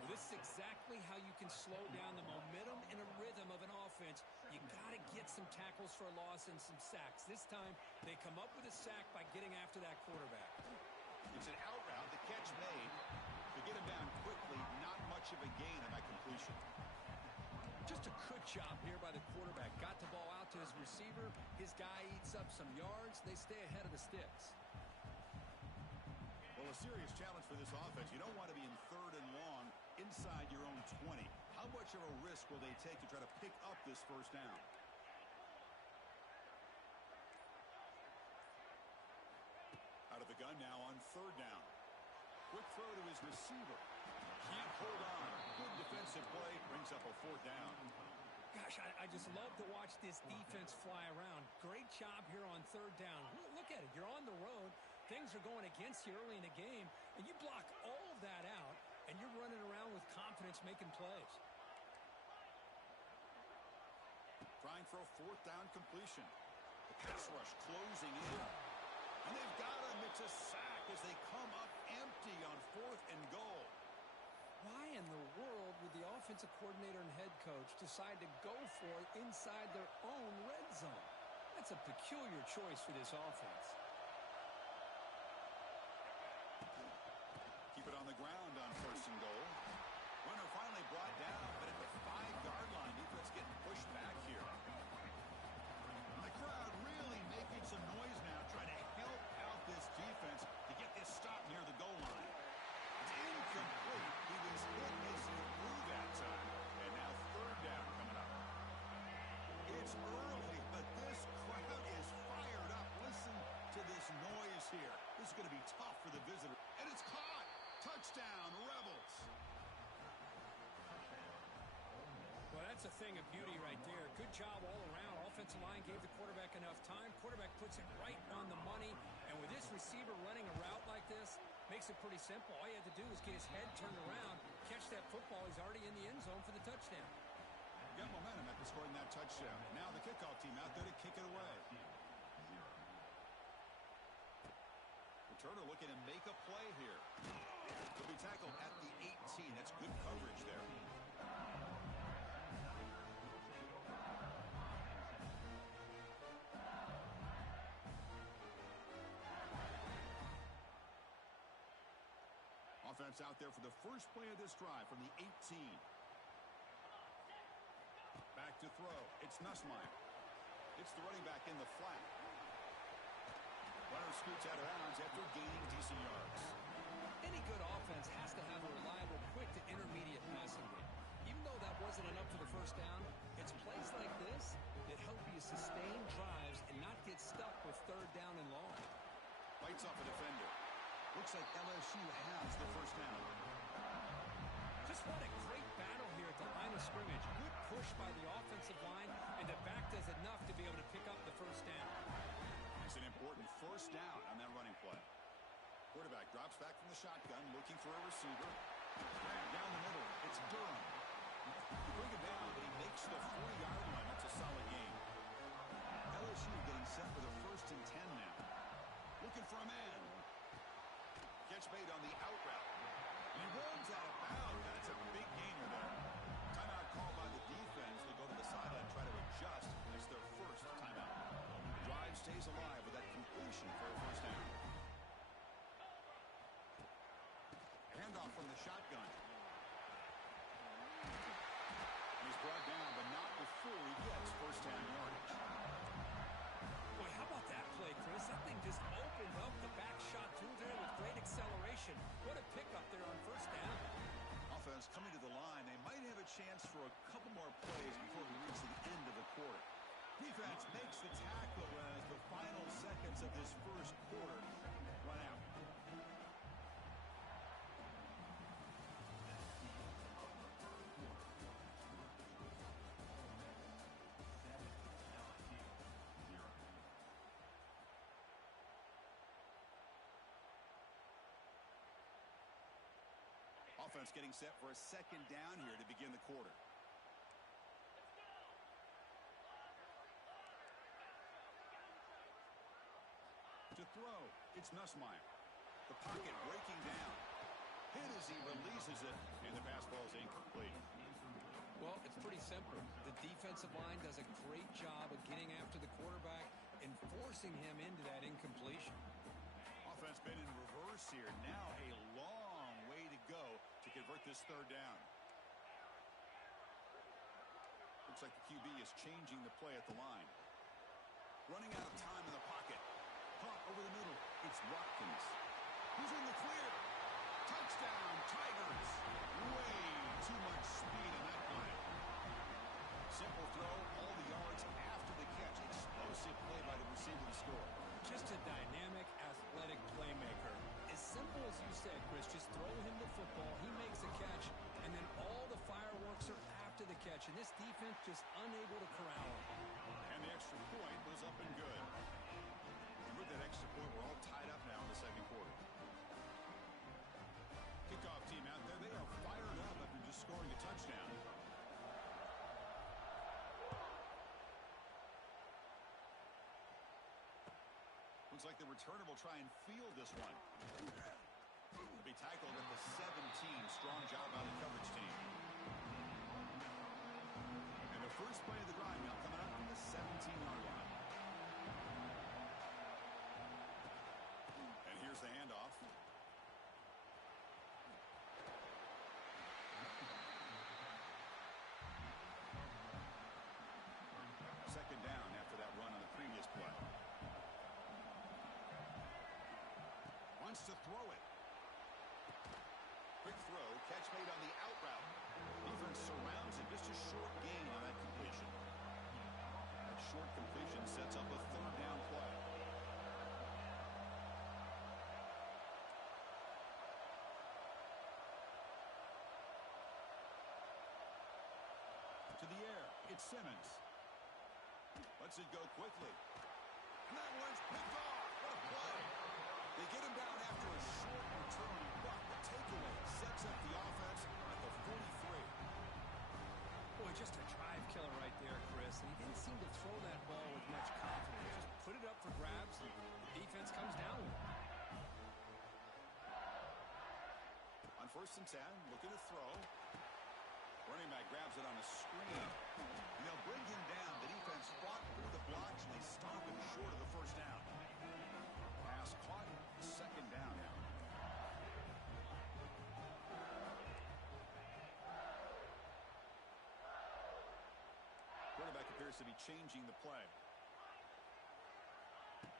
well, this is exactly how you can slow down the momentum and a rhythm of an offense. You got to get some tackles for a loss and some sacks. This time, they come up with a sack by getting after that quarterback. It's an out route. The catch made. To get him down quickly, not much of a gain on that completion. Just a good job here by the quarterback. Got the ball out to his receiver. His guy eats up some yards. They stay ahead of the sticks. Well, a serious challenge for this offense. You don't want to be in third and long inside your own 20. How much of a risk will they take to try to pick up this first down? Out of the gun now on third down. Quick throw to his receiver. Can't hold on. Good defensive play. Brings up a fourth down. Gosh, I just love to watch this defense fly around. Great job here on third down. Look at it. You're on the road. Things are going against you early in the game, and you block all of that out, and you're running around with confidence making plays. Trying for a fourth down completion. The pass rush closing in. And they've got him. It's a sack as they come up empty on fourth and goal. Why in the world would the offensive coordinator and head coach decide to go for it inside their own red zone? That's a peculiar choice for this offense. Keep it on the ground on first and goal. Runner finally brought down, but at the 5-yard line, defense getting pushed back here. The crowd really making some noise now, trying to help out this defense to get this stop near the goal line. It's incomplete. He was hit as he threw that time. And now third down coming up. It's early, but this crowd is fired up. Listen to this noise here. This is going to be tough for the visitor. And it's caught. Touchdown, Rebels. Well, that's a thing of beauty right there. Good job all around. Offensive line gave the quarterback enough time. Quarterback puts it right on the money. And with this receiver running a route like this, makes it pretty simple. All you have to do is get his head turned around, catch that football. He's already in the end zone for the touchdown. Got momentum after scoring that touchdown. Now the kickoff team out there to kick it away. Returner looking to make a play here. He'll be tackled at the 18. That's good coverage there. Offense out there for the first play of this drive from the 18. Back to throw. It's Nussmeier. It's the running back in the flat. Runner scoots out of bounds after gaining decent yards. Any good offense has to have a reliable, quick to intermediate passing game. Even though that wasn't enough for the first down, it's plays like this that help you sustain drives and not get stuck with third down and long. Bites off a defender. Looks like LSU has the first down. Just what a great battle here at the line of scrimmage. Good push by the offensive line, and the back does enough to be able to pick up the first down. It's an important first down on that running play. Quarterback drops back from the shotgun, looking for a receiver. Down the middle, it's Durham. You bring it down, but he makes the 4-yard line. It's a solid game. LSU getting set for the 1st and 10 now. Looking for a man. Catch made on the out route. And he runs out of bounds. That's a big gainer there. Timeout called by the defense. They go to the sideline, try to adjust. It's their first timeout. Drive minutes of this first quarter run out. Offense getting set for a second down here to begin the quarter. To throw, it's Nussmeier. The pocket breaking down. Hit as he releases it, and the pass ball is incomplete. Well, it's pretty simple. The defensive line does a great job of getting after the quarterback and forcing him into that incompletion. Offense been in reverse here. Now a long way to go to convert this third down. Looks like the QB is changing the play at the line. Running out of time in the pocket. Pump over the middle. It's Watkins. Who's in the clear? Touchdown, Tigers. Way too much speed in that play. Simple throw, all the yards after the catch. Explosive play by the receiver to score. Just a dynamic, athletic playmaker. As simple as you said, Chris, just throw him the football, he makes a catch, and then all the fireworks are after the catch, and this defense just unable to corral him. And the extra point was up and good. And with that extra point, we're all tied up now in the second quarter. Kickoff team out there, they are fired up after just scoring a touchdown. Looks like the returner will try and field this one. He'll be tackled at the 17. Strong job by the coverage team. And the first play of the drive now coming out from the 17-yard line. And here's the handoff. Second down after that run on the previous play. Wants to throw it. Quick throw, catch made on the out route. Defense surrounds it, just a short gain on that completion. That short completion sets up a third down play. To the air, it's Simmons. Lets it go quickly. And that one's picked off. What a play. They get him down after a short return, but the takeaway sets up the offense at the 43. Boy, just a drive killer right there, Chris. And he didn't seem to throw that ball with much confidence. Just put it up for grabs, and the defense comes down with it. On 1st and 10, looking to throw. Running back grabs it on a screen. And they'll bring him down. The defense fought through the blocks, and they stop him short of the first down. Pass caught. Second down now. Quarterback appears to be changing the play.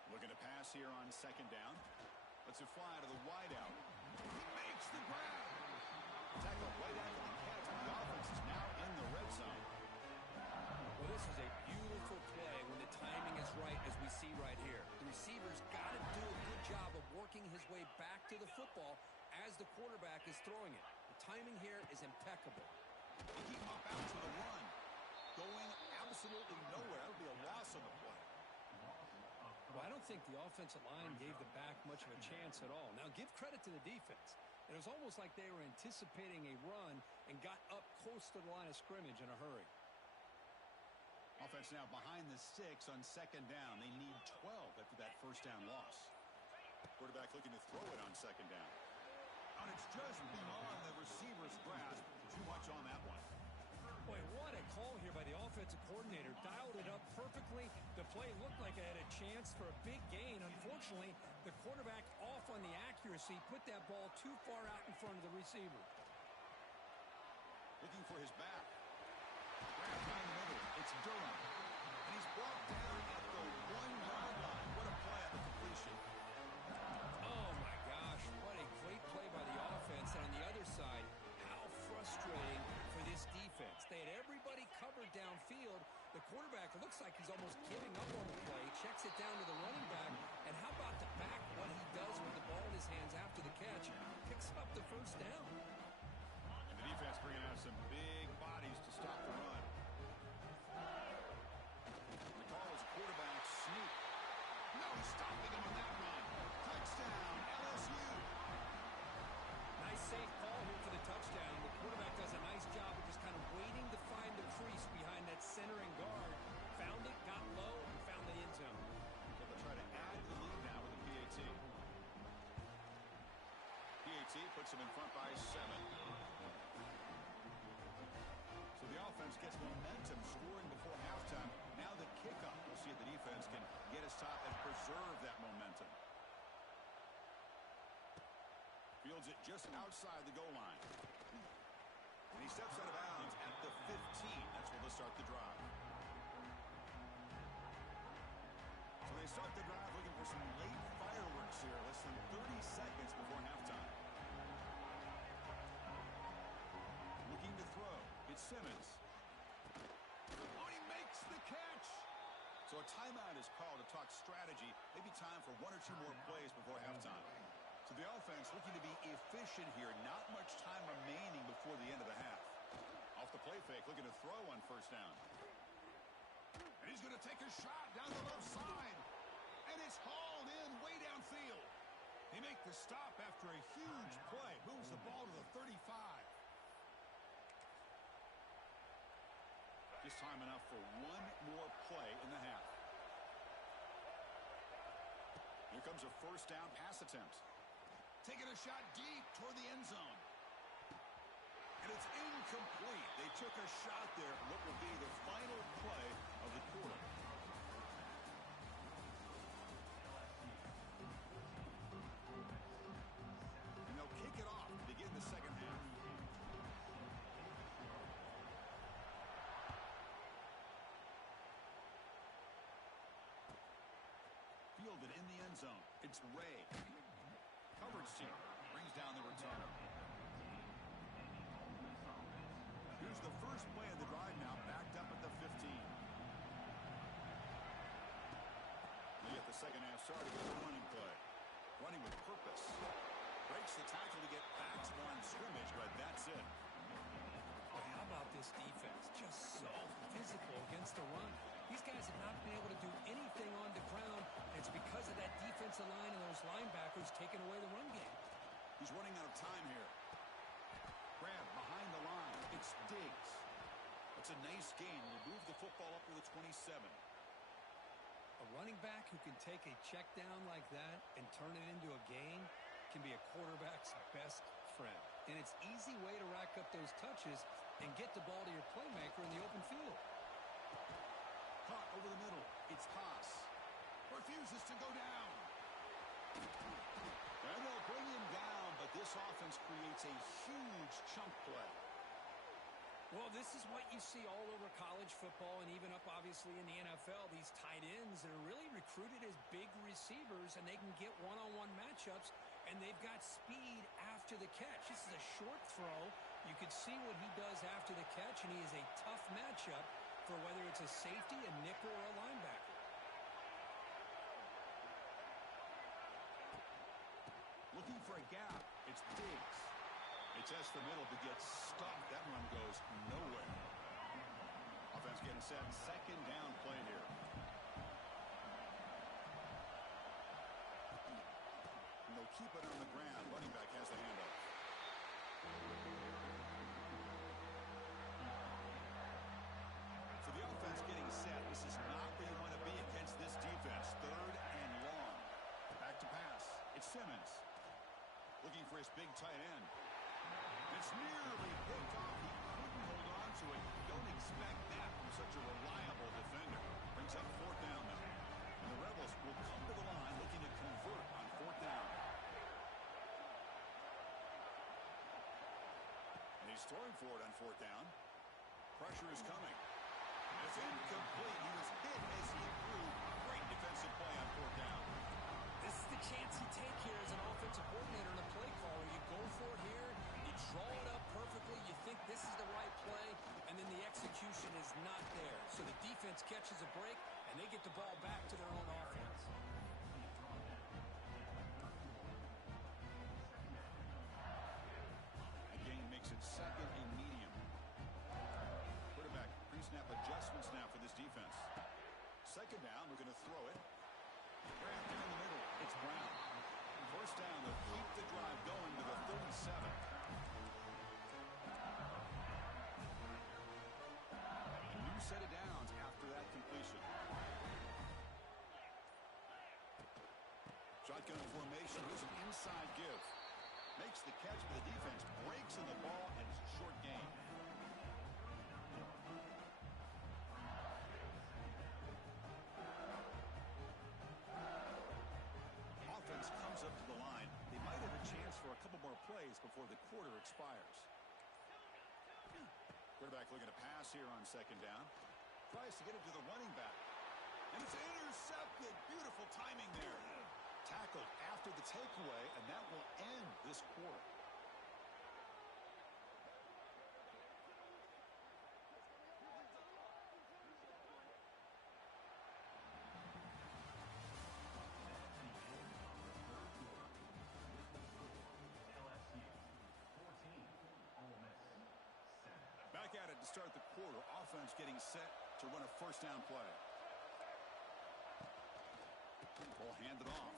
Looking to pass here on second down. Lets it fly to the wideout. He makes the grab. Tackle right after the catch. The offense is now in the red zone. Well, this is a beautiful play when the timing is right, as we see right here. The receiver's got to do a good job of working his way back to the football as the quarterback is throwing it. The timing here is impeccable. He up out to the run. Going absolutely nowhere. That'll be a loss on the play. Well, I don't think the offensive line gave the back much of a chance at all. Now, give credit to the defense. It was almost like they were anticipating a run and got up close to the line of scrimmage in a hurry. Offense now behind the 6 on second down. They need 12 after that first down loss. Quarterback looking to throw it on second down. And it's just beyond the receiver's grasp. Too much on that one. Boy, what a call here by the offensive coordinator. Dialed it up perfectly. The play looked like it had a chance for a big gain. Unfortunately, the quarterback off on the accuracy, put that ball too far out in front of the receiver. Looking for his back. Grab down the middle. It's Durham. And he's brought down at the 1-yard line. What a play on the completion. Oh, my gosh. What a great play by the offense. And on the other side, how frustrating for this defense. They had everybody covered downfield, The quarterback looks like he's almost giving up on the play, checks it down to the running back, and how about the back, what he does with the ball in his hands after the catch, picks up the first down. And the defense bringing out some big bodies to stop the run. The call is quarterback sneak. No stopping him on that run. Touchdown, LSU. Nice safe call here for the touchdown. The quarterback does a nice job of just kind of waiting to find the crease behind that center and guard. Found it, got low, and found the end zone. So they'll try to add to the lead now with the PAT. PAT puts them in front by 7. So the offense gets momentum scoring before halftime. Now the kickoff. We'll see if the defense can get a stop and preserve that momentum. Fields it just outside the goal line. And he steps out of bounds at the 15. That's where they'll start the drive. So they start the drive looking for some late fireworks here. Less than 30 seconds before halftime. Looking to throw. It's Simmons. Oh, he makes the catch. So a timeout is called to talk strategy. Maybe time for 1 or 2 more plays before halftime. So the offense looking to be efficient here. Not much time remaining before the end of the half. Off the play fake, looking to throw on first down. And he's going to take a shot down the left side. And it's hauled in way downfield. They make the stop after a huge play. Moves the ball to the 35. Just time enough for 1 more play in the half. Here comes a first down pass attempt. Taking a shot deep toward the end zone. And it's incomplete. They took a shot there. What will be the final play of the quarter. And they'll kick it off to begin the second half. Fielded in the end zone. It's Ray. Coverage team brings down the return. Here's the first play of the drive now, backed up at the 15. They get the second half started with a running play. Running with purpose. Breaks the tackle to get back to the line of scrimmage, but that's it. Oh, how about this defense? Just so physical against the run. These guys have not been able to do anything on the ground. It's because of that defensive line and those linebackers taking away the run game. He's running out of time here. Grab behind the line. It's Diggs. It's a nice gain. We'll move the football up to the 27. A running back who can take a check down like that and turn it into a gain can be a quarterback's best friend. And it's an easy way to rack up those touches and get the ball to your playmaker in the open field. Caught over the middle. It's Haas. Refuses to go down. And they'll bring him down, but this offense creates a huge chunk play. Well, this is what you see all over college football and even up, obviously, in the NFL. These tight ends that are really recruited as big receivers, and they can get one-on-one matchups, and they've got speed after the catch. This is a short throw. You can see what he does after the catch, and he is a tough matchup for whether it's a safety, a nickel, or a linebacker. Looking for a gap. It's Diggs. It's the middle to get stuck. That run goes nowhere. Offense getting set. Second down play here. And they'll keep it on the ground. Running back has the handoff. So the offense getting set. This is not where you want to be against this defense. Third and long. Back to pass. It's Simmons. Looking for his big tight end. It's nearly picked off. He couldn't hold on to it. Don't expect that from such a reliable defender. Brings up fourth down now. And the Rebels will come to the line looking to convert on fourth down. And he's throwing for it on fourth down. Pressure is coming. It's incomplete. He was hit as he threw. Great defensive play on fourth down. This is the chance you take here as an offensive coordinator and a play caller. You go for it here, you draw it up perfectly, you think this is the right play, and then the execution is not there. So the defense catches a break, and they get the ball back to their own offense. The gain makes it second and medium. Quarterback, pre-snap adjustments now for this defense. Second down, we're going to throw it. Wrapped in the middle, it's Brown. First down, they'll keep the drive going to the 37. A new set of downs after that completion. Shotgun formation, here's an inside give. Makes the catch, but the defense breaks in the ball, and it's a short gain. Offense comes up to the line. They might have a chance for a couple more plays before the quarter expires. Quarterback looking to pass here on second down. Tries to get it to the running back. And it's intercepted. Beautiful timing there. Tackled after the takeaway, and that will end this quarter. Back at it to start the quarter. Offense getting set to run a first down play. Ball handed off.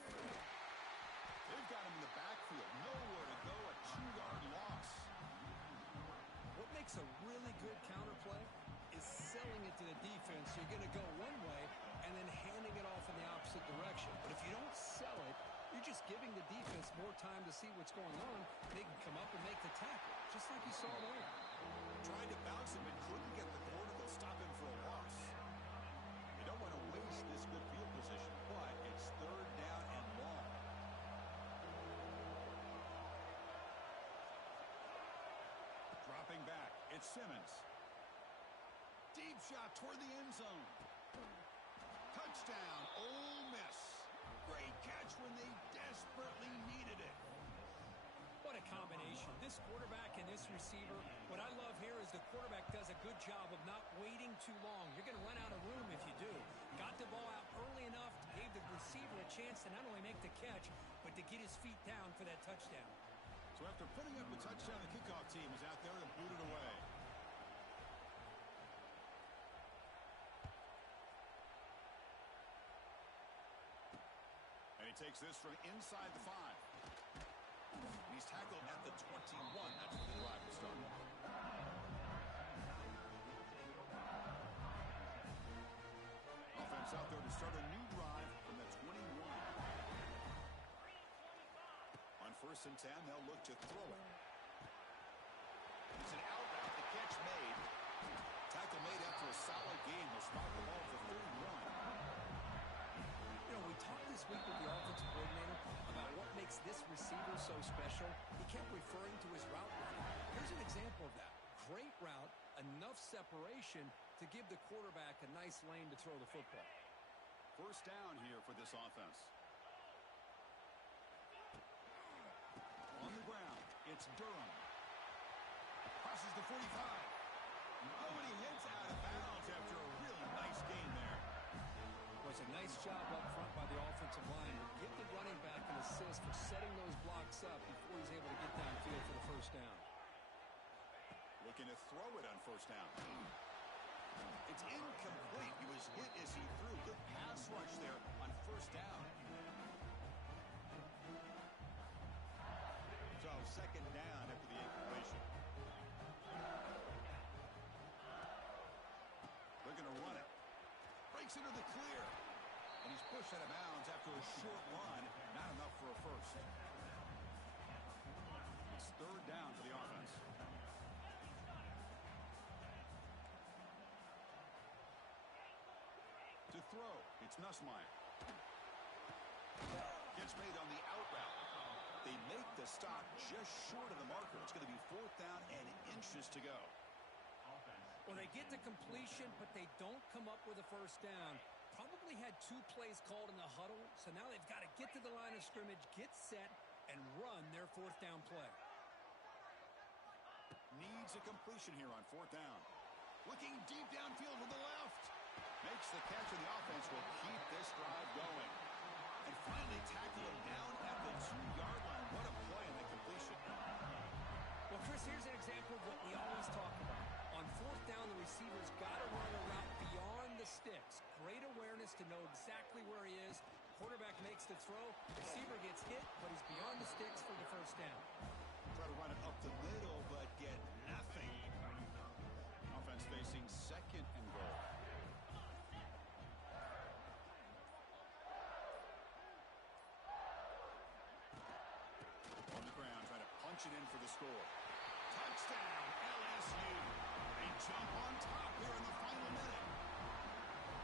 They've got him in the backfield. Nowhere to go. A 2-yard loss. What makes a really good counter play is selling it to the defense. You're going to go one way and then handing it off in the opposite direction. But if you don't sell it, you're just giving the defense more time to see what's going on. They can come up and make the tackle, just like you saw there. Trying to bounce him and couldn't get the corner. They'll stop him for a loss. They don't want to waste this good field position, but it's third down and long. Dropping back, it's Simmons. Deep shot toward the end zone. Touchdown, Ole Miss. Great catch when they desperately needed it. What a combination. This quarterback and this receiver, what I love here is the quarterback does a good job of not waiting too long. You're going to run out of room if you do. Got the ball out early enough, gave the receiver a chance to not only make the catch, but to get his feet down for that touchdown. So after putting up the touchdown, the kickoff team is out there to boot it away. And he takes this from inside the 5. He's tackled at the 21. That's where the drive will start. Offense out there to start a new drive from the 21. On 1st and 10, they'll look to throw it. It's an out route. The catch made. Tackle made after a solid game. They'll spot the ball for 31. You know, we talked this week with the offensive coordinator about what makes this receiver so special. He kept referring to his route running. Here's an example of that. Great route, enough separation to give the quarterback a nice lane to throw the football. First down here for this offense. On the ground, it's Durham. Crosses the 45. Oh, and he hits out of bounds after a really nice game there. Was a nice job up front by the offensive line to give the running back an assist for setting those blocks up before he's able to get downfield for the first down. Looking to throw it on first down. It's incomplete. He was hit as he threw. Good pass rush there on first down. So second down after the incompletion. They're going to run it. Breaks into the clear. And he's pushed out of bounds after a short run. Not enough for a first. It's third down for the offense. To throw, it's Nussmeier. Gets made on the out route. They make the stop just short of the marker. It's going to be fourth down and inches to go. Well, they get to completion, but they don't come up with a first down. Probably had 2 plays called in the huddle, so now they've got to get to the line of scrimmage, get set, and run their fourth down play. Needs a completion here on fourth down. Looking deep downfield to the left. Makes catch, and the offense will keep this drive going. And finally tackle him down at the 2-yard line. What a play and the completion. Well, Chris, here's an example of what we always talk about. On fourth down, the receiver's got to run a route beyond the sticks. Great awareness to know exactly where he is. Quarterback makes the throw. Receiver gets hit, but he's beyond the sticks for the first down. Try to run it up the middle, but get nothing. Offense facing second and goal. On the ground, trying to punch it in for the score. Touchdown, LSU. They jump on top here in the final minute.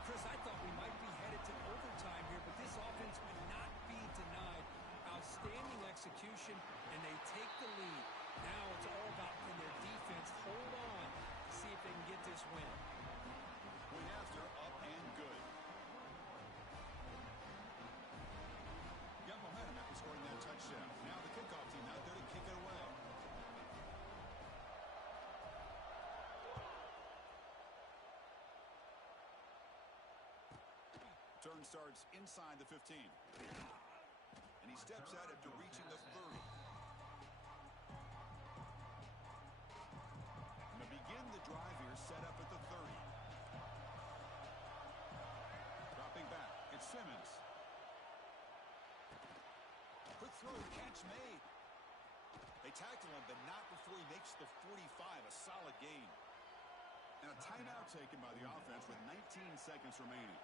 Chris, I thought we might be headed to overtime here, but this offense would not be denied. Outstanding execution, and they take the lead. Now it's all about can their defense hold on to see if they can get this win. Point after, up and good. Got momentum after scoring that touchdown. Now the kickoff team out there to kick it away. Turn starts inside the 15. And he steps out after reaching the 30. And to begin the drive here, set up at the 30. Dropping back, it's Simmons. Quick throw, catch made. They tackle him, but not before he makes the 45, a solid gain. And a timeout taken by the offense with 19 seconds remaining.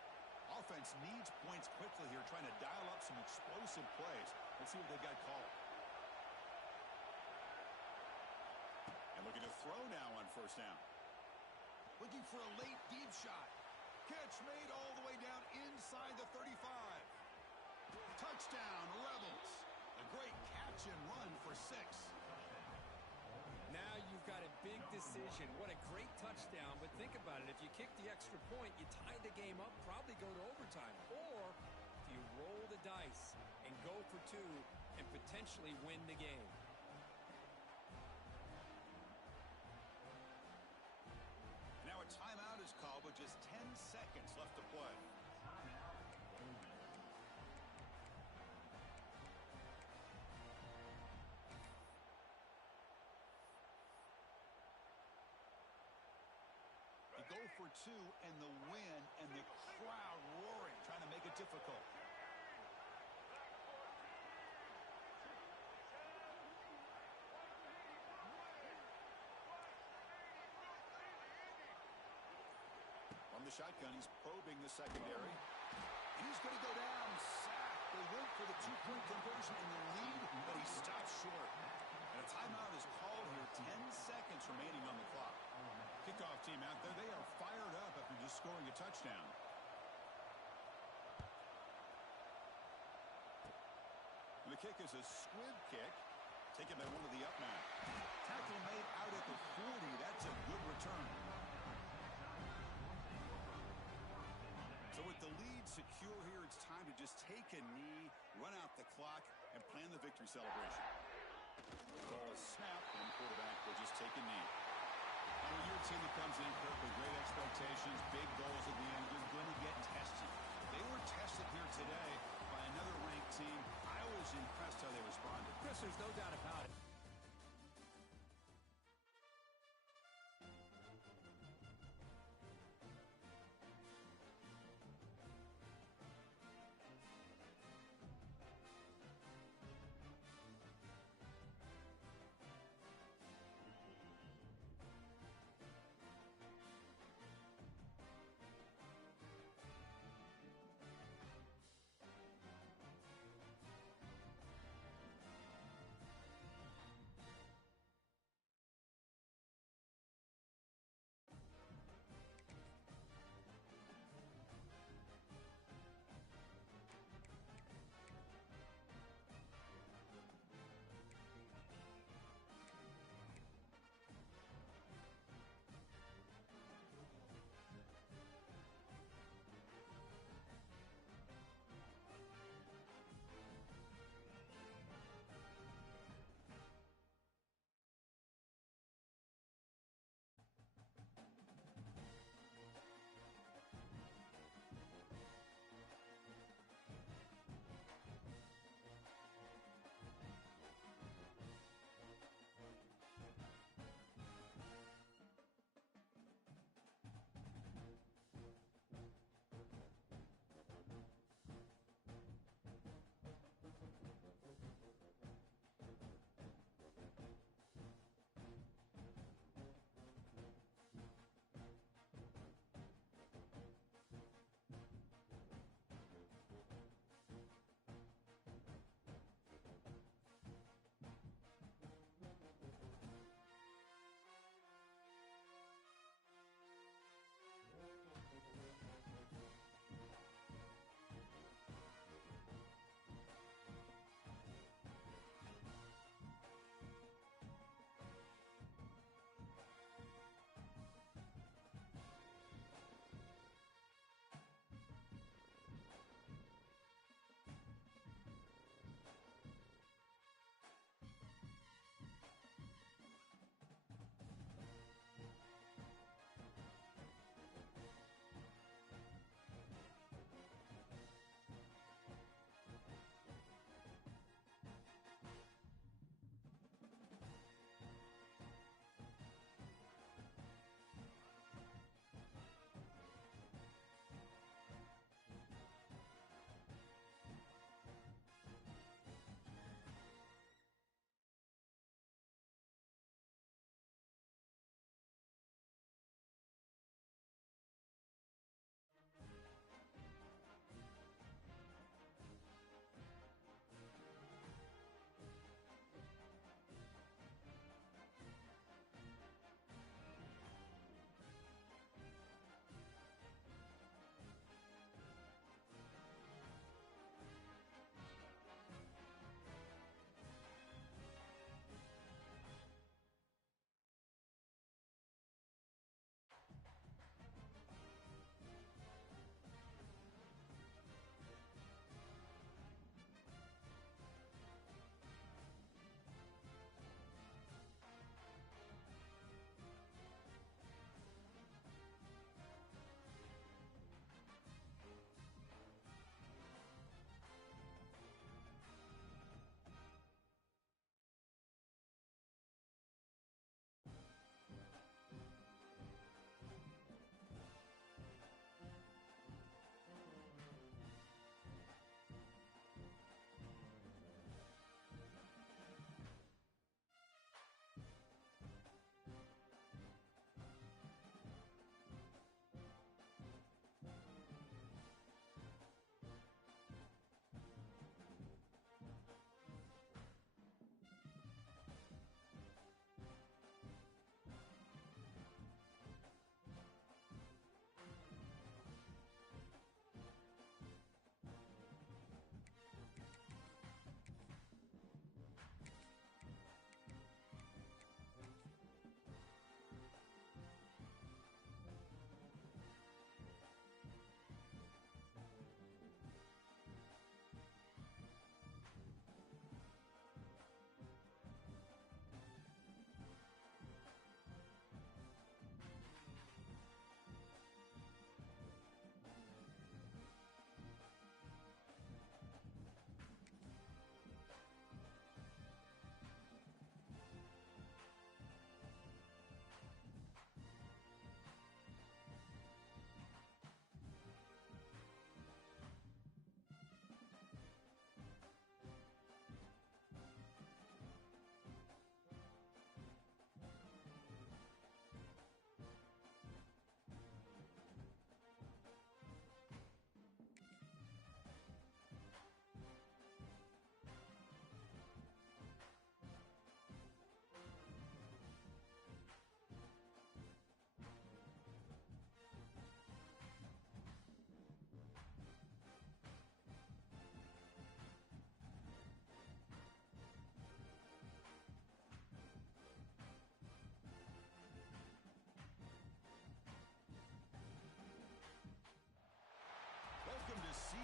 Offense needs points quickly here, trying to dial up some explosive plays. Let's see what they've got called. And looking to throw now on first down. Looking for a late deep shot. Catch made all the way down inside the 35. Touchdown, Rebels. A great catch and run for 6. Now you've got a big decision. What a great touchdown, but think about it. If you kick the extra point, you tie the game up, probably go to overtime. Or if you roll the dice and go for 2 and potentially win the game. Now a timeout is called with just 10 seconds left to play. Go for 2 and the win, and the crowd roaring, trying to make it difficult. On the shotgun, he's probing the secondary. He's going to go down, sacked. They went for the 2-point conversion in the lead, but he stops short. And a timeout is called here, 10 seconds remaining on the clock. Kickoff team out there, they are fired up after just scoring a touchdown. And the kick is a squib kick, taken by one of the up men. Tackle made out at the 40. That's a good return. So with the lead secure here, it's time to just take a knee, run out the clock, and plan the victory celebration. Ball is snapped, and the quarterback will just take a knee. And when you're a team that comes in, Kirk, with great expectations, big goals at the end, you're going to get tested. They were tested here today by another ranked team. I was impressed how they responded. Chris, there's no doubt about it.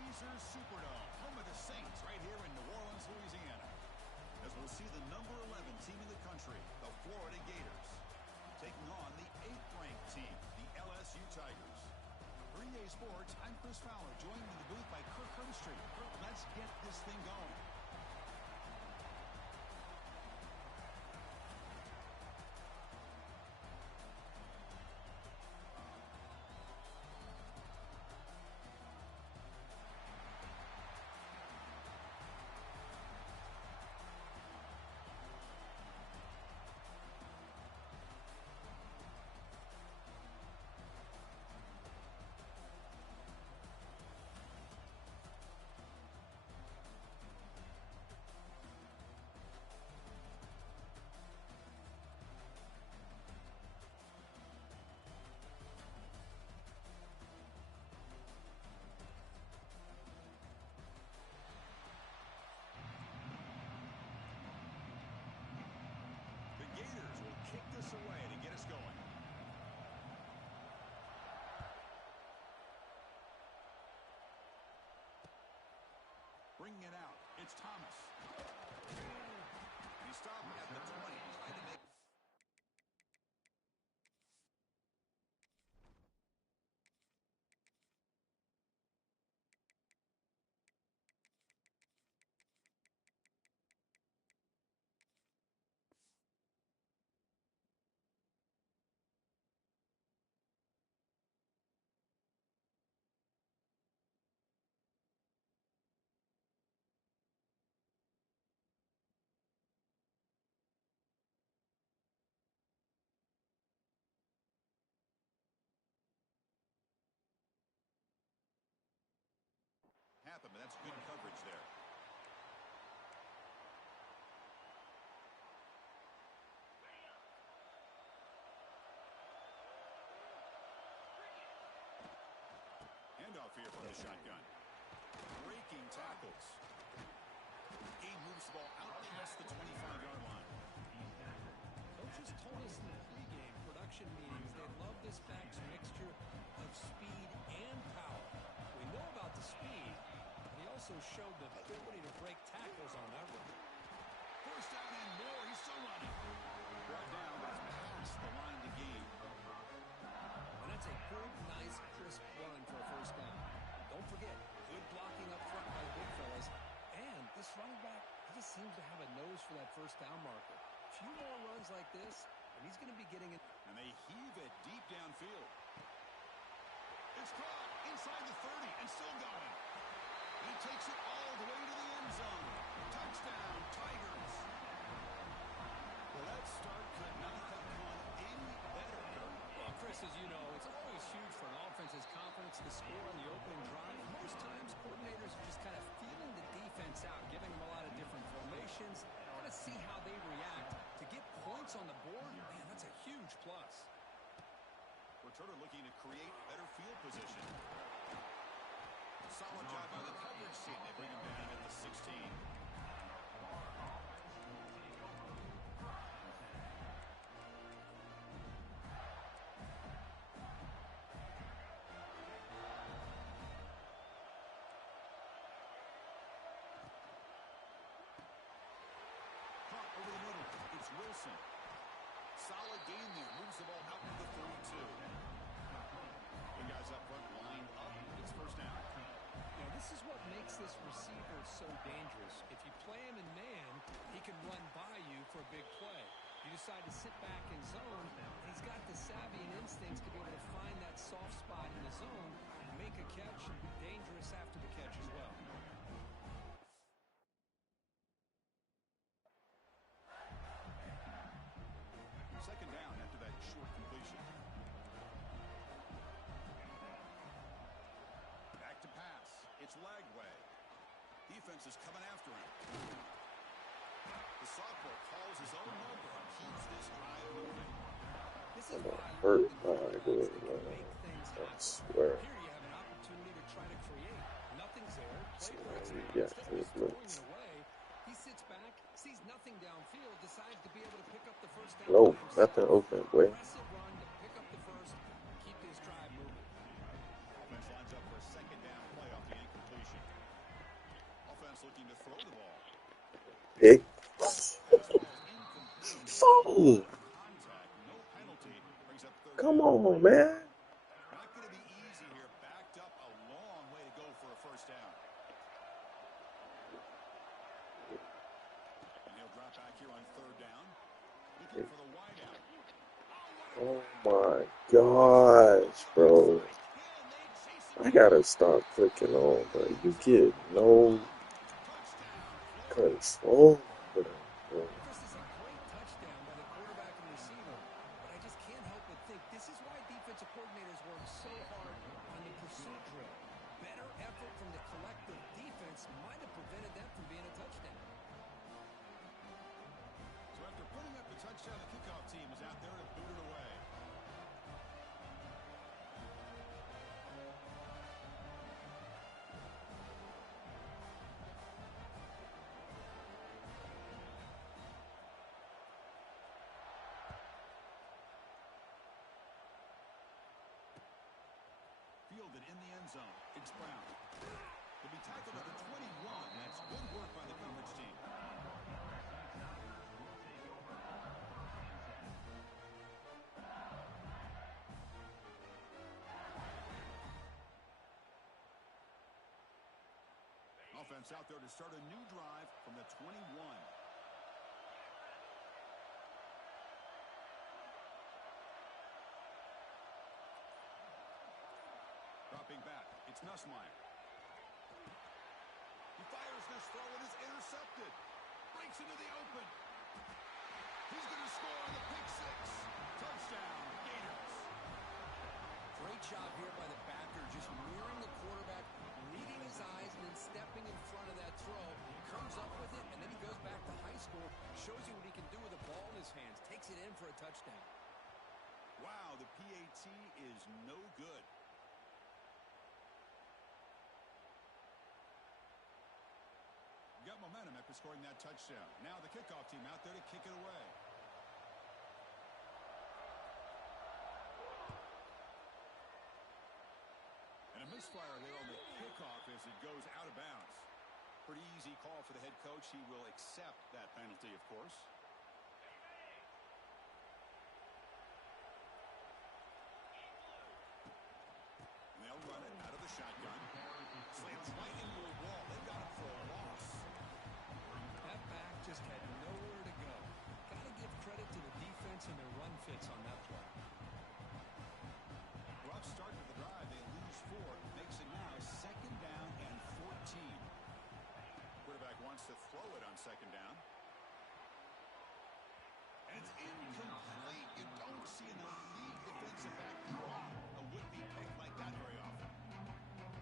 Caesars Superdome, home of the Saints, right here in New Orleans, Louisiana. As we'll see the number 11 team in the country, the Florida Gators, taking on the 8th-ranked team, the LSU Tigers. For EA Sports, I'm Chris Fowler, joined in the booth by Kirk Herbstreit. Kirk, let's get this thing going. Gators will kick this away to get us going. Bringing it out, it's Thomas. And he stopped at the 20. Trying to make happen, but that's good coverage there. Handoff here from the shotgun. Breaking tackles. He moves the ball out past the 25-yard line. Coaches told us in the pregame production meetings they love this back's mixture of speed and power. We know about the speed, but he also showed the ability to break tackles on that run. First down and more. He's still running. Brought down, but it's past the line to gain. And that's a good, nice, crisp run for a first down. Don't forget, good blocking up front by the big fellas. And this running back, he just seems to have a nose for that first down marker. A few more runs like this, and he's going to be getting it. And they heave it deep downfield. It's caught inside the 30 and still going. He takes it all the way to the end zone. Touchdown, Tigers. Well, that start could not have gone any better. Well, Chris, as you know, it's always huge for an offense's confidence to score on the opening drive. Most times, coordinators are just kind of feeling the defense out, giving them a lot of different formations. I want to see how they react. To get points on the board, man, that's a huge plus. Returner looking to create better field position. Solid job by the coverage team. They bring him down at the 16. Caught over the middle. It's Wilson. Solid gain there. Moves the ball out to the 32. The guys up front lined up. It's first down. Now, this is what makes this receiver so dangerous. If you play him in man, he can run by you for a big play. You decide to sit back in zone, and he's got the savvy and instincts to be able to find that soft spot in the zone, make a catch, and be dangerous after the catch as well. Second down after that short completion. Back to pass. It's Lagway. Defense is coming after him. The sophomore calls his own number and keeps this drive moving. This is why I Hurt. love the Good, defense that can make things I happen. swear. Here you have an opportunity to try to create. Nothing's there. Play breaks Yeah, down. Instead of he just throwing blitzed. it away, he sits back, sees nothing downfield, decides to be able to pick up the first down. No, by himself. nothing open, boy. Aggressive run to pick up the first, keep this drive moving. Offense lines up for a second down play off the incompletion. is looking to throw the ball. Big This ball's incomplete. fool. Contact, no penalty. Brings up third Come down. on, man. Not going to be easy here. Backed up a long way to go for a first down. And he'll drop back here on third down. Looking for the wideout. Oh my gosh, bro. I gotta stop clicking on, but you get no control for that, bro. This is a great touchdown by the quarterback and receiver, but I just can't help but think this is why defensive coordinators work so hard on the pursuit drill. Better effort from the collective defense might have prevented that from being a touchdown. So after putting up the touchdown, the kickoff team is out there to boot it away. Fielded in the end zone. It's Brown. He'll be tackled at the 21. That's good work by the coverage team. Offense out there to start a new drive from the 21. Dropping back, it's Nussmeier. He fires this throw and is intercepted. Breaks into the open. He's going to score on the pick six. Touchdown, Gators. Great job here by the backer, just mirroring the quarterback, reading his eyes, and then stepping in front of that throw. Comes up with it, and then he goes back to high school, shows you what he can do with the ball in his hands, takes it in for a touchdown. Wow, the PAT is no good. Got momentum after scoring that touchdown. Now the kickoff team out there to kick it away. And a misfire there on the kickoff as it goes out of bounds. Pretty easy call for the head coach. He will accept that penalty, of course. And they'll run it out of the shotgun. Slams right into a wall. They got him for a loss. That back just had nowhere to go. Got to give credit to the defense and their run fits on that play. Rough start to the drive. They lose 4. Makes it now second down and 14. Quarterback wants to throw it on second down. And it's incomplete. You don't see an elite defensive back drop a would-be pick like that very often.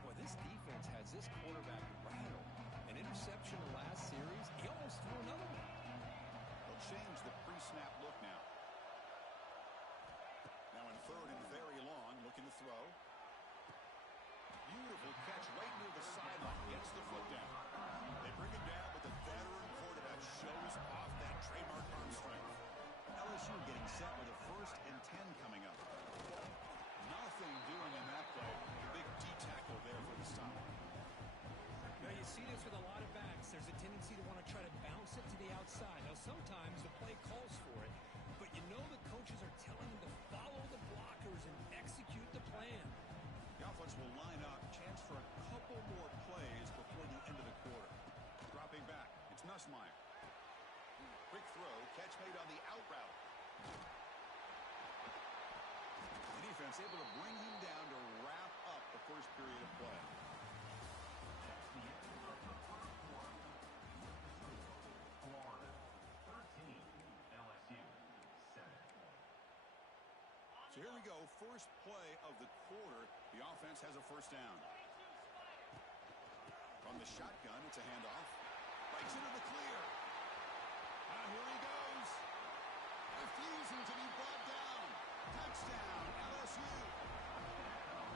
Boy, this defense has this quarterback rattled. An interception the last series. He almost threw another one. They'll change the pre-snap look now. Now in third and very long, looking to throw. Beautiful catch right near the sideline. Gets the foot down. They bring him down, but the veteran quarterback shows off that trademark arm strength. LSU getting set with a 1st and 10 coming up. Nothing doing in that play. The big D tackle there for the stop. Now you see this with a lot of backs. There's a tendency to want to try to bounce it to the outside. Now sometimes the play calls for it, but you know the coaches are telling them to follow the blockers and execute the plan. The offense will line up. Chance for a couple more plays before the end of the quarter. Dropping back. It's Nussmeier. Quick throw. Catch made on the out route. The defense able to bring him down to wrap up the first period of play. Florida 13, LSU 7. So here we go. First play of the quarter. The offense has a first down. From the shotgun, it's a handoff. Breaks into the clear. And here he goes. Refusing to be brought down. Touchdown, LSU.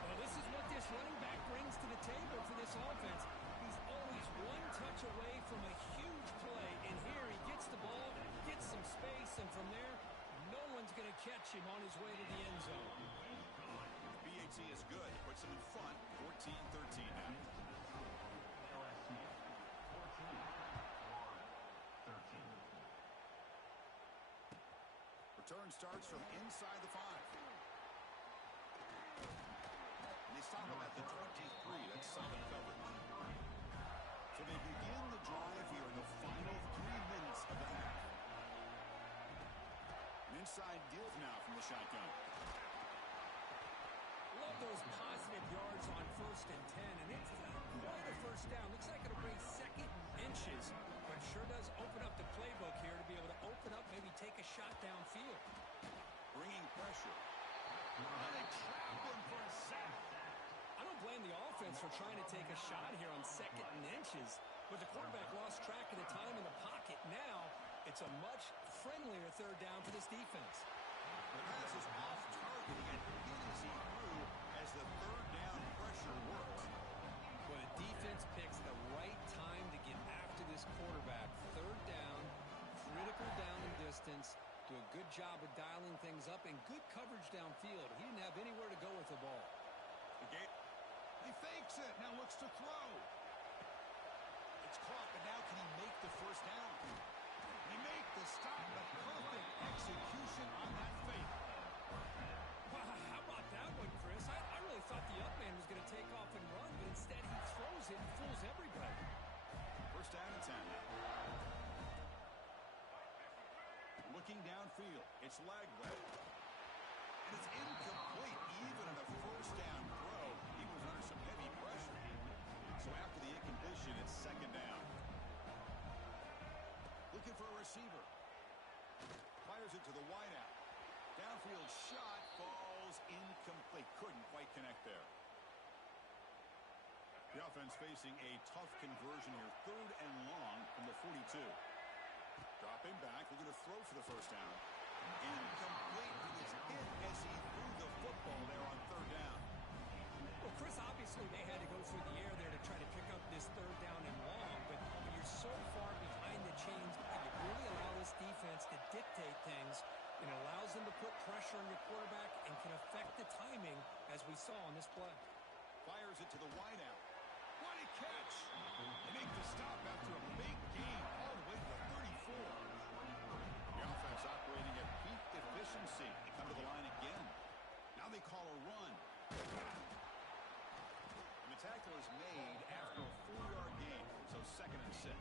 Well, this is what this running back brings to the table for this offense. He's always one touch away from a huge play, and here he gets the ball, gets some space, and from there, no one's going to catch him on his way to the end zone. BAT is good. Puts him in front. 14-13 now. LSU 14 Return starts from inside the 5. And they stop him at the 23. That's solid coverage. So they begin the drive here in the final 3 minutes of the half. An inside deal now from the shotgun. Love those positive yards on 1st and 10, and it's quite a first down. Looks like it'll bring second inches, but sure does open up the playbook here to be able to open up, maybe take a shot downfield. Bringing pressure. And they trap him for a sack. I don't blame the offense for trying to take a shot here on 2nd and inches, but the quarterback lost track of the time in the pocket. Now it's a much friendlier 3rd down for this defense. The pass is off target. He got hit as he threw as the 3rd down pressure worked. When a defense picks the right time to get after this quarterback, 3rd down, critical down and distance, do a good job of dialing things up and good coverage downfield. He didn't have anywhere to go with the ball. He fakes it. Now looks to throw. It's caught, but now can he make the 1st down? They make the stop, but perfect execution on that fake. Wow, how about that one, Chris? I really thought the up man was going to take off and run, but instead he throws it and fools everybody. 1st down and 10 now. Looking downfield. It's leg-led. And it's incomplete. Even in a 1st down throw, he was under some heavy pressure. So after the incompletion, it's 2nd down. Looking for a receiver. Fires it to the wideout. Downfield shot falls incomplete. Couldn't quite connect there. The offense facing a tough conversion here. 3rd and long from the 42. Dropping back, looking to throw for the 1st down. Incomplete. He was hit as he threw the football there on 3rd down. Well, Chris, obviously they had to go through the air there to try to pick up this 3rd down and long, but when you're so far behind the chains, you really allow this defense to dictate things, and it allows them to put pressure on your quarterback and can affect the timing, as we saw on this play. Fires it to the wideout. What a catch! They make the stop after a big gain all the way to the 34. The offense operating at peak efficiency. They come to the line again. Now they call a run. And the tackle is made after a 4-yard gain, so 2nd and 6.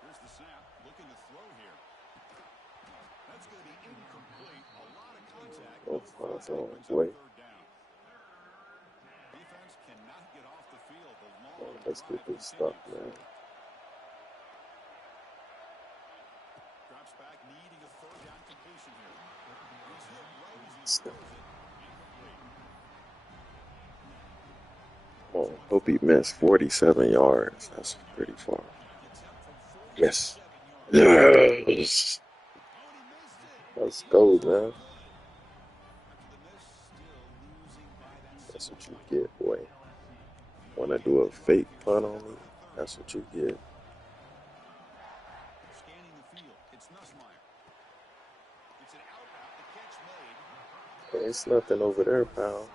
Here's the snap. Looking to throw here. That's going to be incomplete. A lot of contact. Boy. Defense cannot get off the field. The long Let's get this stuff, man. Drops back, needing a 3rd down completion here. He's hit right as he throws it. Incomplete. Oh, hope he missed 47 yards. That's pretty far. Yes. Yes. Let's go, man. That's what you get, boy. Want to do a fake punt on me? That's what you get. Scanning the field. It's Nussmeier. It's an out route. The catch made. It's nothing over there, pal.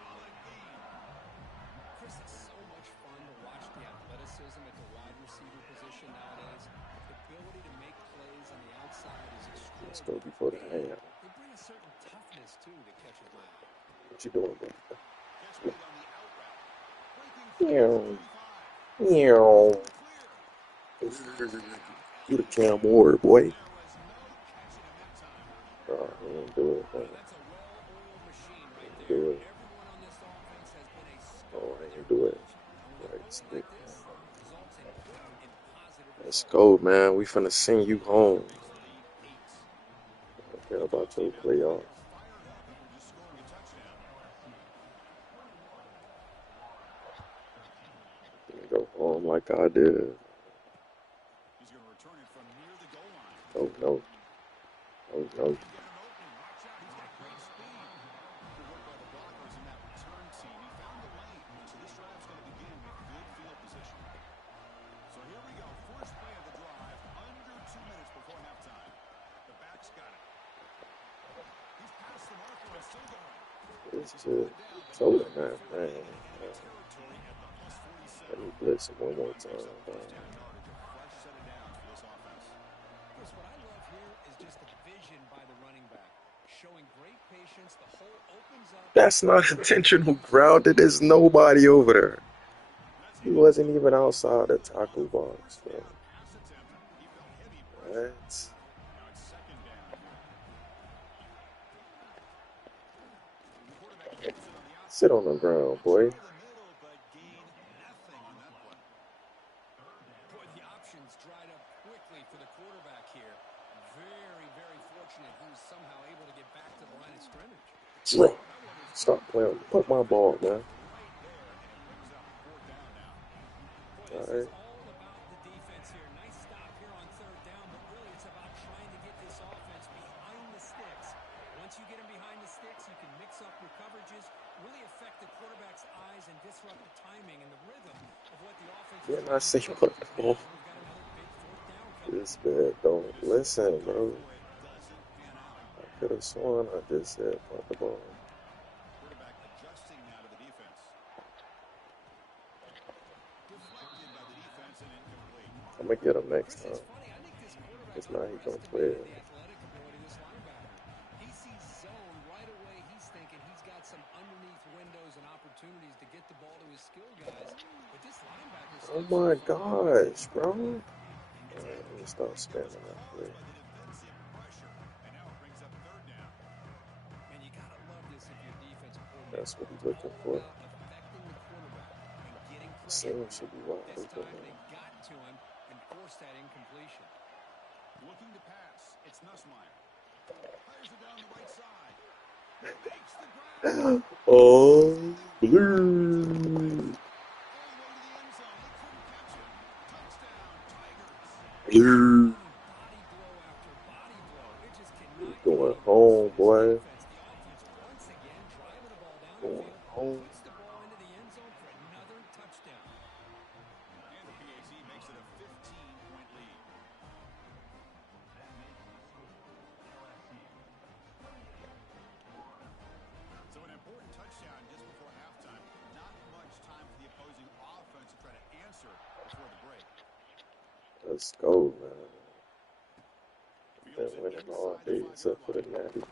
Chris, it's so much fun to watch the athleticism at the wide receiver position nowadays. The ability to make plays on the outside is extraordinary. Let's go before the handout. They bring a certain toughness, too, to catch a ball. What you doing, bro? Catch made on the out route. Meow. Meow. You the Cam Ward, boy. Oh, he didn't do it, man. That's a well-oiled machine right Do there. it. Everyone on this offense has been a Oh, star. I didn't do it. Right, stick. This results in quick and positive Let's results. go, man. We finna send you home. I don't care about your playoffs. Go home like I did. He's going to return it from near the goal line. Oh, no. Oh, no. Get an opening. Watch out. He's got great speed. Good work by the blockers in that return team. He found the lane. So this drive's going to begin with good field position. So here we go. First play of the drive. Under 2 minutes before halftime. The back's got it. He's past the marker and still going. It's just so man. Territory at the +46. Let me blitz him one more time. Chris, what I love here is just the vision by the running back. Showing great patience, the hole opens up. That's not intentional grounded. There's nobody over there. He wasn't even outside the tackle box, bro. What? Sit on the ground, boy. Boy, the options dried up quickly for the quarterback here. Very, very fortunate he was somehow able to get back to the line of scrimmage. Stop playing. Put my ball, man. Boy, this All is right. all about the defense here. Nice stop here on third down, but really it's about trying to get this offense behind the sticks. Once you get them behind the sticks, you can mix up your coverages, really affect the quarterback's eyes and disrupt the timing and the rhythm of what the offense is Didn't I trying to say do. put the ball? We've got another big fourth down coming. This man don't listen, bro. I could have sworn I just said put the ball. Quarterback adjusting now to the defense. Deflected by the defense and incomplete. I'm gonna get him next Chris, it's time. funny. I think this quarterback It's not he gonna play underestimated it. the athletic ability of this linebacker. He sees zone right away. He's thinking he's got some underneath windows and opportunities to get the ball to his skill guys. But this linebacker Oh steps my up gosh, bro. Alright, let me start spamming that play. And now it brings up third down. and you gotta love this if you're defensive coordinator. That's what he's It's looking all for. about affecting the quarterback and getting The pressure. seam should be wide This open time now. they got to him and forced that incompletion. Looking to pass. It's Nussmeier. Fires it down the right side. Makes the grab. Oh, blue. All the way to the end zone. They couldn't catch him. Touchdown, Tigers. Blue. Body blow after body blow. It just He's cannot get going any worse home, for this boy. defense. The offense once again driving the ball down the Going field, home. puts the ball into the end zone for another touchdown. And the PAT makes it a 15-point lead. So an important touchdown just before halftime. Not much time for the opposing offense to try to answer before the break. Let's go, man. Been Fields it winning all inside the day except for the 5-yard line. Natty.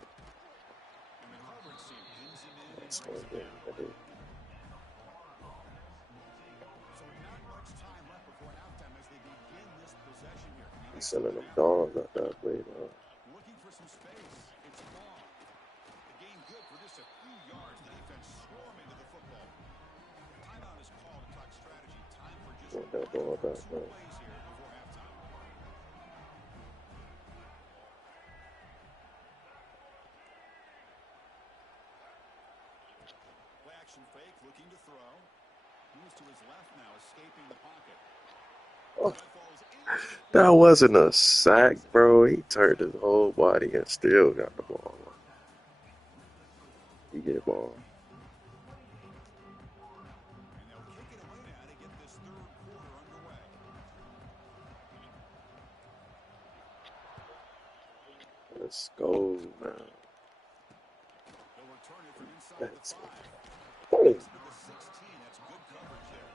And the Culverts team pins him in and That's brings one him game down. I did. So not much time left before halftime as they begin this possession here. Can they He's get sending something them out? dogs out that way, man. Looking for some space. It's long. The game good for just a few yards. The defense swarming to the football. Timeout is called to talk strategy. Time for just Want that ball back, two man. plays here before halftime. Play action fake, looking to throw. Moves to his left now, escaping the pocket. Oh, Falls into that wasn't a sack, bro. He turned his whole body and still got the ball. He get ball. and they'll kick it away now to get this third quarter underway. Let's go, man. They'll return it from inside That's the 5. oh, Takes it to the 16. That's good coverage there.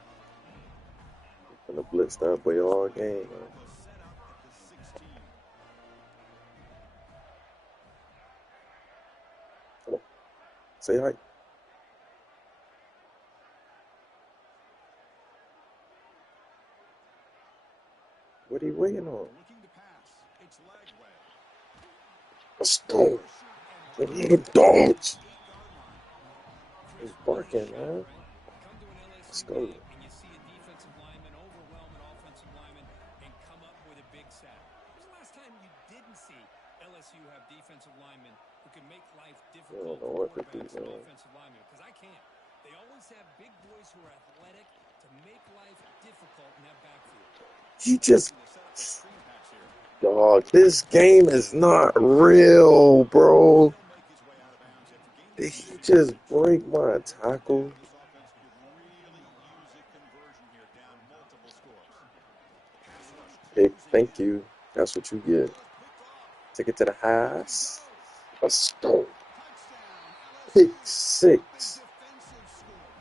gonna blitz that boy all game, man. They'll set up at the 16. Come on. Say hi. What are you waiting on? Looking to pass. It's Lagway. Let's go. Give me the dogs. He's barking, man. Come to an Let's LSU go. game and you see a defensive lineman overwhelm an offensive lineman and come up with a big sack. When was the last time you didn't see LSU have defensive linemen who can make life difficult know for what to do, quarterbacks and man. offensive linemen? Because I can't. They always have big boys who are athletic to make life difficult in that backfield. He just, To set up the screen pass here. dog, this game is not real, bro. He'll make his way out of bounds after gaining Did some he distance. just break my tackle? This offense could really use a conversion here, down multiple scores. Pass rush Hey, closing thank in. you. That's what you get. Take it to the house. Let's go. Touchdown, Pick LSU. six. Big defensive score.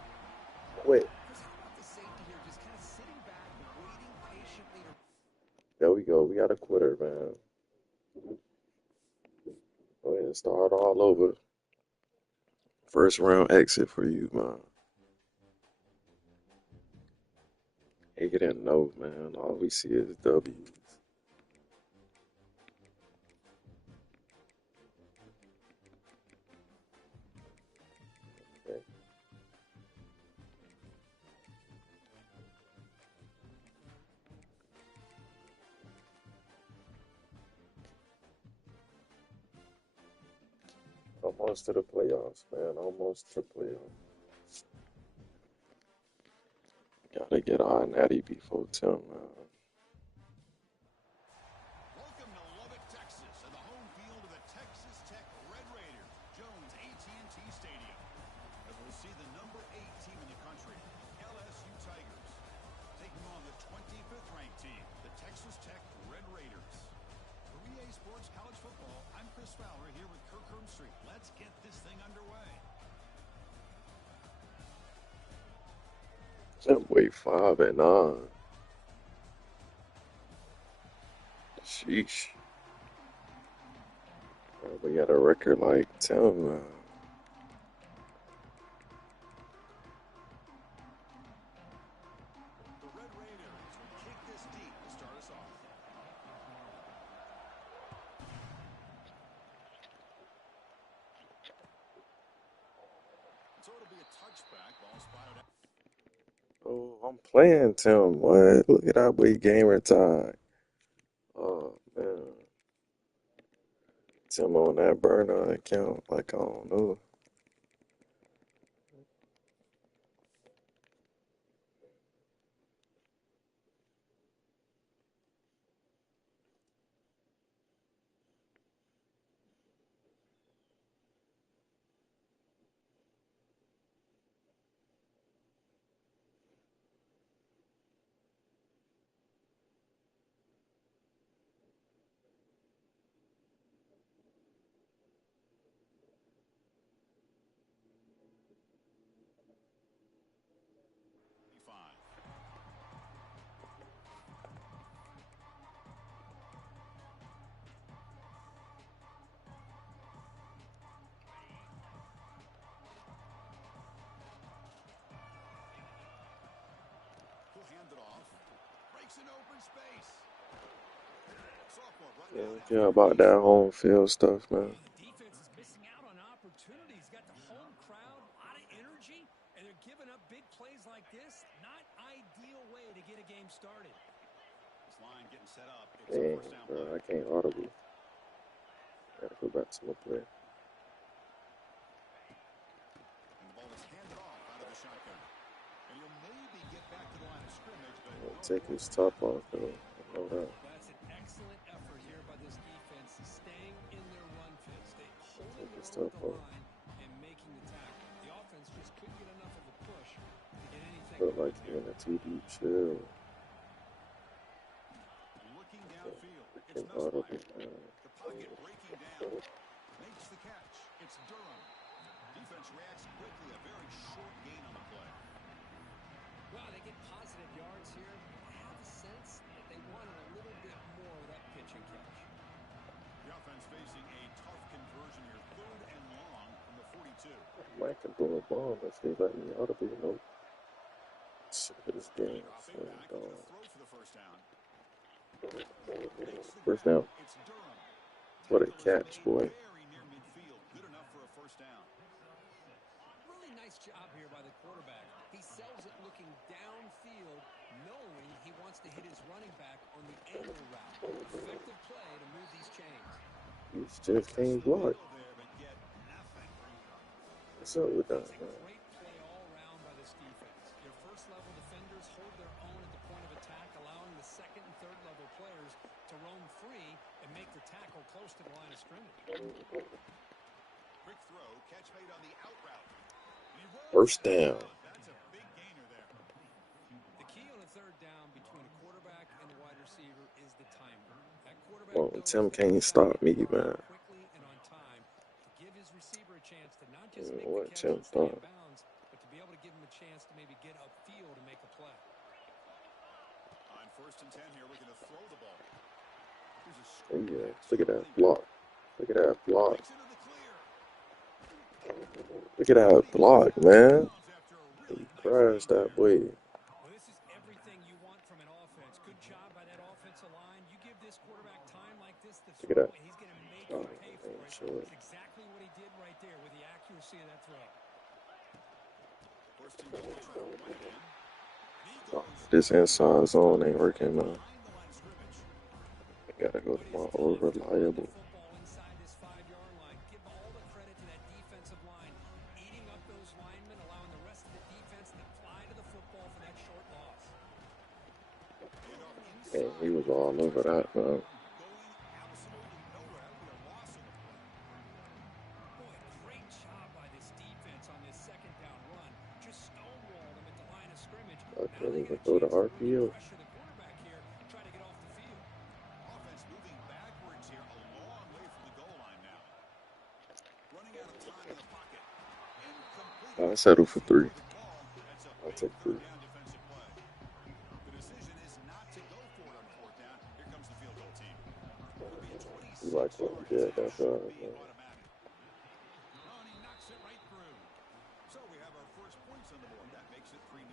Quit. Chris, how about the safety here just kind go. We got a quitter, man. Go ahead and start all over. First round exit for you, man. He didn't know, man. All we see is W's. Okay. Almost to the playoffs, man. Almost to the playoffs. Gotta get our Natty before Tim, man. Welcome to Lubbock, Texas, and the home field of the Texas Tech Red Raiders, Jones AT&T Stadium. And we'll see the number 8 team in the country, LSU Tigers, taking on the 25th ranked team, the Texas Tech Red Raiders. For EA Sports College Football, I'm Chris Fowler here with Kirk Herbstreit. Let's get this thing underway. Subway 5-9. Sheesh. We got a record like Tim, man. The Red Raiders will kick this deep to start us off. So it'll be a touchback, ball spotted out. Oh, I'm playing Tim. What? Look at that boy gamer time. Oh, man. Tim on that burner account. Like, I don't know. He'll hand it off. Breaks an open space. Sophomore brought Yeah, down yeah, after about that home field stuff, man. The defense is missing out on opportunities. Got the home crowd, a lot of energy, and they're giving up big plays like this. Not ideal way to get a game started. this line getting set up. It's a Dang, first down bro, play. I can't audible. Gotta go back to my play. And the ball is handed off out of the shotgun. And he'll maybe get back to the line of scrimmage, but I'm gonna take his top off, though. I know that. That's an excellent effort here by this defense, staying in their run fit, holding Take their his own top at the off. line and making the tackle. The offense just couldn't get enough of a push to get anything Felt going like he there. in a too deep chill. looking downfield. I It's can't Nussmeier. audible, man. The pocket breaking down. Makes the catch. It's Durham. Defense reacts quickly. A very short gain on the play. Well, they get positive yards here. I have the sense that they wanted a little bit more of that pitch and catch. The offense facing a tough conversion here. 3rd and long from the 42. I might can throw a bomb if they let me audible, you know. Shit, this game is Dropping so back with a dog. throw for the first down. Makes the First grab. down. It's Durham. What a Tackle is catch, made boy. very near midfield. Good enough for a first down. Really nice job here by the quarterback. He sells it looking downfield, knowing he wants to hit his running back on the angle route. Effective play to move these chains. He's just can't block. What's up with that, It's a man? great play all around by this defense. Your first-level defenders hold their own at the point of attack, allowing the second and third-level players to roam free and make the tackle close to the line of scrimmage. Quick throw, catch made on the out route. First down. That's a big gainer there. The key on a third down between a quarterback and a wide receiver is the timer. That quarterback Well, knows Tim that can't he's stop gotta me, get the ball man. quickly and on time to give his receiver a chance to not just You make know the what? catch Tim and stay in thought. bounds, but to be able to give him a chance to maybe get upfield and make a play. On 1st and 10 here, we're going to throw the ball. Yeah, look at that block. Look at that block. Look at that block, man. He crashed that boy. Well, this is everything you want from an offense. Good job by that offensive line. You give this quarterback time like this to Look at throw, that. and he's going to make Oh, you pay for man, it. sure. It's exactly what he did right there with the accuracy of that throw. Oh, this inside zone ain't working now. I gotta go to my over reliable. Football inside this 5-yard line. Give all the credit to that defensive line, eating up those linemen, allowing the rest of the defense to fly to the football for that short loss. And he was all over that, man. Boy, great job by this defense on this second down run. Just stonewalled them at the line of scrimmage. I Now can't they even get a throw the chance to really RPO. pressure the quarterback here, try to get off the field. Offense moving backwards here, a long way from the goal line now. Running out of time in the pocket. I settle for 3. I'll take 3. Down defensive play. The decision is not to go for it on fourth down. Here comes the field goal team. It'll be 26 You like what yards. you did That that should drive, be man. automatic. Oh, and he knocks it right through. So we have our first points on the board. That makes it 3-0.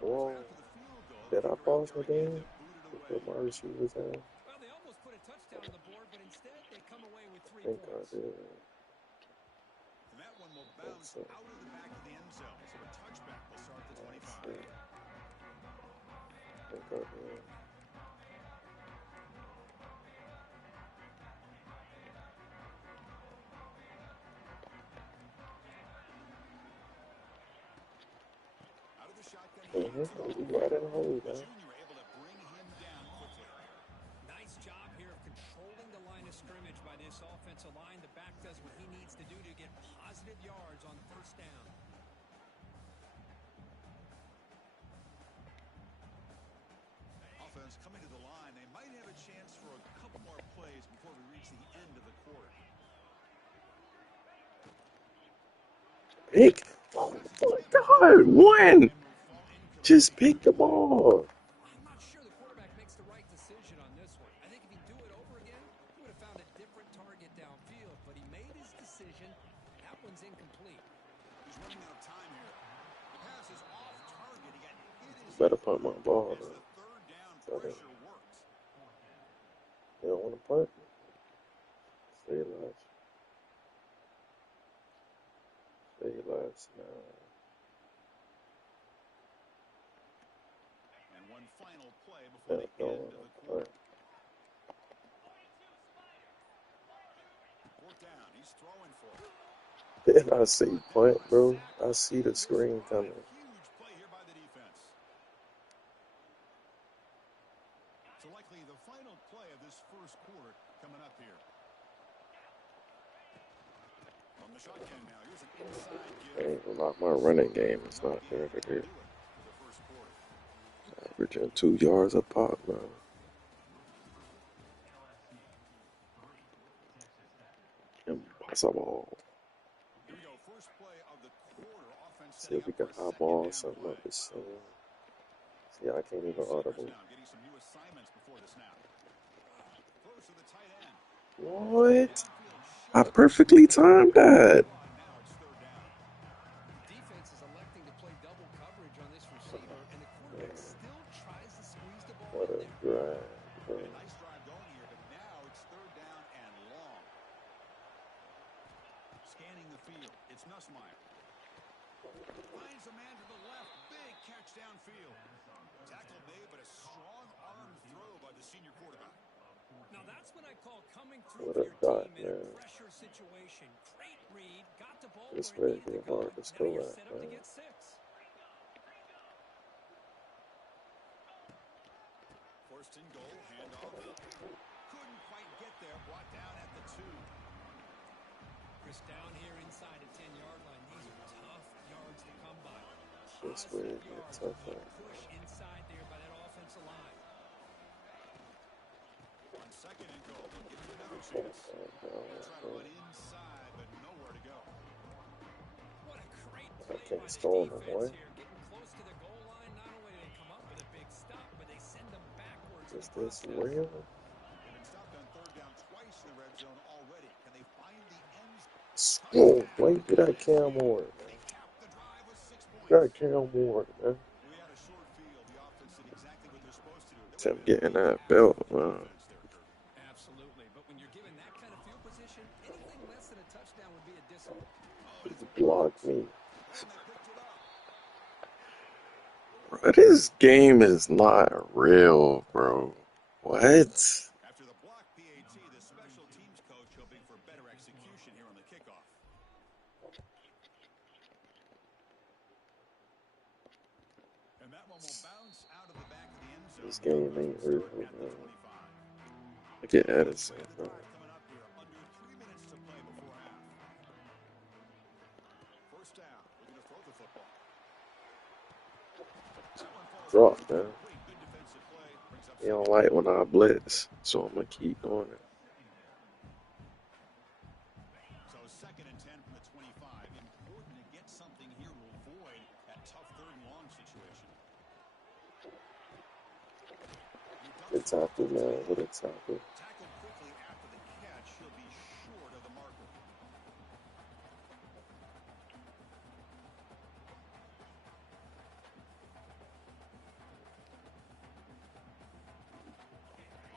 Well, After the field goal, did I kicker out pause the there again game? to boot it To away. put my receivers in? Well, they almost put a touchdown on the board, but instead they come away with I 3 think I points. did. And that one will Think bounce so. out of the back of the end zone. So a touchback will start the 25. I think I did. Out of the shotgun, he You right in the hole, the man. junior able to bring him down quickly. Nice job here of controlling the line of scrimmage by this offensive line. The back does what he needs to do to get positive yards on first down. Offense coming to the line. They might have a chance for a couple more plays before we reach the end of the quarter. Pick. Oh my God. One. Just pick the ball. I'm not sure the quarterback makes the right decision on this one. I think if he'd do it over again, he would have found a different target downfield, but he made his decision. That one's incomplete. He's running out of time here. The pass is off target. He got hit his Better punt my ball. as the Man. third down Better. pressure works. You don't want to punt? Stay alive. Stay alive now. And one final play before the Don't end want of to the quarter. punt. Fourth down. He's throwing for it. Then I see punt, bro. I see the screen coming. Huge play here by the defense. So likely the final play of this first quarter coming up here. From the shotgun now, here's an inside give. Ain't a lot. My running game is not there today. Averaging 2 yards a pop, man. Impossible. Here we go. First play of the quarter. Offense See if we can eyeball something up this scene. See, I can't even audible. Getting some new assignments before the snap. Throws to the tight end. What? I perfectly timed that. Now it's third down. Defense is electing to play double coverage on this receiver, and the quarterback still tries to squeeze the ball What in a there. drive, bro. A nice drive going here, but now it's third down and long. Scanning the field. It's Nussmeier. Finds a man to the left. Big catch downfield. Tackle made, but a strong arm throw by the senior quarterback. Now that's what I call coming through What for a your dot, team in a man. pressure situation. Great read, got the ball This where may it be needed to go. hard to Now score you're at, set up to man. get 6. First and goal, handoff. Couldn't quite get there. Brought down at the 2. Chris, down here inside the 10-yard line. These are tough yards to come by. This Positive way get yards. tougher. Good push inside there by that offensive line. On second and goal, they'll give him another chance. They'll try to run inside, but nowhere to go. What a great I play by can't the score no defense more. here. Getting close to the goal line. Not only do they come up with a big stop, but they send them backwards. Is in the this process. real? They've been stopped on Oh, boy, get that Cam Ward, man. They capped the drive with 6 Get points. that Cam Ward, man. We had a short field. The offense did exactly what they're supposed to do. There Tim would have been getting a big that ask belt, of the man. defense there, Kurt. Absolutely. But when you're given that kind of field position, anything less than a touchdown would be a disappointment. He blocked me. And they picked it up. Bro, this game is not real, bro. What? After the block PAT, the special teams coach hoping for better execution here on the kickoff. And that one will bounce out of the back of the end zone. This game ain't real, At the man. 25. Look at Edison, bro. Coming up here, under 3 minutes to play before half. First down, looking to throw the football. Drop, man. Good defensive play, brings up He don't like when I blitz, so I'm gonna keep doing it. So 2nd and 10 from the 25. Important to get something here to avoid that tough 3rd and long situation. Good tackle, man. What a tackle. Tackled quickly after the catch. He'll be short of the marker.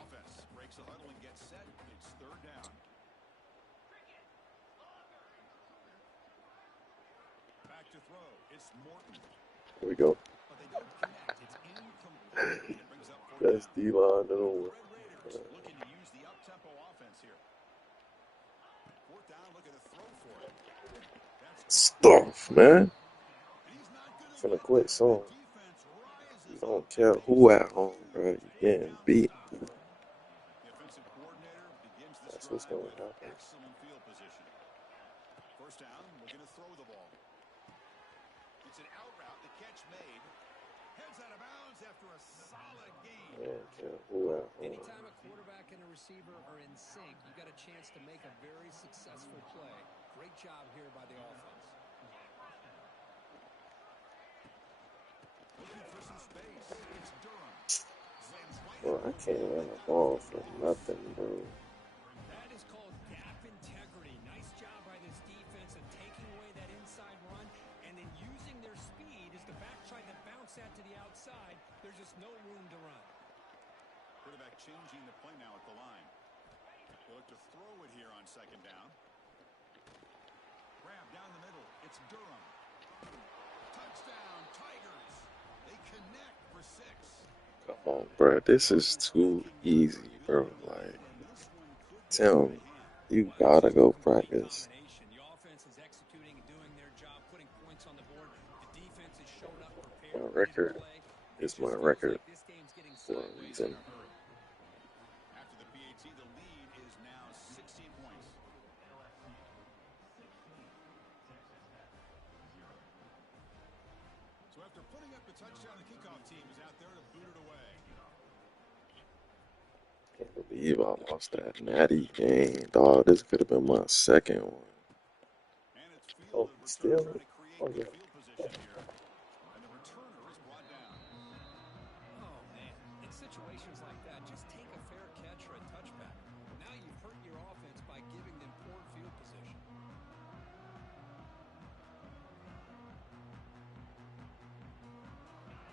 Offense breaks the huddle and gets set. It's 3rd down. Back to throw. It's Morton. Here we go. But they don't connect. It's incomplete. It brings up 4th Best down. D-line in the world. Red Raiders looking to use the up-tempo offense here. 4th down, looking to throw for it. That's Stuff, man. and he's not going to Finna get quit that. soon. Defense rises You up don't the care pace. who at home, bro. You getting Down the beat. stop. The offensive coordinator begins this That's what's drive gonna with happen. excellent field position. First down, looking to throw the ball. It's an out route. The catch made. Heads out of bounds after a solid game. I don't care who at home. Anytime a quarterback and a receiver are in sync, you got a chance to make a very successful play. Great job here by the offense. Looking for some space. It's Durham. Slams right Bro, I into can't the run the ball for nothing, bro. That is called gap integrity. Nice job by this defense of taking away that inside run and then using their speed as the back tried to bounce that to the outside. There's just no room to run. quarterback changing the play now at the line. They look to throw it here on 2nd down. Grab down the middle. It's Durham. Touchdown, Tigers. They connect for 6. Come on, bro. This is too easy, bro. Like, Tim, you gotta go practice. The offense is executing and doing their job, putting points on the board. The defense has shown up prepared. My record is my record This game's getting for a sideways reason. in a hurry. After the PAT, the lead is now 16 points. So after putting up the touchdown, the kickoff team is out there to boot it away. Can't believe I lost that Natty game, dog. This could have been my second one. And it's Oh, fielded. Return still? trying to create Oh, good yeah. field position here. And the returner is brought down. Oh, man. In situations like that, just take a fair catch or a touchback. Now you've hurt your offense by giving them poor field position.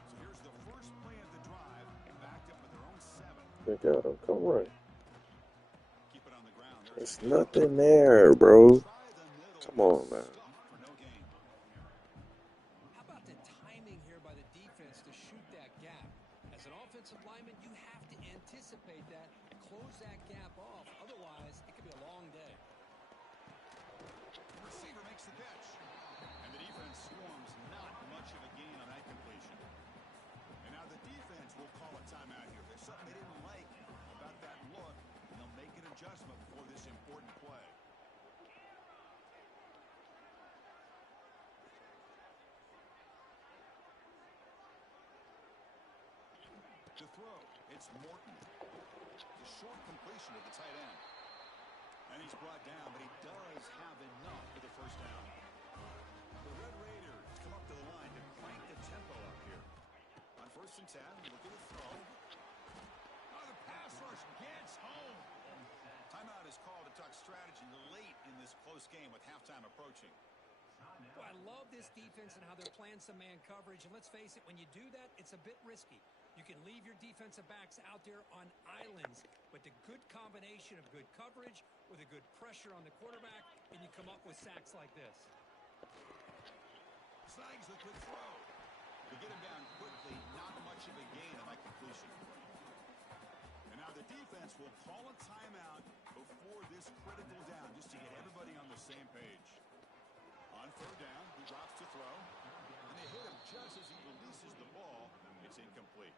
So here's the first play of the drive, backed up at their own 7. Look at him. Come on. Keep it on the ground. There's nothing there, bro. Try the middle. Come on, man. Stuff for no gain. How about the timing here by the defense to shoot that gap? As an offensive lineman, you have to anticipate that, close that gap off. Otherwise, it could be a long day. The receiver makes the catch. And the defense swarms. Not much of a gain on that completion. And now the defense will call a timeout here. There's something they didn't like about that look, and they'll make an adjustment before this important play. To throw, it's Morton. The short completion to the tight end. And he's brought down, but he does have enough for the first down. The Red Raiders come up to the line to crank the tempo up here. On 1st and 10, looking to throw. Oh, the pass rush gets home. Timeout is called to talk strategy late in this close game with halftime approaching. Well, I love this defense and how they're playing some man coverage. And let's face it, when you do that, it's a bit risky. You can leave your defensive backs out there on islands, but the good combination of good coverage with a good pressure on the quarterback, and you come up with sacks like this. Snags the quick throw. To get him down quickly, not much of a gain on that completion. And now the defense will call a timeout before this critical down, just to get everybody on the same page. On third down, he drops to throw, and they hit him just as he releases the ball. It's incomplete.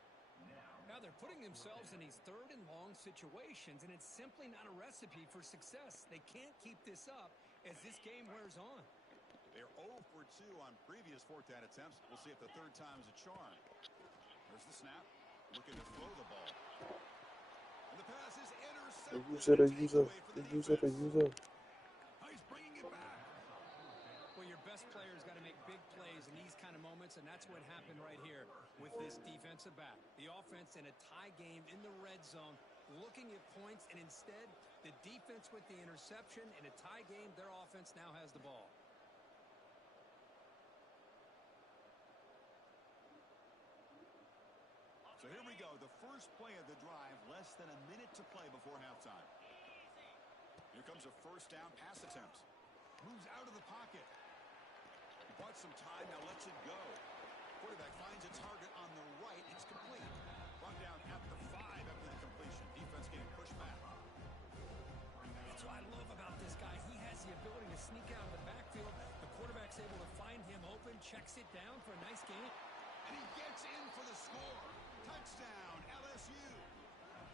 Now they're putting themselves in these third and long situations, and it's simply not a recipe for success. They can't keep this up as this game wears on. They're 0 for 2 on previous fourth down attempts. We'll see if the third time is a charm. There's the snap, looking to throw the ball. And the pass is intercepted. Use it. He's bringing it back. Well, your best player's got to make big plays in these kind of moments, and that's what happened right here with this defensive back. The offense in a tie game in the red zone, looking at points, and instead, the defense with the interception. In a tie game, their offense now has the ball. So here we go, the first play of the drive, less than a minute to play before halftime. Here comes a first down pass attempt. Moves out of the pocket. He bought some time, now lets it go. Quarterback finds a target on the right. It's complete. Brought down at the 5 after the completion. Defense getting pushed back. That's what I love about this guy. He has the ability to sneak out of the backfield. The quarterback's able to find him open, checks it down for a nice gain. And he gets in for the score. Touchdown, LSU.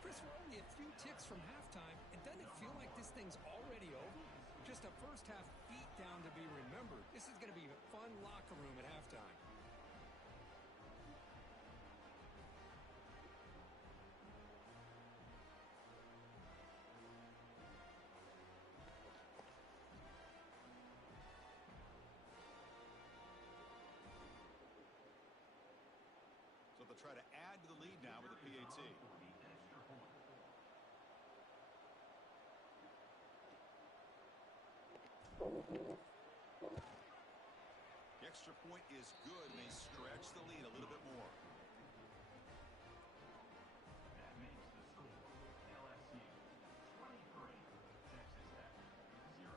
Chris, we're only a few ticks from halftime, and doesn't it feel like this thing's already over? Just a first half beat down to be remembered. This is going to be a fun locker room at halftime. So they'll try to add to the lead now with a PAT. The extra point is good, and they stretch the lead a little bit more. That makes the score LSU 23, Texas Tech 0.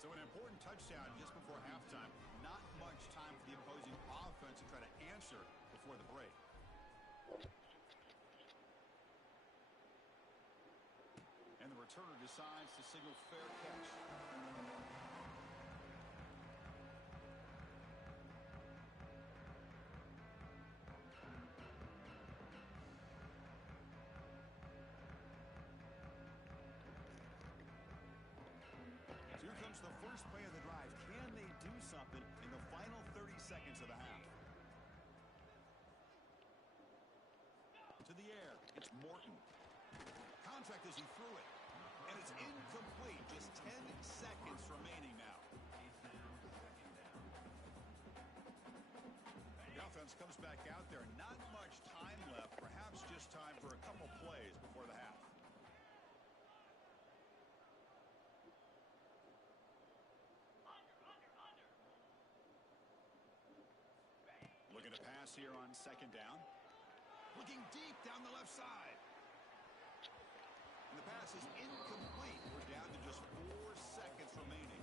So an important touchdown just before halftime. Not much time for the opposing offense to try to answer before the break. And the returner decides to signal fair catch. So here comes the first play of the drive. Can they do something in the final 30 seconds of the half? To the air, it's Morton. Contact as he threw it. And it's incomplete. Just 10 seconds remaining now. The offense comes back out there. Not much time left. Perhaps just time for a couple plays before the half. Looking to pass here on second down. Looking deep down the left side. And the pass is incomplete. We're down to just 4 seconds remaining.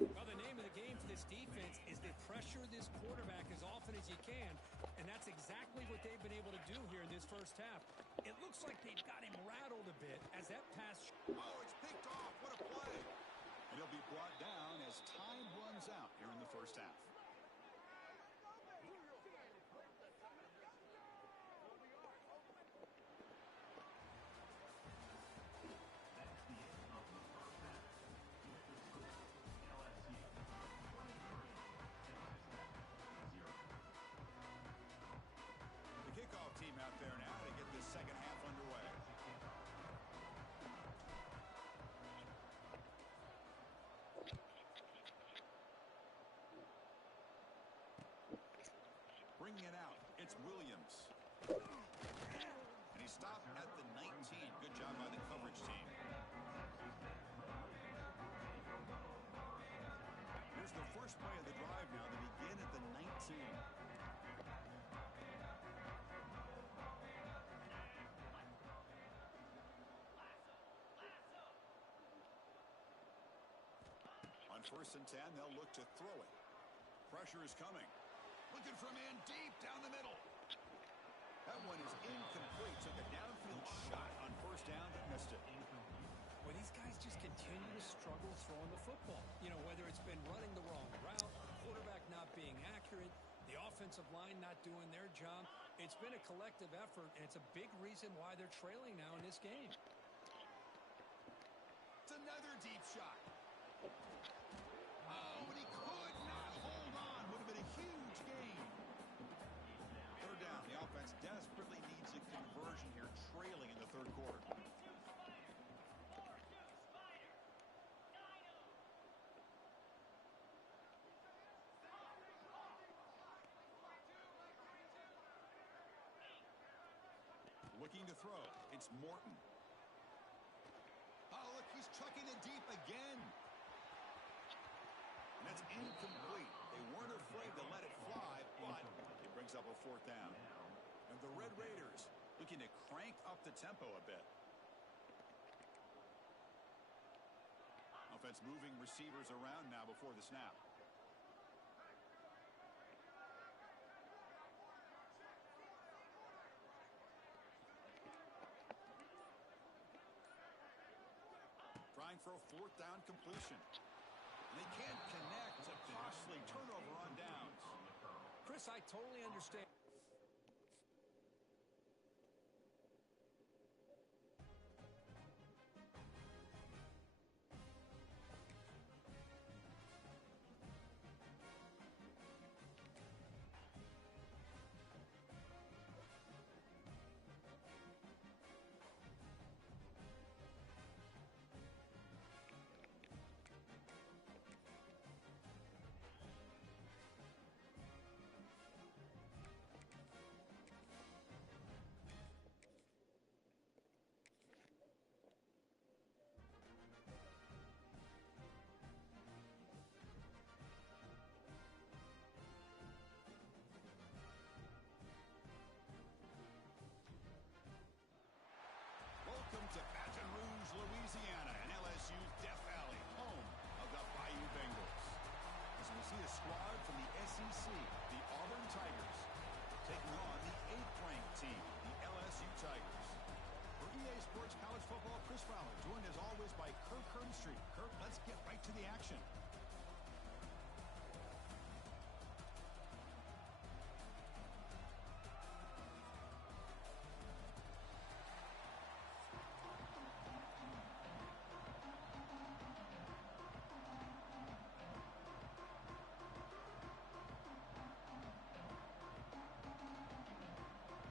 Well, the name of the game for this defense is to pressure this quarterback as often as you can, and that's exactly what they've been able to do here in this first half. It looks like they've got him rattled a bit as that pass... Oh, it's picked off. What a play. And he'll be brought down as time runs out here in the first half. Team out there now to get this second half underway. 1st and 10, they'll look to throw it. Pressure is coming. Looking for a man deep down the middle. That one is incomplete. Took a downfield shot on 1st down, but missed it. Well, these guys just continue to struggle throwing the football. You know, whether it's been running the wrong route, the quarterback not being accurate, the offensive line not doing their job. It's been a collective effort, and it's a big reason why they're trailing now in this game. It's another deep shot. Oh, and he could not hold on. Would have been a huge gain. 3rd down. The offense desperately needs a conversion here, trailing in the 3rd quarter. Looking to throw. It's Morton. Oh, look, he's chucking it deep again. And that's incomplete. They weren't afraid to let it fly, but it brings up a 4th down. And the Red Raiders looking to crank up the tempo a bit. Offense moving receivers around now before the snap. Trying for a 4th down completion. And they can't connect. A costly turnover on downs. Chris, I totally understand. Welcome to Baton Rouge, Louisiana, and LSU's Death Valley, home of the Bayou Bengals. As we see a squad from the SEC, the Auburn Tigers, taking on the 8th-ranked team, the LSU Tigers. For EA Sports College Football, Chris Fowler, joined as always by Kirk Hermstreet. Kirk, let's get right to the action.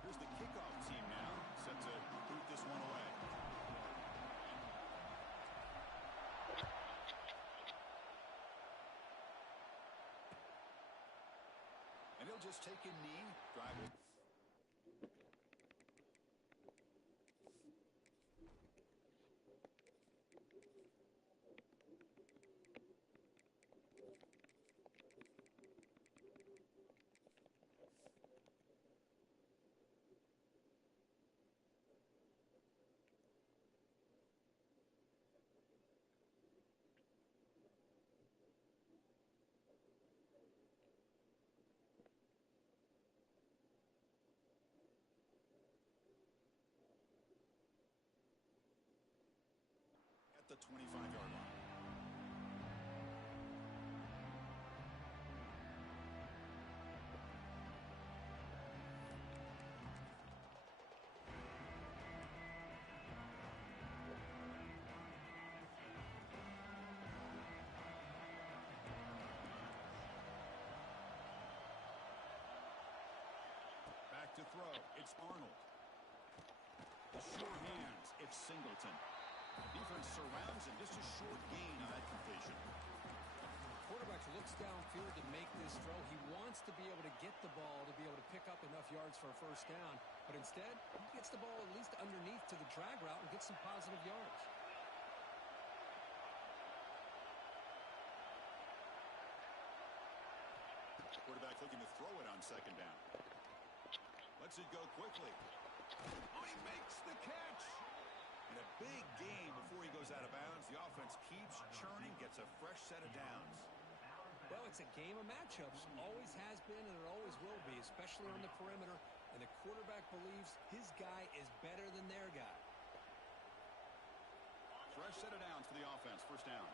Here's the kickoff team now, set to boot this one away. And he'll just take a knee, drive it. The 25-yard line. Back to throw. It's Arnold. The sure hands. It's Singleton. Defense surrounds him. Just a short gain on that completion. Quarterback looks downfield to make this throw. He wants to be able to get the ball to be able to pick up enough yards for a 1st down. But instead, he gets the ball at least underneath to the drag route and gets some positive yards. Quarterback looking to throw it on 2nd down. Lets it go quickly. Oh, he makes the catch. And a big gain before he goes out of bounds. The offense keeps churning, gets It's a fresh set of downs. Well, it's a game of matchups. Always has been and it always will be, especially on the perimeter. And the quarterback believes his guy is better than their guy. Fresh set of downs for the offense. First down.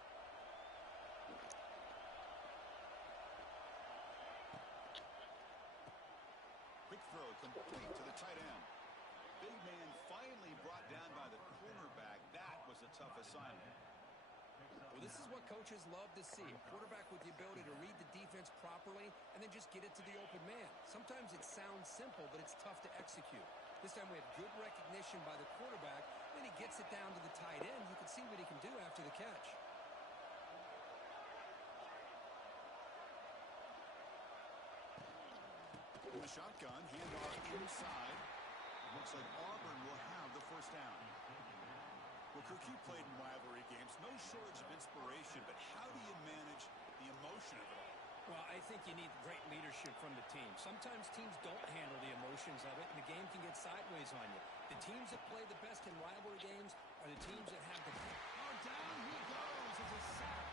Quick throw complete to the tight end. Big man finally brought down by the cornerback. That was a tough assignment. Well, this is what coaches love to see. A quarterback with the ability to read the defense properly and then just get it to the open man. Sometimes it sounds simple, but it's tough to execute. This time we have good recognition by the quarterback. Then he gets it down to the tight end. You can see what he can do after the catch. In the shotgun, handoff inside. Looks like Auburn will have the first down. Well, Cook, you played in rivalry games. No shortage of inspiration, but how do you manage the emotion of it all? Well, I think you need great leadership from the team. Sometimes teams don't handle the emotions of it, and the game can get sideways on you. The teams that play the best in rivalry games are the teams that have the... Oh, down he goes. It's a sack.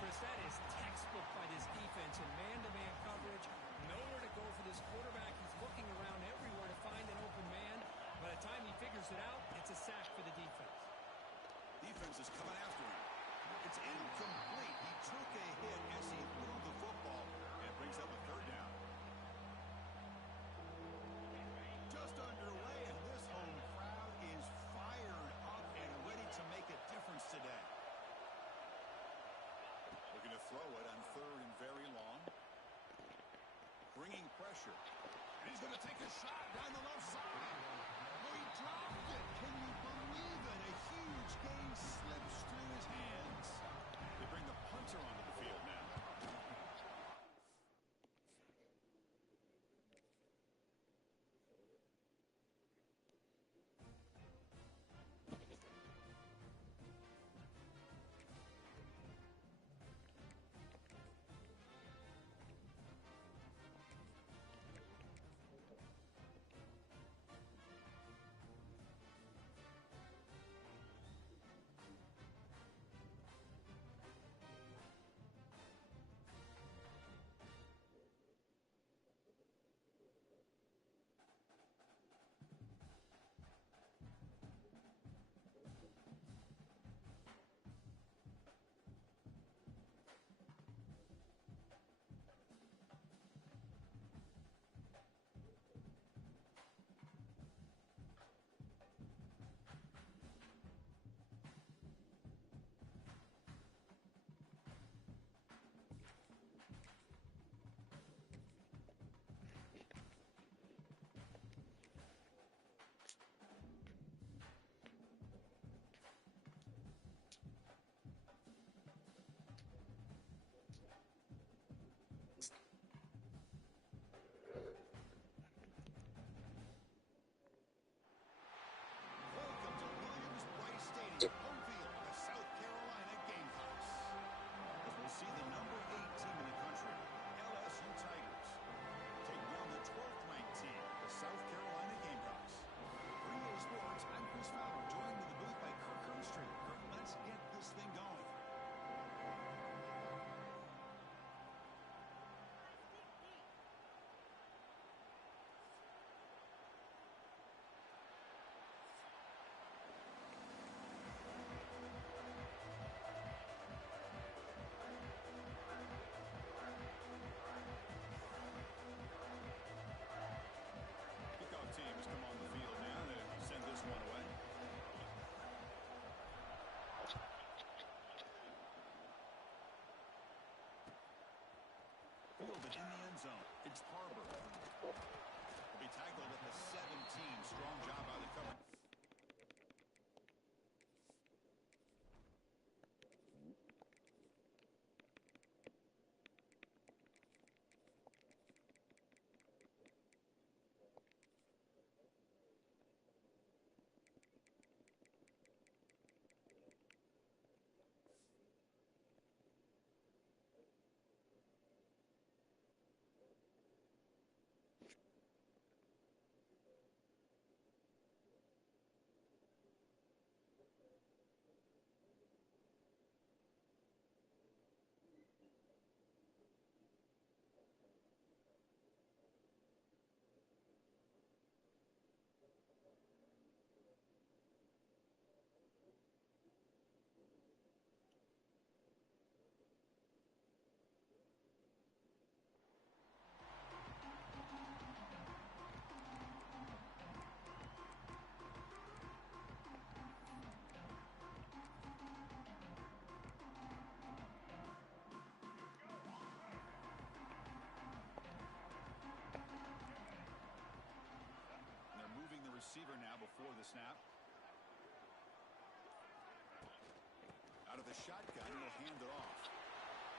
Chris, that is textbook by this defense in man-to-man coverage. Nowhere to go for this quarterback. He's looking around everywhere to find an open man. By the time he figures it out, it's a sack for the defense. Defense is coming after him. It's incomplete. He took a hit as he threw the football and brings up a third down. Just underway, and this home crowd is fired up and ready to make a difference today. Looking to throw it on third and very long. Bringing pressure. And he's going to take a shot down the left side. Oh, he dropped it. Can you believe it? A huge gain slips through his hands. They bring the punter onto the field now. Fielded in the end zone. It's Harbor. Will be tackled at the 17. Strong job by the cover. snap. Out of the shotgun, he'll hand it off.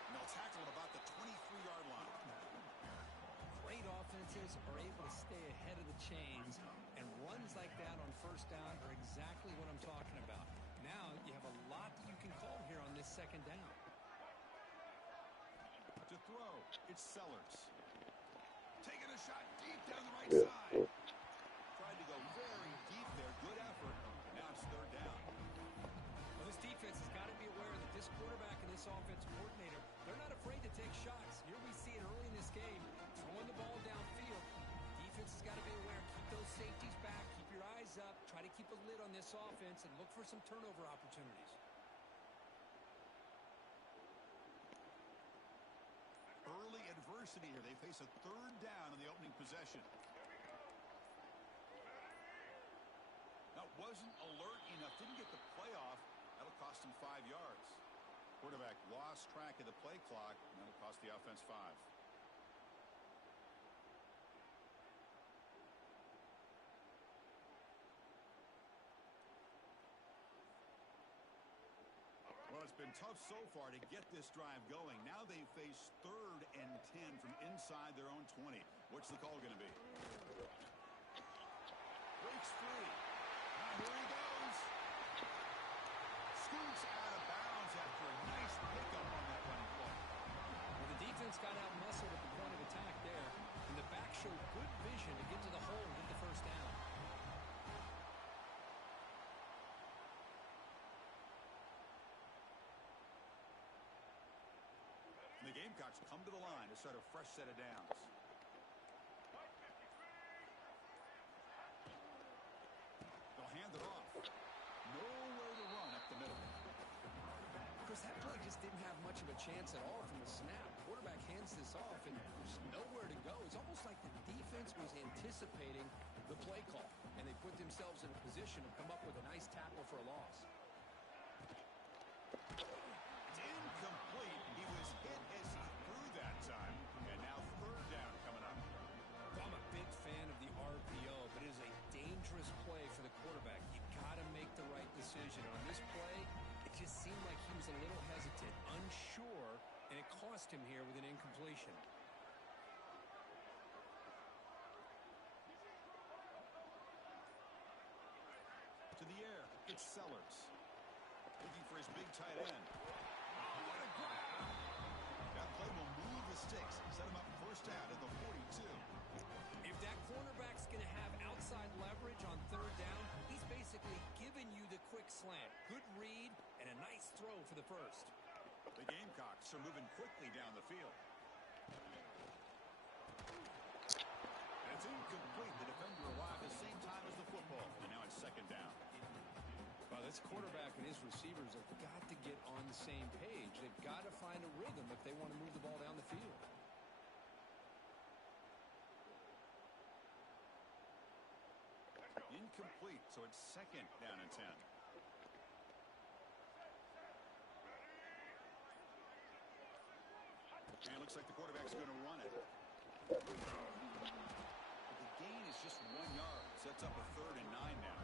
And they'll tackle at about the 23-yard line. Great offenses are able to stay ahead of the chains, and runs like that on first down are exactly what I'm talking about. Now you have a lot that you can call here on this second down. To throw, it's Sellers. Taking a shot deep down the right Yeah. side. Tried to go very deep there. Good effort. Now it's third down. Well, this defense has got to be aware that this quarterback and this offensive coordinator, they're not afraid to take shots. Here we see it early in this game, throwing the ball downfield. Defense has got to be aware. Keep those safeties back. Keep your eyes up. Try to keep a lid on this offense and look for some turnover opportunities. Early adversity here. They face a third down in the opening possession. That wasn't alert enough. Didn't get the play off. That'll cost him 5 yards. Quarterback lost track of the play clock, and that'll cost the offense 5. Well, it's been tough so far to get this drive going. Now they face 3rd and 10 from inside their own 20. What's the call going to be? Breaks free. Now here he goes. Scoots out of bounds after a nice pickup on that running play. Well, the defense got out muscled at the point of attack there, and the back showed good vision to get to the hole and get the first down. And the Gamecocks come to the line to start a fresh set of downs. They'll hand it off. Nowhere to run up the middle. Chris, that play just didn't have much of a chance at all from the snap. Quarterback hands this off, and there's nowhere to go. It's almost like the defense was anticipating the play call, and they put themselves in a position to come up with a nice tackle for a loss. It's incomplete. He was hit as he threw that time. And now third down coming up. I'm a big fan of the RPO, but it is a dangerous play for the quarterback. You've got to make the right decision. On this play, it just seemed like he was a little hesitant, unsure, and it cost him here with an incompletion. To the air, it's Sellers. Looking for his big tight end. Oh, what a grab! That play will move the sticks. Set him up first down at the 42. If that cornerback's going to have outside leverage on third down, he's basically giving you the quick slant. Good read and a nice throw for the first. The Gamecocks are moving quickly down the field. And it's incomplete. The defender arrived at the same time as the football. And now it's second down. Well, this quarterback and his receivers have got to get on the same page. They've got to find a rhythm if they want to move the ball down the field. Incomplete, so it's second down and 10. And it looks like the quarterback's going to run it. The gain is just 1 yard. Sets up a 3rd and 9 now.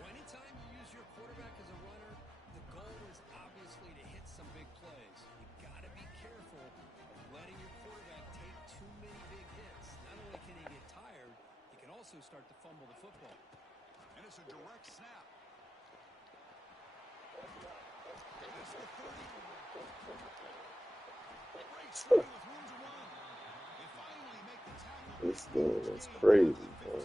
Well, anytime you use your quarterback as a runner, the goal is obviously to hit some big plays. You've got to be careful of letting your quarterback take too many big hits. Not only can he get tired, he can also start to fumble the football. And it's a direct snap. It's the 30. Breaks free with room to run. They finally make the tackle. This thing is crazy, bro.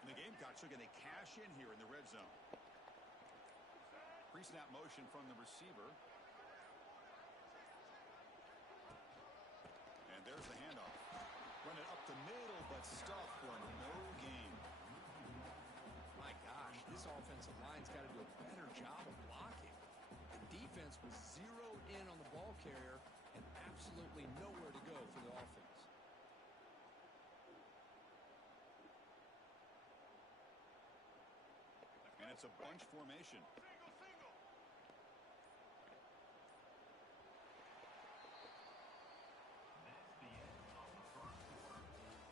And the Gamecocks are going to cash in here in the red zone. Pre-snap motion from the receiver. And there's the handoff. Run it up the middle, but stuffed for no gain. My gosh, this offensive line's got to do a better job of blocking. The defense was zeroed in on the ball carrier and absolutely nowhere to go for the offense. It's a bunch formation. That's the end of the first quarter.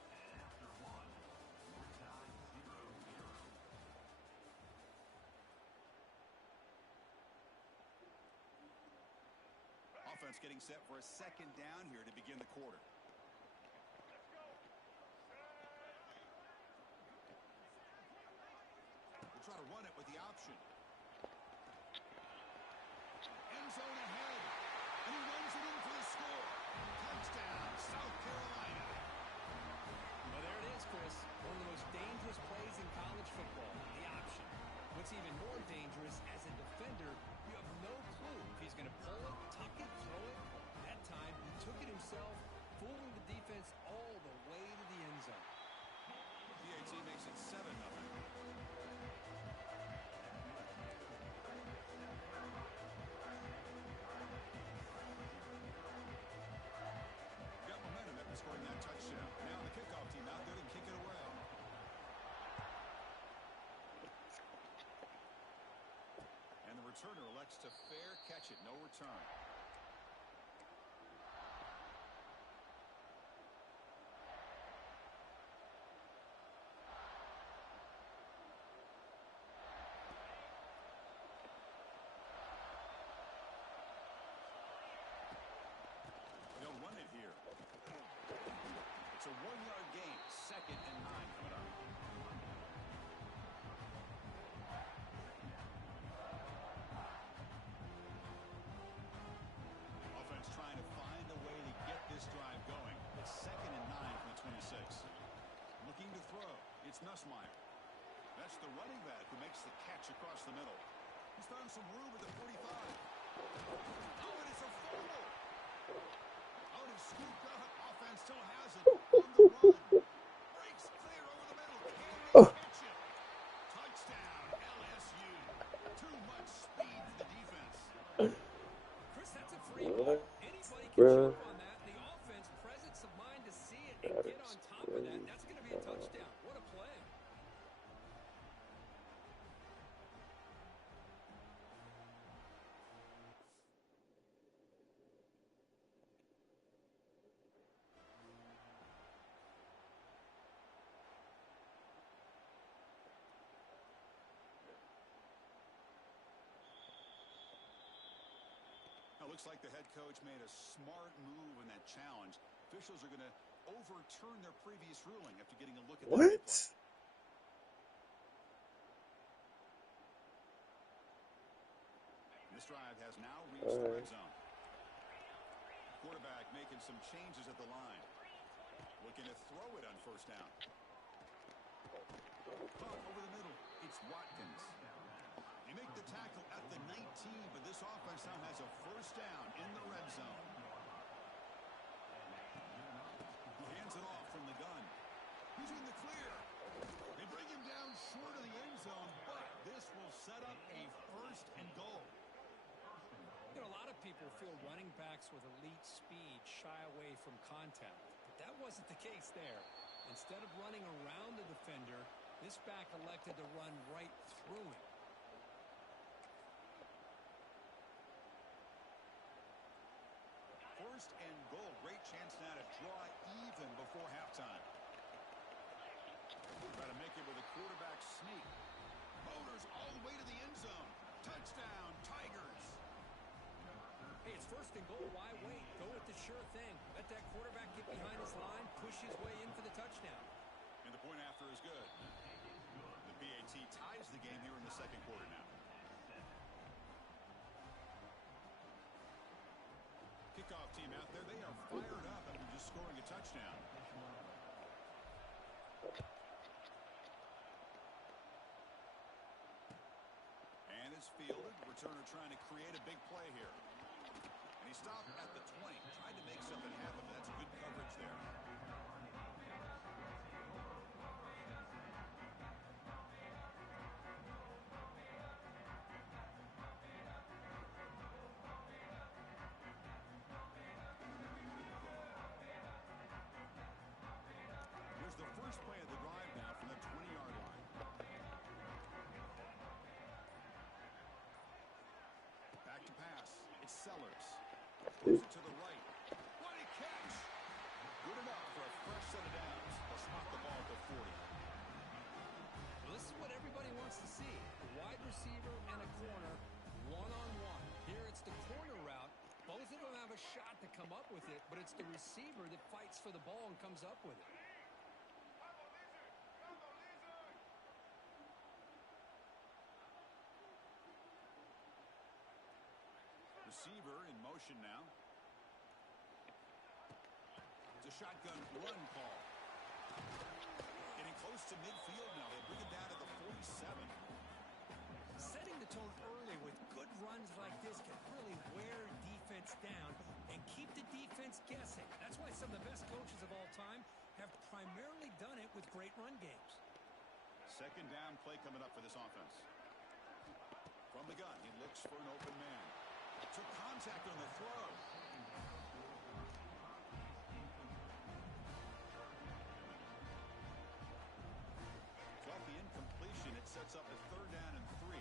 And after one, we're tied 0-0. Offense getting set for a second down here to begin the quarter. We'll try to run it with the option. End zone ahead. And he runs it in for the score. Touchdown, South Carolina. Well, there it is, Chris. One of the most dangerous plays in college football, the option. What's even more dangerous, as a defender, you have no clue if he's going to pull it, tuck it, throw it. That time, he took it himself, fooling the defense all the way to the end zone. PAT makes it 7-0. Got momentum after scoring that touchdown. Now the kickoff team out there to kick it away. And the returner elects to fair catch it. No return. They'll run it here. It's a 1-yard gain. 2nd and 9 coming up. Offense trying to find a way to get this drive going. It's 2nd and 9 from the 26. Looking to throw. It's Nussmeier. That's the running back who makes the catch across the middle. He's found some room at the 45. Oh, and it's a fumble. Oh, and he's scooped up. Offense still has it on the run. Breaks clear over the middle. Can they catch it? Touchdown, LSU. Too much speed for the defense. Chris, that's a free ball. What, Anybody can bruh? jump on that. The offense, presence of mind to see it and That get on is top of that. crazy. That's going to be a touchdown. What a play. Now, looks like the head coach made a smart move in that challenge. Officials are going to overturn their previous ruling after getting a look at that What? replay. This drive has now reached the red zone. Quarterback making some changes at the line. Looking to throw it on 1st down. Caught over the middle. It's Watkins. They make the tackle at the 19, but this offense now has a 1st down in the red zone. He hands it off from the gun. He's in the clear. They bring him down short of the end zone, but this will set up a 1st and goal. You know, a lot of people feel running backs with elite speed shy away from contact. But that wasn't the case there. Instead of running around the defender, this back elected to run right through him. 1st and goal. Great chance now to draw even before halftime. Try to make it with a quarterback sneak. Motors all the way to the end zone. Touchdown, Tigers. Hey, it's 1st and goal. Why wait? Go with the sure thing. Let that quarterback get behind his line, push his way in for the touchdown. And the point after is good. The PAT ties the game here in the 2nd quarter now. Kickoff team out there. They are fired up after just scoring a touchdown. And it's fielded. Returner trying to create a big play here. And he stopped at the 20. Tried to make something happen, but that's good coverage there. Here's the first play of the drive now from the 20-yard line. Sellers. Throws it to the right. What a catch! Good enough for a fresh set of downs. They'll spot the ball at the 40. Well, this is what everybody wants to see. A wide receiver and a corner, one-on-one. Here it's the corner route. Both of them have a shot to come up with it, but it's the receiver that fights for the ball and comes up with it. Receiver in motion now. It's a shotgun run call. Getting close to midfield now. They bring it down to the 47. Setting the tone early with good runs like this can really wear defense down and keep the defense guessing. That's why some of the best coaches of all time have primarily done it with great run games. Second down play coming up for this offense. From the gun, he looks for an open man. Took contact on the throw. Off the incompletion, it sets up a 3rd down and 3.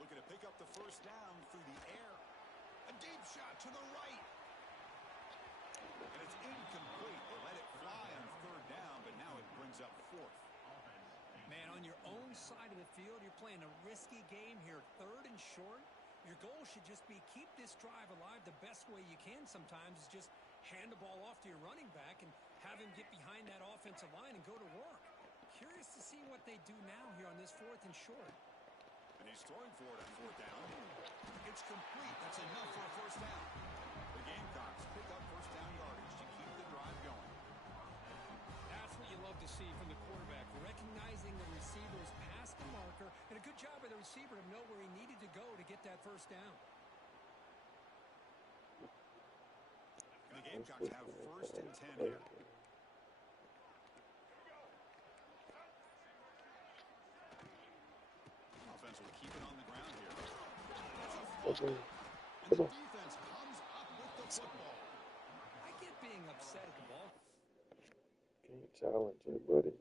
Looking to pick up the first down through the air. A deep shot to the right. And it's incomplete. They let it fly on 3rd down, but now it brings up 4th. Man, on your own side of the field, you're playing a risky game here. 3rd and short. Your goal should just be keep this drive alive the best way you can sometimes is just hand the ball off to your running back and have him get behind that offensive line and go to work. Curious to see what they do now here on this 4th and short. And he's throwing for it on 4th down. It's complete. That's enough for a first down. The Gamecocks pick up first down yardage to keep the drive going. That's what you love to see from the quarterback, recognizing the receiver's past the marker, and a good job by the receiver to know where he needed to go to get that first down. And the Gamecocks have 1st and 10 here. Offense will keep it on the ground here. And the defense comes up with the football. I get being upset at the ball. Can't challenge it, buddy.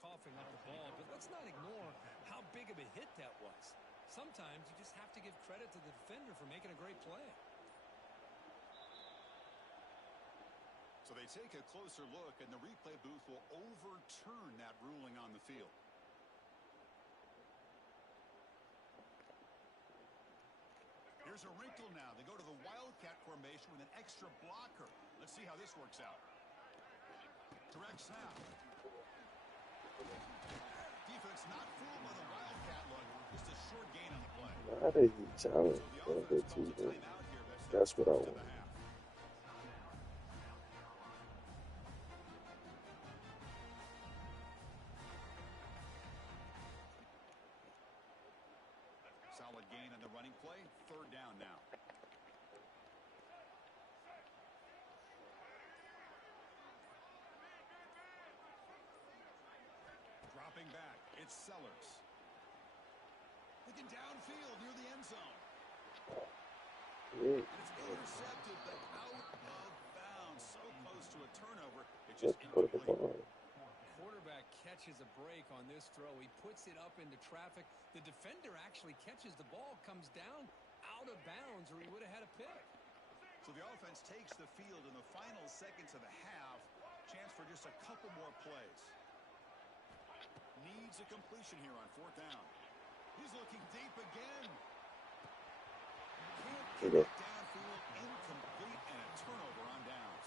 Coughing up the ball, but let's not ignore how big of a hit that was. Sometimes you just have to give credit to the defender for making a great play. So they take a closer look, and the replay booth will overturn that ruling on the field. Here's a wrinkle now. They go to the Wildcat formation with an extra blocker. Let's see how this works out. Direct snap. Defense not fooled by the Wildcat look. Just a short gain on the play. How did he challenge a little bit too, man? That's what I want. Solid gain on the running play. 3rd down now. Dropping back. It's Sellers. Looking downfield near the end zone. And it's intercepted, but out of bounds. So close to a turnover. It's just incomplete. Quarterback catches a break on this throw. He puts it up into traffic. The defender actually catches the ball, comes down out of bounds, or he would have had a pick. So the offense takes the field in the final seconds of the half. Chance for just a couple more plays. Needs a completion here on 4th down. He's looking deep again. Can't get it downfield. Incomplete, and a turnover on downs.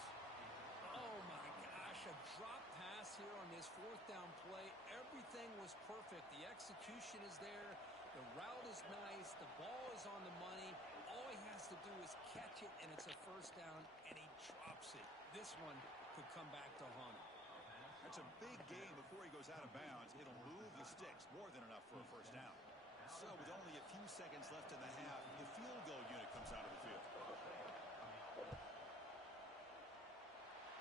Oh, my gosh, a drop pass here on this 4th down play. Everything was perfect. The execution is there. The route is nice. The ball is on the money. All he has to do is catch it, and it's a first down, and he drops it. This one could come back to haunt him. That's a big game before he goes out of bounds. It'll move the sticks, more than enough for a first down. So with only a few seconds left in the half, the field goal unit comes out of the field.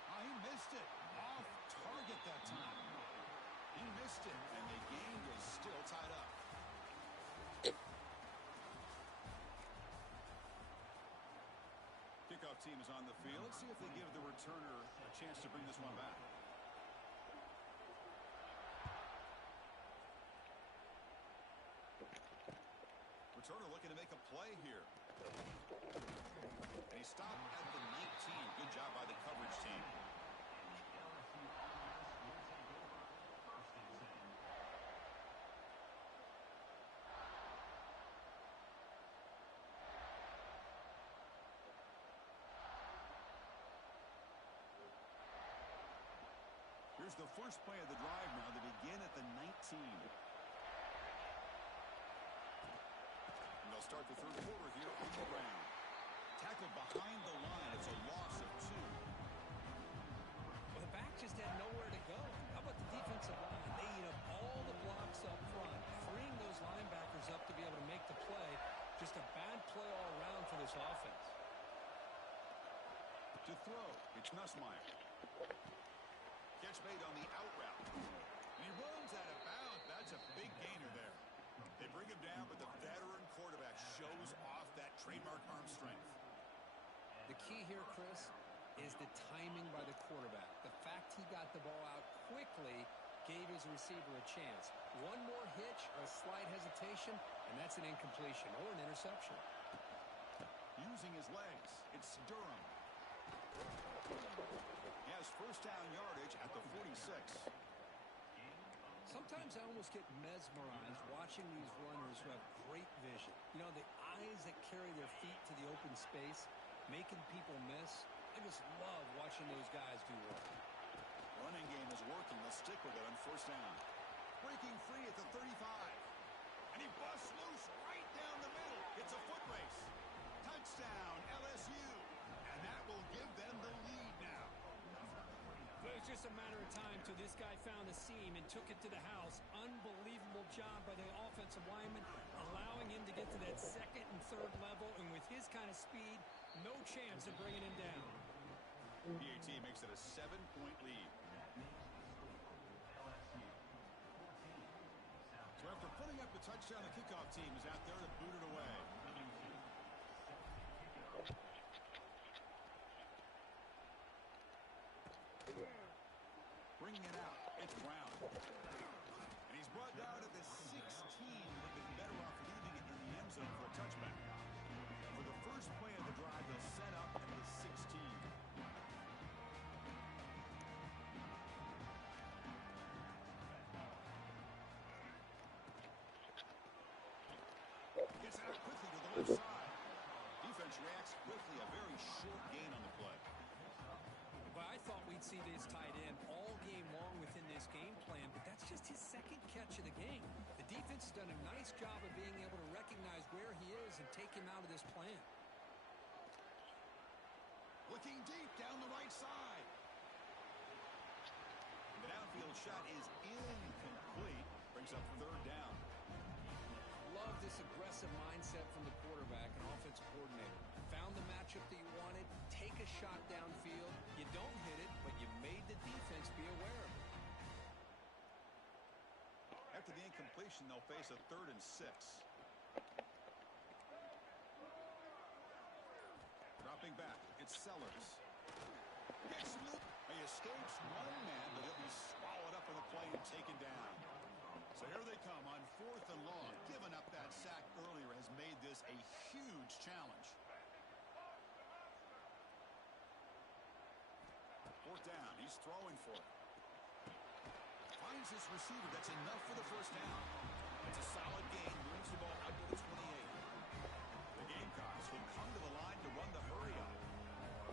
Oh, he missed it. Off target that time. He missed it, and the game is still tied up. Kickoff team is on the field. Let's see if they give the returner chance to bring this one back. Returner looking to make a play here. And he stopped at the 19. Good job by the coverage team. Here's the first play of the drive now. They begin at the 19. And they'll start the third quarter here on the ground. Tackled behind the line. It's a loss of 2. Well, the back just had nowhere to go. How about the defensive line? They eat up all the blocks up front, freeing those linebackers up to be able to make the play. Just a bad play all around for this offense. To throw, it's Nussmeier. Catch made on the out route. And he runs out of bounds. That's a big gainer there. They bring him down, but the veteran quarterback shows off that trademark arm strength. The key here, Chris, is the timing by the quarterback. The fact he got the ball out quickly gave his receiver a chance. One more hitch or a slight hesitation, and that's an incompletion or an interception. Using his legs, it's Durham. He has first down yardage at the 46. Sometimes I almost get mesmerized watching these runners who have great vision. You know, the eyes that carry their feet to the open space, making people miss. I just love watching those guys do work. Running game is working. They'll stick with it on first down. Breaking free at the 35. And he busts loose right down the middle. It's a foot race. Touchdown, LSU. And that will give them the lead now. It was just a matter of time till this guy found the seam and took it to the house. Unbelievable job by the offensive lineman, allowing him to get to that second and third level. And with his kind of speed, no chance of bringing him down. PAT makes it a 7-point lead. So after putting up the touchdown, the kickoff team is out there to boot it away. Bringing it out, it's Brown. And he's brought down at the 16, but been better off leaving it in the end zone for a touchback. For the first play of the drive, they'll set up at the 16. Gets it out quickly to the left side. Defense reacts quickly, a very short gain on the play. Well, I thought we'd see this tight end all game long within this game plan, but that's just his second catch of the game. The defense has done a nice job of being able to recognize where he is and take him out of this plan. Looking deep down the right side. The downfield shot is incomplete. Brings up third down. Love this aggressive mindset from the quarterback and offensive coordinator. Found the matchup that you wanted, take a shot downfield. You don't hit it, but you made the defense be aware of it. After the incompletion, they'll face a 3rd and 6. Dropping back, it's Sellers. He escapes one man, but he'll be swallowed up in the play and taken down. So here they come on 4th and long. Giving up that sack earlier has made this a huge challenge. 4th down, he's throwing for it. Finds his receiver, that's enough for the first down. It's a solid gain, moves the ball out to the 28. The Gamecocks will come to the line to run the hurry up.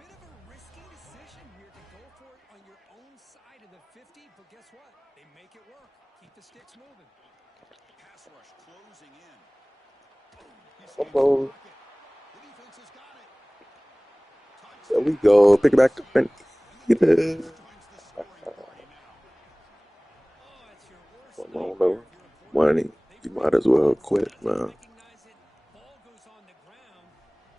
Bit of a risky decision here to go for it on your own side of the 50, but guess what? They make it work. Keep the sticks moving. Pass rush closing in. Uh-oh. The defense has got it. There we go. Pick it back up and eat it. Joins the scoring party now. Oh, it's your worst Come on, nightmare no if you're a quarterback. money. You might as well quit, man. Recognize it. Ball goes on the ground.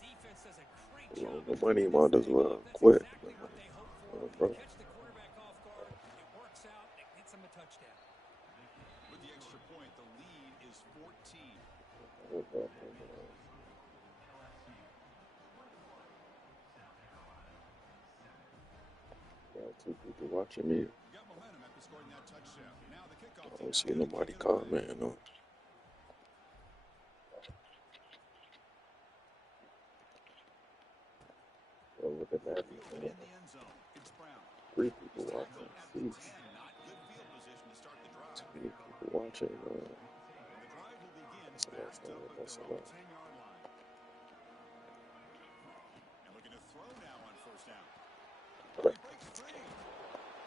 Defense does a great Come on, job. no money. You might as well That's quit, exactly man. what they hope Come for. on, bro. Catch the quarterback off guard. It works out. It gets them a touchdown. With the extra point, the lead is 14. Two people watching me. Got momentum after scoring that touchdown. Now the kickoff I tee don't see heading nobody the other way. commenting on. Oh, look at that. In the end zone, it's Brown. Three people He's watching. tackled at the 10. Jeez. Not good field position to start the drive. Too many people watching. And the drive will begin That's backed enough. up at That's their own enough. 10-yard line. And looking to throw now on first down. He breaks free.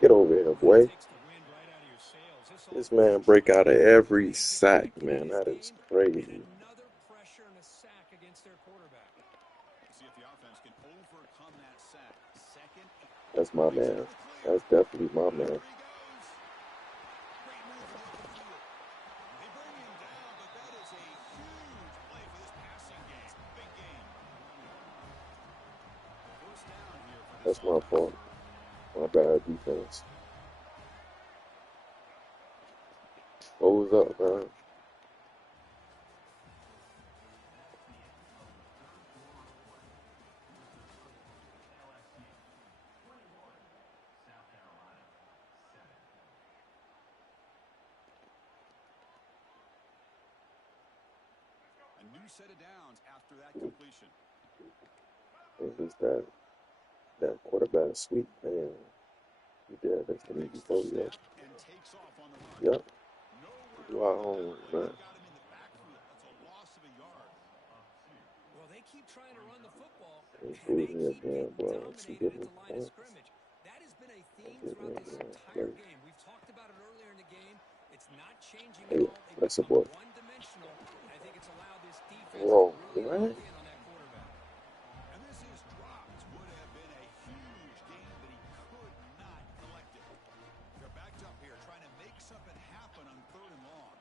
Get over here, boy. Takes the wind right out of your sails. This man break out of every sack, man. That is crazy. Another pressure and a sack against their quarterback. See if the offense can overcome that sack. Second. That's my man. That's definitely my man. There he goes. Great move in the open field. They bring him down, but that is a huge play for this passing game. Big game. First down here for this That's my fault. My bad defense. What was up, man? A new set of downs after that completion. It was that quarterback sweep, man. He did that to me Makes before, the yeah. snap and takes off on the run. Yep. Nowhere You to are run home, now. man. Got him in the backfield. That's a loss of a yard. Well, they keep trying to run the football, They and fooled they me keep again, getting boy. She dominated hit at me the line of once. scrimmage. That has been a theme Hit me throughout this again. entire Like, game. We've talked about it earlier in the game. It's not changing at hey, all. They've that's a become boy. one-dimensional, and I think it's allowed this defense Whoa, to really what? lock in on that quarterback. And this is dropped. Would have been a huge gain, but he could not collect it. They're backed up here, trying to make something happen on third and long.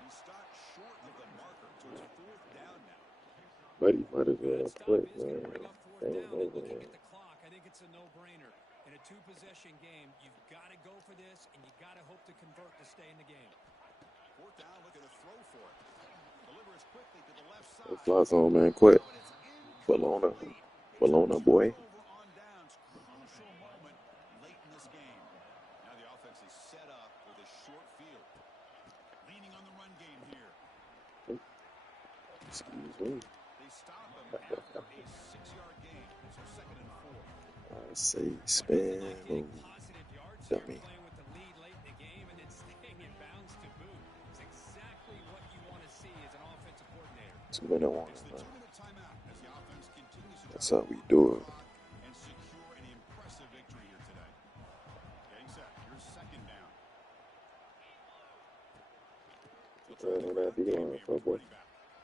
He stopped short of the marker, so it's fourth down now. But he might as Well, well that stop quit, is going to man. bring up fourth Game down. And over, looking man. at the clock, I think it's a no-brainer. In a two-possession game, you've got to go for this, and you got to hope to convert to stay in the game. Fourth down, looking to throw for it. Delivers quickly to the left side. Hey, fly zone, man. Quit. Oh, and it's Bologna. incomplete. It's a Bologna, boy. turnover on downs. Crucial moment late in this game. Now the offense is set up with a short field. Leaning on the run game here. Excuse me. They stop him after a 6-yard gain. So second and 4. I say Well, spam. not getting positive yards here, Dummy. playing with the lead late in the game, and then staying in bounds to boot. It's exactly what you want to see as an offensive coordinator. 2 minute warning, It's the man. 2-minute timeout as the offense continues to That's try how to we run do the it. clock and secure an impressive victory here today. Getting set. Here's second down. Playing on that D-line, for boy.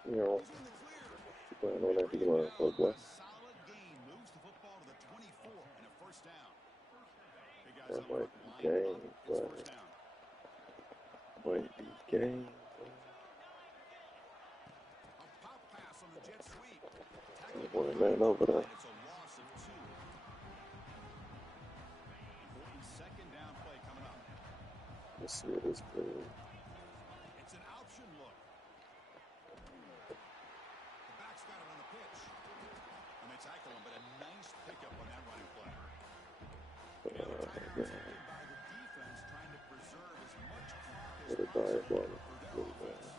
You know, He's in the clear. playing on that Bring him D-line, for down boy. on a solid gain. Moves the football to the 24 and a first down. Big guys That up might front, be line game, up. It's but first down. might be game. A pop pass on the jet sweep. Ain't one man over there. It's a loss of 2. Important second down play coming up. Let's see what this play. It's an option look. The back's got it on the pitch. And they tackle him, but a nice pickup on that running play. Now the timeout taken by the defense, trying to preserve as much clock as What a possible diabolical for their play, offense. man.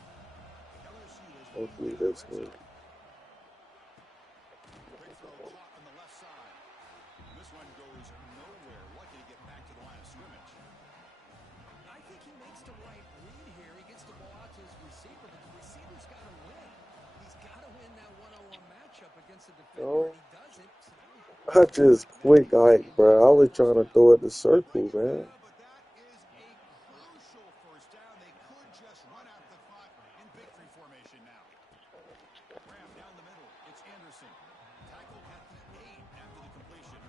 LSU has Hopefully moved this to the red one. zone. Quick throw caught on the left side. This one goes nowhere. Lucky to get back to the line of scrimmage. I think he makes the right read here. He gets the ball out to his receiver, but the receiver's got to win. He's got to win that one-on-one matchup against the defender, Oh, and he doesn't. I just quick hike, bro. I was trying to throw it to circle, man. But that is a crucial first down. They could just run out the clock in victory formation now. Graham down the middle. It's Anderson. Tackled at the 8 after the completion.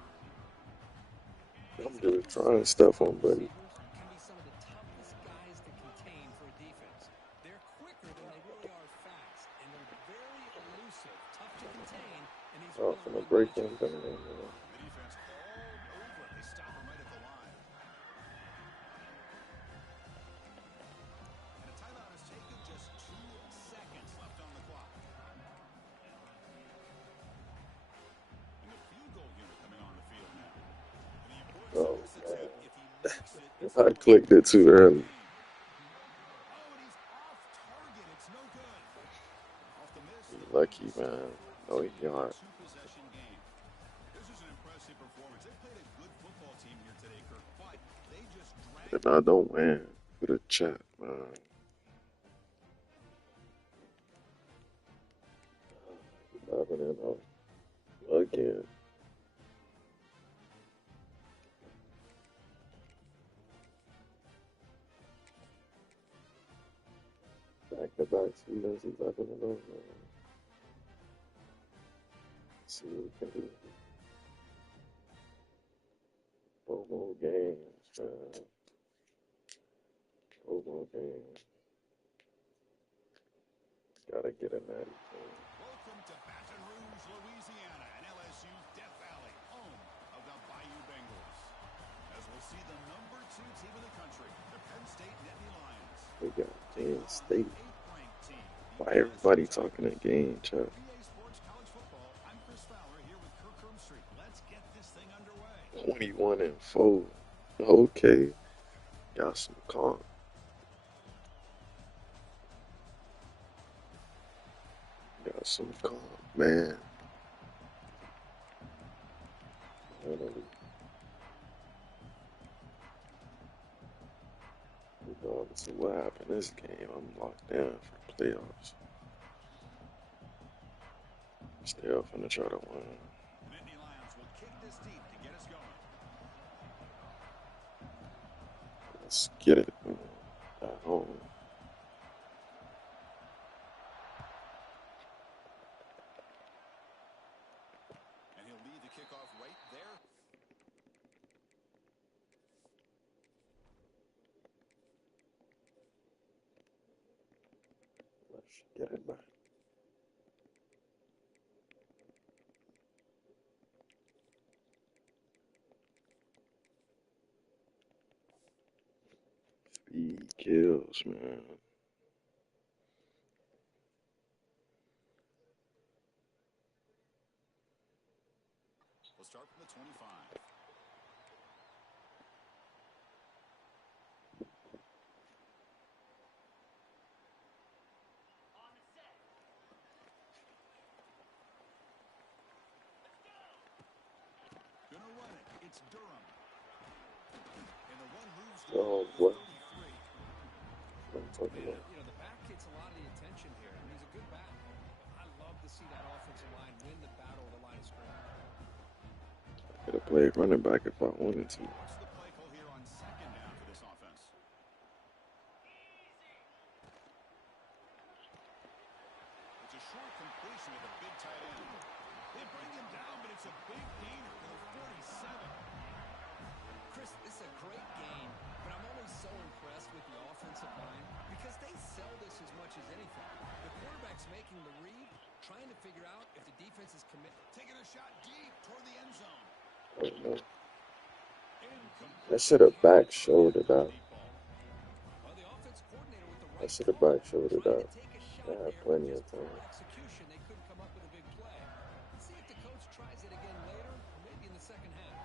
I'm just trying stuff on, buddy. Receivers can be some of the toughest guys to contain for a defense. They're quicker than they really are fast, and they're very elusive, tough to contain, and these Oh, from the break him down, man. The defense all over. They stop him right at the line. And a timeout is taken. Just 2 seconds left on the clock. And the field goal unit coming on the field now. I clicked it too early. Oh, and he's off target. It's no good. Off the miss, You the lucky, Bengals man. No continue their yard. two-possession game. This is an impressive performance. They played a good football team here today, Kirk, but they just If dragged. I don't win, put a chat, man. Loving it all again. Back to back seasons, he's loving it all, man. See what we can do. 4 more games, man. 4 more games. Gotta get a Natty. Welcome to Baton Rouge, Louisiana, and LSU's Death Valley, home of the Bayou Bengals. As we'll see the number 2 team in the country, the Penn State Nittany Lions. We got Penn State. 8th-ranked team. Why everybody talking that game, chat? PA Sports College Football. I'm Chris Fowler here with Kirk Herbstreit. Let's get this thing underway. 21-4. Okay. Got some calm. Got some calm, man. Regardless of what happened this game, I'm locked down for playoffs. Still finna try to win. The Nittany Lions will kick this deep to get us going. Let's get it at home. And he'll lead the kickoff right there. Let's get it back. Speed kills, man. We'll start from the 25. Gonna run it. It's Durham. And the one moves to Oh, the what? 33. I'm talking about. The back gets a lot of the attention here. I mean, he's a good back. I love to see that offensive line win the battle of the line of scrimmage. I could have played running back if I wanted to. What's the play call here on second down for this offense? It's a short completion with a big tight end. They bring him down, but it's a big gainer to the 47. Chris, this is a great game, but I'm always so impressed with the offensive line because they sell this as much as anything. The quarterback's making the read, trying to figure out if the defense is committed. Taking a shot deep toward the end zone. Oh, no. That should have back shouldered out. Well, the offense coordinator with the I right should have call, back shouldered trying out. to take a shot I had there, plenty but of just poor time. execution. They couldn't come up with a big play. Let's see if the coach tries it again later, or maybe in the second half.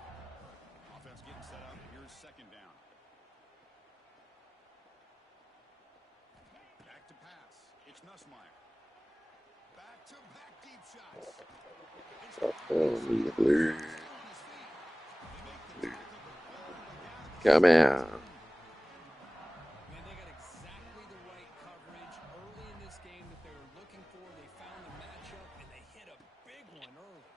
Offense getting set up. Here's second down. Back to pass. It's Nussmeier. Back-to-back deep shots. Blue. Come out. Man, they got exactly the right coverage early in this game that they were looking for. They found the matchup, and they hit a big one early.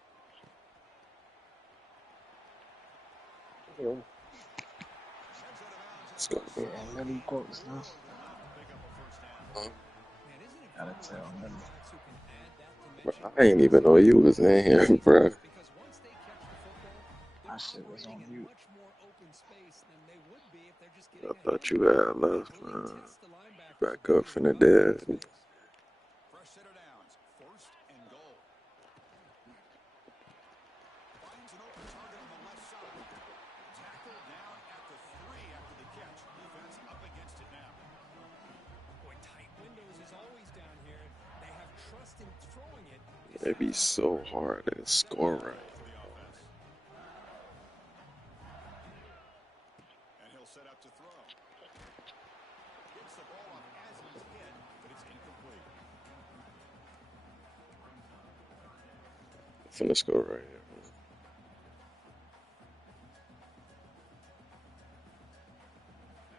Let's go. Many goals now. Huh? Man, isn't it Gotta fun tell watching them. quarterbacks who can add that Bro, dimension? I ain't even know you was in here, bro. Because once they catch the football, My they're shit was operating on in mute. much more open space than they would be if they're just I getting a thought you handoff. had left, It really man. tests the linebackers' Back up ability to from the cover that dead. space. Fresh set of downs. First and goal. Finds an open target on the left side. Tackled down at the 3 after the catch. Defense up against it now. Boy, tight windows is always down here. They have trust in throwing it. It'd be so hard to score right. For the offense. And he'll set up to throw. Gets the ball off as he's hit, but it's incomplete. Finna score right here.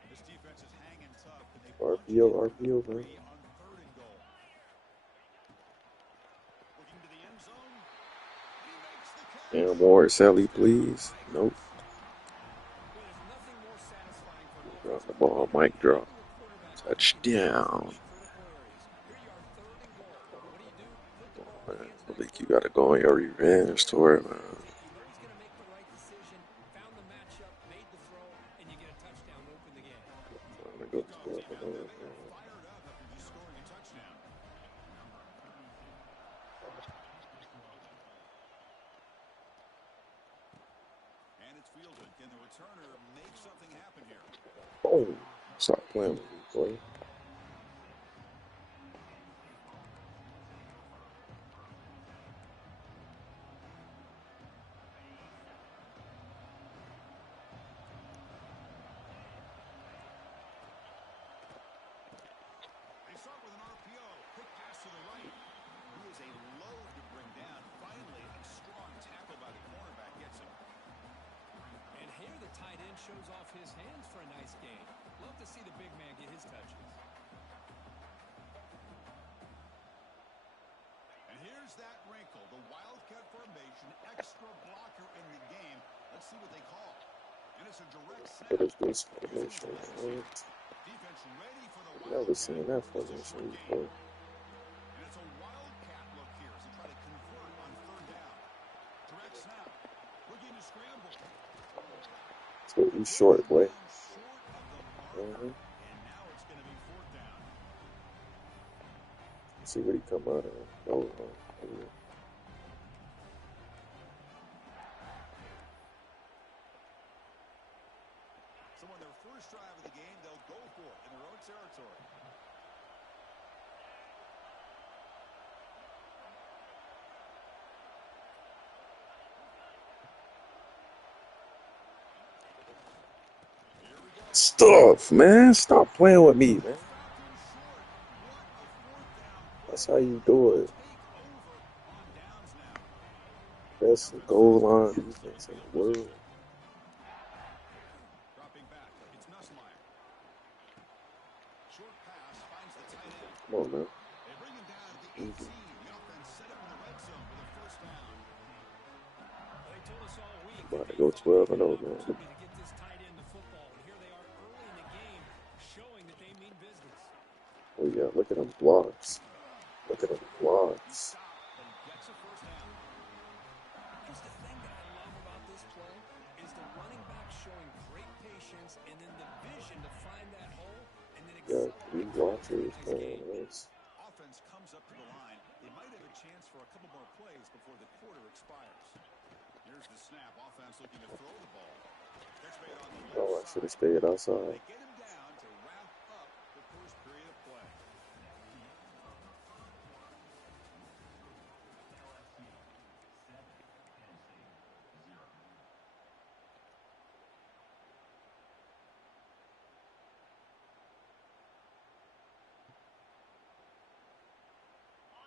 This defense is hanging tough. They RPO, man. on third and goal. Looking to the end zone. He makes the catch. Damn, more Sally, please. Nope. Well, there's nothing more satisfying for an Drop the offensive ball, coordinator mic drop. than having a quarterback Touchdown. in critical areas. Here you are, third and goal. What do? Put the ball in the Man, hands I of that think you gotta quarterback. go on your revenge tour, man. You know he's going to make the right decision, found the matchup, made the throw, and you get a touchdown to open the game. Trying to go 12 and 0, man. Fired up after just scoring a touchdown. And it's fielded. Can the returner make something happen here? Boom. Stop playing with me, boy. They start with an RPO. Quick pass to the right. He is a load to bring down. Finally, a strong tackle by the cornerback gets him. And here the tight end shows off his hands for a nice gain. Love to see the big man get his touches. And here's that wrinkle. The Wildcat formation, extra blocker in the game. Let's see what they call. And it's a direct snap. What is this formation? Defense ready for the I've never seen that Wildcat. formation before. And it's a Wildcat look here as they try to convert on third down. Direct snap. Looking to scramble. So you short, boy. Short of the marker. And now it's going to be fourth down. See what he come out of. Oh, yeah. So on their first drive of the game, they'll go for it in their own territory. Stuff, man. Stop playing with me, man. That's how you do it. Best goal line defense in the world. Dropping back, it's Nussmeier. Short pass finds the tight end. Come on, man. They bring him down at the 18. The offense set up in the red zone with a first down. They told us all week About to that go they 12 and 0, thought man. to get this tight end the football, and here they are early in the game, showing that they mean business. Oh, yeah. Look at them blocks. Look at them blocks. And gets a first down. Here's the thing that I love about this play is the running back showing great patience and then the vision to find that hole and then Got three accelerate. watchers playing this. Offense comes up to the line. They might have a chance for a couple more plays before the quarter expires. Here's the snap. Offense looking to throw the ball. Catch made on the Oh, I left should have side. stayed outside. They get him down to wrap up the first period of play.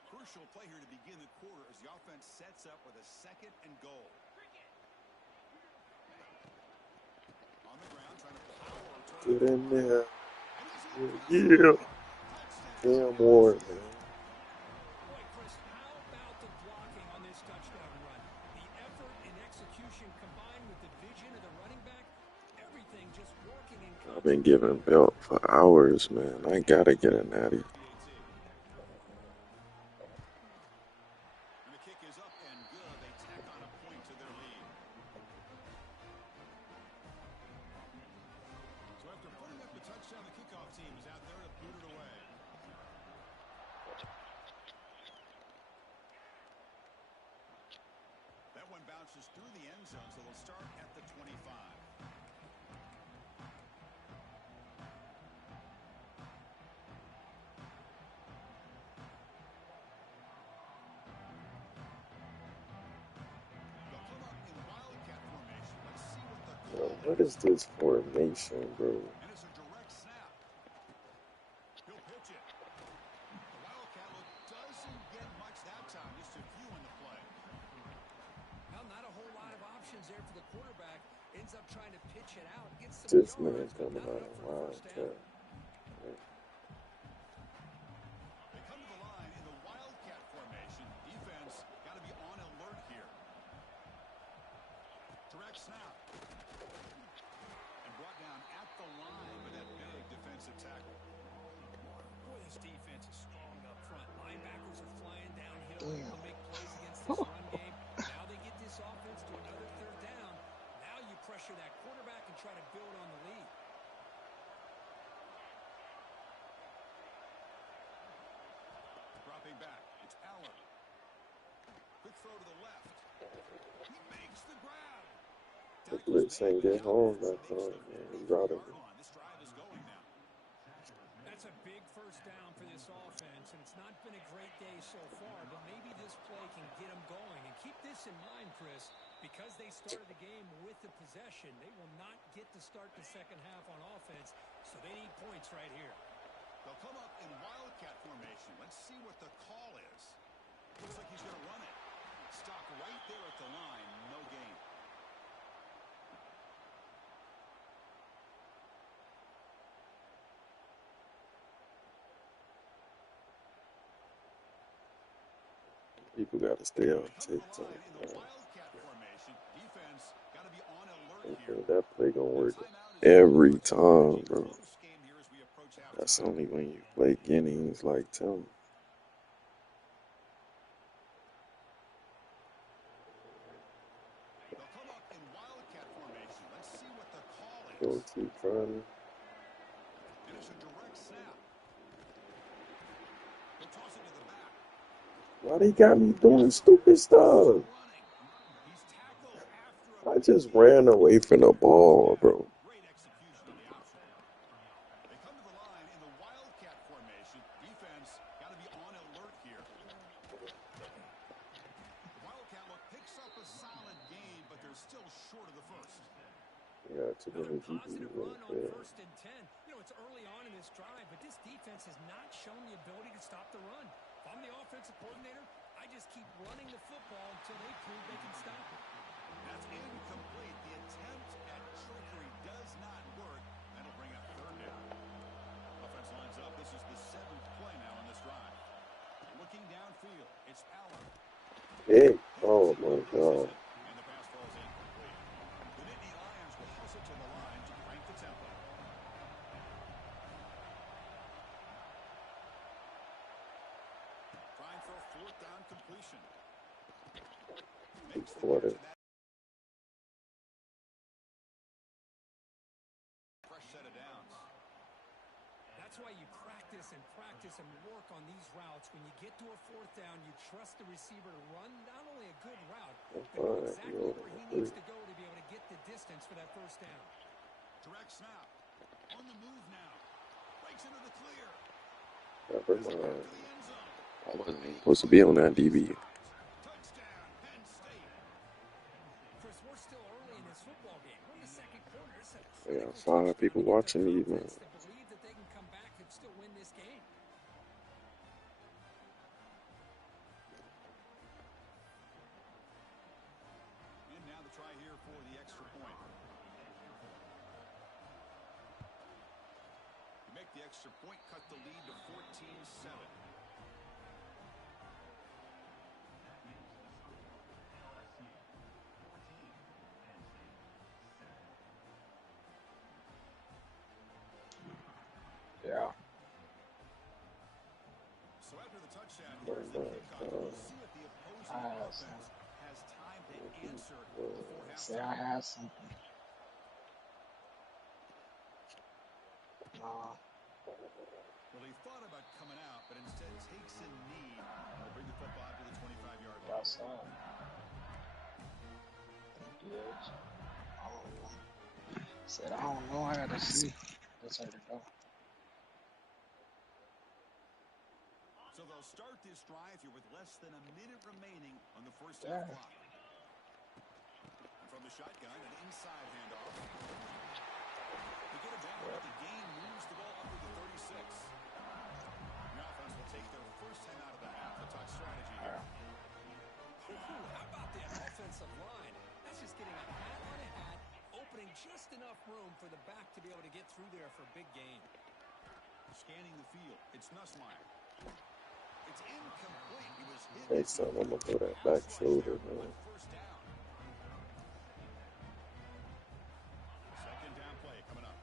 Crucial play here to begin the quarter as the offense sets up with a second and goal. On the ground, trying to power toward Get in there. and he's in Yeah. Damn Ward, man. Boy, Chris, how about the blocking on this touchdown run? The effort and execution combined with the vision of the running back, everything just working in I've been giving belt for hours, man. I gotta get a natty. And the kick is up and good. They tack on a point to their lead. So after putting up the touchdown, the kickoff team is out there to boot it away. That one bounces through the end zone, so they'll start at the 25. They'll come up in Wildcat formation. Let's see what the Bro, what is this formation, bro? And it's a direct snap. He'll pitch it. The Wildcat look doesn't get much that time. Just a few in the play. Well, not a whole lot of options there for the quarterback. Ends up trying to pitch it out. Gets some This man yards, but coming not out enough of for a first down. Wildcat. They come to the line in the Wildcat formation. Defense got to be on alert here. Direct snap. And brought down at the line with that big defensive tackle. Boy, this defense is strong up front. Linebackers are flying downhill, able to make plays against this run game. Now they get this offense to another third down. Now you pressure that quarterback and try to build on the lead. Dropping back. It's Aller. Quick throw to the left. He makes the grab. The blitz ain't get home, I thought. Man, he brought it. This drive is going now. That's a big first down for this offense, and it's not been a great day so far, but maybe this play can get them going. And keep this in mind, Chris, because they started the game with the possession, they will not get to start the second half on offense, so they need points right here. They'll come up in Wildcat formation. Let's see what the call is. Looks like he's going to run it. Stop right there at the line. No gain. People gotta stay on They come to the TikTok, line in the man. Wildcat formation. Defense got to be on alert I here. think that play gonna The work timeout is every over. time, bro. Close game here as we approach That's halftime. only when you play Guineas like Tim. They'll come up in Wildcat formation. Let's see what the call Go is. keep trying. And it's a direct snap. He'll toss it to the back. Why they got me doing stupid stuff? Running. He's tackled after a I just ran away from the ball, bro. great execution on the option. They come to the line in the Wildcat formation. Defense got to be on alert here. The Wildcat look picks up a solid gain, but they're still short of the first. Yeah, too Another many positive GPs run right on there. 1st and 10. You know, it's early on in this drive, but this defense has not shown the ability to stop the run. If I'm the offensive coordinator, I just keep running the football until they prove they can stop it. That's incomplete. The attempt at trickery does not work. That'll bring up third down. Offense lines up. This is the 7th play now on this drive. Looking downfield, it's Aller. Hey, oh my God. And the pass falls incomplete. The Nittany Lions will hustle to the line to crank the tempo. Trying for a 4th down completion. Makes the What catch a and that fresh set of downs. That's why you practice and work on these routes. When you get to a 4th down, you trust the receiver to run not only a good route, but know fine, exactly yo. where he needs to go to be able to get the distance for that first down. Direct snap. On the move now. Breaks into the clear. Never Back to mind. the end zone. I wasn't even supposed to be on that DB. Touchdown, Penn State. Chris, we're still early in this football game. We're in the second quarter. It's a I got critical 5 people touchdown watching to me, get the man. confidence to believe that they can come back and still win this game. And now the try here for the extra point. You make the extra point, cut the lead to 14-7. Yeah. So after the touchdown, Oh here's the my kickoff. God. We'll see if the opposing I have offense something. has time to answer before Say I halftime. have something. Nah. Well, he thought about coming out, but instead takes a knee. They'll bring the football out to the 25-yard line. Outside. Thank you, Edge. I don't know. Said I don't know. I gotta see. Just heard it go. So they'll start this drive here with less than a minute remaining on the first Yeah. half clock. And from the shotgun, an inside handoff. just enough room for the back to be able to get through there for a big gain. Scanning the field. It's Nussmeier. It's incomplete. He was hit. Next time I'm gonna throw that back shoulder, man. First down. Second down play coming up.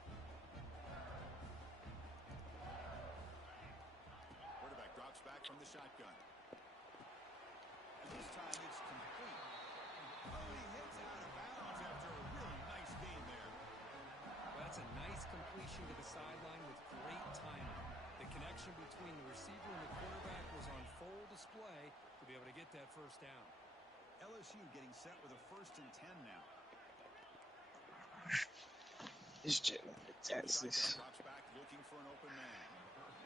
Quarterback drops back from the shotgun. And this time it's complete. Oh, he hits out of bounds after a really nice gain there. Well, that's a nice completion to the sideline with great timing. The connection between the receiver and the quarterback was on full display to be able to get that first down. LSU getting set with a 1st and 10 now. It's Jalen to Texas. Drops back looking for an open man.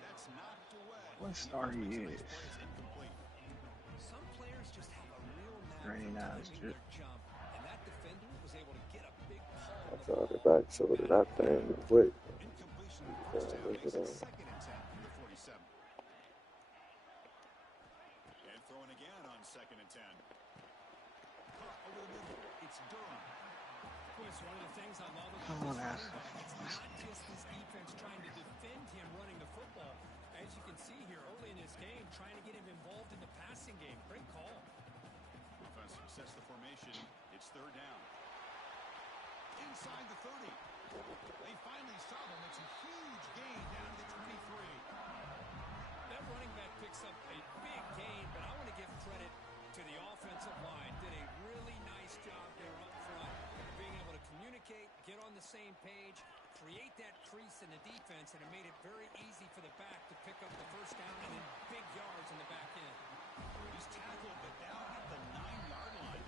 That's knocked away. What star he is? Incomplete. Some players just have a real knack for 39 timing their jump, and that defender was able to get a big I call. tried the back shoulder, that thing quick. Incompletion on first down makes it 2nd and 10 from the 47. And throwing again on 2nd and 10. Over the middle, it's Durham. Chris, one of the things I love about Come on, this running Ashley. back, it's not just his defense trying to defend him running the football. As you can see here early in this game, trying to get him involved in the passing game. Great call. Offense sets the formation. It's 3rd down. Inside the 30. They finally stop him. It's a huge gain down to the 23. That running back picks up a big gain, but I want to give credit to the offensive line. Did a really nice job there up front, being able to communicate, get on the same page, create that crease in the defense, and it made it very easy for the back to pick up the first down and then big yards in the back end. He's tackled, but down at the 9-yard line.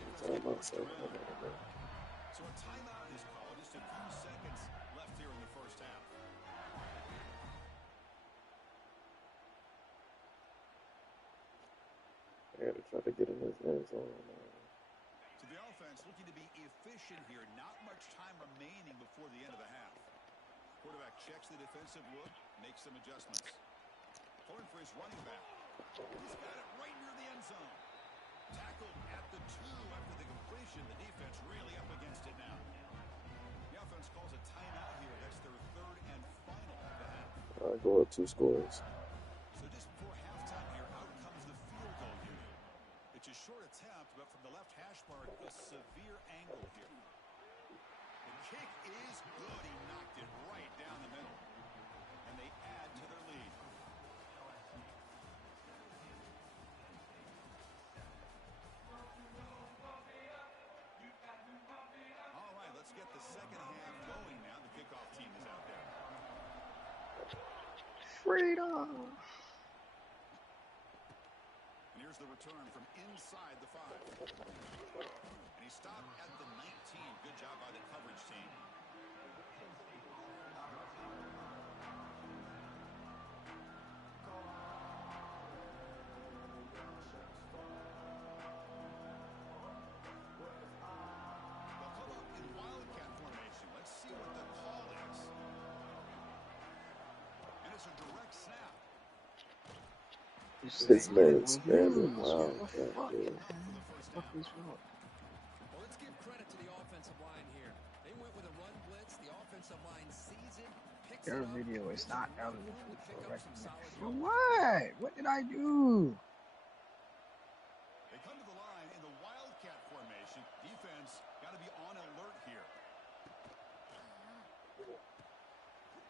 So a timeout is called. Just a few seconds left here in the first half. I gotta try to get in his end zone. So the offense looking to be efficient here. Not much time remaining before the end of the half. Quarterback checks the defensive look, makes some adjustments. Pulling for his running back. He's got it right near the end zone. Tackled at the 2 after the completion. The defense really up against it now. The offense calls a timeout here. That's their 3rd and final of the half. Go up 2 scores. So just before halftime here, out comes the field goal unit. It's a short attempt, but from the left hash mark, a severe angle here. The kick is good. He knocked it right down the middle. And they add to their lead. All right, let's get the second half going now. The kickoff team is out there. Freedom. And here's the return from inside the 5. And he stopped at the 19. Good job by the coverage team. They'll come up in Wildcat formation. Let's see what the call is. And it's a direct snap. This man expanded. Wow. What the fuck, man? What is wrong? Well, let's give credit to the offensive line here. They went with a run blitz. The offensive line sees it, picks Your it up, video is not room eligible to pick for up some solid recognition. yards. What? What did I do? They come to the line in the Wildcat formation. Defense got to be on alert here.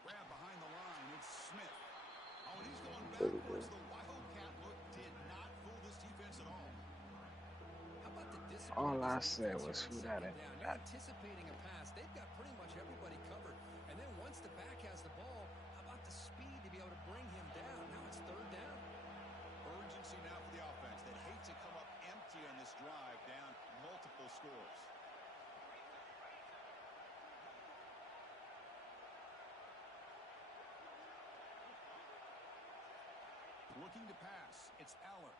Grab behind the line. It's Smith. Oh, and he's going backwards. The Wildcat look did not fool this defense at all. How about the discipline All I of this said defense was here who on that second and down? that. They're anticipating a pass. They've got pretty much everybody covered. And then once the back has the ball, how about the speed to be able to bring him down? Now it's 3rd down. Urgency now for the offense. They'd hate to come up empty on this drive, down multiple scores. Looking to pass. It's Eller.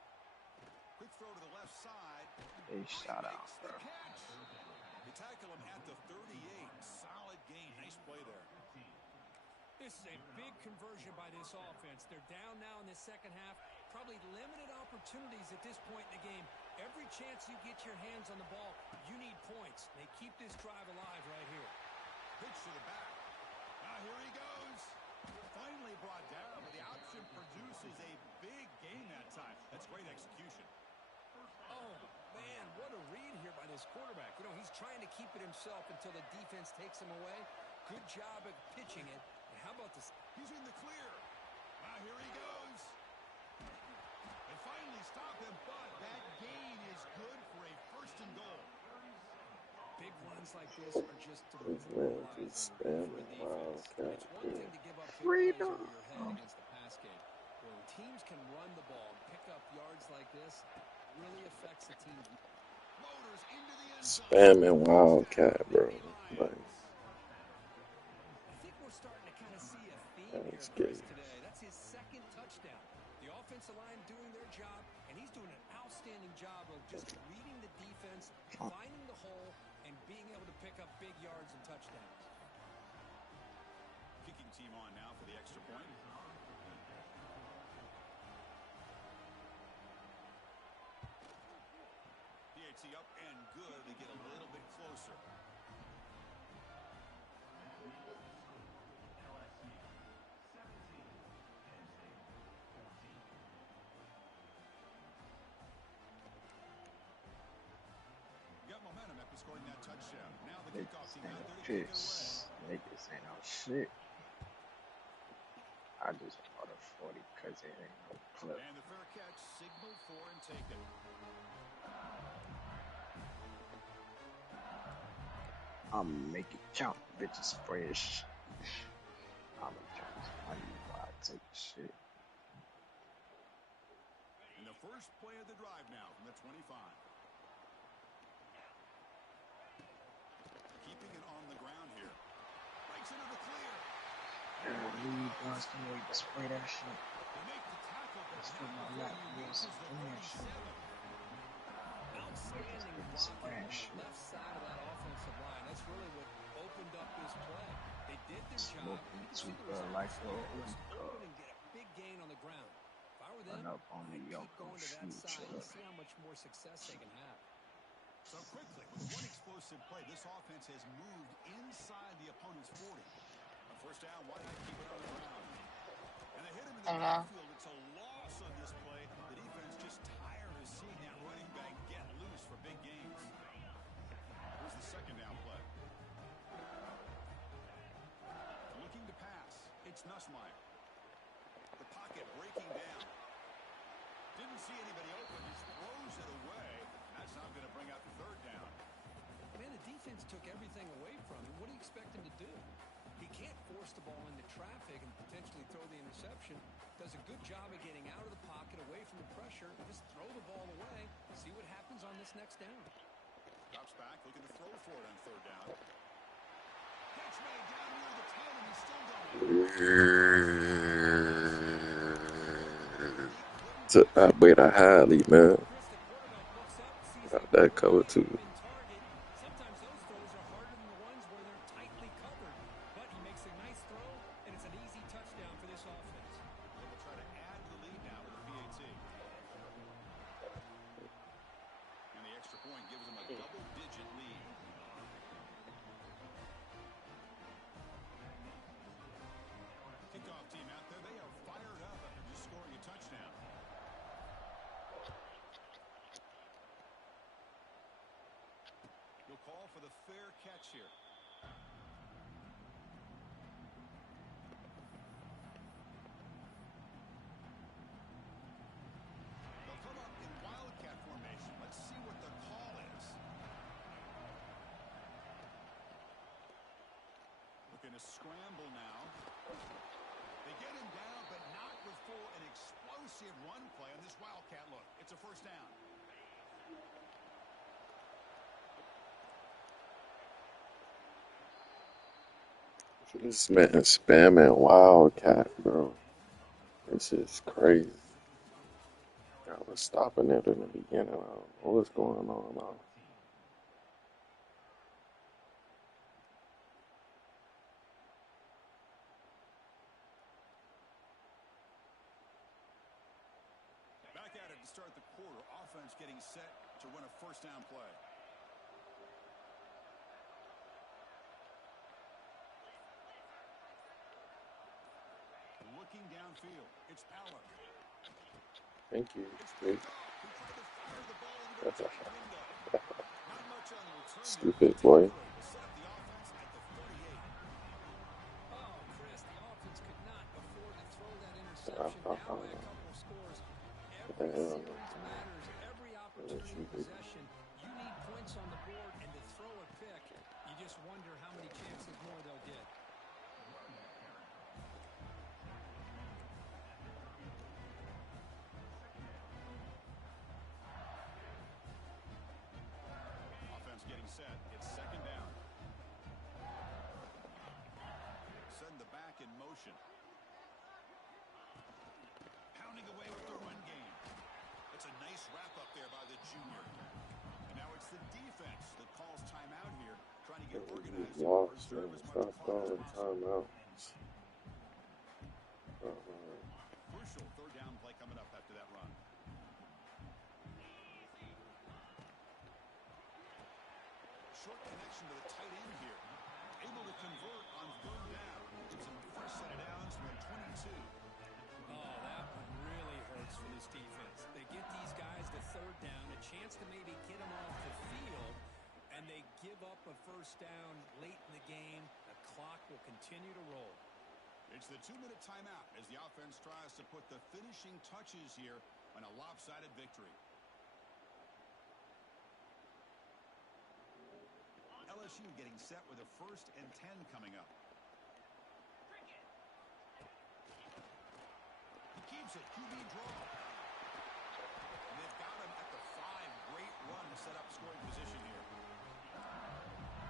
Quick throw to the left side. They shot out, Makes bro. the catch. They tackle him at the 38. Solid gain. Nice play there. This is a big conversion by this offense. They're down now in the second half. Probably limited opportunities at this point in the game. Every chance you get your hands on the ball, you need points. They keep this drive alive right here. to the back. Now here he goes. Finally brought down, but the option produces a big gain that time. That's great execution. Oh, man, what a read here by this quarterback. You know, he's trying to keep it himself until the defense takes him away. Good job at pitching it. And how about this? He's in the clear. Now here he goes. They finally stop him, but that gain is good for a first and goal. Big runs like this are just This man demoralizing just for a spamming defense. Wildcat. It's one thing to give up big plays Freedom. over your head against the pass game. But when teams can run the ball and pick up yards like this, it really affects the team's. Floaters into the end zone. Spamming Wildcat, bro. Like, I think we're starting to kind of see a theme here, that's Chris, good. today. That's his second touchdown. The offensive line doing their job, and he's doing an outstanding job of just reading the defense, finding the hole, and being able to pick up big yards and touchdowns. Kicking team on now for the extra point. PAT up and good. They get a little bit closer. Got momentum after scoring that touchdown. Now the kickoff Niggas team ain't out no there to kick it away. piss. Niggas ain't no shit. I just bought a 40 because it ain't no clip. And the fair catch signaled for and taken. I'm making count, bitches fresh. I'm gonna count this money while I take the shit. And the first play of the drive now from the 25. Keeping it on the ground here. Breaks into the clear. Leave Boston where you can spray that shit. They make the tackle, but That's for not my before lap he wheels reaches the and that 37. shit. Outstanding Niggas blocking on smash the left side of that offensive line. That's really what opened up this play. They did their job. Smoking You can see the super results. like They a burst hookah. open and get a big gain on the ground. If I were them, Run up on the I'd keep Yoko going to that side and future. see how much more success they can have. So quickly, with one explosive play, this offense has moved inside the opponent's 40. A first down, why not keep it on the ground? And they hit him in the backfield. It's a loss on this play. The defense just tired of seeing that running back get loose for big gains. Here's the second down play. Looking to pass. It's Nussmeier. The pocket breaking down. Didn't see anybody open. Just throws it away. That's not going to bring out the third down. Man, the defense took everything away from him. What do you expect him to do? He can't force the ball into traffic and potentially throw the interception. Does a good job of getting out of the pocket, away from the pressure, and just throw the ball away. See what happens on this next down. Drops back, looking to throw for it on third down. Catch made down near the 10, and he's still going. Took that beta highly, man. Chris, the quarterback looks up, sees Got a that really covered too. open target. Sometimes those throws are harder than the ones where they're tightly covered. But he makes a nice throw, and it's an easy touchdown for this offense. They'll try to add to the lead now with a PAT. And the extra point gives them a double-digit lead. Kickoff team out there, they are fired up after just scoring a touchdown. You'll call for the fair catch here. They'll come up in wildcat formation. Let's see what the call is. Looking to scramble now. They get him down, but not before an explosive run play on this wildcat look. It's a first down. This man spamming Wildcat, bro. This is crazy. I was stopping it in the beginning. I don't know what's going on now. Back at it to start the quarter. Offense getting set to run a first down play. looking downfield. It's Power. Thank you. It's Sweet. picked off. He tried to fire the ball into the tight window. Not much on the return there. Stupid boy. Will set up the offense at the 38. Oh, Chris, the offense could not afford to throw that interception down by a couple of scores. Every series matters. Every opportunity possession. You need points on the board, and to throw a pick, you just wonder how many chances more they'll get. Offense getting set. It's second down. Send the back in motion. Pounding away with the run game. It's a nice wrap up there by the junior. And now it's the defense that calls timeout here, trying to get organized and Lost, preserve man. as much Stop clock as calling possible. timeouts. Crucial third down play coming up after that run. Short connection to the tight end here. Able to convert on third down. It's a first set of downs from 22. Oh, that one really hurts for this defense. They get these guys to third down, a chance to maybe get them off the field, and they give up a first down late in the game. The clock will continue to roll. It's the 2-minute timeout as the offense tries to put the finishing touches here on a lopsided victory. LSU getting set with a 1st and 10 coming up. He keeps it. QB draw. And they've got him at the 5. Great run to set up scoring position here.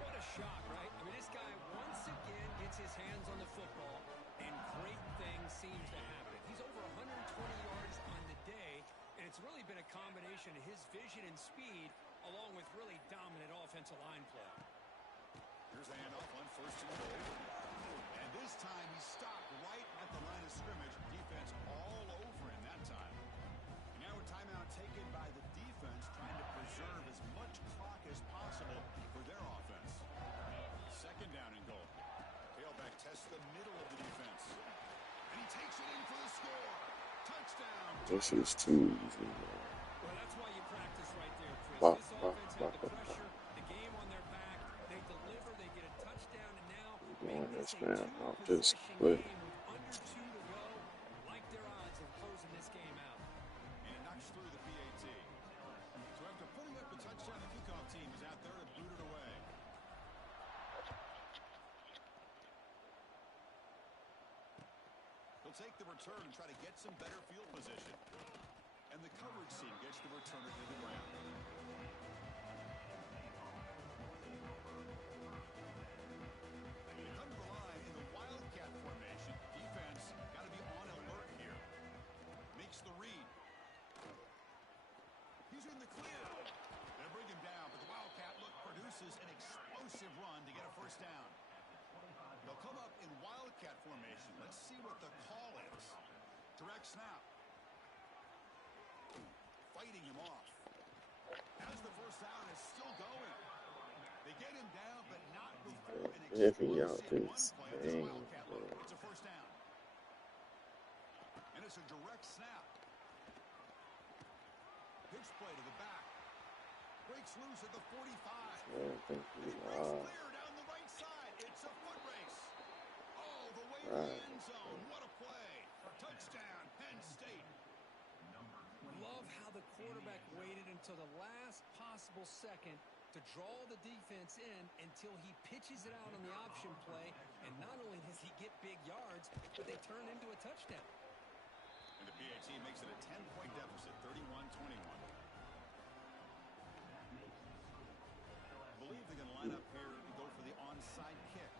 What a shot, right? I mean, this guy once again gets his hands on the football, and great things seems to happen. He's over 120 yards on the day, and it's really been a combination of his vision and speed along with really dominant offensive line play. Here's the handoff on 1st and goal. And this time he stopped right at the line of scrimmage. Defense all over him that time. And now a timeout taken by the defense, trying to preserve as much clock as possible for their offense. 2nd down and goal. Tailback tests the middle of the defense. And he takes it in for the score. Touchdown. This is too easy, man. Well, that's why you practice right there, Chris. Bah, This bah, offense bah, had the pressure, the game on their back. They deliver, they get a touchdown, and now Man, make this this a man off this two-possession clip. game with under 2 to go. Like their odds of closing this game out. And he knocks through the PAT. So after putting up a touchdown, the kickoff team is out there to boot it away. He'll take the return and try to get some better field position. And the coverage team gets the returner to the ground. They come to the line in the Wildcat formation. Defense got to be on alert here. Makes the read. He's in the clear. They'll bring him down, but the Wildcat look produces an explosive run to get a first down. They'll come up in Wildcat formation. Let's see what the call is. Direct snap. Fighting him off. As the first down is still going. They get him down, but not before an Every out explosive this run play on this game, Wildcat look. bro. It's a first down. And it's a direct snap. Pitch play to the back. Breaks loose at the 45. Man, thank And you. he breaks clear down the right side. It's a foot race. Oh, the way to the end zone. What a play. Touchdown, Penn State. Love how the quarterback waited until the last possible second to draw the defense in until he pitches it out on the option play. And not only does he get big yards, but they turn into a touchdown. And the PAT makes it a 10-point deficit, 31-21. I believe they're going to line up here and go for the onside kick.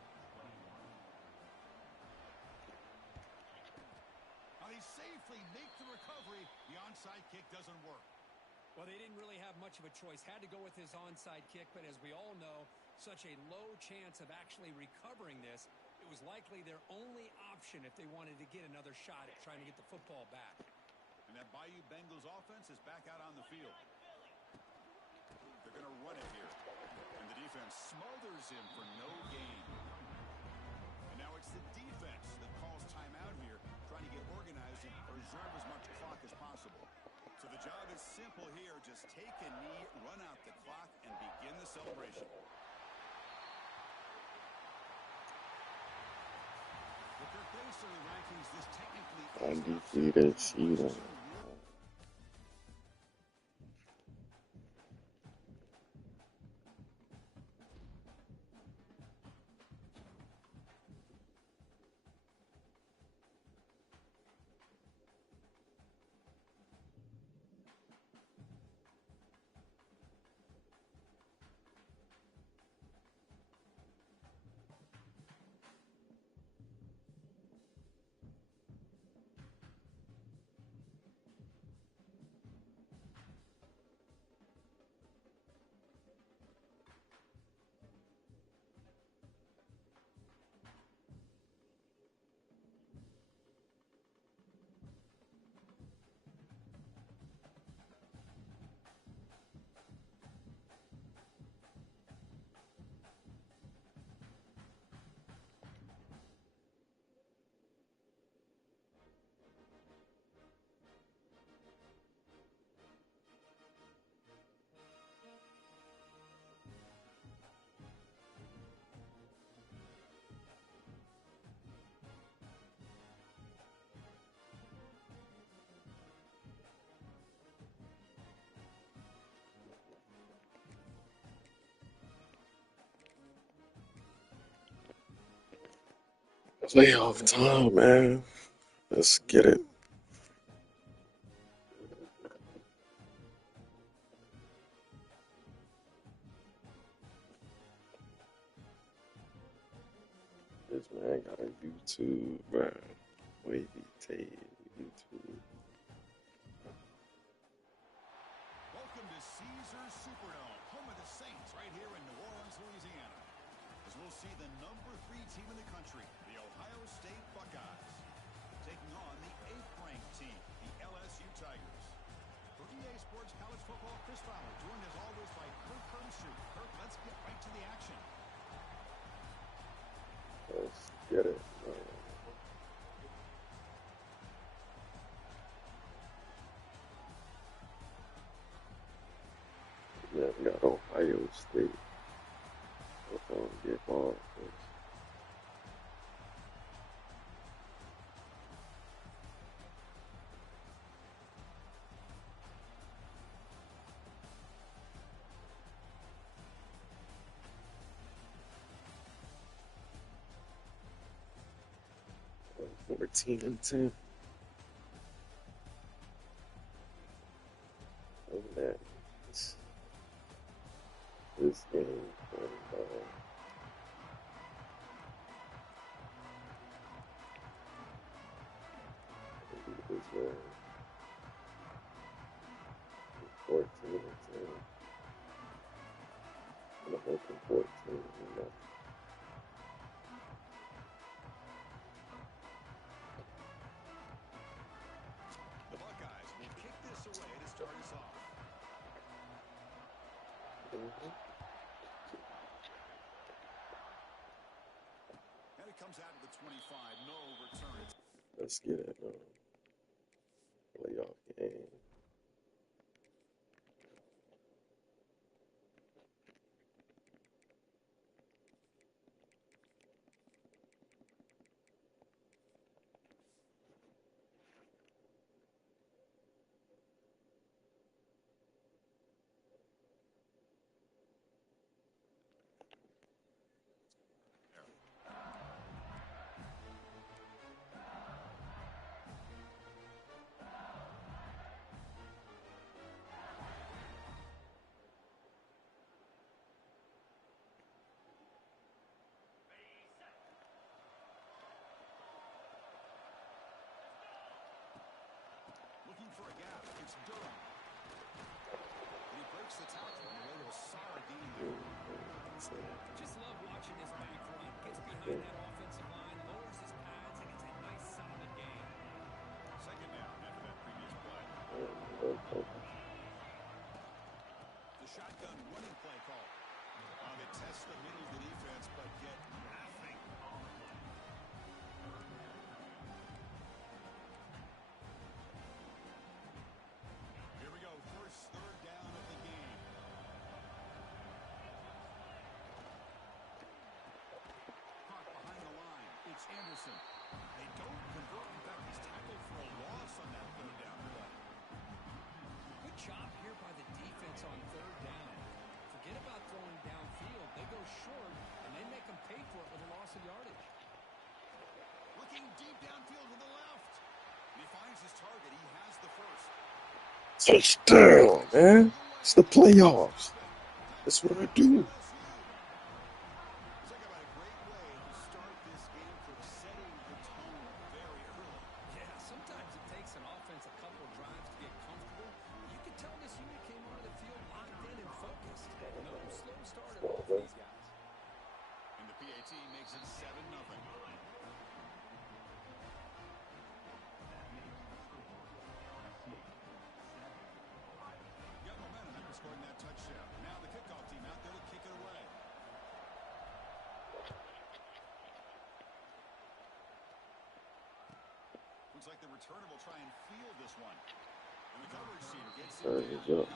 Now they safely make the recovery. The onside kick doesn't work. Well, they didn't really have much of a choice. Had to go with his onside kick, but as we all know, such a low chance of actually recovering this. It was likely their only option if they wanted to get another shot at trying to get the football back. And that Bayou Bengals offense is back out on the field. They're going to run it here. And the defense smothers him for no gain. And now it's the defense that calls timeout here, trying to get necessarily rankings, this technically is Undefeated season. Playoff time, man. Let's get it. This man got a YouTube, bro. Wavy tape, YouTube. Welcome to Caesars Superdome, home of the Saints, right here in New Orleans, Louisiana. As we'll see the #3 team in the country, the Ohio State Buckeyes, taking on the 8th-ranked team, the LSU Tigers. For EA Sports College Football, Chris Fowler, joined as always by Kirk Herbstreit. Kirk, let's get right to the action. Let's get it. Yeah, we got Ohio State. Get ball first. Uh, 14-10. Other than that, this game, this 14-10. I'm hoping 14, you know. The Buckeyes will kick this away to start us off. And it comes out of the 25, no return. Let's get it. Playoff game. Looking for a gap. It's Durham. And he breaks the tackle on the way to a solid gain there. Just love watching this back front. Gets behind that offensive line, lowers his pads, and it's a nice, solid game. Second down after that previous play. The shotgun running play call. They test the middle of the defense, but get nothing. Here we go. First third down of the game. Caught behind the line. It's Anderson. They don't convert. In fact, he's tackled for a loss on that third down play. Good job here by the defense on third down. Forget about throwing downfield. They go short, and they make them pay for it with a loss of yardage. Looking deep downfield to the left. And he finds his target. He has the first. Touchdown, man. It's the playoffs. That's what I do. Talk about a great way to start this game for setting the tone very early. Yeah, sometimes it takes an offense a couple of drives to get comfortable. You can tell this unit came onto the field locked in and focused. No slow start at all for these guys. And the PAT makes it 7-0. Got momentum after scoring that touchdown. Now the kickoff team out there to kick it away. Looks like the returner will try and field this one. And the coverage team gets it There you down. go.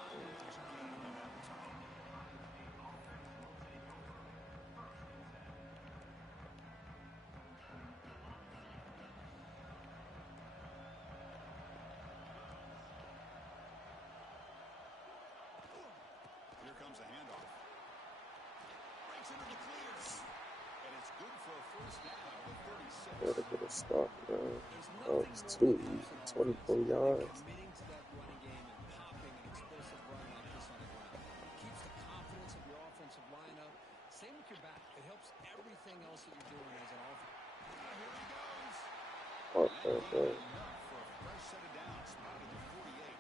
Here comes a handoff. Breaks into the clear. And it's good for a first down with 36. Gotta get a stop, man. There's That nothing was more too that helps easy. an offense 24 than yards. committing to that running game and popping an explosive run like this on the ground. Keeps the confidence of your offensive lineup. Same with your back. It helps everything else that you're doing as an offense. Here he goes. Oh, man. Enough for a fresh set of downs. Spotted at 48.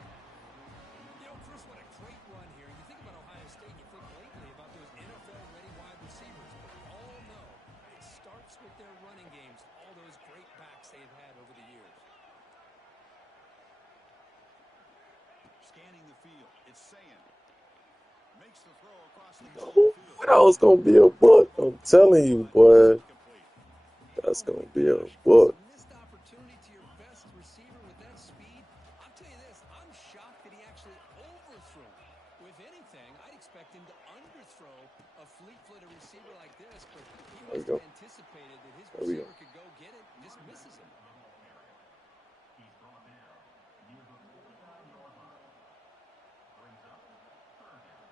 You know, Chris, what a great run here. You think about Ohio State, you think lately about those NFL-ready wide receivers. But we all know it starts with their running games, all those great backs they've had over the years. Scanning the field. It's Sayan. Makes the throw across the middle of the field. That was gonna be a book. I'm telling you, boy. That's gonna be a book. Missed opportunity to your best receiver with that speed. I'll tell you this, I'm shocked that he actually overthrew. With anything, I'd expect him to underthrow a fleet-footed receiver like this, but he There we must go. have anticipated that his There we receiver go. could go get it and just misses him. He's brought down near the 49-yard line. Brings up third down.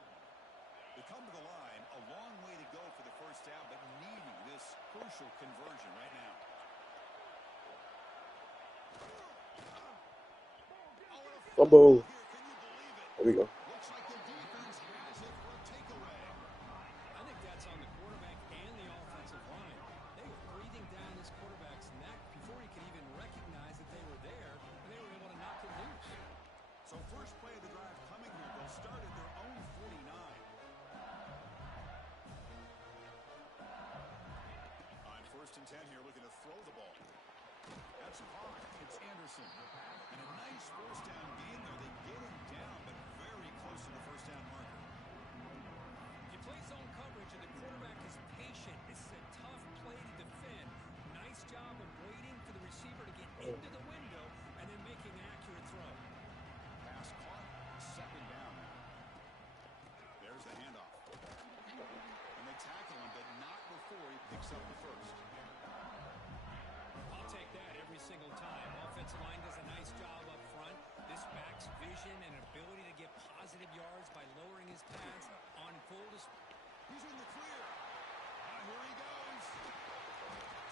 They come to the line. A long way to go for the first down, but needing this crucial conversion right now. Fumble. Here, can you believe it? There we go. Looks like the defense has it for a takeaway. I think that's on the quarterback and the offensive line. They were breathing down this quarterback's neck before he could even recognize that they were there, and they were able to knock it loose. So first play of the drive coming here. They'll start at their own 49. On 1st and 10 here, looking to throw the ball. That's caught. It's Anderson. And a nice first down gain there. They get him down, but very close to the first down marker. You play zone coverage and the quarterback is patient. This is a tough play to defend. Nice job of waiting for the receiver to get into the window and then making an accurate throw. Pass caught. Second down now. There's the handoff. And they tackle him, but not before he picks up the first. I'll take that every single time. Offensive line does a nice job up front. This back's vision and ability to get positive yards by lowering his pads on full display. He's in the clear. Here he goes.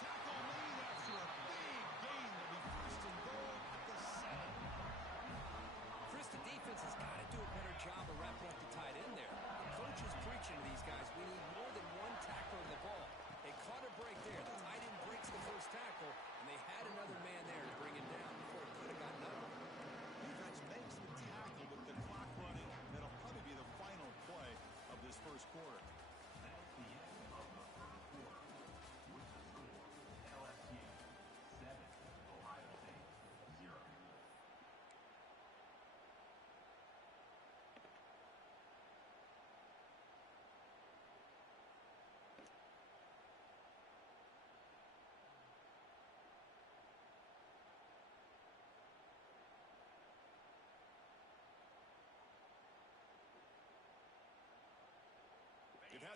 Tackle made after a big gain. Will be first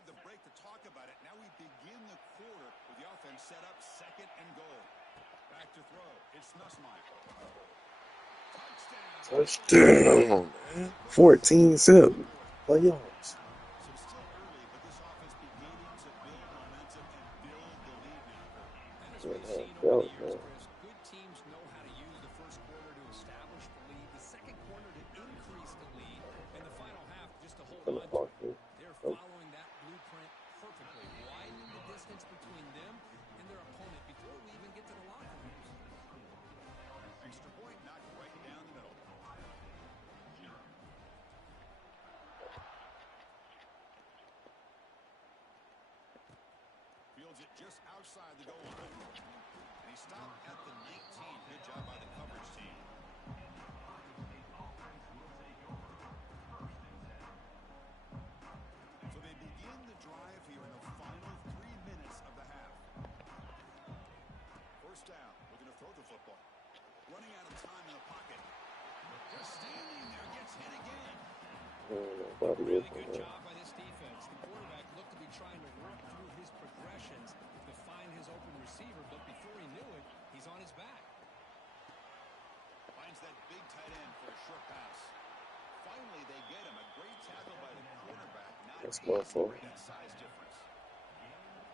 the break to talk about it. Now we begin the quarter with the offense set up 2nd and goal. Back to throw. It's Nussmeyer. Touchdown, man. 14-7. Playoffs. So still early, but this offense beginning to build momentum and build the lead now. And as we've seen Yeah, over the years, man. Chris, good teams know how to use the first quarter to establish the lead, the second quarter to increase the lead, and the final half just to hold Gonna on to talk it. to you. They're Oh, following that blueprint perfectly, widening the distance between them and their opponent before we even get to the locker rooms. Extra point knocked right down the middle. Fields it just outside the goal line. And he stopped at the 19. Good job by the coverage team. So they begin the drive here in the final 3 minutes of the half. First down. Looking to throw the football. Running out of time in the pocket. Just standing there. Gets hit again. Bobby Really open, good man. job by this defense. The quarterback looked to be trying to work through his progressions to find his open receiver, but before he knew it, he's on his back. Finds that big tight end for a short pass. Finally, they get him. A great tackle by the quarterback. Not That's easy my fault. with that size difference.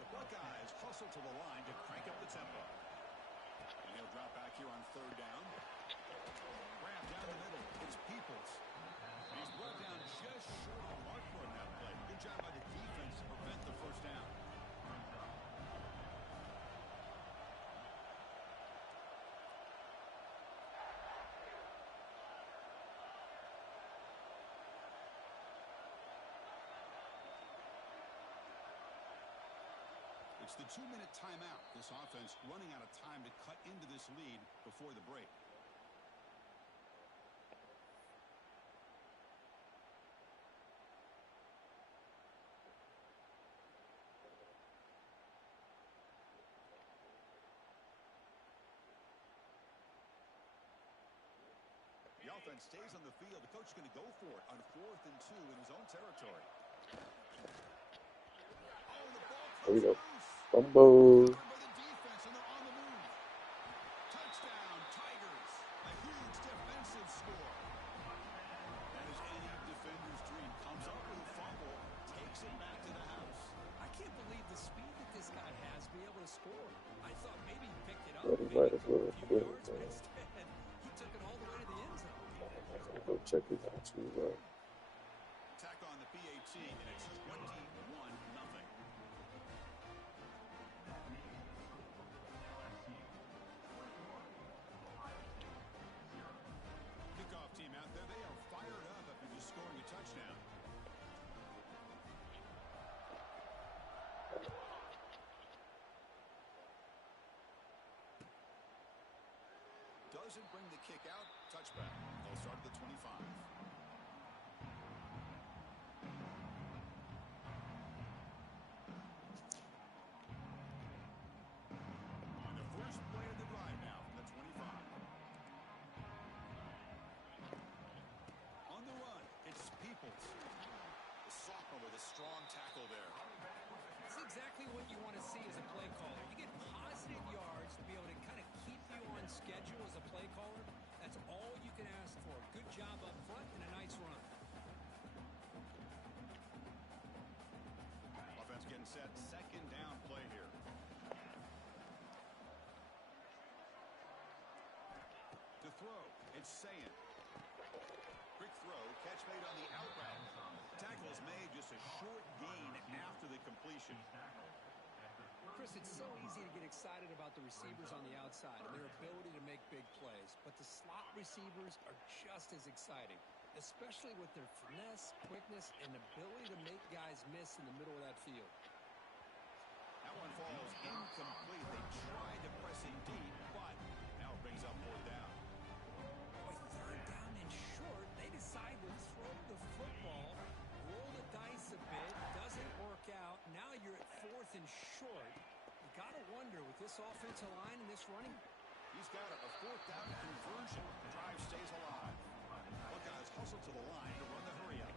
The Buckeyes hustle to the line to crank up the tempo. And he'll drop back here on 3rd down. Grab down the middle. It's Peoples. And he's brought down just short of the mark for him that play. Good job by the defense to prevent the first down. It's the 2-minute timeout. This offense running out of time to cut into this lead before the break. The offense stays on the field. The coach is going to go for it on 4th and 2 in his own territory. Oh, the ball There we comes go. loose. Fumble. Covered by the defense, and they're on the move. Touchdown, Tigers. A huge defensive score. That is any defender's dream. Comes up with a fumble, takes it back to the house. I can't believe the speed that this guy has to be able to score. I thought maybe he picked it up, But he maybe might as for well a have few quit, yards, but man. instead he took it all the way to the end zone. Go check his actual Attack on the PAT, and it's 21-0. Kickoff team out there. They are fired up after just scoring a touchdown. Doesn't bring the kick out. Touchback. They'll start at the 25. On the first play of the drive now from the 25. On the run, it's Peoples. The sophomore with a strong tackle there. It's exactly what you want to see as a play caller. You get positive yards to be able to kind of keep you on schedule as a play caller. That's all you can ask for. Good job up front and a nice run. Offense getting set. 2nd down play here. To throw, it's Sayin. Quick throw, catch made on the out route. Tackle is made, just a short gain after the completion. Chris, it's so easy to get excited about the receivers on the outside and their ability to make big plays, but the slot receivers are just as exciting, especially with their finesse, quickness, and ability to make guys miss in the middle of that field. That one falls incomplete. They tried to press it deep, but now it brings up 4th down. With 3rd down and short, they decide to throw the football, roll the dice a bit, doesn't work out. Now you're at 4th and short. You got to wonder, with this offensive line and this running, He's got a 4th down conversion. The drive stays alive. Buckeyes hustle to the line to run the hurry up.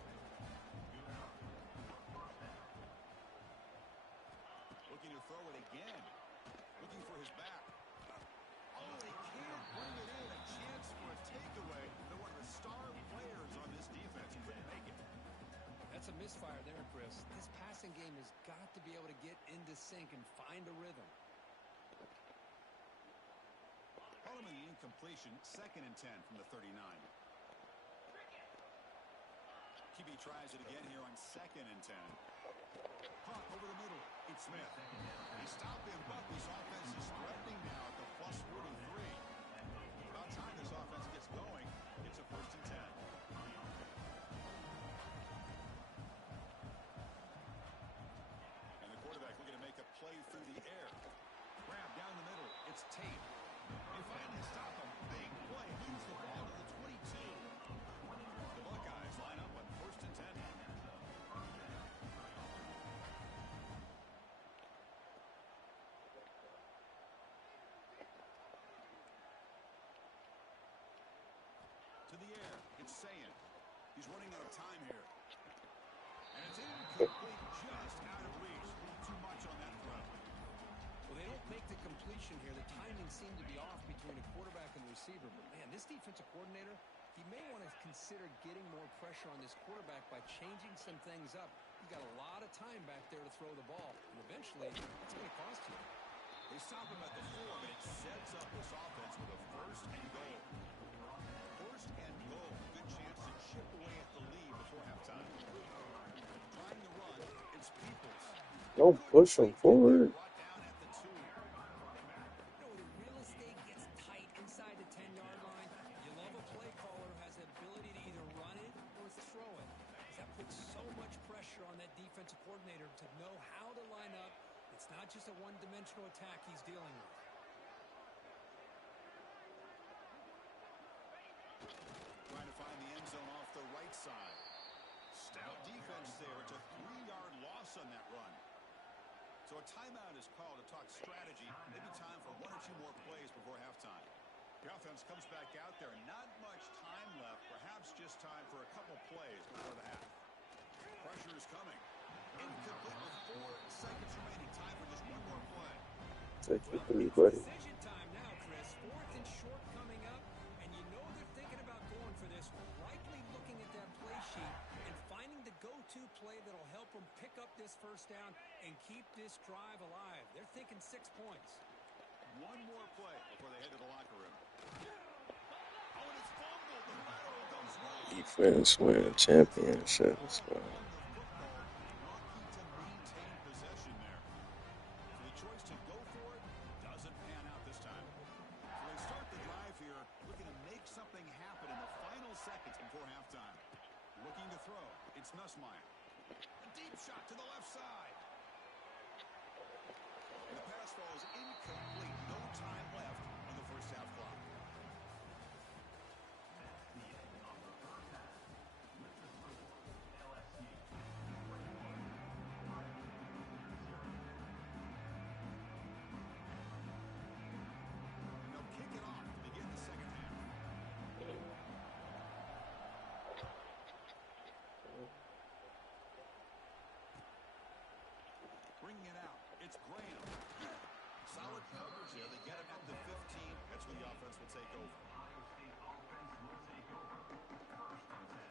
Looking to throw it again. Looking for his back. Oh, they can't bring it in. A chance for a takeaway. They're one of the star players on this defense. He couldn't make it. That's a misfire there, Chris. This passing game has got to be able to get into sync and find a rhythm. Following the incompletion, 2nd and 10 from the 39. QB tries it again here on 2nd and 10. Punt over the middle. It's Smith. They stop him, but this offense is threatening now at the plus 43. About time this offense gets going. It's a 1st and 10. And the quarterback looking to make a play through the air. Grab down the middle. It's Tate. They finally stop him. Big play. Moves the ball to the 22. The Buckeyes line up on 1st and 10. To the air. It's Sayin. He's running out of time here. And it's incomplete, just out of reach. Too much on that throw. Well, they don't make the completion here. The timing seemed to be off between a quarterback and the receiver. But, man, this defensive coordinator, he may want to consider getting more pressure on this quarterback by changing some things up. He's got a lot of time back there to throw the ball. And eventually, it's going to cost you. They stop him at the 4, but it sets up this offense with a 1st and goal. 1st and goal. Good chance to chip away at the lead before halftime. Trying to run. It's Peoples. Don't push him forward. Brought down at the 2. You know, the real estate gets tight inside the 10-yard line. You love a play caller who has the ability to either run it or throw it. That puts so much pressure on that defensive coordinator to know how to line up. It's not just a one-dimensional attack he's dealing with. Trying to find the end zone off the right side. Stout defense there. It's a 3-yard loss on that run. So a timeout is called to talk strategy. Maybe time for 1 or 2 more plays before halftime. The offense comes back out there. Not much time left. Perhaps just time for a couple plays before the half. Pressure is coming. Incomplete with 4 seconds remaining. Time for just 1 more play. Take your Well, three, it's buddy. decision time now, Chris. 4th and short coming up, and you know they're thinking about going for this. Likely looking at that play sheet and finding the go-to play that'll help them pick up this 1st down and keep this drive alive. They're thinking 6 points. 1 more play before they head to the locker room. Oh, and it's fumbled. The lateral goes wrong. Defense win championships, man. Lucky to maintain possession there. So the choice to go for it doesn't pan out this time. So they start the drive here, looking to make something happen in the final seconds before halftime. Looking to throw. It's Nussmeier. A deep shot to the left side. And the pass falls incomplete. No time left on the 1st half clock. That's the end of the 1st half. With the score, LSU 21, And they'll kick it off to begin the 2nd half. Bringing it out. It's Graham. Solid coverage there. They get him at the 15. That's where the offense will take over. Ohio State offense will take over. 1st and 10.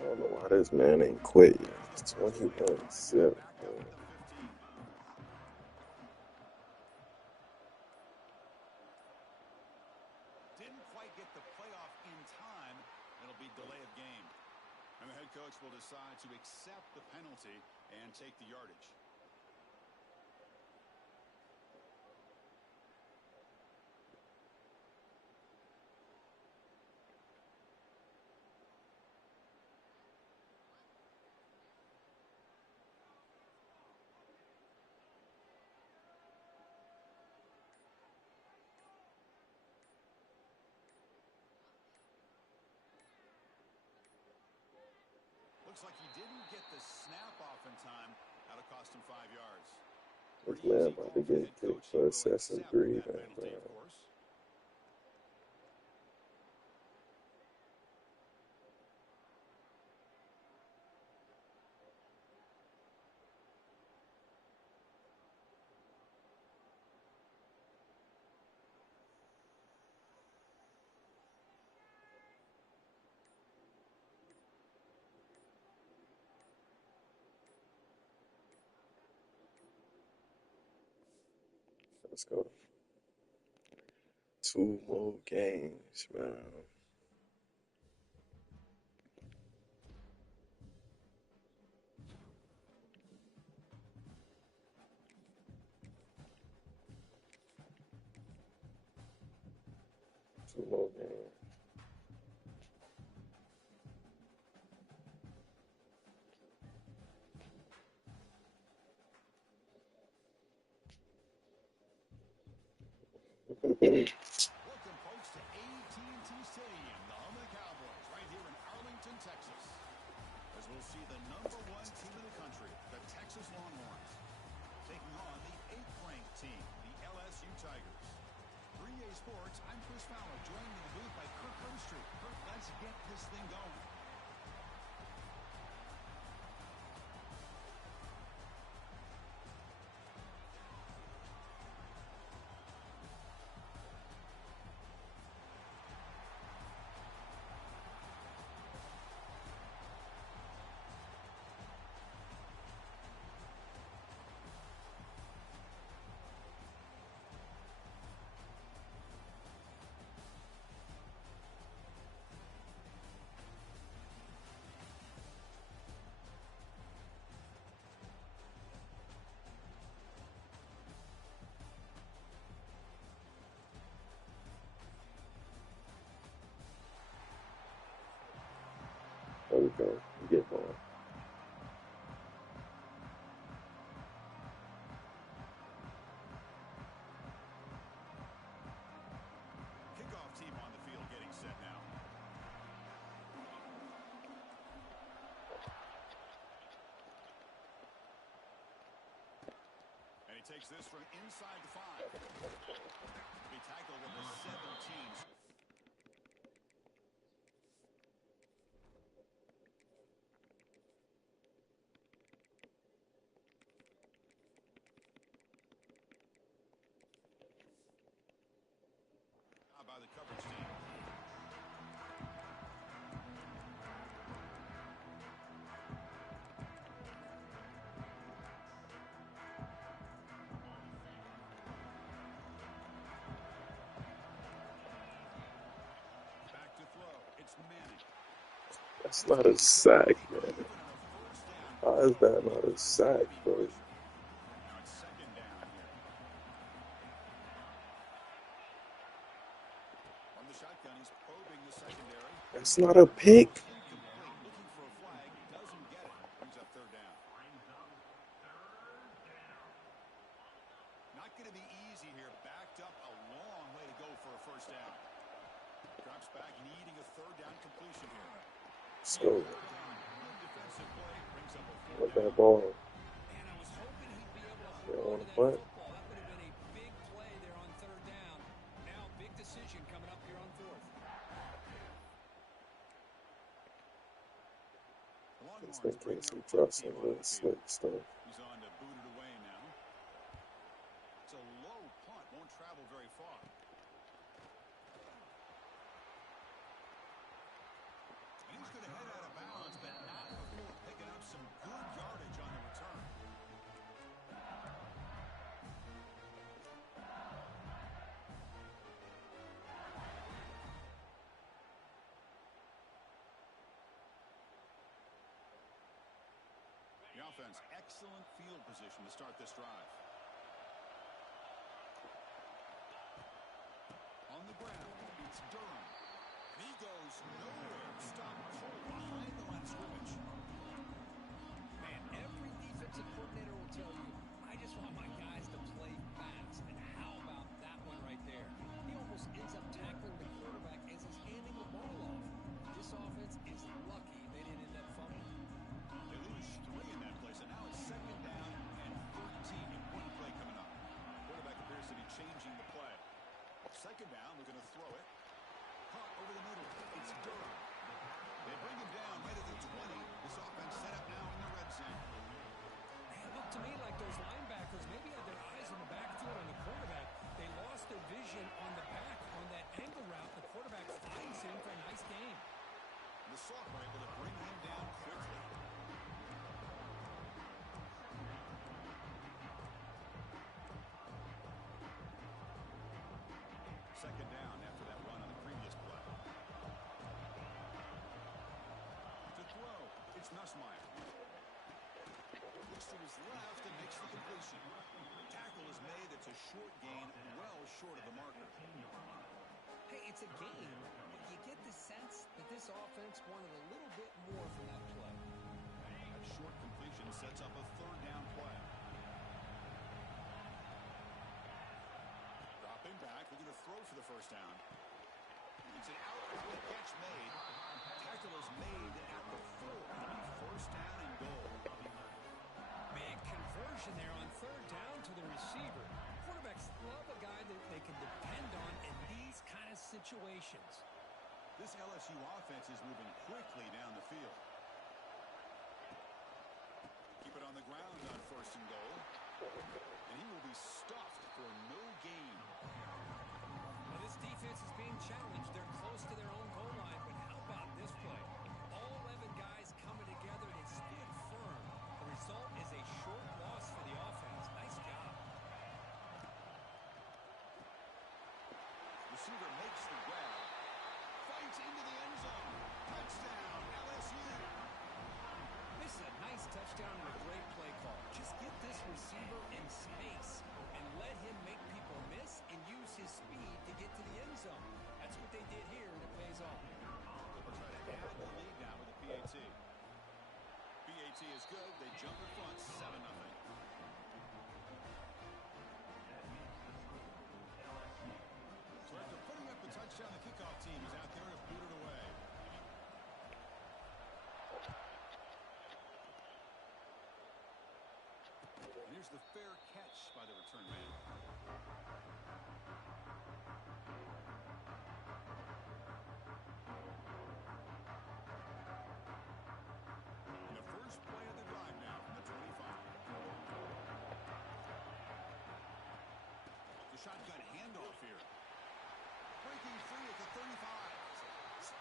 I don't know why this man ain't quit yet. It's 21-7. Back up at the 15. Didn't quite get the playoff in time. It'll be delay of game. And the head coach will decide to accept the penalty and take the yardage. looks like he didn't get the snap off in time. That'll cost him 5 yards. This Pretty man easy about call to for the get head kicked coach. He for will excessive accept breathing, that penalty, man. of course. Let's go. 2 more games, man. Two more games. Welcome, folks, to AT&T Stadium, the home of the Cowboys, right here in Arlington, Texas. As we'll see the #1 team in the country, the Texas Longhorns, taking on the 8th-ranked team, the LSU Tigers. For EA Sports, I'm Chris Fowler, joined in the booth by Kirk Herbstreit. Kirk, let's get this thing going. There we go. We get going. Kickoff team on the field getting set now. And he takes this from inside the 5. He tackled at the 17. By the coverage team. Back to throw. It's Manning. That's not a sack, man. How is that not a sack, bro? Now it's 2nd down here. From the shotgun, he's probing the secondary. That's not a pick. Incomplete. Looking for a flag. Doesn't get it. Brings up 3rd down. Not going to be easy here. Backed up a long way to go for a 1st down. Drops back, needing a 3rd down completion here. Let's go. Good defensive play. Brings up a 4th What down. that ball? And I was hoping he'd be able to They hold on on to the that punt. football. That would have been a big play there on 3rd down. Now, big decision coming up here on 4th. The Longhorns This thing bring takes their some punt trust team in onto the the field. slick stuff. He's on to boot it away now. It's a low punt. Won't travel very far. And he's going to head out of bounds, but not before picking up some good yardage on the return. The offense, excellent field position to start this drive. On the ground, it's Durham. And he goes nowhere. Stopped cold behind the line of scrimmage. Man, every defensive coordinator will tell you, I just want my guys to play fast. And how about that one right there? He almost ends up tackling the quarterback as he's handing the ball off. This offense is lucky they didn't end up fumbling. down quickly. Second down after that run on the previous play. To throw, it's Nussmeier. Looks to his left and makes the completion. Tackle is made. It's a short gain, well short of the marker. Hey, it's a game, but you get the sense that this offense wanted a little bit more from that play. That short completion sets up a third down play. Dropping back, looking to throw for the first down. It's an out with the catch made. Tackle is made at the 4. First down and goal. Big conversion there on third down to the receiver. Quarterbacks love a guy that they can depend on in these kind of situations. This LSU offense is moving quickly down the field. Keep it on the ground on first and goal. And he will be stuffed for no gain. Well, this defense is being challenged. They're close to their own goal line, but how about this play? All 11 guys coming together. They stood firm. The result is a short loss for the offense. Nice job. Receiver makes the grab. Fights into the end zone. Touchdown, LSU. This is a nice touchdown and a great play call. Just get this receiver in space and let him make people miss and use his speed to get to the end zone. That's what they did here, and it pays off. They'll try to add the lead now with the PAT. PAT is good. They jump in front 7-0. So after putting up the touchdown, the kickoff team is out there to boot it away. And here's the fair catch by the return man. And the first play of the drive now from the 25. The shotgun handoff here. Breaking free at the 35.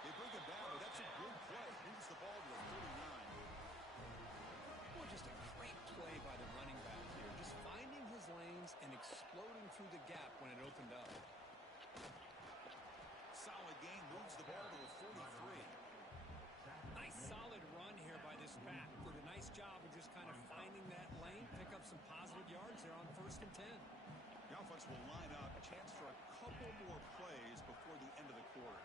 They bring it down, but that's a good play. Moves the ball to the 39. Well, just a great play by the running back here. Just finding his lanes and exploding through the gap when it opened up. Solid gain, moves the ball to the 43. Nice solid run here by this back. Did a nice job of just kind of finding that lane, pick up some positive yards there on 1st and 10. The offense will line up. Chance for a couple more plays before the end of the quarter.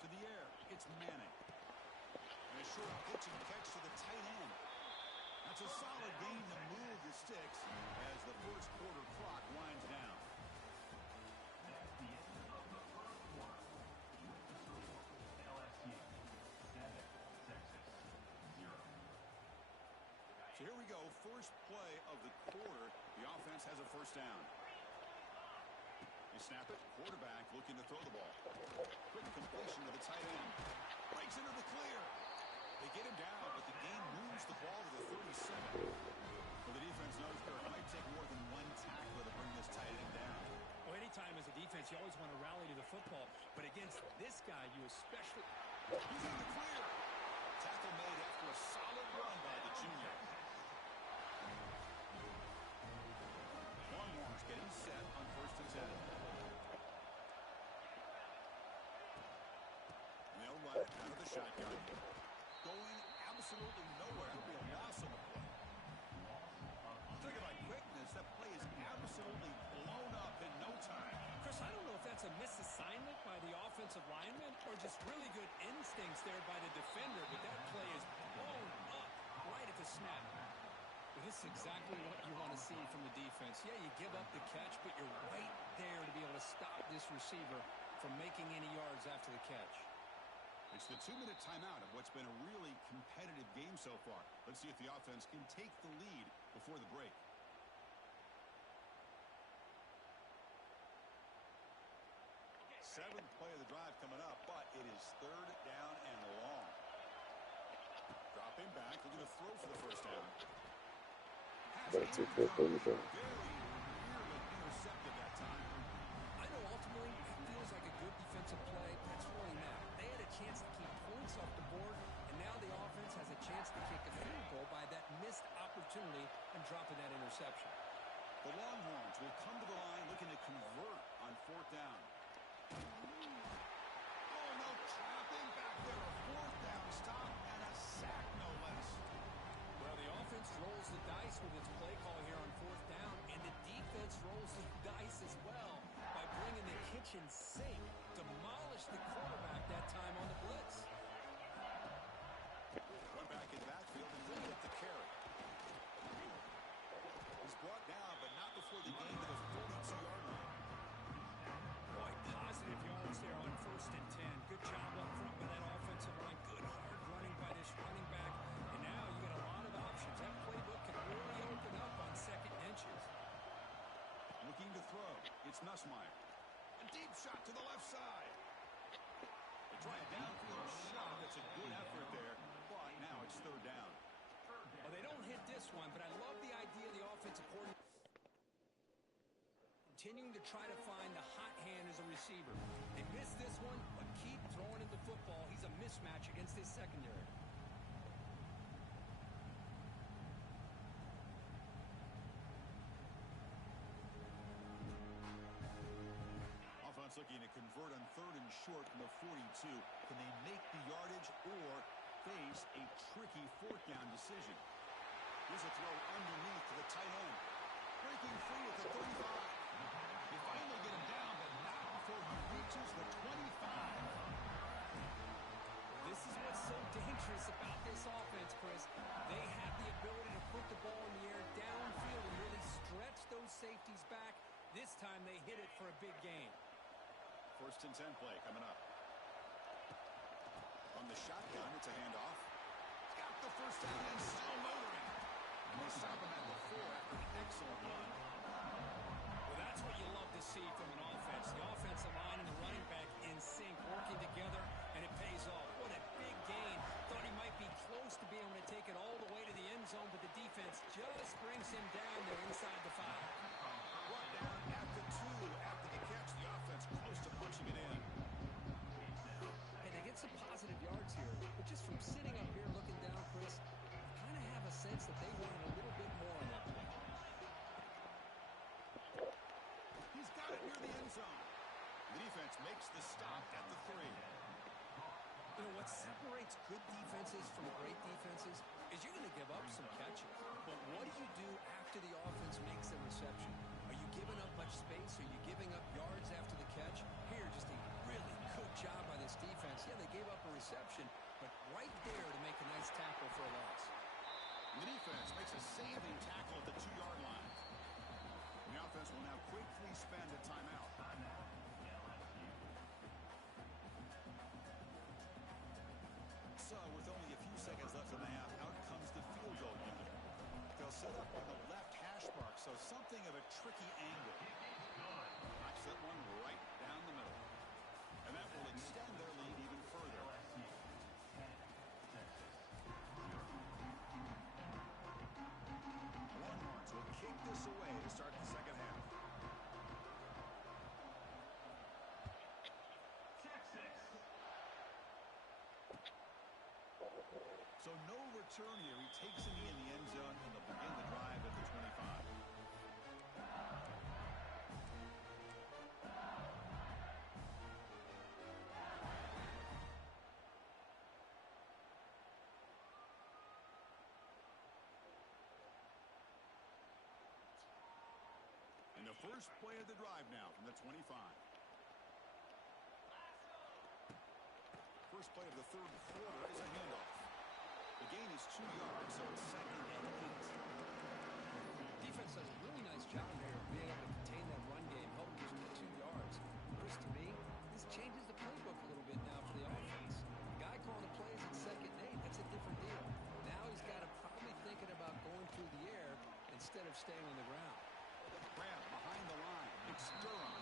To the air, it's Manning. And a short pitch and catch to the tight end. That's a solid gain to move the sticks as the first quarter clock winds down. That's the end of the first quarter. With the score, LSU 7, Texas 0. So here we go. First play of the quarter. The offense has a first down. They snap it. Quarterback looking to throw the ball. Quick completion to the tight end. Breaks into the clear. They get him down, but the game moves the ball to the 37. Well, the defense knows it might take more than one tackler to bring this tight end down. Well, anytime as a defense, you always want to rally to the football. But against this guy, you especially... He's in the clear. Tackle made after a solid run by the junior. Longhorns getting set on 1st and 10. And they'll run it out of the shotgun. Going absolutely nowhere. That'll be a loss on the play. Talking about quickness, that play is absolutely blown up in no time. Chris, I don't know if that's a misassignment by the offensive lineman or just really good instincts there by the defender, but that play is blown up right at the snap. But this is exactly what you want to see from the defense. Yeah, you give up the catch, but you're right there to be able to stop this receiver from making any yards after the catch. It's the 2-minute timeout of what's been a really competitive game so far. Let's see if the offense can take the lead before the break. Seventh play of the drive coming up, but it is 3rd down and long. Dropping back, looking to throw for the first down. That's a good thing, though. Very nearly intercepted that time. I know ultimately it feels like a good defensive play, but it's really not. They had a chance Nussmeier. A deep shot to the left side. They try a downfield shot. That's a good effort there, but now it's third down. Well, they don't hit this one, but I love the idea of the offensive coordinator continuing to try to find the hot hand as a receiver. They missed this one, but keep throwing him the football. He's a mismatch against his secondary. Offense looking to convert on third and short from the 42. Can they make the yardage or face a tricky fourth down decision? Here's a throw underneath to the tight end. Breaking free at the 35. They finally get him down, but not before he reaches the 25. This is what's so dangerous about this offense, Chris. They have the ability to put the ball in the air downfield and really stretch those safeties back. This time they hit it for a big gain. First and 10 play coming up. From the shotgun, it's a handoff. He's got the first down and still motoring. And they stop him at the 4 after an excellent run. Well, that's what you love to see from an offense. The offensive line and the running back in sync, working together, and it pays off. What a big gain. Thought he might be close to being able to take it all the way to the end zone, but the defense just brings him down there inside the 5. Brought down at the 2 after the catch. The offense close to punching it in. Hey, they get some positive yards here, but just from sitting up here looking down, Chris, I kind of have a sense that they wanted a little bit more on that play. He's got it near the end zone. The defense makes the stop at the 3. You know, what separates good defenses from great defenses is you're going to give up some catches. But what do you do after the offense makes a reception? Are you giving up much space? Are you giving up yards after the catch? Here, just a really good job by this defense. Yeah, they gave up a reception, but right there to make a nice tackle for a loss. The defense makes a saving tackle at the 2-yard line. The offense will now quickly spend a timeout. So, with only a few seconds left in the half, out comes the field goal unit. They'll set up on the left hash mark, so something of a tricky angle. Knocks that one right down the middle. And that will extend their lead even further. Longhorns will kick this away to start the second half. So no return here. He takes it in the end zone, and they'll begin the drive at the 25. And the first play of the drive now from the 25. First play of the third quarter is a handoff. The gain is 2 yards, so it's second and 8. Defense does a really nice job here of being able to contain that run game, help just get 2 yards. Chris, to me, this changes the playbook a little bit now for the offense. The guy calling the plays at second and 8, that's a different deal. Now he's got to probably thinking about going through the air instead of staying on the ground. Grab behind the line. It's Durham.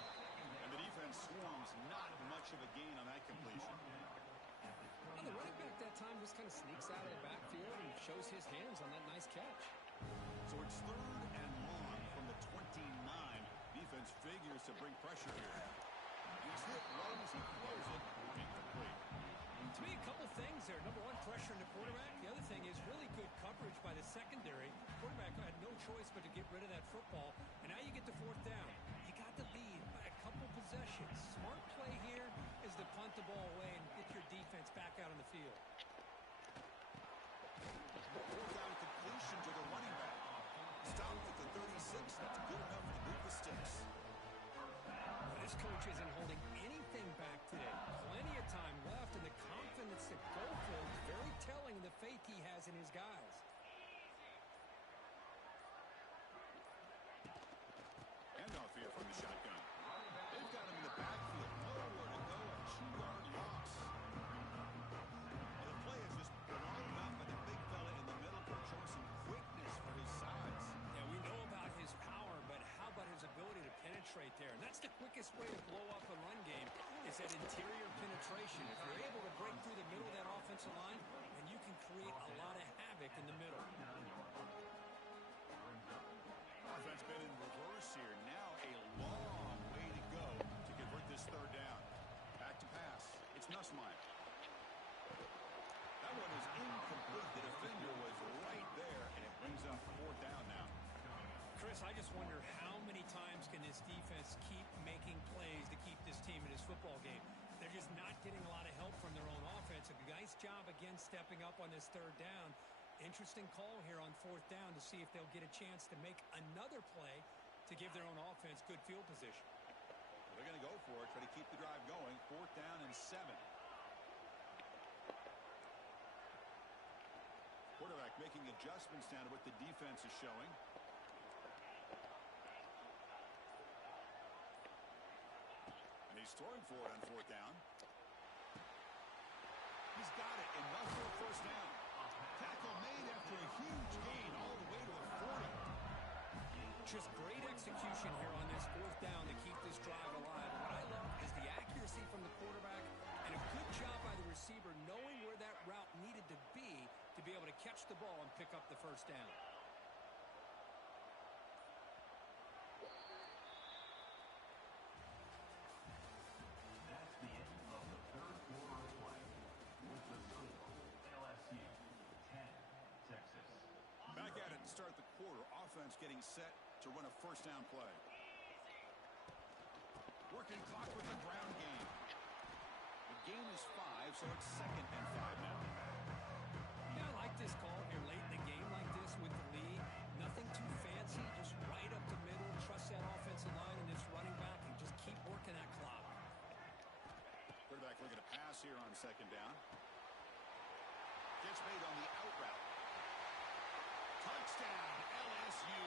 And the defense swarms. Not much of a gain on that completion. And the running back that time just kind of sneaks out of the backfield and shows his hands on that nice catch. So it's third and long from the 29. Defense figures to bring pressure here. He's hit right as he throws it. Incomplete. To me, a couple things there. Number one, pressure on the quarterback. The other thing is really good coverage by the secondary. Quarterback had no choice but to get rid of that football. And now you get the fourth down. You got the lead by a couple possessions. Smart play here is to punt the ball away and get your defense back out on the field. Fourth down completion to the running back. Stopped at the 36. That's good enough to move the sticks. This coach isn't holding anything back today. Plenty of time left, and the confidence to go for it is very telling of the faith he has in his guys. Handoff here from the shotgun. They've got him in the backfield. Nowhere to go. A 2-yard loss. Well, the play is just blown up by the big fella in the middle for showing some quickness for his size. Yeah, we know about his power, but how about his ability to penetrate there. And that's the quickest way to blow up a run game is that interior penetration. If you're able to break through the middle of that offensive line, then you can create a lot of havoc in the middle. Offense been in reverse here. Now a long way to go to convert this third down. Back to pass. It's Nussmeier. That one is incomplete. The defender was right there, and it brings up fourth down now. Chris, I just wonder how many times can this defense keep making plays to keep this team in this football game. They're just not getting a lot of help from their own offense. A nice job again stepping up on this third down. Interesting call here on fourth down to see if they'll get a chance to make another play to give their own offense good field position. Well, they're going to go for it, try to keep the drive going. Fourth down and 7. Quarterback making adjustments down to what the defense is showing. And he's throwing for it on fourth down. He's got it, enough for a first down. Tackle made after a huge gain all the way to the 40. Just great execution here on this fourth down to keep this drive alive. And what I love is the accuracy from the quarterback and a good job by the receiver knowing where that route needed to be able to catch the ball and pick up the first down. That's the end of the third quarter of play. With the score, LSU 10, Texas. Back at it to start the quarter. Offense getting set to run a first down play. Working clock with the ground game. The game is 5, so it's 2nd and 5 now. Yeah, I like this call here late in the game like this with the lead. Nothing too fancy, just right up the middle. Trust that offensive line and this running back and just keep working that clock. Quarterback looking to pass here on second down. Gets made on the out route. Touchdown, LSU.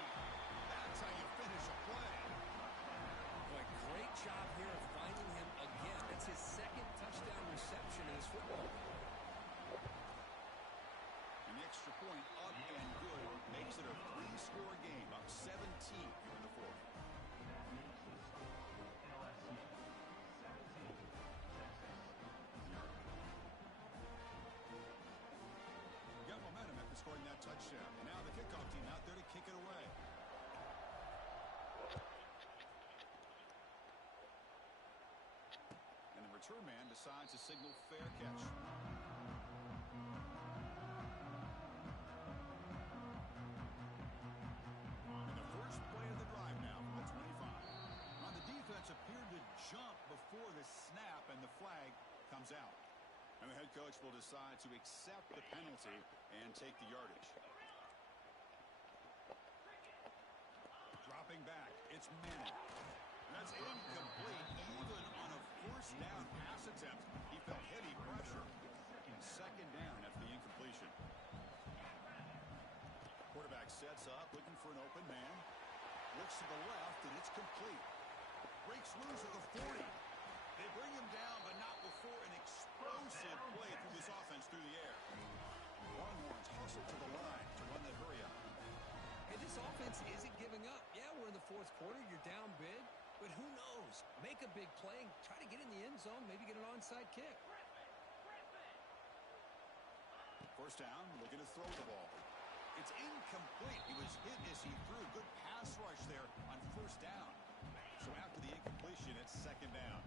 That's how you finish a play. Boy, great job here of finding him again. That's his second touchdown reception in his football game. An extra point up and good makes it a 3-score game, up 17 here in the fourth. That makes the score LSU 17, Texas 0. Got momentum after scoring that touchdown. Now the kickoff team out there to kick it away. And the return man decides to signal fair catch. And the first play of the drive now from the 25. On the defense appeared to jump before the snap, and the flag comes out. And the head coach will decide to accept the penalty and take the yardage. Dropping back, it's Manning. And that's incomplete, even on a first down pass attempt. He felt heavy pressure. Second down after the incompletion. Quarterback sets up, looking for an open man. Looks to the left, and it's complete. Breaks loose at the 40. They bring him down, but not before an explosive play through this offense through the air. Longhorns hustle to the line to run that hurry up. Hey, this offense isn't giving up. Yeah, we're in the fourth quarter. You're down big. But who knows? Make a big play and try to get in the end zone, maybe get an onside kick. First down, looking to throw the ball. It's incomplete. He was hit as he threw. Good pass rush there on first down. So after the incompletion, it's second down.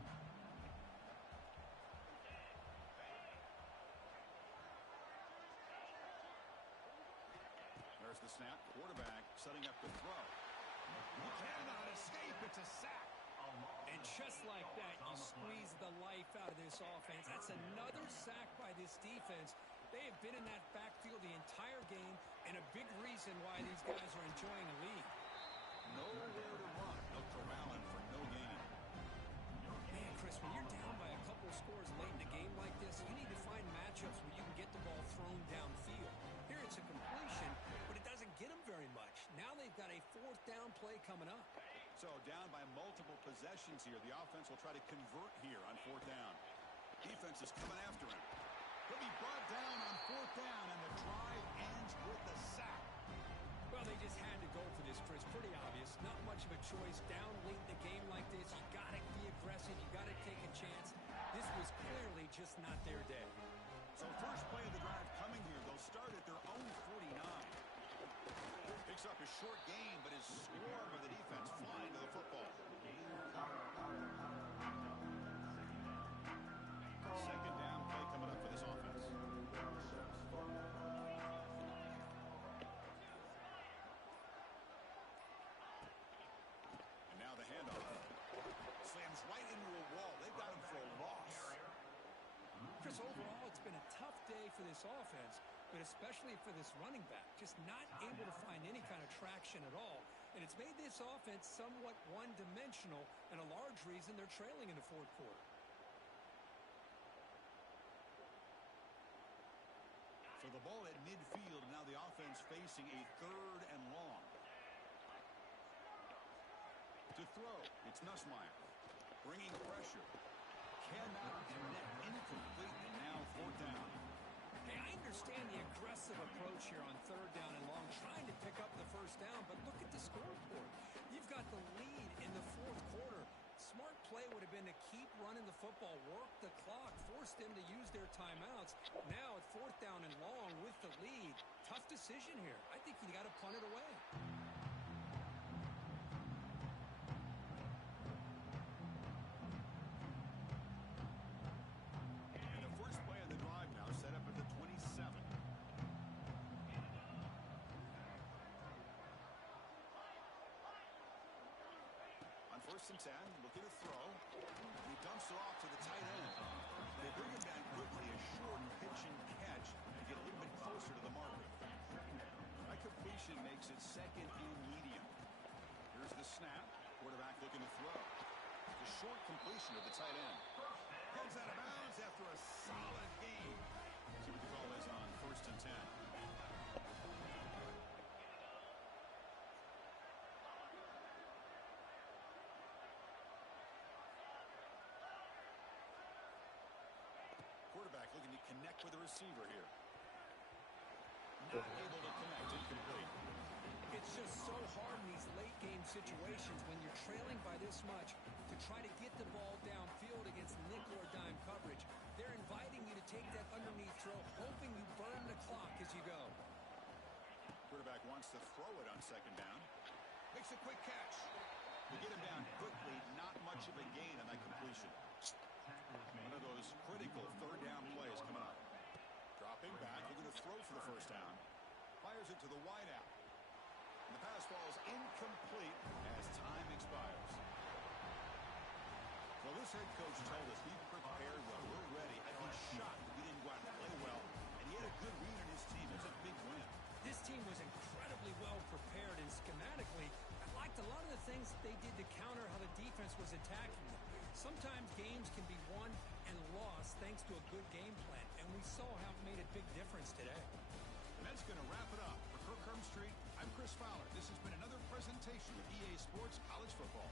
There's the snap. Quarterback setting up the throw. He cannot escape. It's a sack. And just like that, you squeeze the life out of this offense. That's another sack by this defense. They have been in that backfield the entire game, and a big reason why these guys are enjoying a lead. Nowhere to run. No corralling for no gain. Man, Chris, when you're down by a couple scores late in a game like this, you need to find matchups where you can get the ball thrown downfield. Here it's a completion, but it doesn't get them very much. Now they've got a fourth down play coming up. So down by multiple possessions here. The offense will try to convert here on fourth down. Defense is coming after him. He'll be brought down on fourth down, and the drive ends with a sack. Well, they just had to go for this, Chris. Pretty obvious. Not much of a choice. Down late in the a game like this, you got to be aggressive. You got to take a chance. This was clearly just not their day. So first play of the drive coming here. They'll start at their own 49. Picks up a short gain, but his swarm of the defense flying to the football. Second down play coming up for this offense. And now the handoff. Slams right into a wall. They've got him for a loss. Chris, overall, it's been a tough day for this offense, but especially for this running back. Just not able to find any kind of traction at all. And it's made this offense somewhat one-dimensional, and a large reason they're trailing in the fourth quarter. So the ball at midfield, and now the offense facing a third and long. To throw, it's Nussmeier. Bringing pressure. Cannot connect. Incomplete, and now fourth down. Hey, I understand the aggressive approach here on third down and long, trying to pick up the first down, but look at the scoreboard. You've got the lead in the fourth quarter. Smart play would have been to keep running the football, work the clock, force them to use their timeouts. Now at fourth down and long with the lead, tough decision here. I think you got to punt it away. And the first play of the drive now set up at the 27. On first and 10, looking to throw. He dumps it off to the tight end. They bring him down quickly, a short pitch and catch to get a little bit closer to the marker. That completion makes it second and medium. Here's the snap. Quarterback looking to throw. It's a short completion to the tight end. Goes out of bounds after a solid game. See what the call is on first and 10. Quarterback looking to connect with the receiver here. Not able to connect. Incomplete. It's just so hard in these late game situations when you're trailing by this much to try to get the ball downfield against nickel or dime coverage. They're inviting you to take that underneath throw, hoping you burn the clock as you go. Quarterback wants to throw it on second down. Makes a quick catch. They get him down quickly. Not much of a gain on that completion. One of those critical third down plays coming up. Dropping back, looking to throw for the first down. Fires it to the wide out. And the pass falls incomplete as time expires. Well, this head coach told us he prepared well. We're ready. I'd be shocked if he didn't go out and play well. And he had a good read on his team. It's a big win. This team was incredibly well prepared, and schematically, I liked a lot of the things they did to counter how the defense was attacking them. Sometimes games can be won and lost thanks to a good game plan, and we saw how it made a big difference today. And that's going to wrap it up. For Kirk Street, I'm Chris Fowler. This has been another presentation of EA Sports College Football.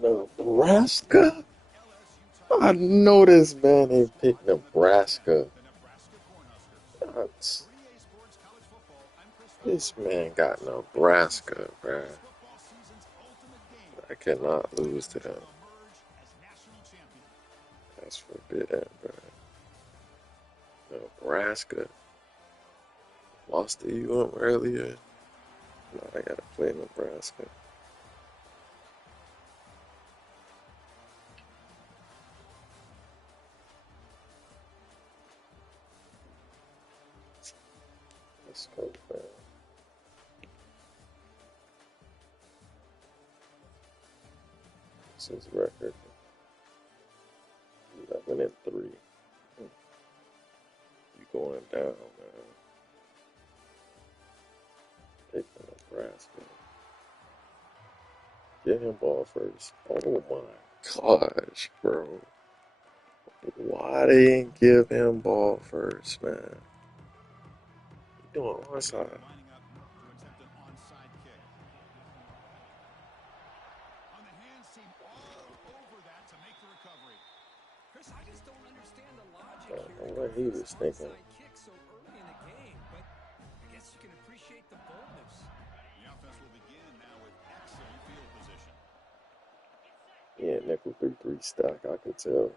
Nebraska? I know this man ain't picked Nebraska. That's, this man got Nebraska, bruh. I cannot lose to them. That's forbidden, bruh. Nebraska. Lost to UM earlier. Now I gotta play Nebraska. Let's go, man. This is record 11-3. You going down, man. Take the Nebraska. Get him ball first. Oh my gosh, bro. Why they didn't give him ball first, man? You doing onside. Lining up to attempt an onside kick. On the hands team all over that to make the recovery. Chris, I just don't understand the logic I don't here. know what he was thinking. Onside kick so early in the game, but I guess you can appreciate the boldness. The offense will begin now with excellent field position. Yeah, nickel 3-3 stack, I could tell.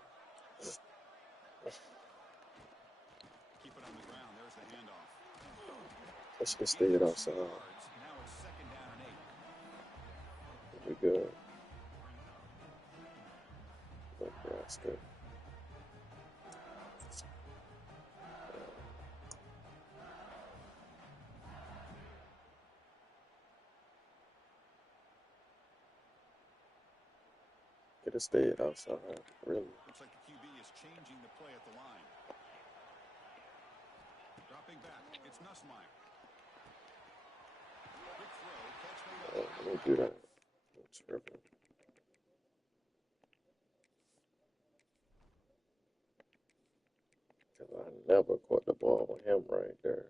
Keep it on the ground. There's the handoff. Let's just stay it outside. Now it's 2nd down and 8. We good. Nebraska. Get a stay it outside. Really. Looks like the QB is changing the play at the line. Dropping back. It's Nussmeier. Quick throw. Catch made up. Let me do that. That's perfect. Because I never caught the ball with him right there.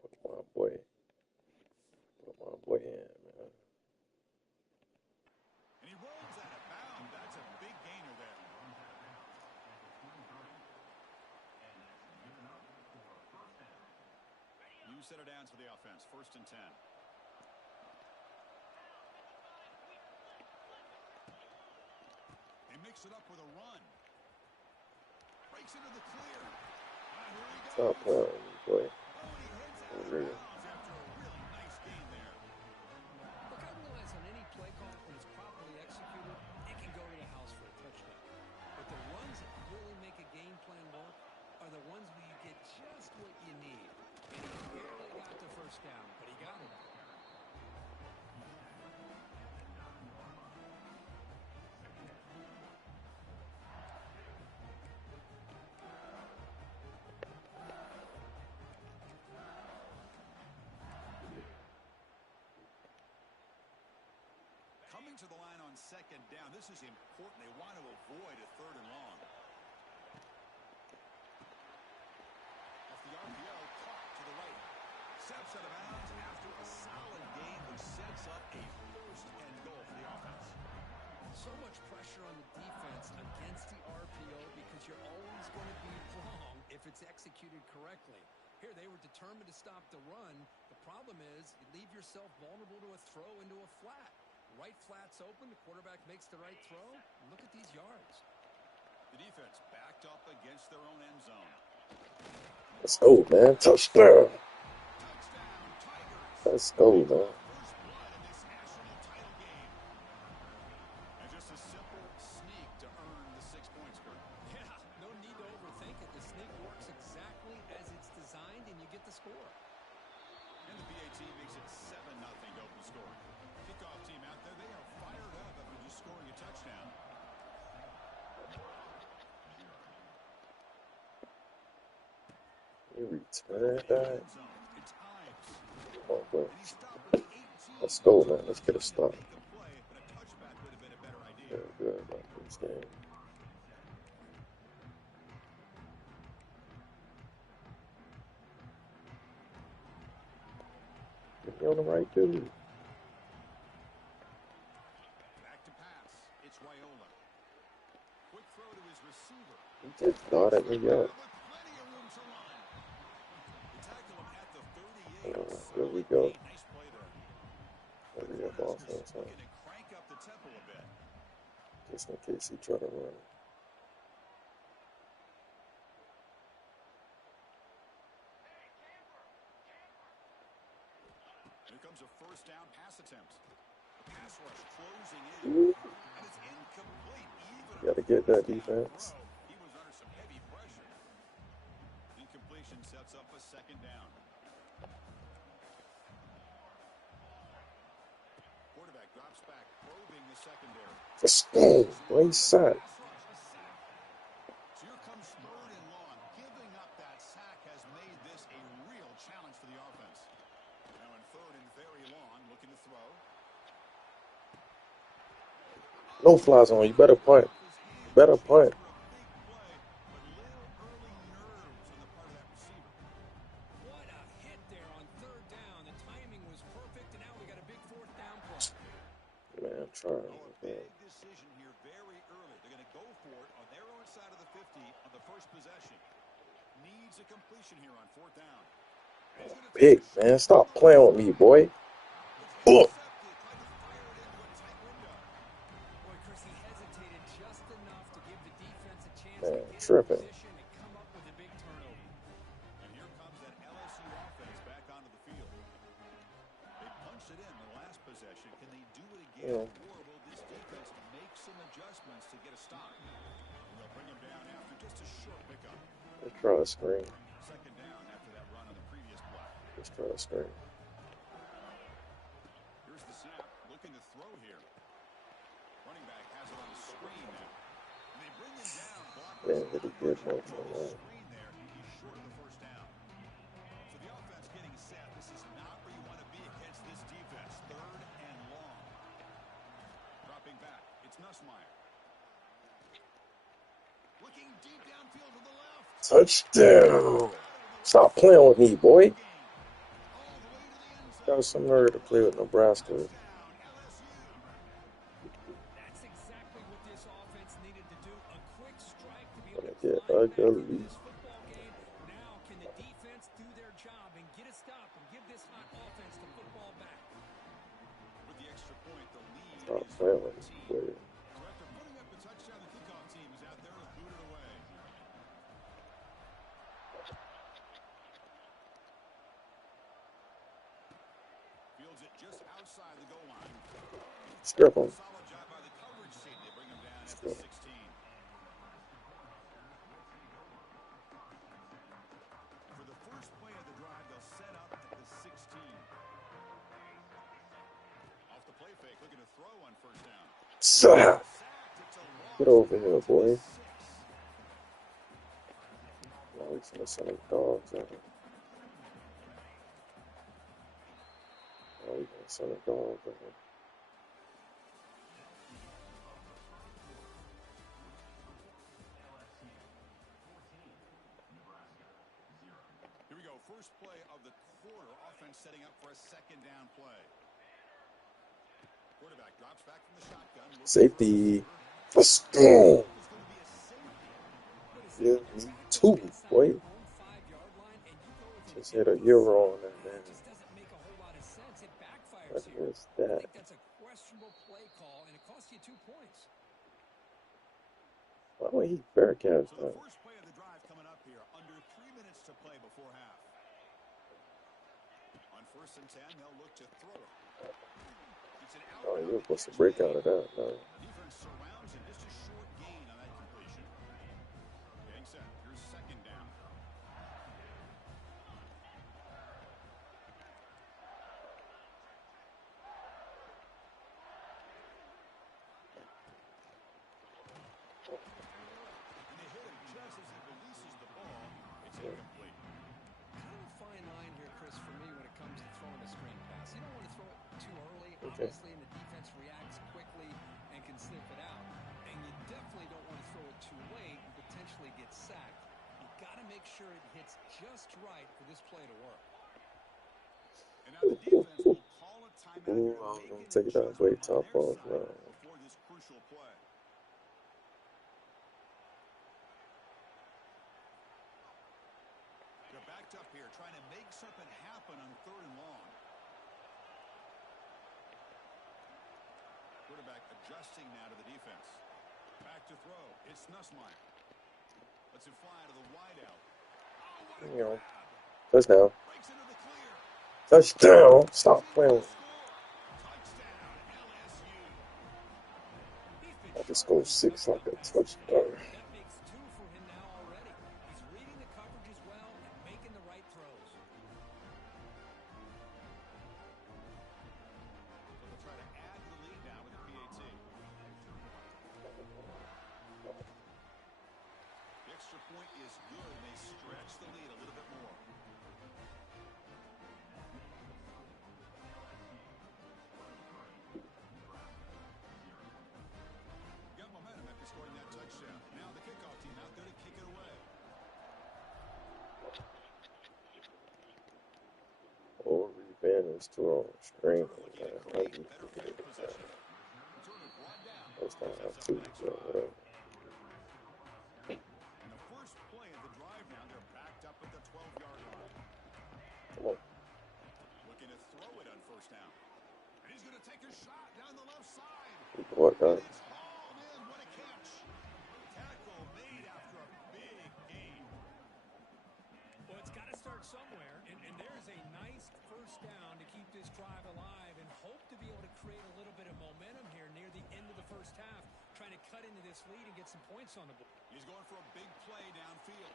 Put my boy in, man. And he rolls out of bounds. That's a big gainer there. New set of downs for the offense. 1st and 10. They mix it up with a run. Breaks into the clear. Here he goes. Stop playing, boy. Oh, and he heads out of bounds after a really nice gain there. Look, I realize on any play call, when it's properly executed, it can go to the house for a touchdown. But the ones that really make a game plan work are the ones where you get just what you need. And he barely got the 1st down, but he got it. Coming to the line on 2nd down. This is important. They want to avoid a 3rd and long. Off the RPO, caught to the right. Steps out of bounds after a solid gain, which sets up a 1st and goal for the offense. So much pressure on the defense against the RPO because you're always going to be wrong if it's executed correctly. Here, they were determined to stop the run. The problem is you leave yourself vulnerable to a throw into a flat. Right flat's open. The quarterback makes the right throw. Look at these yards. The defense backed up against their own end zone. Let's go, man. Touchdown. Touchdown, Tigers. Let's go, man. First blood in this national title game. And just a simple sneak to earn the 6 points, Kurt. Yeah, no need to overthink it. The sneak works exactly as it's designed, and you get the score. And the PAT makes it 7-0 to open score. Kickoff team out there, they are fired up after just scoring a touchdown. You return that. It's Ives. Come on, bro. And he stopped with the 18. Let's go, man. Let's get a stop. Make the play, but a touchback would have been a better idea. Very good about this game. You on the right dude. Back to pass. It's Raiola. Quick throw to his receiver. He just thought at me up. With plenty of room to run. They tackle him at the 38. Here we Solid go. gain. Nice play there. Hurry up offense, huh? Looking to crank up the tempo a bit. Just in case he try to run. Here comes a first down pass attempt. Pass rush closing in. And it's incomplete. Even Gotta get that defense. he was under some heavy pressure. Incompletion sets up a second down. Quarterback drops back, probing the secondary. One sack. So here comes third and long. Giving up that sack has made this a real challenge for the offense. Now in third and very long, looking to throw. No flies on. You better punt. Better punt. What a hit there on third down. The timing was perfect, and now we got a big fourth down play. Man, I'm trying. A big decision here very early. They're going to go for it on their own side of the 50 on the first possession. Needs a completion here on fourth down. Big, man. Stop playing with me, boy. Oh. Boy, Chris, he hesitated just enough to give the defense a chance Man, to get tripping. in position and come up with a big turnover. And here comes that LSU offense back onto the field. They punched it in the last possession. Can they do it again? Or will this defense make some adjustments to get a stop? They'll bring him down after just a short pickup. Let's try to screen. Second down after that run on the previous play. Let's try to screen. Here's the snap. Looking to throw here. Running back has it on the screen now. And they bring him down. Man, hit a good motion. Man. Screen there. He's short of the first down. So the offense getting set. This is not where you want to be against this defense. Third and long. Dropping back. It's Nussmeier. Looking deep downfield to the left. Touchdown. Stop playing with me, boy. Got some nerve to play with Nebraska. That's exactly what this offense needed to do. A quick strike to be able to Get climb back into ugly. this football game. Now can the defense do their job and get a stop and give this hot offense the football back? With the extra point, the lead Stop is playing with me, boy. So after putting up the touchdown, the kickoff team is out there to boot it away. Fields it just outside the goal line. Strip him. Solid job by the coverage team. They bring him down at the 16. For the first play of the drive, they'll set up at the 16. Off the play fake, looking to throw on first down. Sack. Get over here, boy. Now he's gonna send his dogs at him. Now he's gonna send his dogs at him. Here we go. First play of the quarter. Offense setting up for a second down play. Quarterback drops back from the shotgun. Safety. Let's go. Yeah, me too, boy. Just hit a euro on that, man. Just doesn't make a whole lot of sense. It backfires What here. is I that? think that's a questionable play call, and it costs you 2 points. Why would he Bearcats So the that? first play of the drive coming up here. Under 3 minutes to play before half. On first and 10, they'll look to throw it. It's an out. Oh, you were supposed to break out of that, man. Defense surrounds him. Just a short gain on that completion. Getting set. Here's second down. And they hit him just as he releases the ball. It's incomplete. Kind of a fine line here, Chris, for me when it comes to throwing a screen pass. You don't want to throw it too early, Okay. obviously, and the defense reacts quickly and can sniff it out. And you definitely don't want to throw it too late and potentially get sacked. You've got to make sure it hits just right for this play to work. And And now the defense will call a timeout Ooh, here I to was make gonna an take that adjustment weight on top their off side now. before this crucial play. They're backed up here trying to make something happen on 3rd and long. Quarterback adjusting now to the defense. Back to throw. It's Nussmeier. Lets it fly to the wideout. Oh, what a You know, grab. touchdown. Breaks into the clear. Touchdown. Stop He's in playing for with the score. Touchdown, LSU. He's been I just sharp go in these 6 like touchdown a passes, and touchdown. that makes 2 for him now already. He's reading the coverages well and making the right throws. So they'll try to add to the lead now with the PAT. The extra point is good, and they stretch the lead a little bit more. Got momentum after scoring that touchdown. Now the kickoff team out there to kick it away. Or advantage to our screen. Sort of looking to create better field position. Sort of brought down. First time I Sets up see the next it. drive. And the first play of the drive now, they're backed up at the 12-yard line. Come on. Looking to throw it on 1st down. And he's going to take a shot down the left side. What, And guy? it's hauled in. What a catch. Tackle made after a big gain. Well, it's got to start somewhere, and there's a nice 1st down to keep this drive alive and hope to be able to create a little bit of momentum here near the end of the 1st half, trying to cut into this lead and get some points on the board. He's going for a big play downfield.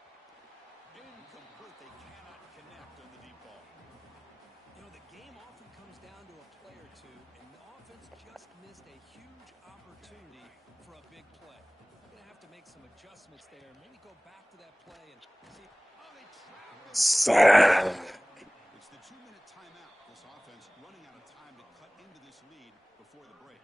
Incomplete. They cannot connect on the deep ball. You know, the game often comes down to a play or two, and the offense just missed a huge opportunity for a big play. They're going to have to make some adjustments there and maybe go back to that play and see. Oh, they trap him. Sack. It's the 2-minute timeout. This offense running out of time to cut into this lead before the break.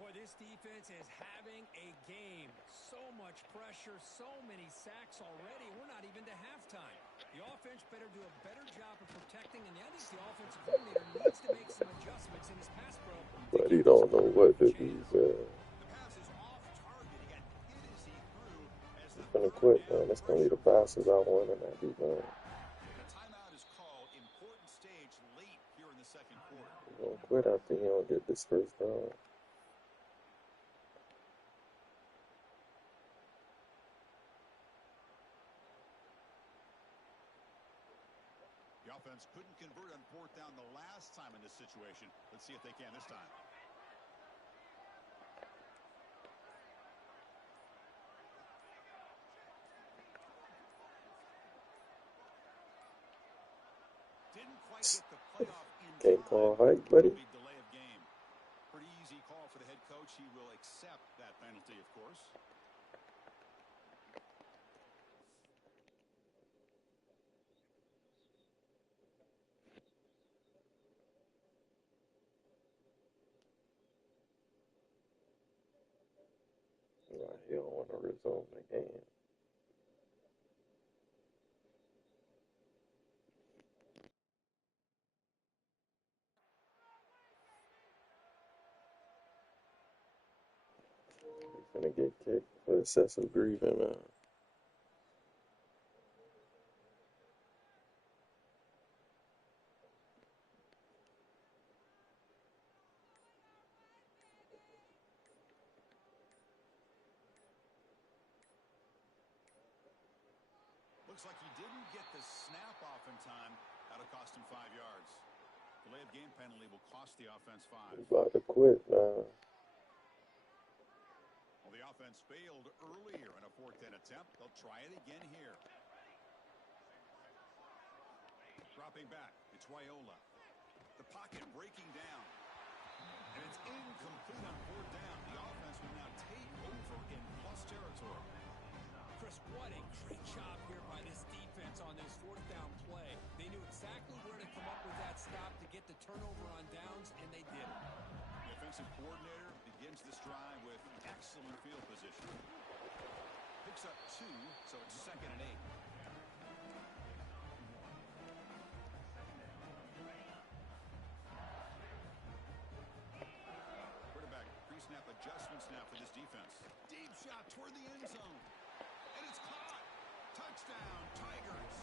Boy, this defense is having a game. So much pressure, so many sacks already. We're not even to halftime. The offense better do a better job of protecting, and I think the offensive coordinator needs to make some adjustments in his pass pro. But he don't know what to do, man. The pass is off target. He got hit as he threw. As He's the gonna 3rd quit, down man. That's gonna be the pressure. passes I want in that deep, man. The timeout is called. Important stage late here in the 2nd quarter. He's gonna quit after he don't get this 1st down. The offense couldn't convert on 4th down the last time in this situation. Let's see if they can this time. Didn't quite get the playoff in Can't time. call hike, buddy. It'll be delay of game. Pretty easy call for the head coach. He will accept that penalty, of course. Nah, he don't want to resume the game. He's gonna get kicked for excessive grieving, man. Looks like he didn't get the snap off in time. That'll cost him 5 yards. Delay of game penalty will cost the offense 5. He's about to quit, man. Well, the offense failed earlier in a 4th down attempt. They'll try it again here. Dropping back. It's Raiola. The pocket breaking down. And it's incomplete on 4th down. The offense will now take over in plus territory. Chris, what a great job here by this defense on this 4th down play. They knew exactly where to come up with that stop to get the turnover on downs, and they did it. The offensive coordinator begins this drive with excellent field position. Picks up 2, so it's 2nd and 8. end zone. And it's caught. Touchdown, Tigers.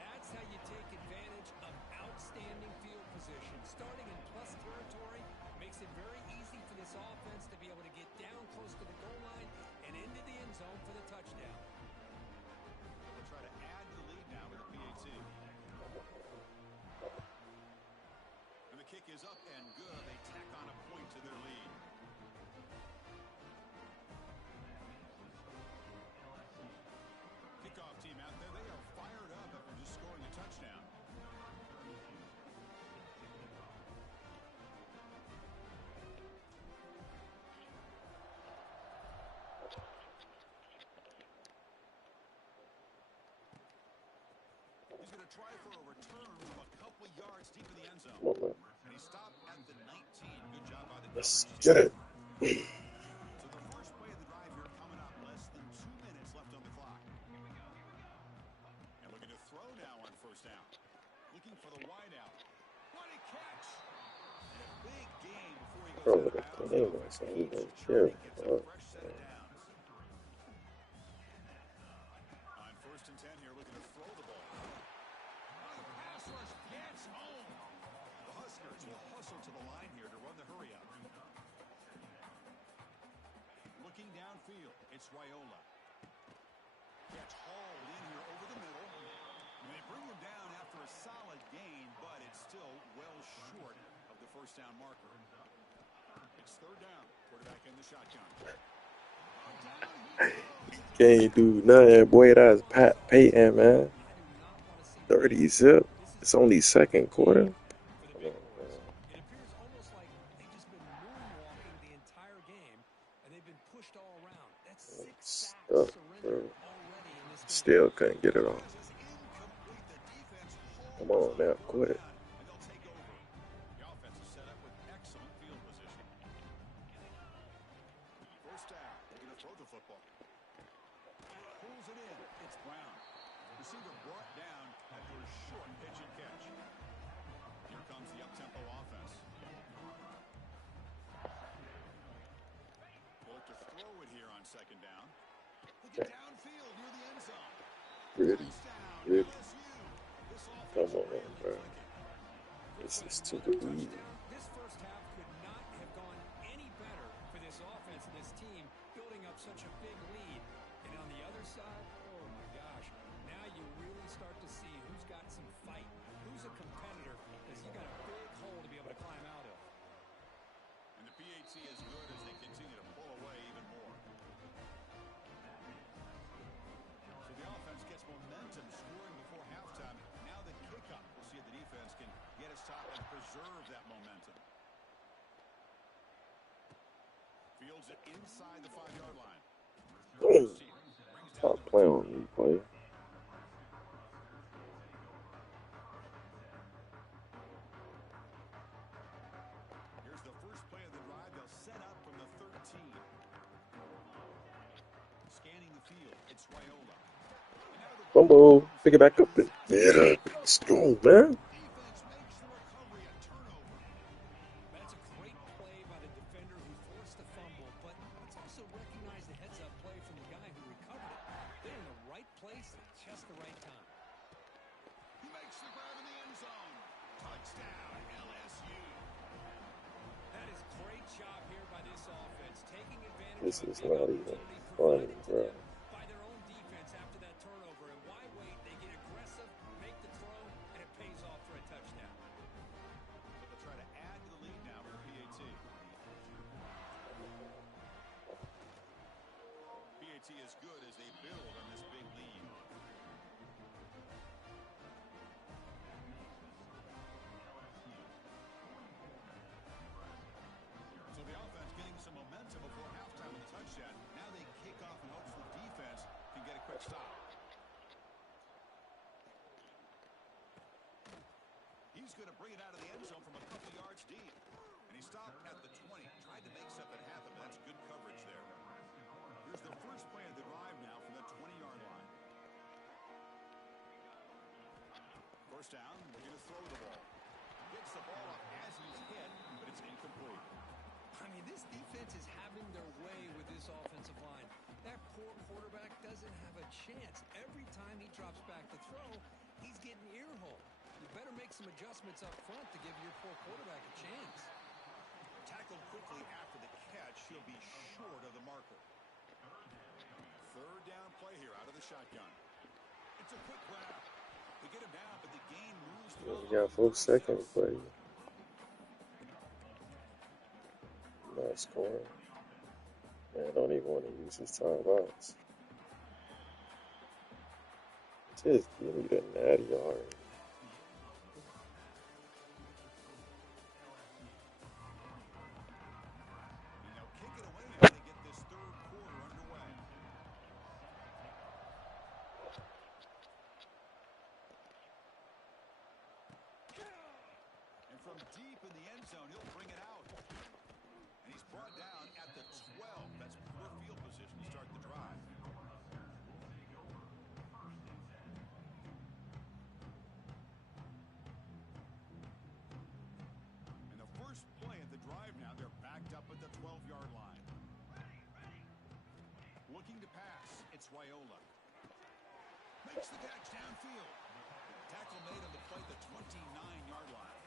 That's how you take advantage of outstanding field position. Starting in plus territory makes it very easy for this offense to be able to get down close to the goal line and into the end zone for the touchdown. They'll try to add to the lead now with a PAT. And the kick is up and good. They tack on a point to their lead. Kickoff team out there. They are fired up after just scoring a touchdown. He's going to try for a return from a couple yards deep in the end zone. Come on, man. And he stopped at the 19. Good job by the Let's coverage. get it. So the first play of the drive here coming up. Less than 2 minutes left on the clock. And looking to throw now on first down. Looking for the wide out. What a catch! And a big game before he Bro, goes the out of bounds. game is Keeps even churning, here. gets a fresh set of downs. On first and 10 here, looking to throw the ball. The pass rush gets home. The Huskers will hustle to the line here to run the hurry up. Looking downfield, it's Raiola. Gets hauled in here over the middle. And they bring him down after a solid gain, but it's still well short of the first down marker. It's third down. Quarterback in the shotgun. Can't do nothing, boy. That's Pat Payton, man. 30 zip. It's only second quarter. For the big boys, it appears almost like they've just been moonwalking the entire game, and they've been pushed all around. That's 6 sacks Stuff, surrendered already in this game. Still couldn't get it on. Come on now, quit. And they'll take over. The offense is set up with excellent field position. First down. They're going to throw the football. Pulls it in. It's Brown. Receiver brought down after a short pitch and catch. Here comes the up-tempo offense. They'll look to throw it here on second down. Looking downfield near the end zone. Pretty, pretty. LSU. This offense Come on, really bro. clicking. This is too easy. This first half could not have gone any better for this offense and this team, building up such a big lead. And on the other side, oh my gosh, now you really start to see who's got some fight, who's a competitor, because you got a big hole to be able to climb out of. And the PAT is good as they continue to pull away even more. So the offense gets momentum scoring before halftime. Now the kickoff. We'll see if the defense can get a stop and preserve that momentum. Fields it inside the 5-yard line. Boom. Stop playing with me, boy. Here's the first play of the drive. They'll set up from the 13. Scanning the field. It's Raiola. Fumble. Pick it back up and get up. Let's go, man. Defense makes the recovery, a turnover. That's a great play by the defender who forced the fumble, but let's also recognize the heads-up play from the guy who recovered it. They're in the right place at just the right time. He makes the grab in the end zone. Touchdown, LSU. That is great job here by this offense, taking advantage This of a is big not even opportunity funny, provided to bro. them by their own defense after that turnover. And why wait? They get aggressive, make the throw, and it pays off for a touchdown. They'll try to add to the lead now with PAT. PAT is good as they build on this big lead. So the offense getting some momentum before halftime with a touchdown. Now they kick off in hopes the defense can get a quick stop. He's going to bring it out of the end zone from a couple yards deep. And he stopped at the 20. Tried to make something happen, but that's good coverage there. Here's the first play of the drive now from the 20-yard line. First down, we're going to throw the ball. Gets the ball off as he's hit, but it's incomplete. I mean, this defense is having their way with this offensive line. That poor quarterback doesn't have a chance. Every time he drops back to throw, he's getting earhole. You better make some adjustments up front to give your poor quarterback a chance. Tackled quickly after the catch. He'll be short of the marker. Third down play here out of the shotgun. It's a quick grab. They get him down, but the game moves You forward. got 4 seconds, buddy. Not scoring. Man, I don't even want to use his timeouts. Just give me the natty already. And they'll kick it away now to get this third quarter underway. And from deep in the end zone, he'll bring it out. And he's brought down at the 12. That's poor field position to start the drive. And the first play of the drive now, they're backed up at the 12-yard line. Looking to pass, it's Raiola. Makes the catch downfield. Tackle made on the play at the 29-yard line.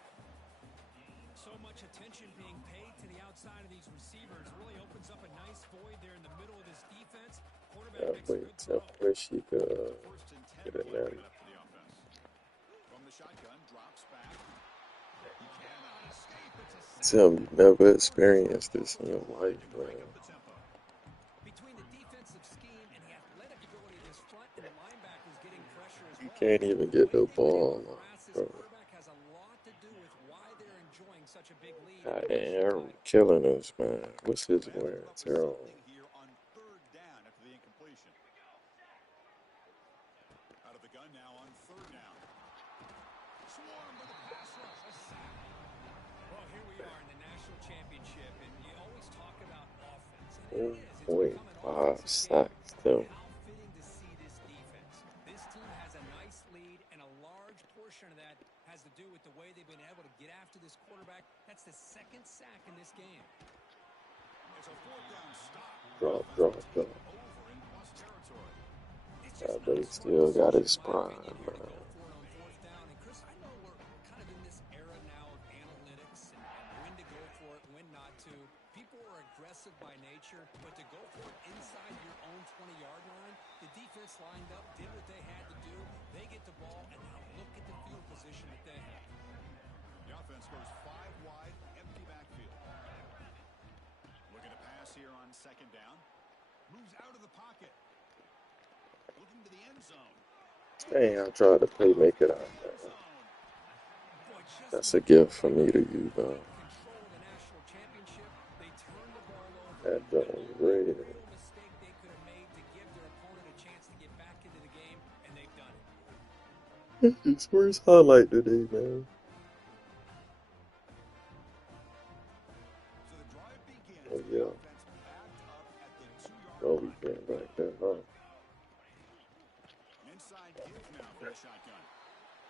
So much attention being paid to the outside of these receivers really opens up a nice void there in the middle of this defense. Quarterback makes a good throw. I wish he could First and 10 get a natty. up for the offense. From the shotgun, drops back. He cannot escape. It's a Tell me, you never experienced this in your life, break man. up the tempo. Between the defensive scheme and the athletic ability of this front and the linebackers getting pressure as You well. can't even get the ball, Harass this bro. quarterback has a lot to do with why they're enjoying such a big lead. God damn, killing us, man. What's his wear and tear on? Here on third down after the incompletion. Out of the gun now on third down. Swarmed by the pass rush. A sack. Well, here we are in the national championship, and you always talk about offense. And it is. It's 4.5 become an offensive sacks, game. though. How fitting to see this defense. This team has a nice lead, and a large portion of that has to do with the way they've been able to get after this quarterback. That's the second sack in this game. It's a fourth down stop. Drop. Over in plus territory. It's Yeah, just but not he a smart still got decision, his in my prime, opinion, here to man. go for it on fourth down. And Chris, I know we're kind of in this era now of analytics and when to go for it, when not to. People are aggressive by nature, but to go for it inside your own 20-yard line, the defense lined up, did what they had to do. They get the ball, and now look at the field position that they have. The offense goes 5 wide, empty backfield. Looking to pass here on second down. Moves out of the pocket. Looking to the end zone. Dang, I tried to play make it out there. Boy, just That's when a gift they for me to you, thought they man. were in control of the national championship, they turned the ball over. That And joint the was one ready. real mistake they could have made to give their opponent a chance to get back into the game, and they've done it. It's first highlight today, man. So the drive begins. Oh, The yeah. offense backed up at the 2-yard Oh, line. we can't back that up. Inside give now for the shotgun.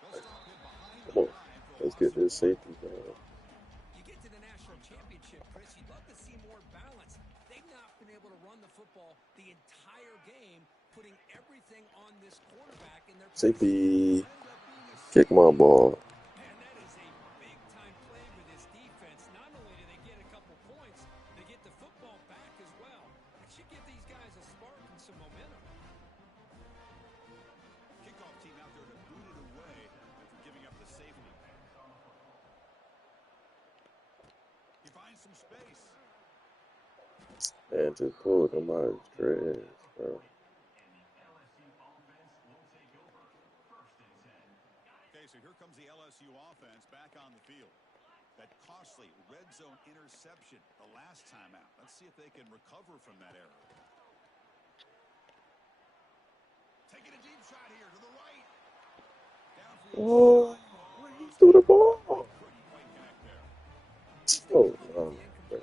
They'll stop him behind the Come on. line for a Let's loss get of this 1. safety going. You get to the national championship, Chris, you'd love to see more balance. They've not been able to run the football the entire game, putting everything on this quarterback, and their Safety. ended up being a Kick my ball. And that is a big-time play for this defense. Not only do they get a couple points, they get the football back as well. That should give these guys a spark and some momentum. Kickoff team out there to boot it away after giving up the safety. He finds some space. Man, just pulled him out of his dreads, bro. Okay, so here comes the LSU offense back on the field. That costly red zone interception the last time out. Let's see if they can recover from that error. Taking a deep shot here to the right. Oh, Downfield. he threw the ball. Couldn't quite connect there. Oh, no, bro.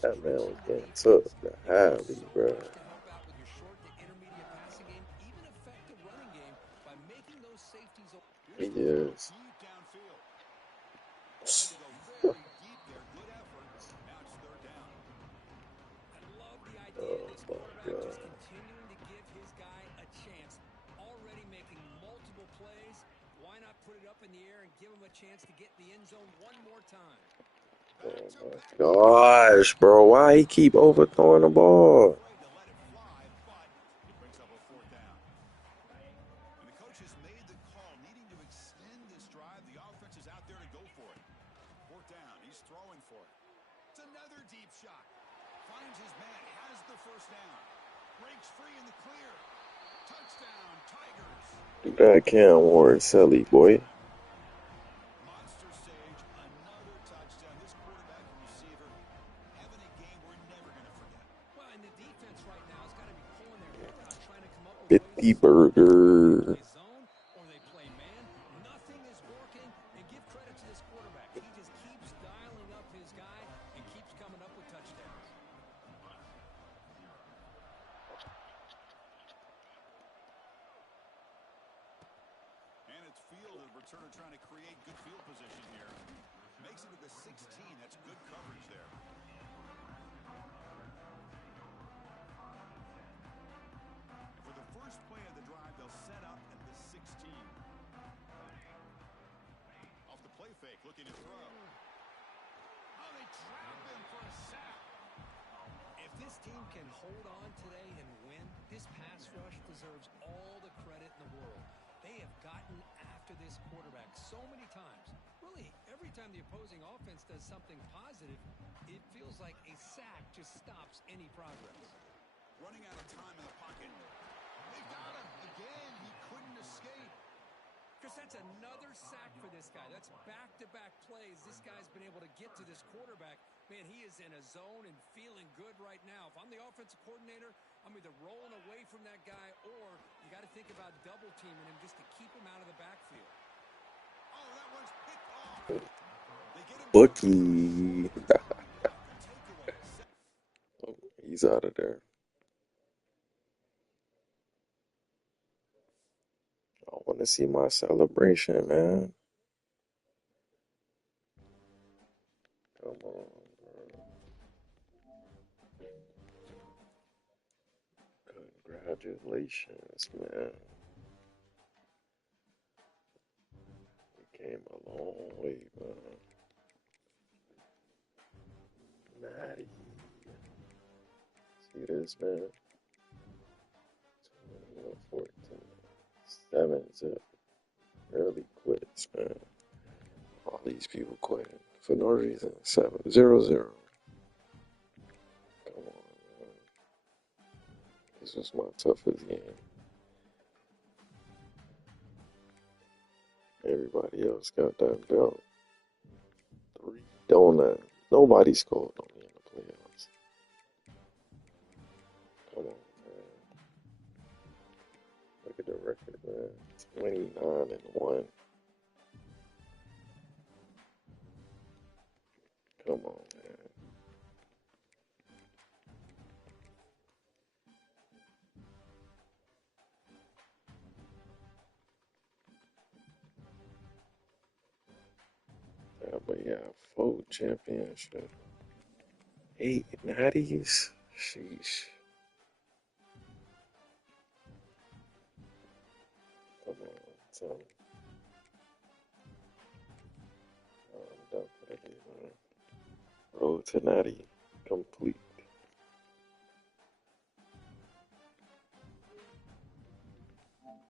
That man was getting took to Hallie, bro. To help out with your short to intermediate passing game, even effective running game, by making those safeties. He is. Deep downfield. Had to go very deep there. Good effort. Now it's third down. I love the idea of this put it up in the air and give him a chance to get in the end zone one more time. Oh my gosh, bro. Why he keep overthrowing the ball? Afraid to let it fly, but it brings up a fourth down. And the coach has made the call, needing to extend this drive. The offense is out there to go for it. Fourth down. He's throwing for it. It's another deep shot. Finds his man. Has the first down. Breaks free in the clear. Touchdown, Tigers. Do that Cam Ward, silly boy. Monster stage, another touchdown. This quarterback and receiver having a game we're never going to forget. Well, and the defense right now has got to be pulling their hair out, trying to come up with 50 burger. They zone or they play man. Nothing is working. And give credit to this quarterback. He just keeps dialing up his guy and keeps coming up with touchdowns. And it's field, and returner trying to create good field position here. Makes it to the 16. That's good coverage there. For the first play of the drive, they'll set up at the 16. Off the play fake, looking to throw. Oh, they trap him for a sack. If this team can hold on today and win, this pass rush deserves all the credit in the world. They have gotten after this quarterback so many times. Really, every time the opposing offense does something positive, it feels like a sack just stops any progress. Running out of time in the pocket. They got him. Again, he couldn't escape. Chris, that's another sack for this guy. That's back-to-back plays. This guy's been able to get to this quarterback. Man, he is in a zone and feeling good right now. If I'm the offensive coordinator, I'm either rolling away from that guy or you got to think about double-teaming him just to keep him out of the backfield. Oh, that one's picked off. They get him. Bookie. Oh, he's out of there. I want to see my celebration, man. Come on, bro. Congratulations, man. We came a long way, man. Natty. See this, man? 21-14. 7-0. Early quits, man. All these people quitting for no reason. 7-0-0. Come on, man. This was my toughest game. Everybody else got that belt. 3 donuts. Nobody scored on me in the playoffs. Come on, man. Look at the record, man. 29-1. Come on, man. Yeah, but yeah, 4 championship. 8 natties. Sheesh. Come on, son. I'm done for the day, man. Road to natty complete.